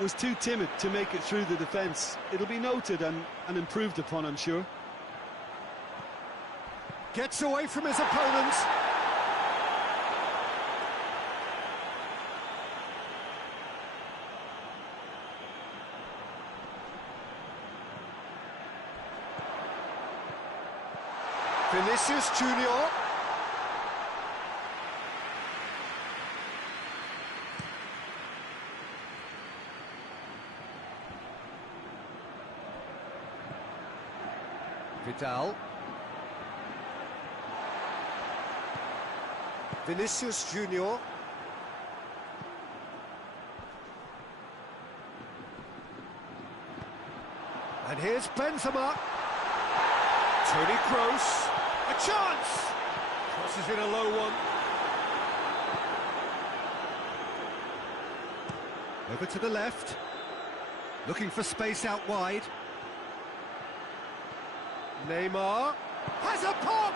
Was too timid to make it through the defence. It'll be noted and improved upon, I'm sure. Gets away from his opponent. Vinicius Junior. Vidal. Vinicius Junior. And here's Benzema. Toni Kroos. A chance! Crosses in a low one. Over to the left. Looking for space out wide. Neymar has a pop!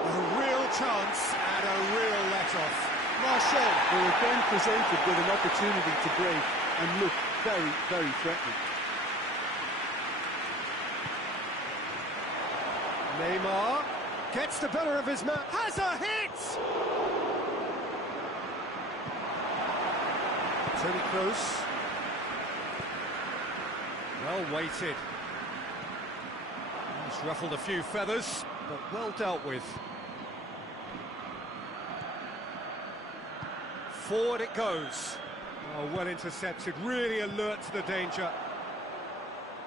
A real chance and a real let-off. Marcel were again presented with an opportunity to break and look very, very threatening. Neymar gets the better of his man. Has a hit! Toni Kroos. Well weighted. He's ruffled a few feathers, but well dealt with. Forward it goes. Oh, well intercepted, really alert to the danger.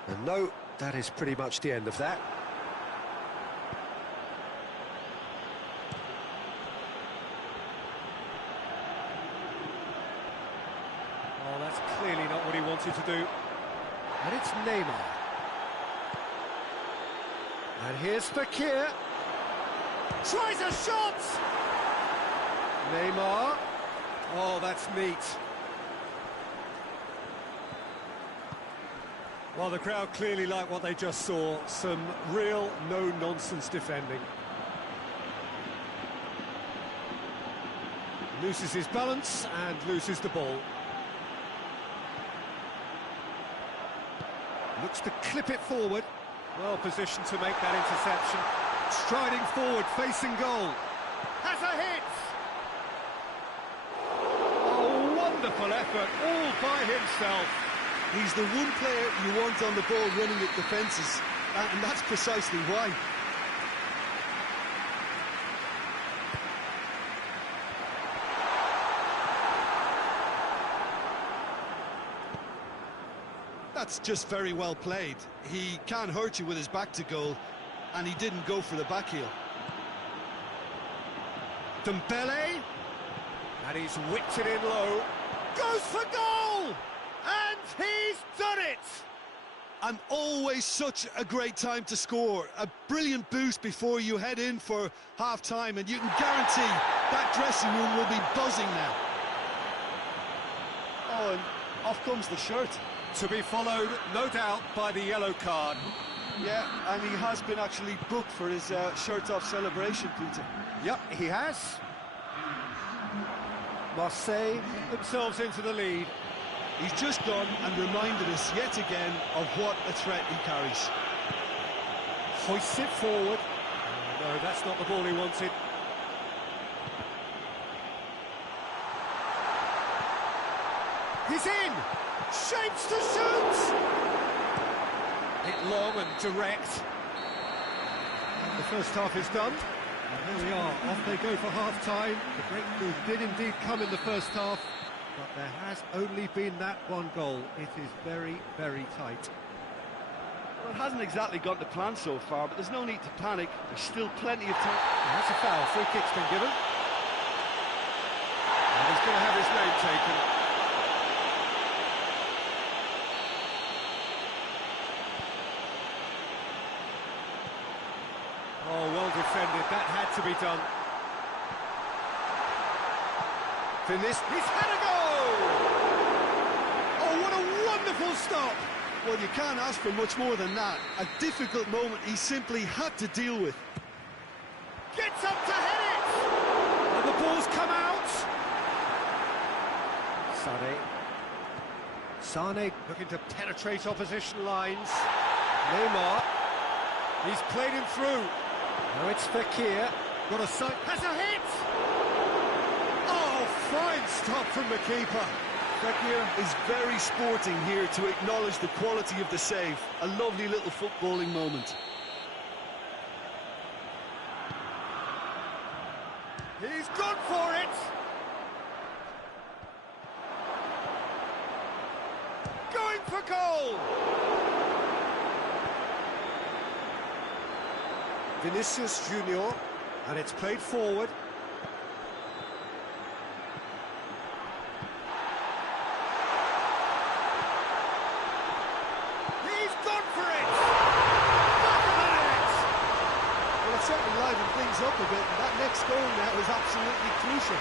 And no, that is pretty much the end of that. Oh, that's clearly not what he wanted to do. And it's Neymar. And here's Fekir. Tries a shot! Neymar. Oh, that's neat. Well, the crowd clearly like what they just saw. Some real no-nonsense defending. Loses his balance and loses the ball. Looks to clip it forward. Well positioned to make that interception. Striding forward, facing goal. Has a hit! Oh, wonderful effort, all by himself. He's the one player you want on the ball running at defences, and that's precisely why. That's just very well played. He can't hurt you with his back to goal, and he didn't go for the back heel. Dembele, and he's whipped it in low. Goes for goal! And he's done it! And always such a great time to score. A brilliant boost before you head in for half-time, and you can guarantee that dressing room will be buzzing now. Oh, and off comes the shirt. To be followed, no doubt, by the yellow card. Yeah, and he has been actually booked for his shirt-off celebration, Peter. Yep, he has. Marseille themselves into the lead. He's just gone and reminded us yet again of what a threat he carries. Hoists it forward. No, that's not the ball he wanted. He's in! Shapes to shoot! Hit long and direct. And the first half is done. And here we are, off they go for half-time. The breakthrough did indeed come in the first half, but there has only been that one goal. It is very, very tight. Well, it hasn't exactly gone to plan so far, but there's no need to panic. There's still plenty of time. And that's a foul. Free kick's been given. And he's going to have his name taken. Oh, well defended. That had to be done. Finis. He's had a goal! Oh, what a wonderful stop! Well, you can't ask for much more than that. A difficult moment he simply had to deal with. Gets up to head it! And the ball's come out! Sane looking to penetrate opposition lines. Neymar. He's played him through. Now it's Fekir. Got a sight. Has a hit! Oh, fine stop from the keeper. Fekir is very sporting here to acknowledge the quality of the save. A lovely little footballing moment. He's gone for it! Going for goal! Vinicius Junior, and it's played forward. He's gone for it! Back of the net! Well, it certainly livened things up a bit, and that next goal now is absolutely crucial.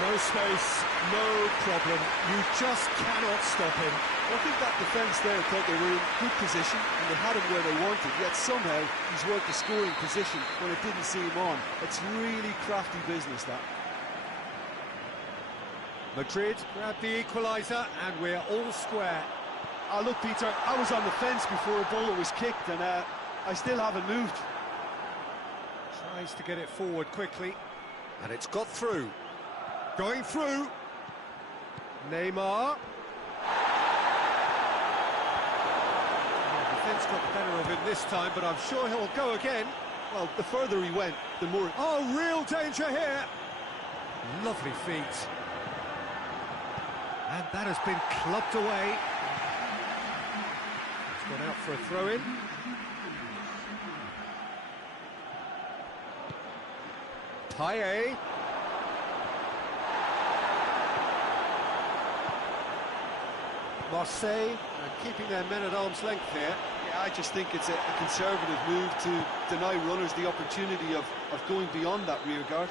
No space, no problem. You just cannot stop him. I think that defence there thought they were in good position and they had him where they wanted, yet somehow he's worked the scoring position when it didn't see him on. It's really crafty business, that. Madrid grab the equaliser and we're all square. Oh, look, Peter, I was on the fence before a ball was kicked and I still haven't moved. Tries to get it forward quickly. And it's got through. Going through. Neymar. Defence got the better of him this time, but I'm sure he'll go again. Well, the further he went, the more... Oh, real danger here. Lovely feet. And that has been clubbed away. Gone out for a throw-in. Liague. Marseille keeping their men at arm's length here. Yeah, I just think it's a conservative move to deny runners the opportunity of going beyond that rear guard.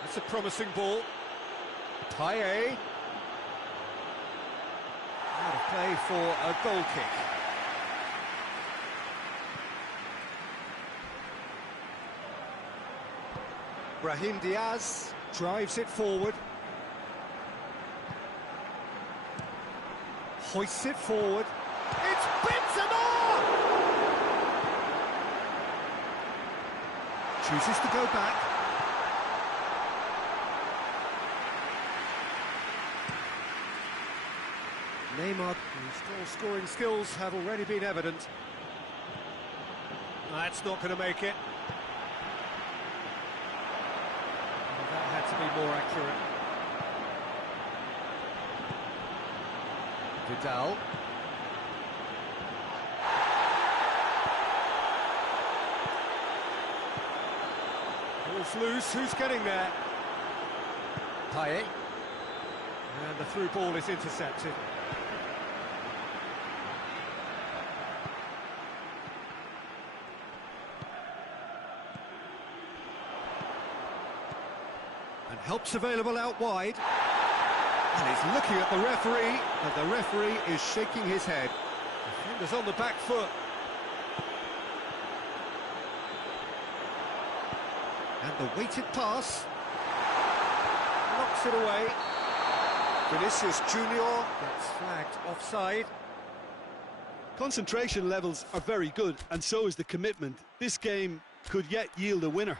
That's a promising ball. Liague. Out of play for a goal kick. Brahim Diaz drives it forward. Hoists it forward. It's Benzema! Chooses to go back. Neymar, whose scoring skills have already been evident. That's not going to make it. Well, that had to be more accurate. Vidal. Ball's loose, who's getting there? Liague. And the through ball is intercepted. And help's available out wide. And he's looking at the referee, and the referee is shaking his head. Defender's on the back foot. And the weighted pass knocks it away. Vinicius Junior gets flagged offside. Concentration levels are very good, and so is the commitment. This game could yet yield a winner.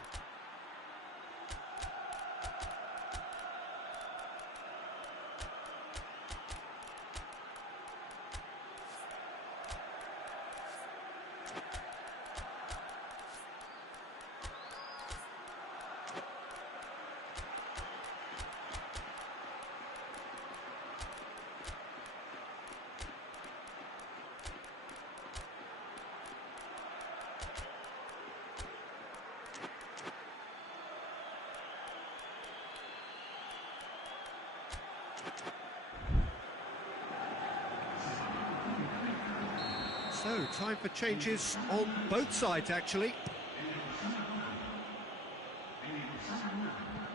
So, time for changes on both sides, actually.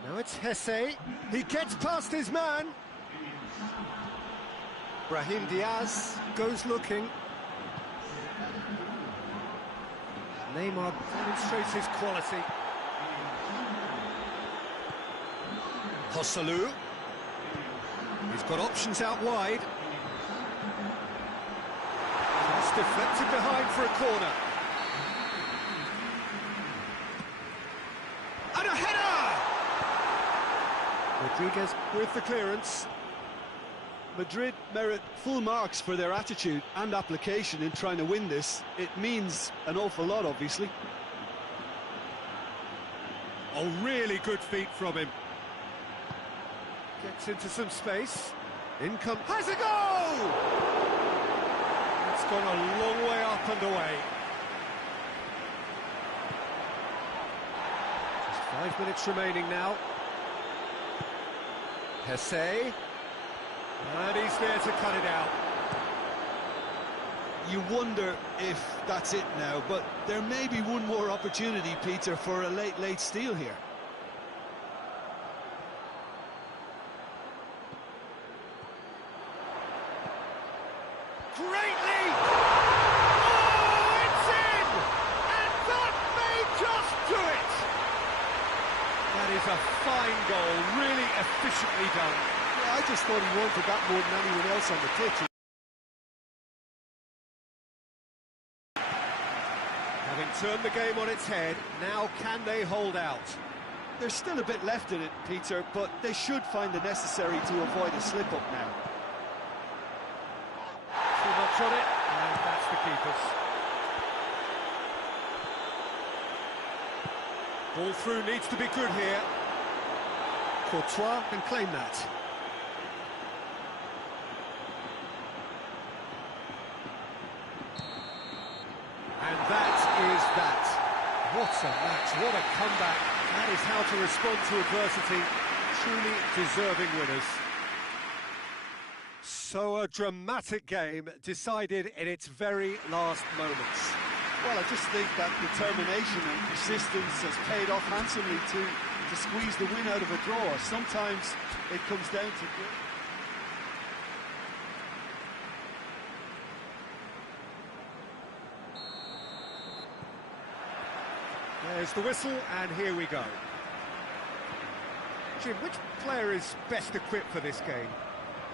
Now it's Hesse. He gets past his man. Brahim Diaz goes looking. Neymar demonstrates his quality. Hosselu. He's got options out wide. It's deflected behind for a corner. And a header! Rodriguez with the clearance. Madrid merit full marks for their attitude and application in trying to win this. It means an awful lot, obviously. Oh, really good feet from him. Gets into some space. In comes... Has a goal! It's gone a long way up and away. Just 5 minutes remaining now. Hesse. And he's there to cut it out. You wonder if that's it now, but there may be one more opportunity, Peter, for a late steal here. Great lead! Oh, it's in! And that may just do it! That is a fine goal, really efficiently done. Yeah, I just thought he wanted that more than anyone else on the pitch. Having turned the game on its head, now can they hold out? There's still a bit left in it, Peter, but they should find the necessary to avoid a slip-up now. Too much on it, and that's the keeper's. Ball through needs to be good here. Courtois can claim that. What a match, what a comeback. That is how to respond to adversity. Truly deserving winners. So a dramatic game decided in its very last moments. Well, I just think that determination and persistence has paid off handsomely to squeeze the win out of a draw. Sometimes it comes down to... There's the whistle, and here we go. Jim, which player is best equipped for this game?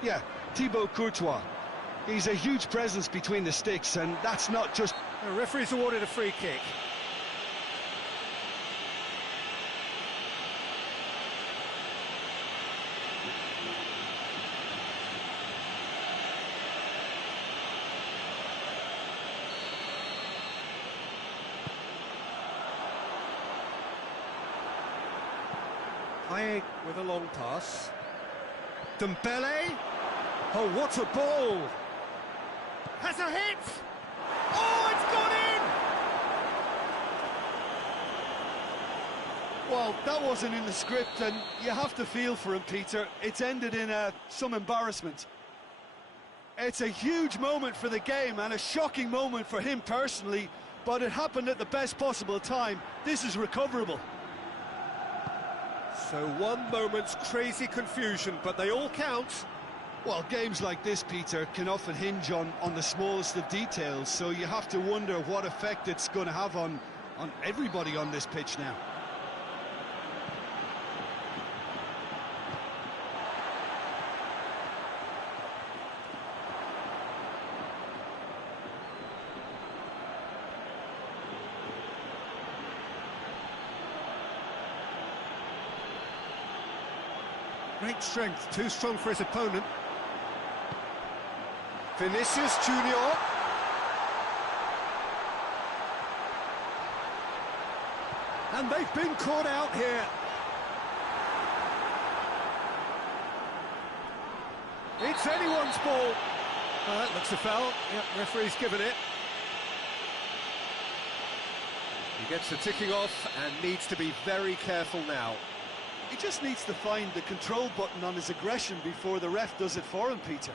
Yeah, Thibaut Courtois. He's a huge presence between the sticks, and that's not just... The referee's awarded a free kick. Liague with a long pass. Dembele. Oh, what a ball! Has a hit! Oh, it's gone in! Well, that wasn't in the script, and you have to feel for him, Peter. It's ended in some embarrassment. It's a huge moment for the game and a shocking moment for him personally, but it happened at the best possible time. This is recoverable. So one moment's crazy confusion, but they all count. Well, games like this, Peter, can often hinge on the smallest of details, so you have to wonder what effect it's going to have on everybody on this pitch now. Great strength, too strong for his opponent. Vinicius Junior. And they've been caught out here. It's anyone's ball. That looks a foul. Yep, referee's given it. He gets the ticking off and needs to be very careful now. He just needs to find the control button on his aggression before the ref does it for him, Peter.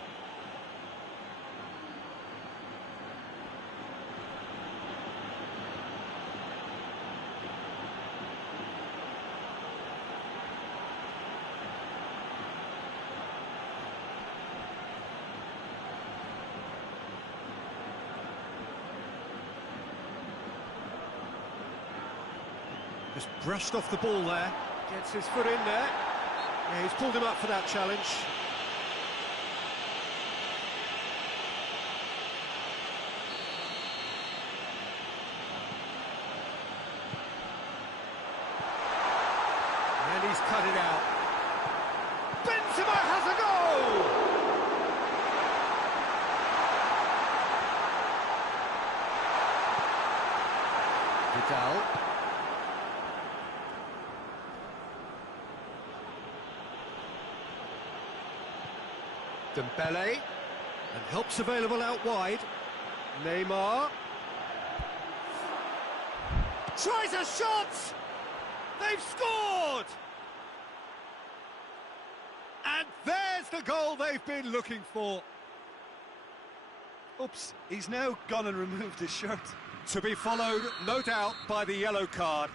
Just brushed off the ball there. Gets his foot in there. Yeah, he's pulled him up for that challenge. And he's cut it out. Benzema has a goal! Vidal. Dembele, and help's available out wide. Neymar tries a shot! They've scored! And there's the goal they've been looking for. Oops, he's now gone and removed his shirt. To be followed, no doubt, by the yellow card.